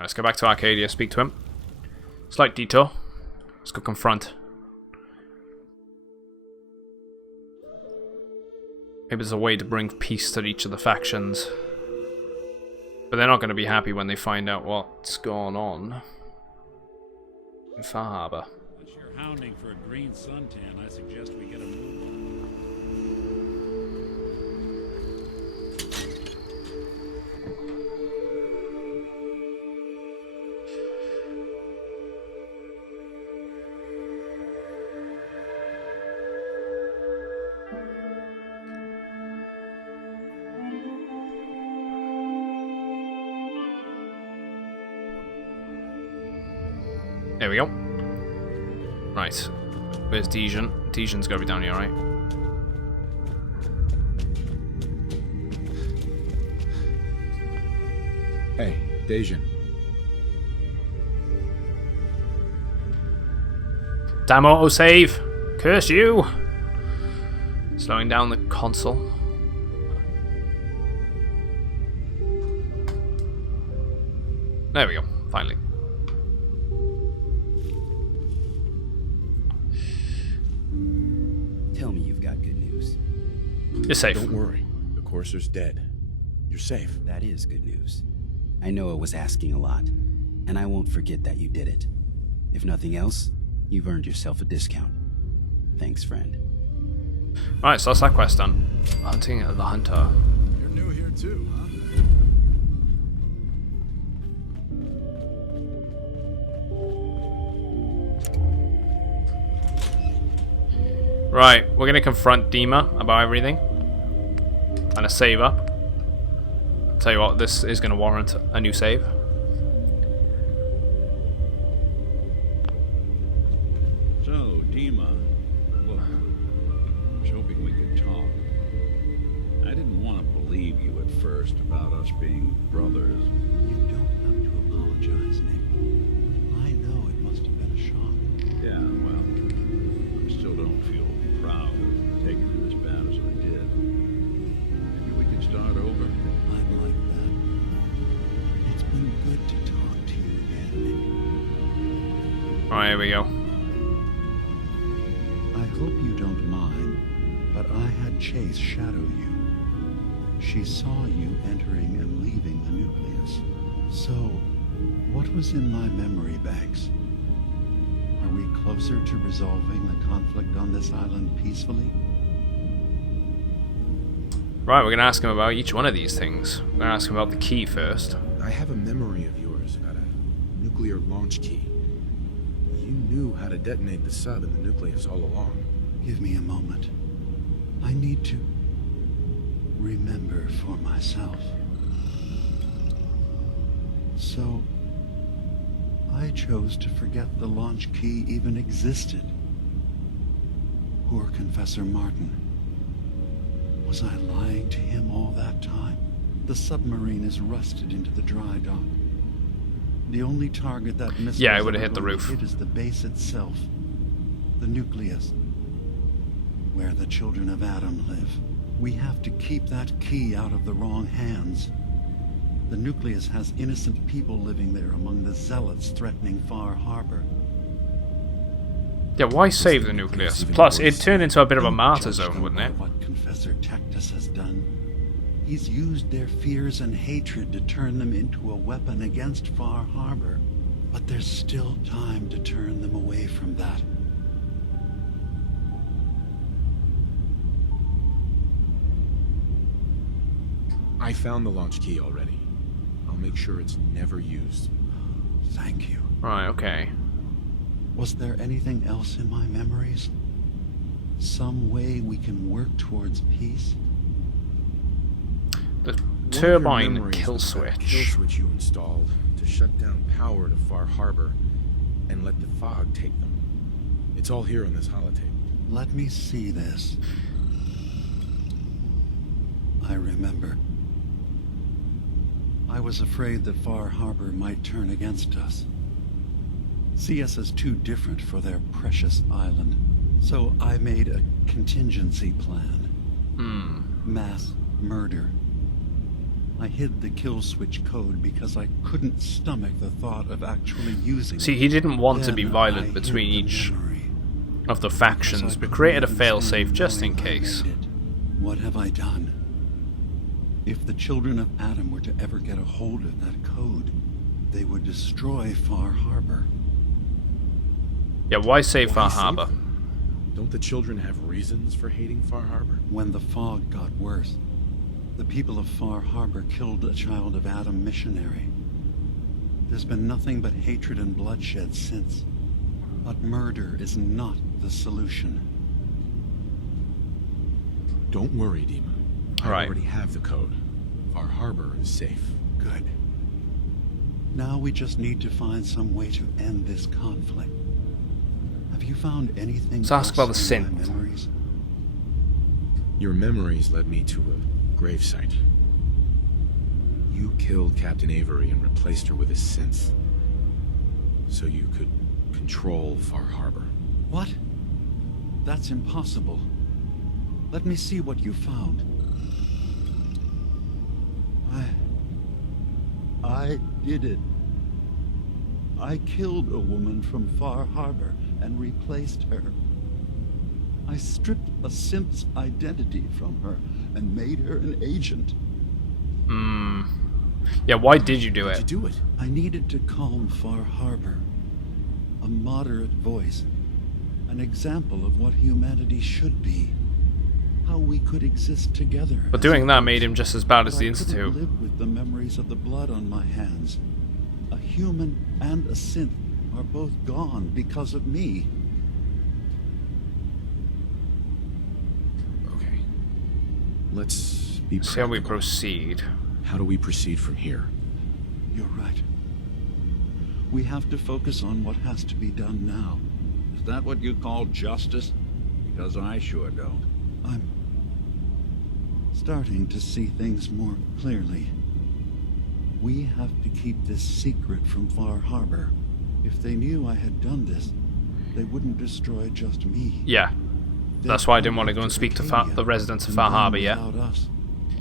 Let's go back to Arcadia, speak to him. Slight detour. Let's go confront. Maybe there's a way to bring peace to each of the factions. But they're not going to be happy when they find out what's going on in Far Harbor. Once you're hounding for a green suntan, I suggest we get a move on. There we go. Right. Where's Dijon? Dijon's gotta be down here, right? Hey, Dijon. Damn autosave! Curse you! Slowing down the console. There we go, finally. Tell me you've got good news. You're safe. Don't worry. The Courser's dead. You're safe. That is good news. I know it was asking a lot, and I won't forget that you did it. If nothing else, you've earned yourself a discount. Thanks, friend. Right, so that's that quest done. Hunting the Hunter. You're new here too, huh? Right, we're gonna confront Dima about everything. And a save up. Tell you what, this is gonna warrant a new save. So, Dima, look, I was hoping we could talk. I didn't want to believe you at first about us being brothers. You don't have to apologize, Nick. I know it must have been a shock. Yeah, well, I still don't feel proud of taking it as bad as I did. Maybe we could start over. I'd like that. It's been good to talk to you again, Nick. Alright, here we go. I hope you don't mind, but I had Chase shadow you. She saw you entering and leaving the nucleus. So, what was in my memory banks? Are we closer to resolving the conflict on this island peacefully? Right, we're going to ask him about each one of these things. We're going to ask him about the key first. I have a memory of yours about a nuclear launch key. You knew how to detonate the sub in the nucleus all along. Give me a moment. I need to remember for myself. So, I chose to forget the launch key even existed. Poor Confessor Martin. Was I lying to him all that time? The submarine is rusted into the dry dock. The only target that missile yeah, it would have hit the roof. Is the base itself, the nucleus, where the children of Adam live. We have to keep that key out of the wrong hands. The nucleus has innocent people living there among the zealots threatening Far Harbor. Yeah, why save the nucleus? Plus, it'd turn into a bit of a martyr zone, wouldn't it? What Confessor Tectus has done. He's used their fears and hatred to turn them into a weapon against Far Harbor. But there's still time to turn them away from that. I found the launch key already. I'll make sure it's never used. Thank you. Right, okay. Was there anything else in my memories? Some way we can work towards peace? The turbine kill switch. Kill switch you installed to shut down power to Far Harbor and let the fog take them. It's all here on this holotape. Let me see this. I remember. I was afraid that Far Harbor might turn against us. See us as too different for their precious island. So I made a contingency plan. Mass murder. I hid the kill switch code because I couldn't stomach the thought of actually using it. See, he didn't want to be violent between each of the factions, but created a failsafe just in case. What have I done? If the children of Adam were to ever get a hold of that code, they would destroy Far Harbor. Yeah, why save Far Harbor? Don't the children have reasons for hating Far Harbor? When the fog got worse, the people of Far Harbor killed a child of Adam missionary. There's been nothing but hatred and bloodshed since. But murder is not the solution. Don't worry, Dima. I already have the code. Far Harbor is safe. Good. Now we just need to find some way to end this conflict. Have you found anything Let's ask about the else in my synth. memories? Your memories led me to a gravesite. You killed Captain Avery and replaced her with a synth, so you could control Far Harbor. What? That's impossible. Let me see what you found. I did it. I killed a woman from Far Harbor and replaced her. I stripped a synth's identity from her and made her an agent. Yeah, why did you do it? Did you do it? I needed to calm Far Harbor. A moderate voice. An example of what humanity should be. How we could exist together. But doing that made him just as bad as the I Institute. couldn't live with the memories of the blood on my hands. A human and a synth are both gone because of me. Okay. Let's be practical. See how we proceed. How do we proceed from here? You're right. We have to focus on what has to be done now. Is that what you call justice? Because I sure don't. I'm starting to see things more clearly. We have to keep this secret from Far Harbor. If they knew I had done this, they wouldn't destroy just me. Yeah. That's why I didn't want to go and speak to the residents of Far Harbor yet. Without us,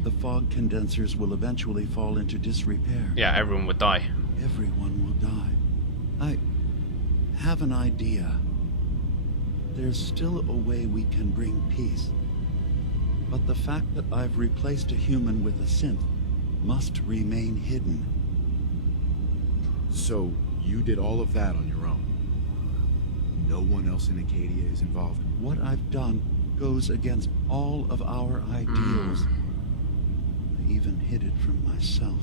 the fog condensers will eventually fall into disrepair. Yeah, everyone would die. Everyone will die. I have an idea. There's still a way we can bring peace. But the fact that I've replaced a human with a synth must remain hidden. So, you did all of that on your own? no one else in Acadia is involved? What I've done goes against all of our ideals. I even hid it from myself.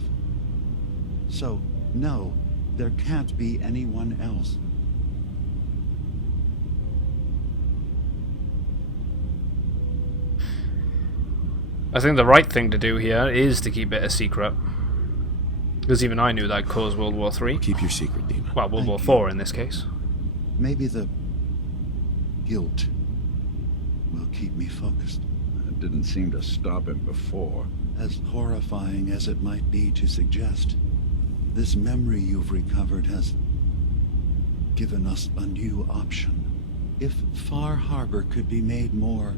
So, no, there can't be anyone else. I think the right thing to do here is to keep it a secret. Because even I knew that caused World War III. Keep your secret, Demon. Well, World War IV in this case. Maybe the guilt will keep me focused. It didn't seem to stop him before. As horrifying as it might be to suggest, this memory you've recovered has given us a new option. If Far Harbor could be made more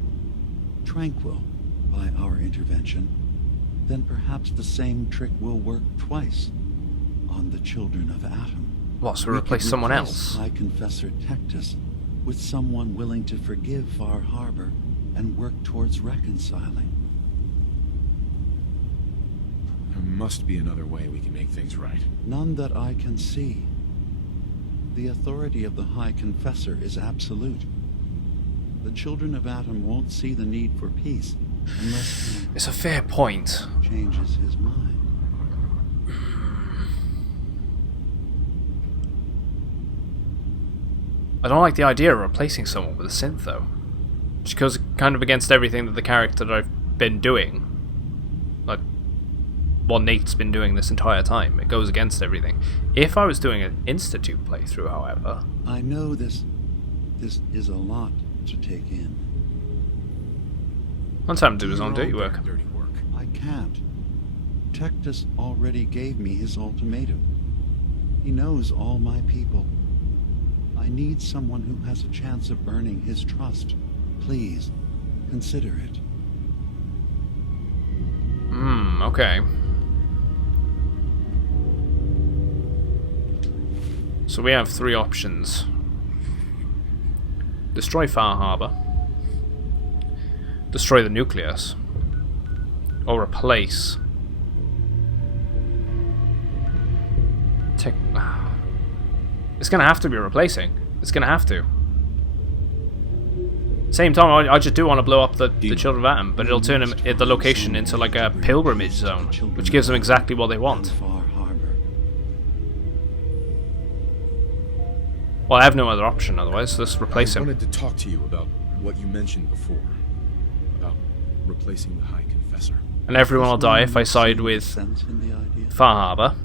tranquil by our intervention, then perhaps the same trick will work twice on the children of Atom. What, so replace someone else? High Confessor Tectus with someone willing to forgive Far Harbor and work towards reconciling. There must be another way we can make things right. None that I can see. The authority of the High Confessor is absolute. The children of Atom won't see the need for peace unless he it's a fair point. Changes his mind. I don't like the idea of replacing someone with a synth, though. Just goes kind of against everything that the character that I've been doing. Like, what Nate's been doing this entire time. It goes against everything. If I was doing an Institute playthrough, however... I know this is a lot to take in. Let's have him do his own dirty work. I can't. Tectus already gave me his ultimatum. He knows all my people. I need someone who has a chance of earning his trust. Please, consider it. Okay. So we have three options. Destroy Far Harbor. Destroy the nucleus. Or replace. It's gonna have to be replacing. It's gonna have to. Same time, I just do want to blow up the Children of Atom, but it'll turn the location into like a pilgrimage zone, which gives them exactly what they want. Well, I have no other option otherwise, so let's replace him. I wanted to talk to you about what you mentioned before. About replacing the High Confessor. And everyone will die if I side with Far Harbor.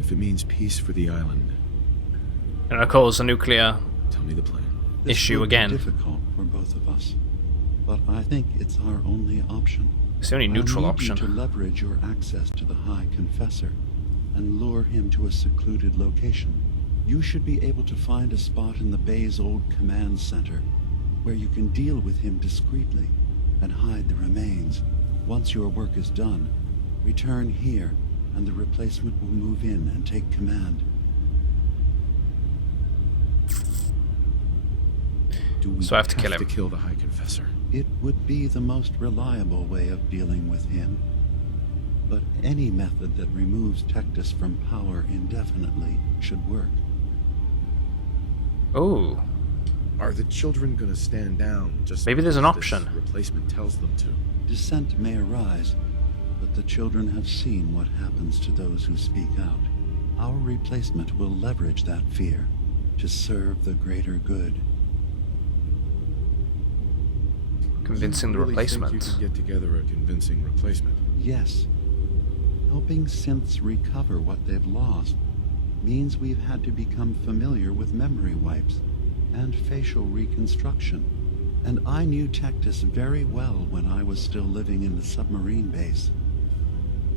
If it means peace for the island. And it'll cause a nuclear Tell me the plan. issue again. Difficult for both of us, but I think it's our only option. It's the only neutral option. To leverage your access to the High Confessor and lure him to a secluded location. You should be able to find a spot in the Bay's old command center where you can deal with him discreetly and hide the remains. Once your work is done, return here and the replacement will move in and take command. So I have to kill him. To kill the High Confessor. It would be the most reliable way of dealing with him. But any method that removes Tectus from power indefinitely should work. Oh. Are the children gonna stand down just maybe there's an because option. This replacement tells them to? Dissent may arise, but the children have seen what happens to those who speak out. Our replacement will leverage that fear to serve the greater good. Convincing the replacement. Think you could get together a convincing replacement? Yes. Helping synths recover what they've lost means we've had to become familiar with memory wipes and facial reconstruction. And I knew Tectus very well when I was still living in the submarine base.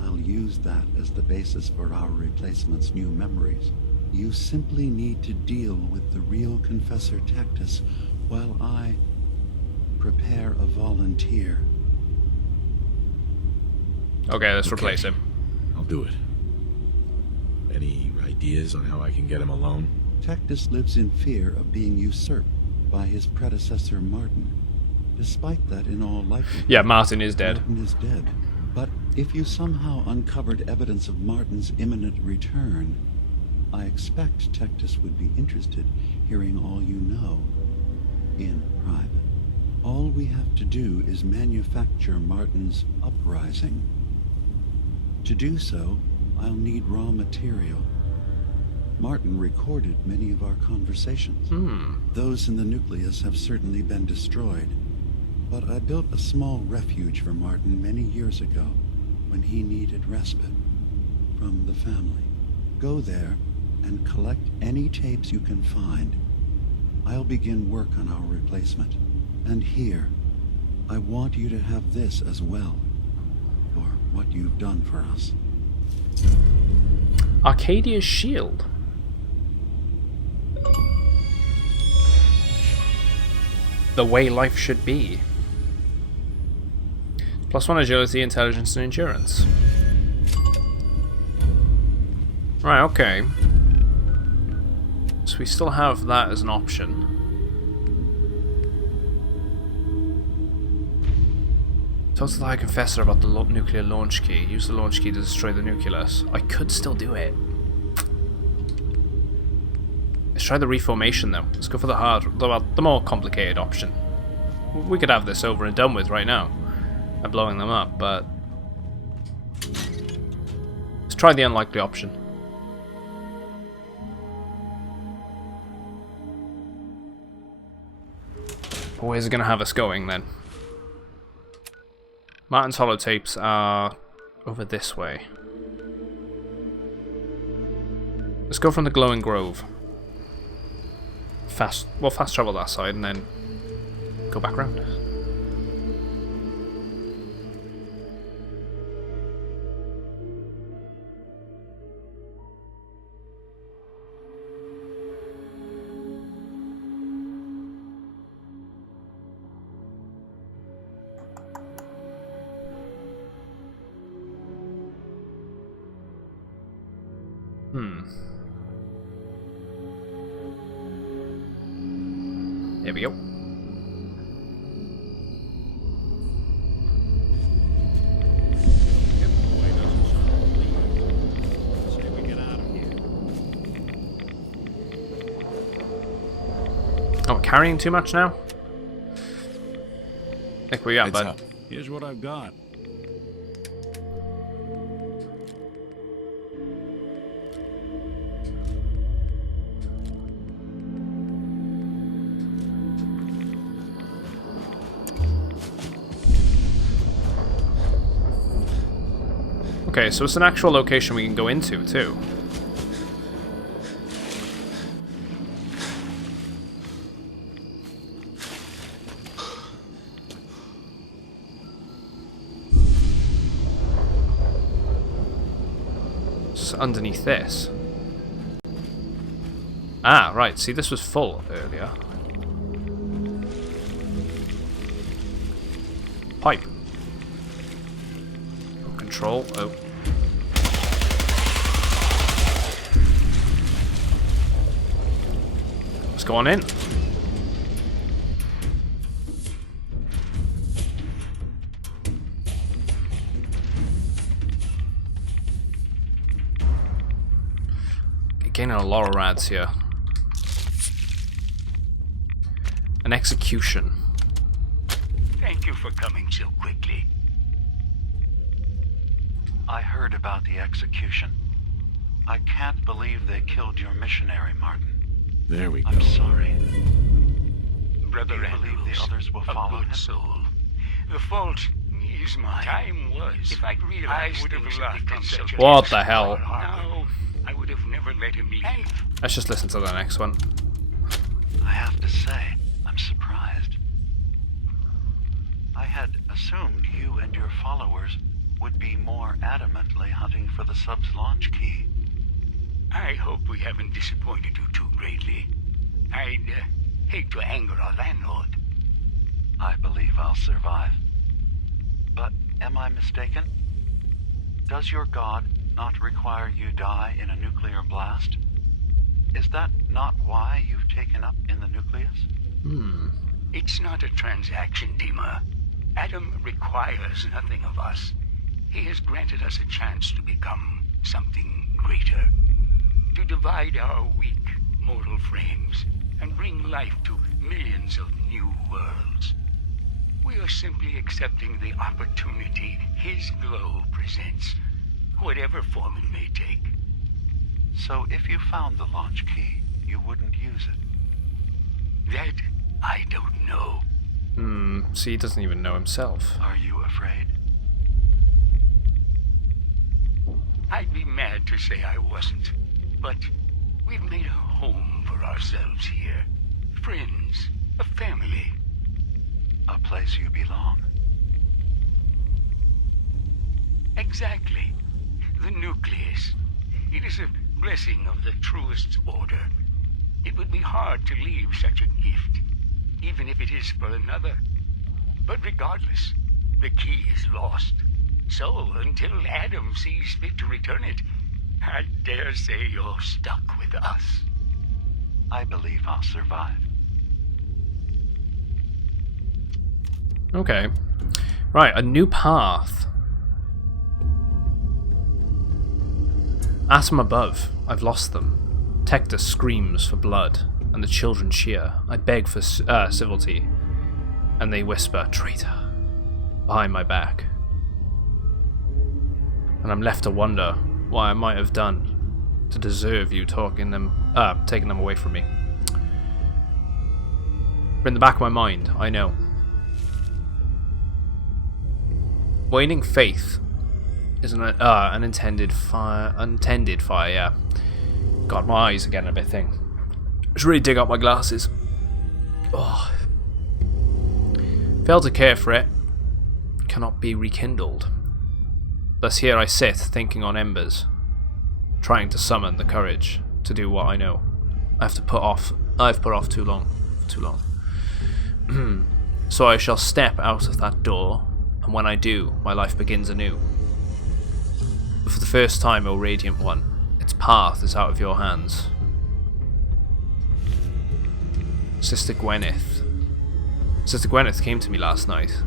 I'll use that as the basis for our replacement's new memories. You simply need to deal with the real Confessor Tectus while I prepare a volunteer. Okay, let's replace him. I'll do it. Any ideas on how I can get him alone? Tectus lives in fear of being usurped by his predecessor Martin. Despite that, in all likelihood... Yeah, Martin is dead. Martin is dead. But if you somehow uncovered evidence of Martin's imminent return, I expect Tectus would be interested hearing all you know in private. All we have to do is manufacture Martin's uprising. To do so, I'll need raw material. Martin recorded many of our conversations. Those in the nucleus have certainly been destroyed, but I built a small refuge for Martin many years ago when he needed respite from the family. Go there and collect any tapes you can find. I'll begin work on our replacement. And here, I want you to have this as well, for what you've done for us. Arcadia's shield. The way life should be. +1 agility, intelligence, and endurance. Right, okay. So we still have that as an option. Talk to the High Confessor about the nuclear launch key. Use the launch key to destroy the nucleus. I could still do it. Let's try the reformation though. Let's go for the the more complicated option. We could have this over and done with right now by blowing them up, but let's try the unlikely option. Where's it going to have us going then? Martin's holotapes are over this way. Let's go from the glowing grove. Fast travel that side and then go back round. There we go. Oh, carrying too much now? I think we are, bud. Here's what I've got. Okay, so it's an actual location we can go into, too. Just underneath this. Ah, right, see, this was full earlier. Pipe. Control, oh. Let's go on in. Gaining a lot of rads here. An execution. Thank you for coming so quickly. I heard about the execution. I can't believe they killed your missionary, Martin. There we go. I'm sorry. Brother Do you believe Andrews, the others will follow a good him? soul. The fault is mine. Time was. If I'd realized would have laughed in such a What the hell? Now, I would have never let him leave. Let's just listen to the next one. I have to say, I'm surprised. I had assumed you and your followers would be more adamantly hunting for the sub's launch key. I hope we haven't disappointed you too greatly. I'd hate to anger our landlord. I believe I'll survive. But am I mistaken? Does your god not require you die in a nuclear blast? Is that not why you've taken up in the nucleus? It's not a transaction, Dima. Adam requires nothing of us. He has granted us a chance to become something greater. to divide our weak mortal frames and bring life to millions of new worlds. We are simply accepting the opportunity his glow presents, whatever form it may take. So if you found the launch key, you wouldn't use it? That I don't know. See, he doesn't even know himself. Are you afraid? I'd be mad to say I wasn't, but we've made a home for ourselves here. Friends, a family. A place you belong. Exactly. The nucleus. It is a blessing of the truest order. It would be hard to leave such a gift, even if it is for another. But regardless, the key is lost. So, until Adam sees fit to return it, I dare say you're stuck with us. I believe I'll survive. Okay. Right, a new path. Atom above. I've lost them. Tector screams for blood, and the children cheer. I beg for civility, and they whisper, "Traitor," behind my back. And I'm left to wonder what I might have done to deserve you taking them away from me. But in the back of my mind, I know. Waning faith is an unintended fire. Yeah. God, my eyes are getting a bit thin. I should really dig up my glasses. Oh. Fail to care for it cannot be rekindled. Thus here I sit, thinking on embers, trying to summon the courage to do what I know. I've put off too long. So I shall step out of that door, and when I do, my life begins anew. But for the first time, O Radiant One, its path is out of your hands. Sister Gwyneth came to me last night.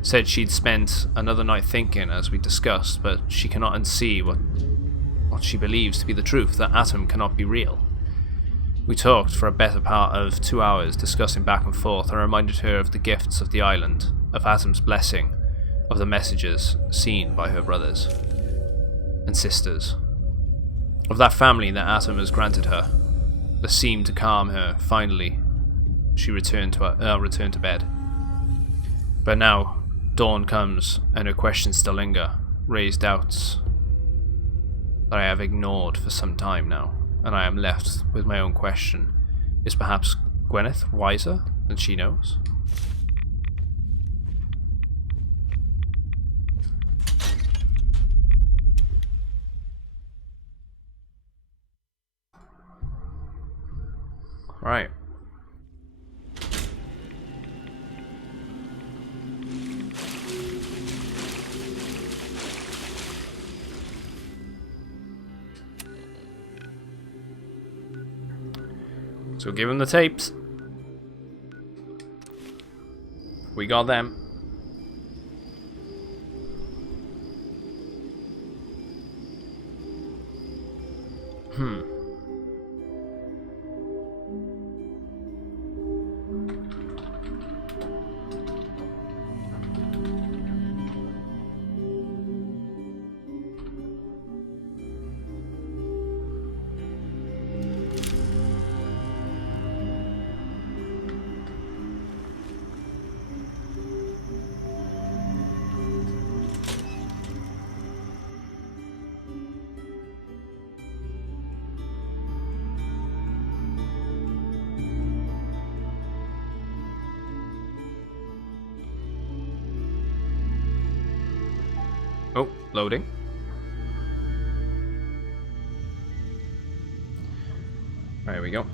Said she'd spent another night thinking, as we discussed, but she cannot unsee what she believes to be the truth, that Atom cannot be real. We talked for a better part of 2 hours, discussing back and forth. I reminded her of the gifts of the island, of Atom's blessing, of the messages seen by her brothers and sisters, of that family that Atom has granted her, that seemed to calm her. Finally, she returned to bed. But now, dawn comes, and her questions still linger, raised doubts that I have ignored for some time now, and I am left with my own question. Is perhaps Gwyneth wiser than she knows? Right. So give him the tapes. We got them. Oh, loading. There we go.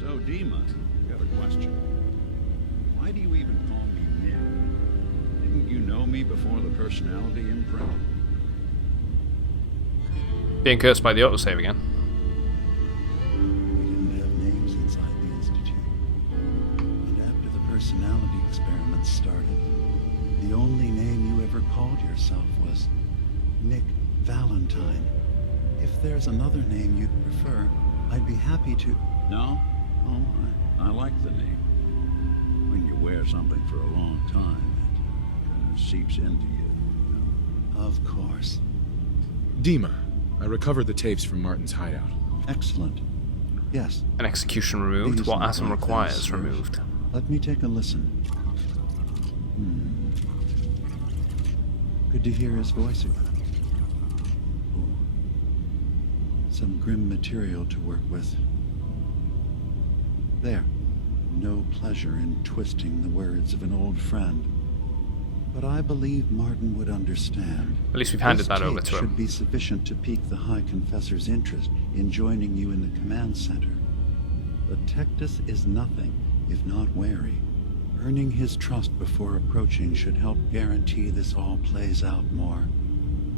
So, Dima, got a question. Why do you even call me Nick? Didn't you know me before the personality imprint? Being cursed by the autosave again. We didn't have names inside the Institute. And after the personality experiments started, The only name you ever called yourself was Nick Valentine. If there's another name you'd prefer, I'd be happy to... No? Oh, I like the name. When you wear something for a long time, it kind of seeps into you. Of course. Dima, I recovered the tapes from Martin's hideout. Excellent. Yes. An execution removed. These What look Atom like requires this. removed. Let me take a listen. Good to hear his voice again. Some grim material to work with. There. No pleasure in twisting the words of an old friend. But I believe Martin would understand. At least we've handed This that over tape to him. should be sufficient to pique the High Confessor's interest in joining you in the command center. But Tectus is nothing if not wary. Earning his trust before approaching should help guarantee this all plays out more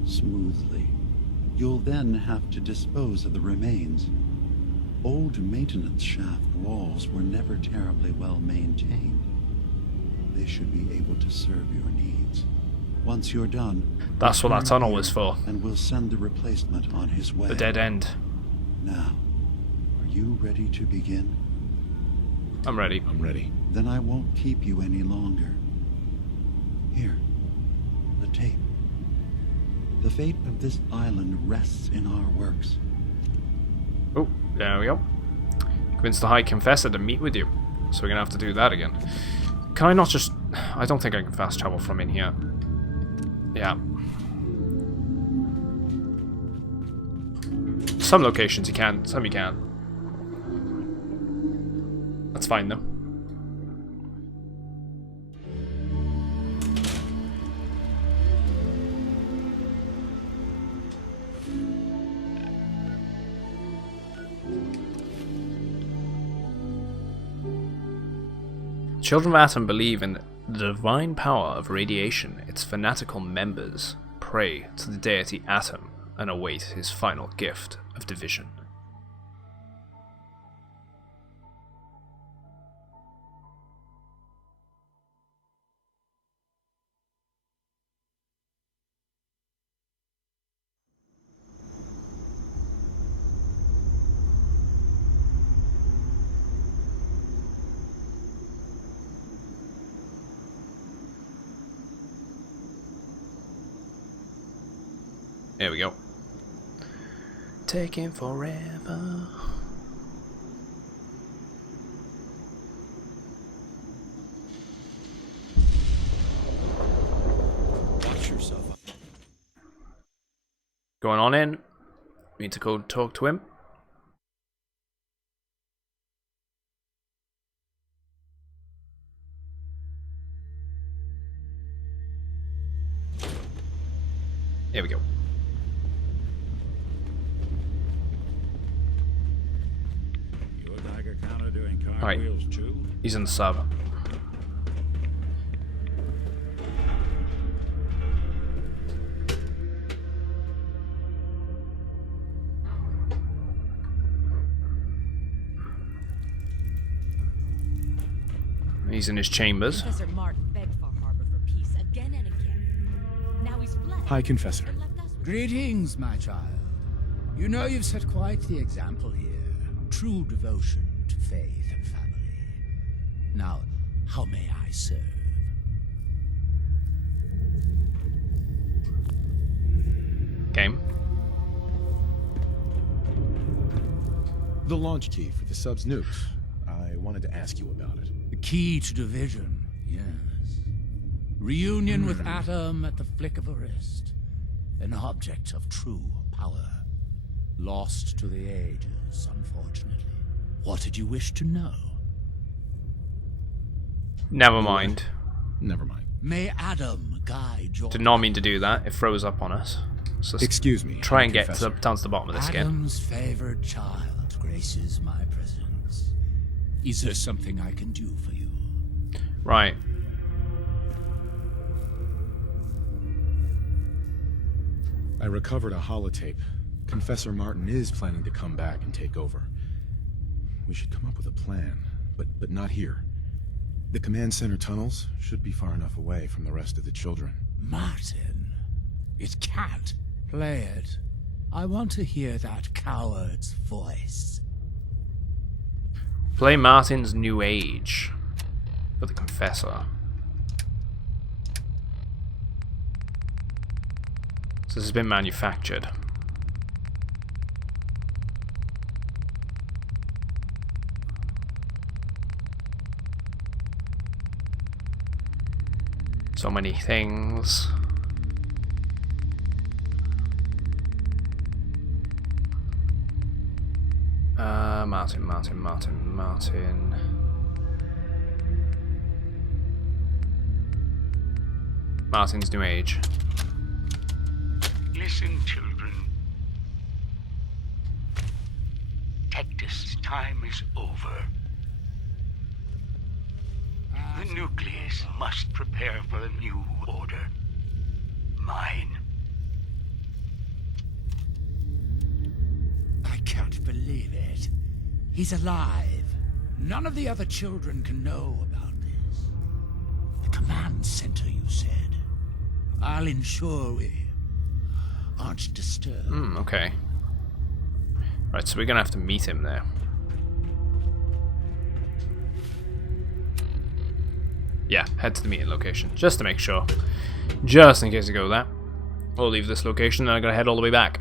smoothly. You'll then have to dispose of the remains. Old maintenance shaft walls were never terribly well maintained. They should be able to serve your needs. Once you're done, that's what that return tunnel here, was for. And we'll send the replacement on his way. The dead end. Now, are you ready to begin? I'm ready. I'm ready. Then I won't keep you any longer. Here, the tape. The fate of this island rests in our works. Oh, there we go. Convince the High Confessor to meet with you. So we're gonna have to do that again. Can I not just... I don't think I can fast travel from in here. Yeah. Some locations you can, some you can't. That's fine though. Children of Atom believe in the divine power of radiation. Its fanatical members pray to the deity Atom and await his final gift of division. There we go. Taking forever. Watch yourself up. Going on in. Need to go talk to him. There we go. Your Geiger counter doing Alright. cartwheels too? He's in the sub. He's in his chambers. Professor Martin begged Far Harbor for peace again and again. Now he's fled. High Confessor. and left us with Greetings, my child. You know you've set quite the example here. True devotion to faith and family. Now, how may I serve? Game. The launch key for the sub's nukes. I wanted to ask you about it. The key to division, yes. Reunion with Atom at the flick of a wrist. An object of true power. Lost to the ages, unfortunately. What did you wish to know? Never mind. Never mind. May Adam guide your... Did not mean to do that. It froze up on us. So excuse me. Try and High get Confessor. down to the bottom of this game. Adam's favored child graces my presence. Is there something I can do for you? Right. I recovered a holotape. Confessor Martin is planning to come back and take over. We should come up with a plan, but not here. The command center tunnels should be far enough away from the rest of the children. Martin, it can't. Play it. I want to hear that coward's voice. Play Martin's New Age for the Confessor. So this has been manufactured. So many things. Martin. Martin's New Age. Listen, children. Tectus' time is over. The nucleus must prepare for a new order. Mine. I can't believe it. He's alive. None of the other children can know about this. The command center, you said. I'll ensure we aren't disturbed. Okay. Right, so we're gonna have to meet him there. Yeah, head to the meeting location, just to make sure. Just in case we go that. We'll leave this location and I'm gonna head all the way back.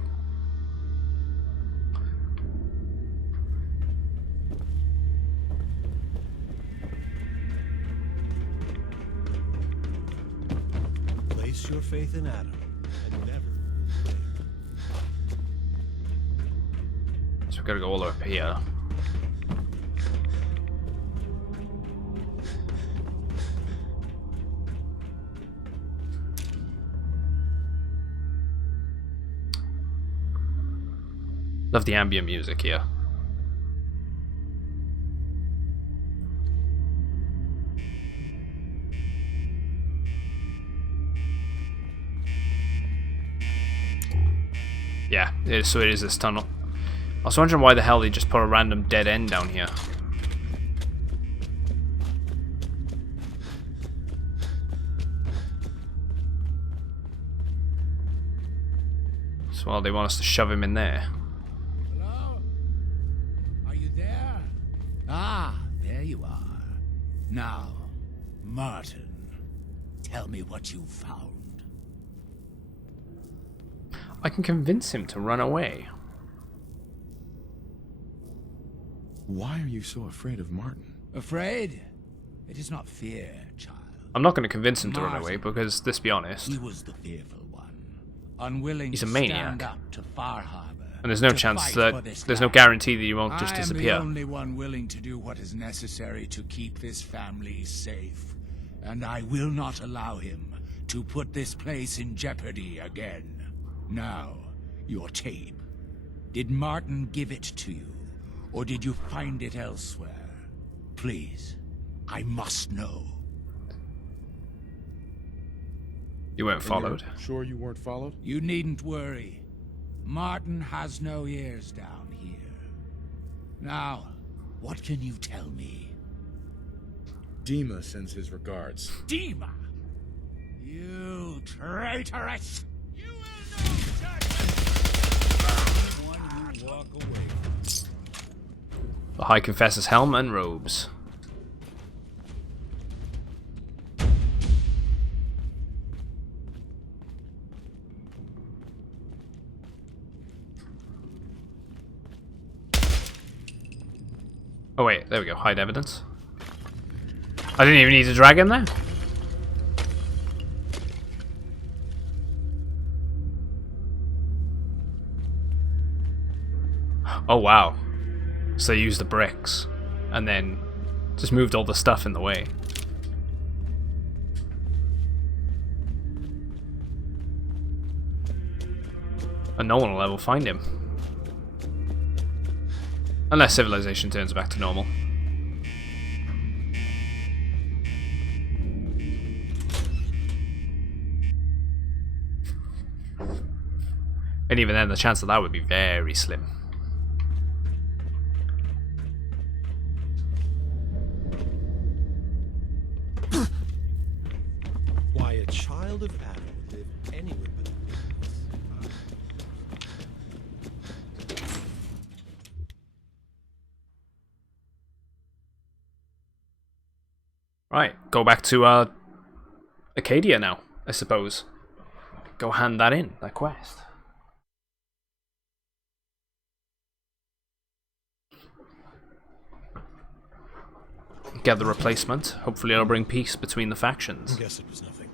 Place your faith in Adam and never. So we've got to go all the way up here. Love the ambient music here. Yeah, so it is this tunnel. I was wondering why the hell they just put a random dead end down here. So well, they want us to shove him in there. Hello? Are you there? Ah, there you are. Now, Martin, tell me what you found. I can convince him to run away. Why are you so afraid of Martin? Afraid? It is not fear, child. I'm not going to convince him to run away because, let's be honest, He was the fearful one, unwilling he's a to maniac. stand up to Far Harbor. And there's no to chance fight that for this there's no land. guarantee that he won't just I am disappear. the only one willing to do what is necessary to keep this family safe, and I will not allow him to put this place in jeopardy again. Now, your tape. Did Martin give it to you, or did you find it elsewhere? Please, I must know. You weren't And followed. you're sure you weren't followed? You needn't worry. Martin has no ears down here. Now, what can you tell me? Dima sends his regards. Dima! You traitorous! You will not touch one you walk away. The High Confessor's helm and robes. Oh wait, there we go, hide evidence. I didn't even need to drag him there. Oh wow. So they used the bricks and then just moved all the stuff in the way. And no one will ever find him. Unless civilization turns back to normal. And even then, the chance of that would be very slim. child of Adam would live anywhere but Right, go back to Acadia now, I suppose. Go hand that in, that quest. Get the replacement. Hopefully it'll bring peace between the factions. I guess it was nothing.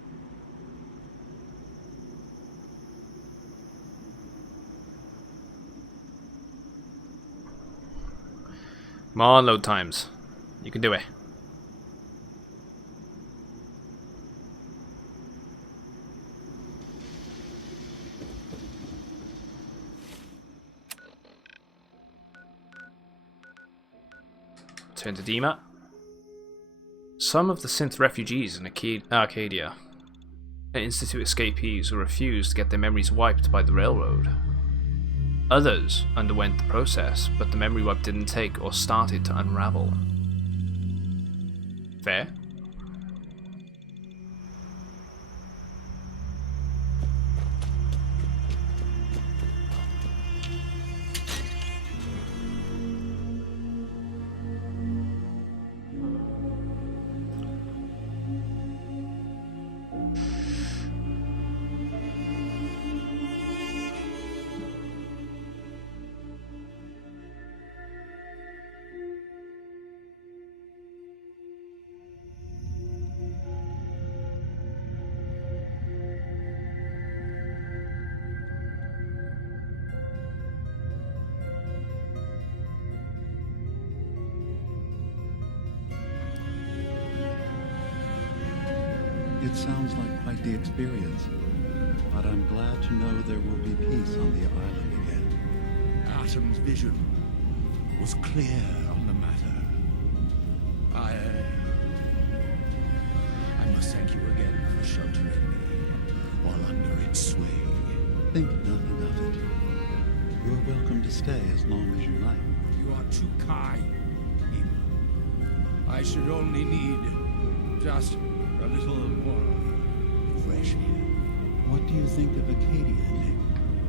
Come on, load times. You can do it. Turn to Dima. Some of the synth refugees in Arcadia are Institute escapees who refused to get their memories wiped by the railroad. Others underwent the process, but the memory wipe didn't take or started to unravel. Fair? It sounds like quite the experience, but I'm glad to know there will be peace on the island again. Atom's vision was clear on the matter. I must thank you again for sheltering me while under its sway. Think nothing of it. You're welcome to stay as long as you like. You are too kind, Ema. I should only need just a little more fresh air. What do you think of Acadia, Nick?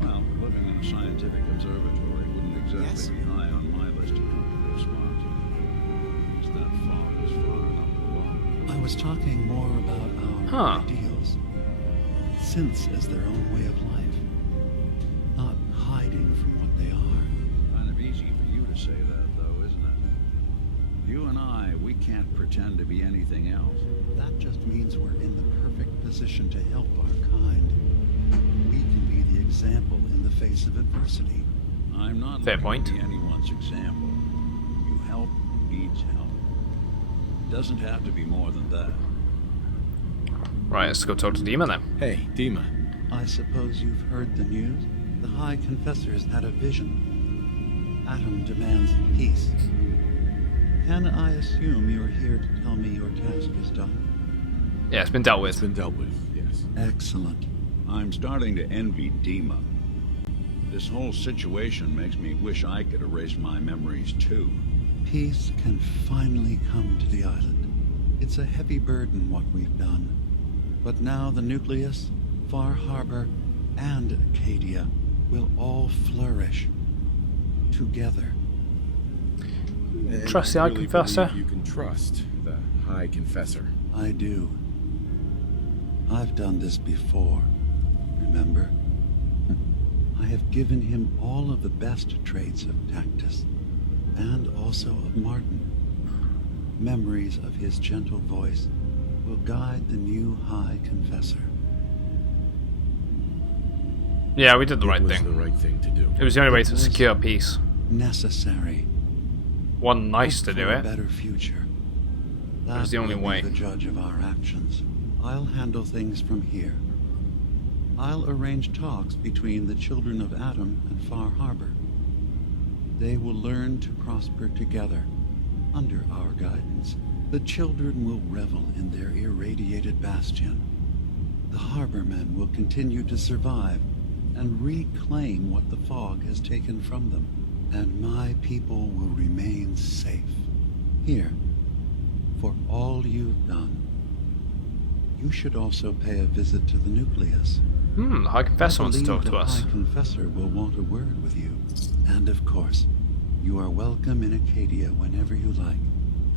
Well, living in a scientific observatory wouldn't exactly be high on my list of tropical spots. Just that fog is far enough below. I was talking more about our ideals. Synths as their own way of life, not hiding from what they are. Kind of easy for you to say that, though, isn't it? You and I, we can't pretend to be anything else. That just means we're in the perfect position to help our kind. We can be the example in the face of adversity. I'm not Fair looking point. to be anyone's example. You help who needs help. It doesn't have to be more than that. Right, let's go talk to Dima then. Hey, Dima. I suppose you've heard the news? The High Confessor's had a vision. Atom demands peace. Can I assume you're here to tell me your task is done? Yeah, it's been dealt with. It's been dealt with, yes. Excellent. I'm starting to envy Dima. This whole situation makes me wish I could erase my memories too. Peace can finally come to the island. It's a heavy burden what we've done. But now the Nucleus, Far Harbor, and Acadia will all flourish together. Trust the High Confessor? You can trust the High Confessor. I do. I've done this before, remember? I have given him all of the best traits of Tactus, and also of Martin. Memories of his gentle voice will guide the new High Confessor. Yeah, we did the right thing. It was the right thing to do. It was the only way to secure peace. Necessary. Wasn't nice to Hope do for a it. better future. It was the only will be way. the judge of our actions. I'll handle things from here. I'll arrange talks between the children of Adam and Far Harbor. They will learn to prosper together under our guidance. The children will revel in their irradiated bastion. The harbormen will continue to survive and reclaim what the fog has taken from them. And my people will remain safe. Here, for all you've done. you should also pay a visit to the nucleus. The High Confessor wants to talk to us. The High Confessor will want a word with you. And of course, you are welcome in Acadia whenever you like.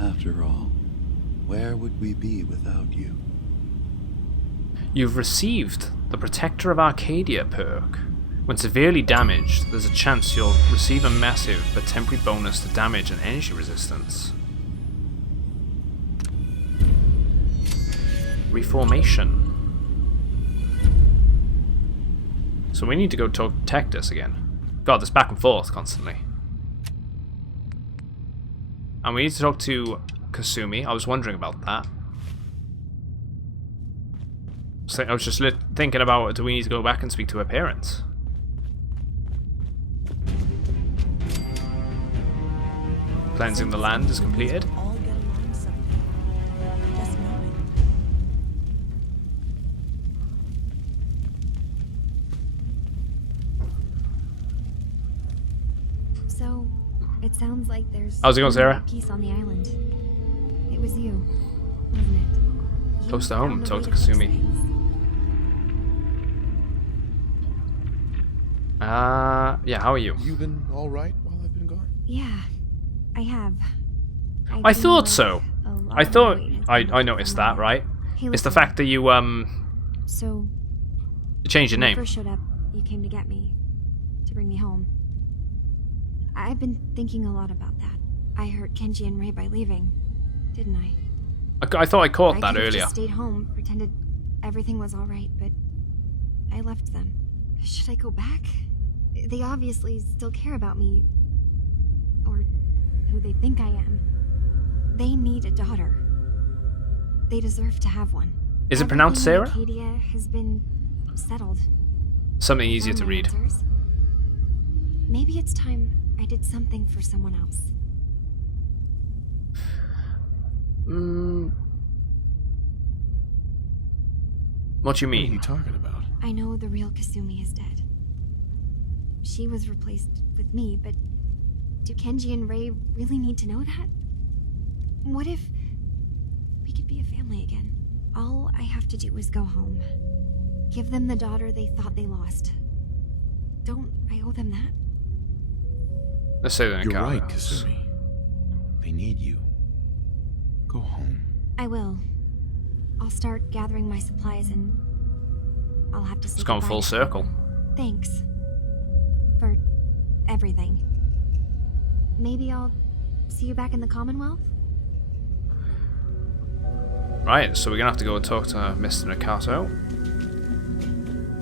After all, where would we be without you? You've received the Protector of Arcadia perk. When severely damaged, there's a chance you'll receive a massive but temporary bonus to damage and energy resistance. Reformation. So we need to go talk to Tectus again. God, this back and forth constantly. And we need to talk to Kasumi. I was wondering about that. So I was just thinking about, do we need to go back and speak to her parents? Cleansing the land is completed. So, it sounds like there's How's it going, Sarah? peace on the island. It was you, wasn't it? Close to home, talk to Kasumi. Yeah, how are you? You been alright while I've been gone? Yeah, I have. I thought so. I thought I noticed that, right? Hey, it's the listen. fact that you So, changed your when I name. first showed up, you came to get me, to bring me home. I've been thinking a lot about that. I hurt Kenji and Ray by leaving, didn't I? I thought I caught that could've earlier. Just stayed home, pretended everything was all right, but I left them. Should I go back? They obviously still care about me, or who they think I am. They need a daughter. They deserve to have one. Is it pronounced Sarah? Everything in Acadia has been settled. Something easier to Found my read. answers. Maybe it's time I did something for someone else. What do you mean? What are you talking about? I know the real Kasumi is dead. She was replaced with me, but do Kenji and Ray really need to know that? What if we could be a family again? All I have to do is go home. Give them the daughter they thought they lost. Don't I owe them that? Let's say that in You're right, Carlos. Kasumi. They need you. Go home. I will. I'll start gathering my supplies and I'll have to say It's gone goodbye full to circle. everyone. Thanks. For everything. Maybe I'll see you back in the Commonwealth? Right, so we're gonna have to go and talk to Mr. Nakato.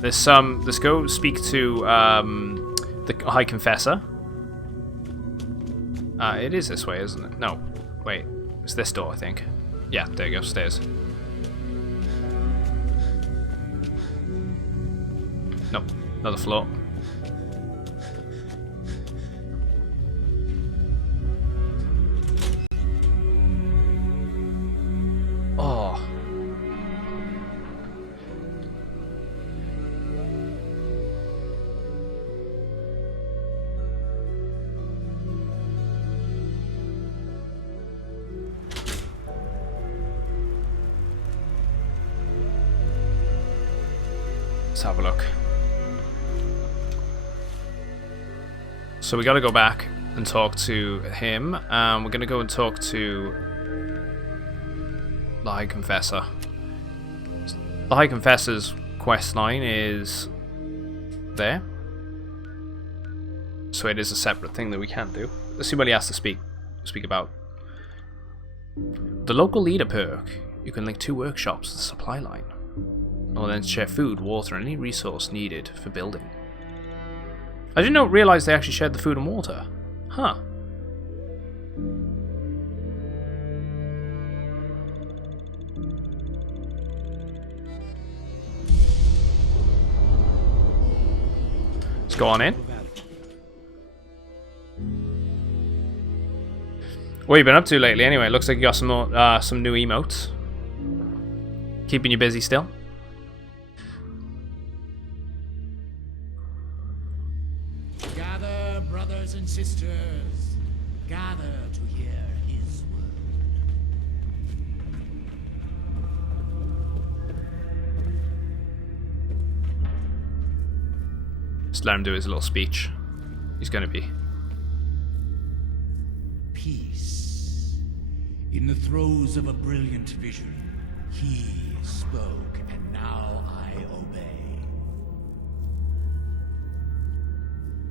Let's go speak to the High Confessor. It is this way, isn't it? No, wait, it's this door, I think. Yeah, there you go, stairs. Nope, another floor. Oh. Let's have a look. So we gotta go back and talk to him. We're gonna go and talk to the High Confessor. The High Confessor's quest line is there. So it is a separate thing that we can't do. Let's see what he has to speak about. The local leader perk. You can link 2 workshops to the supply line. Or then share food, water, and any resource needed for building. I didn't realize they actually shared the food and water. Huh. Let's go on in. What have you been up to lately anyway? Looks like you got some more, some new emotes. Keeping you busy still? Gather, brothers and sisters. Gather to hear his word. Just let him do his little speech. He's gonna be. Peace. In the throes of a brilliant vision, he spoke, and now I obey.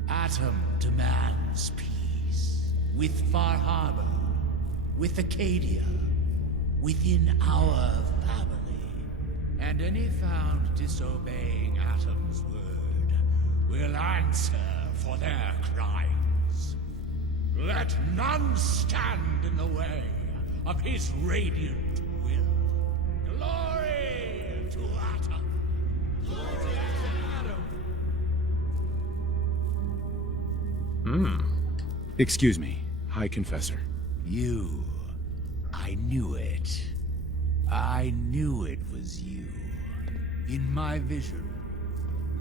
Atom demands peace. With Far Harbor, with Acadia, within our family. And any found disobeying Atom's word will answer for their crimes. Let none stand in the way of his radiant will. Glory to Atom! Glory to Atom! Excuse me, High Confessor. You. I knew it. I knew it was you. In my vision.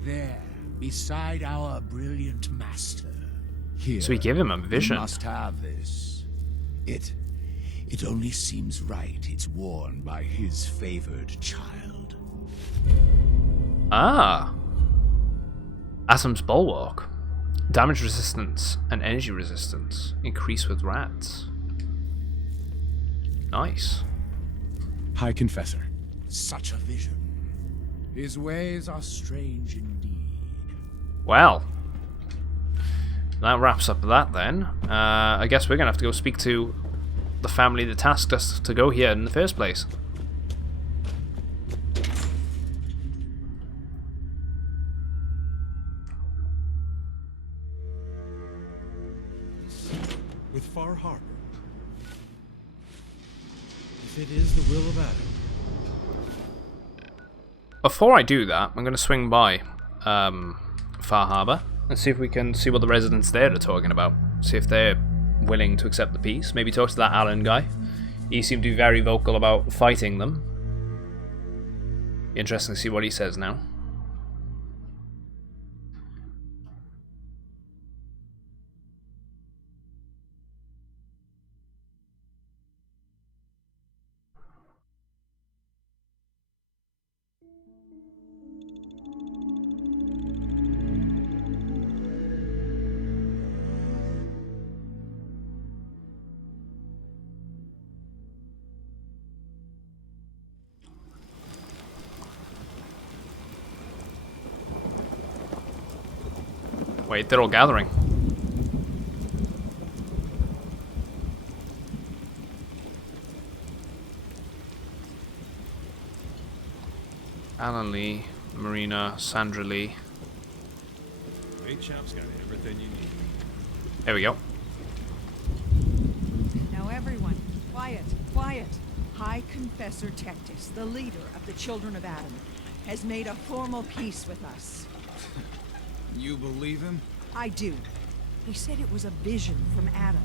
There, beside our brilliant master. Here, So we give him a vision. you must have this. It only seems right it's worn by his favored child. Ah. Atom's Bulwark. Damage resistance and energy resistance increase with rats. Nice. High Confessor. Such a vision. His ways are strange indeed. Well, that wraps up that then. I guess we're gonna have to go speak to the family that tasked us to go here in the first place. With Far Harbor. If it is the will of Adam. Before I do that, I'm going to swing by Far Harbor and see if we can see what the residents there are talking about. See if they're willing to accept the peace. Maybe talk to that Alan guy. He seemed to be very vocal about fighting them. Interesting to see what he says now. Wait, they're all gathering. Alan Lee, Marina, Sandra Lee. Big chap's got everything you need. There we go. Now everyone, quiet, quiet. High Confessor Tectus, the leader of the Children of Adam, has made a formal peace with us. You believe him? I do. He said it was a vision from Adam.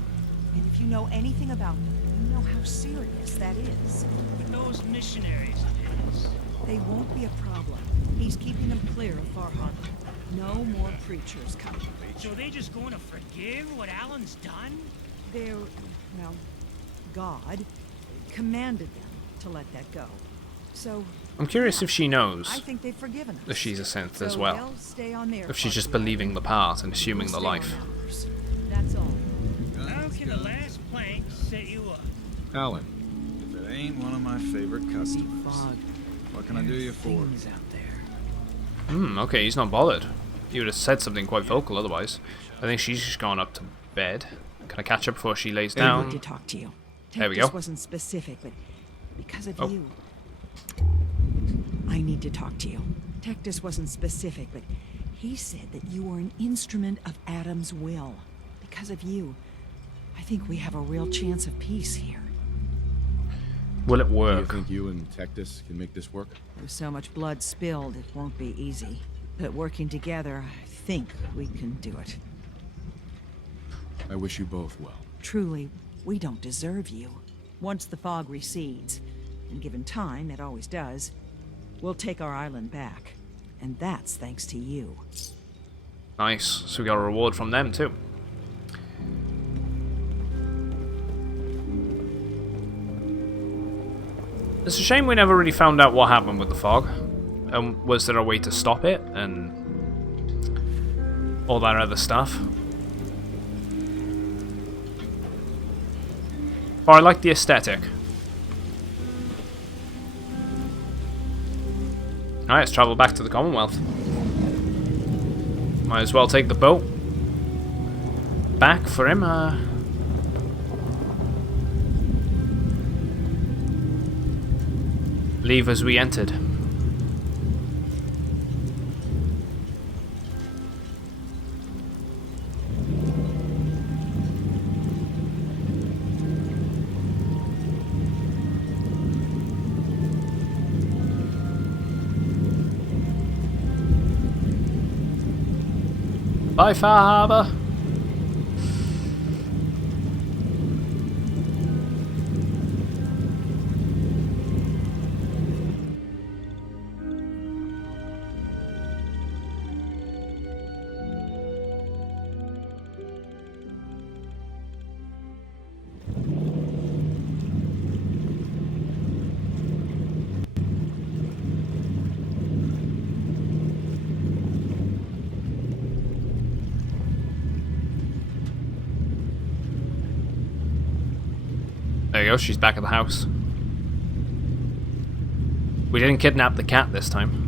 And if you know anything about them, you know how serious that is. But those missionaries of his... They won't be a problem. He's keeping them clear of Far Harbor. No more preachers coming. So they just going to forgive what Alan's done? They're, well, God commanded them to let that go. So... I'm curious if she knows I think they've forgiven us. if she's a synth So as well. they'll stay on their If she's just part. believing the part and assuming the life. That's all. How can the last plank set you up? Alan, if it ain't one of my favorite customers, what can I do you for? Okay, he's not bothered. He would have said something quite vocal otherwise. I think she's just gone up to bed. Can I catch her before she lays I down? need to talk to you. There we Tectus go. wasn't specific, but because of Oh. you. I need to talk to you. Tectus wasn't specific, but he said that you were an instrument of Adam's will. Because of you, I think we have a real chance of peace here. Will it Do you work? think you and Tectus can make this work? With so much blood spilled, it won't be easy. But working together, I think we can do it. I wish you both well. Truly, we don't deserve you. Once the fog recedes, and given time, it always does, we'll take our island back. And that's thanks to you. Nice. So we got a reward from them too. It's a shame we never really found out what happened with the fog. Was there a way to stop it? And all that other stuff. But I like the aesthetic. Alright, let's travel back to the Commonwealth. Might as well take the boat back for him. Leave as we entered. Bye, Far Harbor. There you go, she's back at the house. We didn't kidnap the cat this time.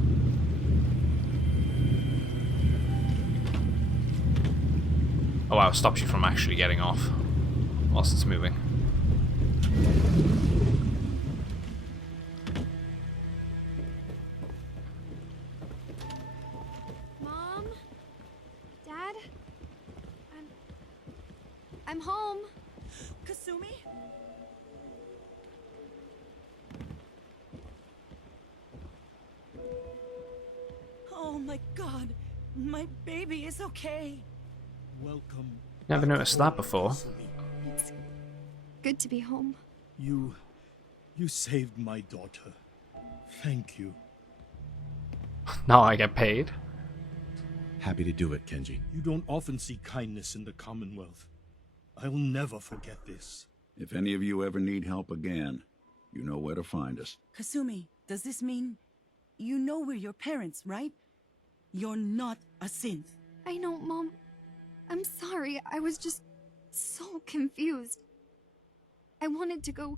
Oh wow, it stops you from actually getting off whilst it's moving. Mom? Dad? I'm home. Kasumi? Oh my god, my baby is okay. Welcome. Never noticed that before. It's good to be home. You saved my daughter. Thank you. Now I get paid. Happy to do it, Kenji. You don't often see kindness in the Commonwealth. I'll never forget this. If any of you ever need help again, you know where to find us. Kasumi, does this mean you know we're your parents, right? You're not a synth. I know, Mom. I'm sorry. I was just so confused. I wanted to go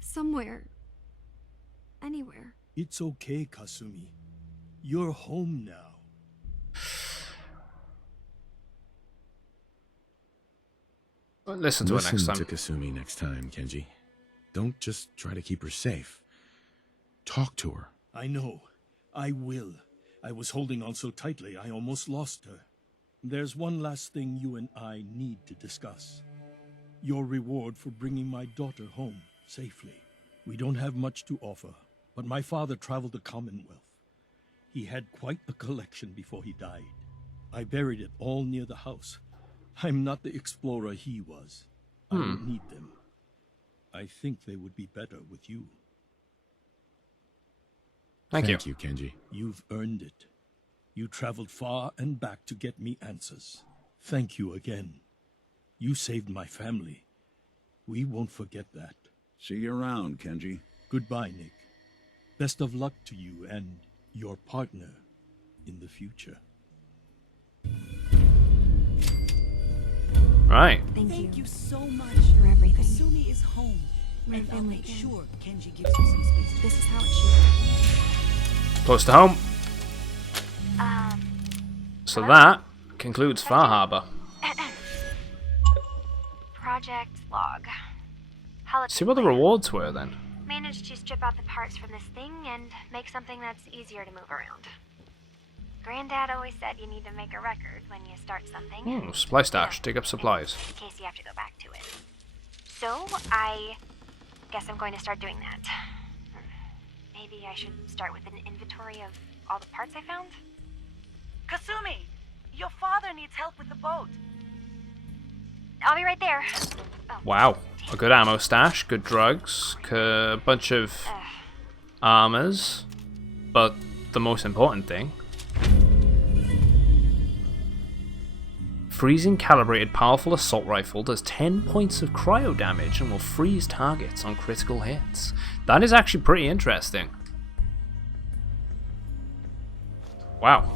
somewhere. Anywhere. It's okay, Kasumi. You're home now. Listen to her next time. Listen to Kasumi next time, Kenji. Don't just try to keep her safe. Talk to her. I know. I will. I was holding on so tightly, I almost lost her. There's one last thing you and I need to discuss. Your reward for bringing my daughter home safely. We don't have much to offer, but my father traveled the Commonwealth. He had quite a collection before he died. I buried it all near the house. I'm not the explorer he was. I don't need them. I think they would be better with you. Thank you, Kenji. You've earned it. You traveled far and back to get me answers. Thank you again. You saved my family. We won't forget that. See you around, Kenji. Goodbye, Nick. Best of luck to you and your partner in the future. Right. Thank you so much for everything. Kasumi is home. My And I'll family make again. sure Kenji gives you some space. This is how it should Close to home. So that concludes Far Harbor. Project log. Holotape See what the rewards were then. managed to strip out the parts from this thing and make something that's easier to move around. Granddad always said you need to make a record when you start something. Supply stash. Dig up supplies. In case you have to go back to it. So, I guess I'm going to start doing that. Maybe I should start with an inventory of all the parts I found? Kasumi, your father needs help with the boat. I'll be right there. Wow. A good ammo stash, good drugs, a bunch of armors, but the most important thing, freezing calibrated powerful assault rifle does 10 points of cryo damage and will freeze targets on critical hits. That is actually pretty interesting. Wow.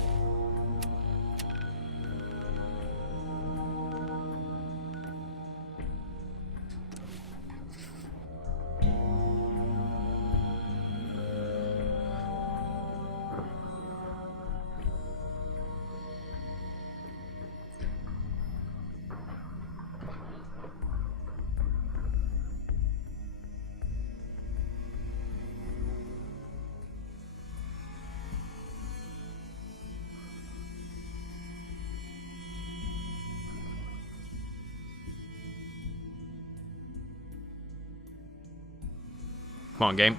Come on, game.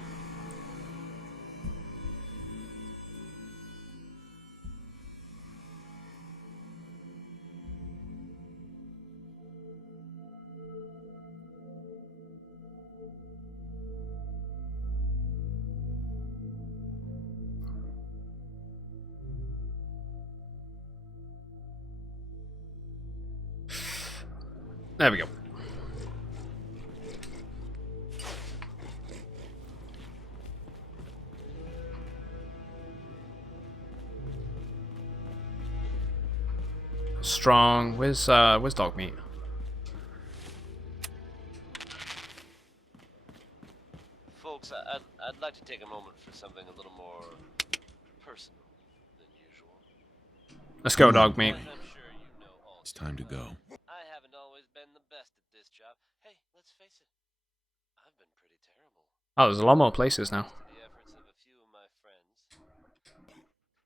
There we go. Strong. Where's dog meat? Folks, I'd like to take a moment for something a little more personal than usual. Let's go, dog meat. It's time to go. I haven't always been the best at this job. Hey, let's face it. I've been pretty terrible. Oh, there's a lot more places now. The efforts of a few of my friends.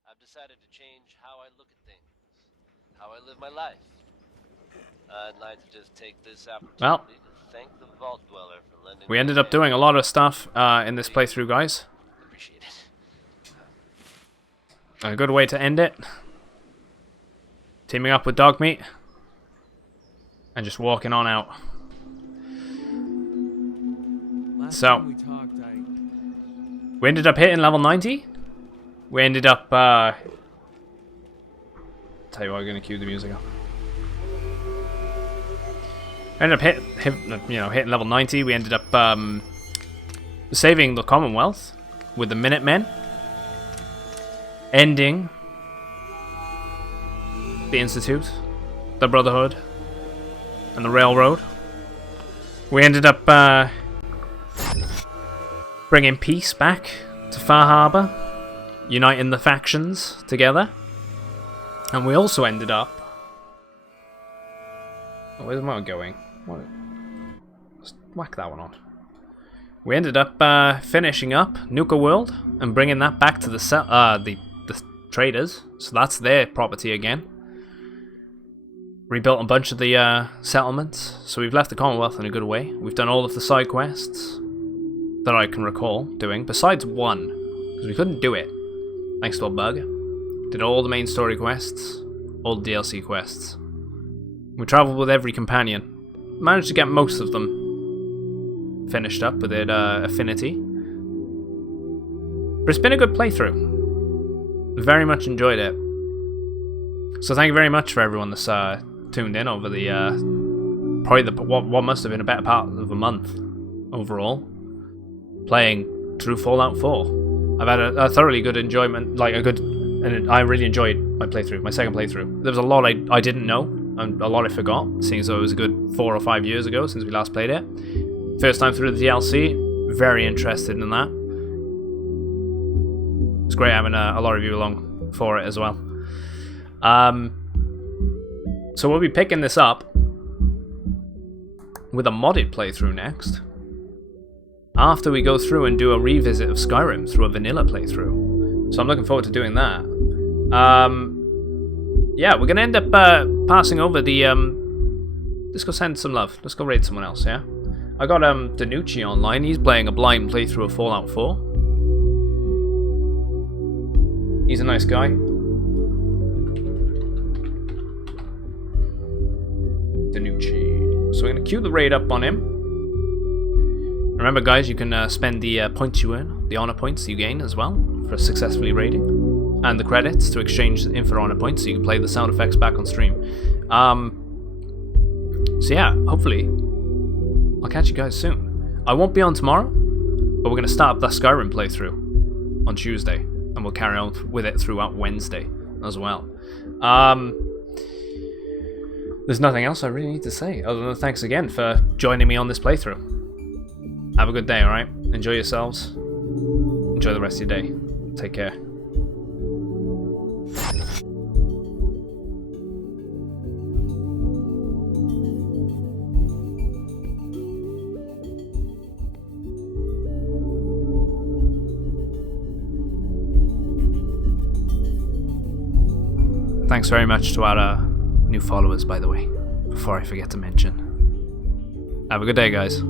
I've decided to change how I look at things, how I live my life. I'd like to just take this opportunity to thank the Vault Dweller for lending We ended up doing a lot of stuff in this playthrough, guys. Appreciate it. A good way to end it. Teaming up with dog meat. And just walking on out. So, we ended up hitting level 90. We ended up, tell you what, I'm going to cue the music up. Ended up hitting level 90. We ended up saving the Commonwealth with the Minutemen, ending the Institute, the Brotherhood, and the Railroad. We ended up bringing peace back to Far Harbor, uniting the factions together, and we also ended up. Oh, where's mine going? What? Let's whack that one on. We ended up finishing up Nuka World and bringing that back to the traders, so that's their property again. Rebuilt a bunch of the settlements, so we've left the Commonwealth in a good way. We've done all of the side quests that I can recall doing, besides one, because we couldn't do it thanks to a bug. Did all the main story quests, all the DLC quests. We travelled with every companion. Managed to get most of them finished up with it, Affinity. But it's been a good playthrough. Very much enjoyed it. So thank you very much for everyone that's tuned in over the probably what must have been a better part of a month overall, playing through Fallout 4. I've had a thoroughly good enjoyment, and I really enjoyed my playthrough, my second playthrough. There was a lot I didn't know, and a lot I forgot, seeing as though it was a good 4 or 5 years ago since we last played it. First time through the DLC, very interested in that. It's great having a lot of you along for it as well. So we'll be picking this up with a modded playthrough next, after we go through and do a revisit of Skyrim through a vanilla playthrough. So I'm looking forward to doing that. Yeah, we're gonna end up passing over the let's go send some love. Let's go raid someone else, yeah? I got Danucci online. He's playing a blind playthrough of Fallout 4. He's a nice guy. Danucci. So we're going to queue the raid up on him. Remember, guys, you can spend the points you earn, the honor points you gain as well, for successfully raiding, and the credits to exchange in for honor points so you can play the sound effects back on stream. So yeah, hopefully I'll catch you guys soon. I won't be on tomorrow, but we're going to start up that Skyrim playthrough on Tuesday, and we'll carry on with it throughout Wednesday as well. There's nothing else I really need to say, other than thanks again for joining me on this playthrough. Have a good day, alright? Enjoy yourselves. Enjoy the rest of your day. Take care. Thanks very much to our new followers, by the way, before I forget to mention. Have a good day, guys.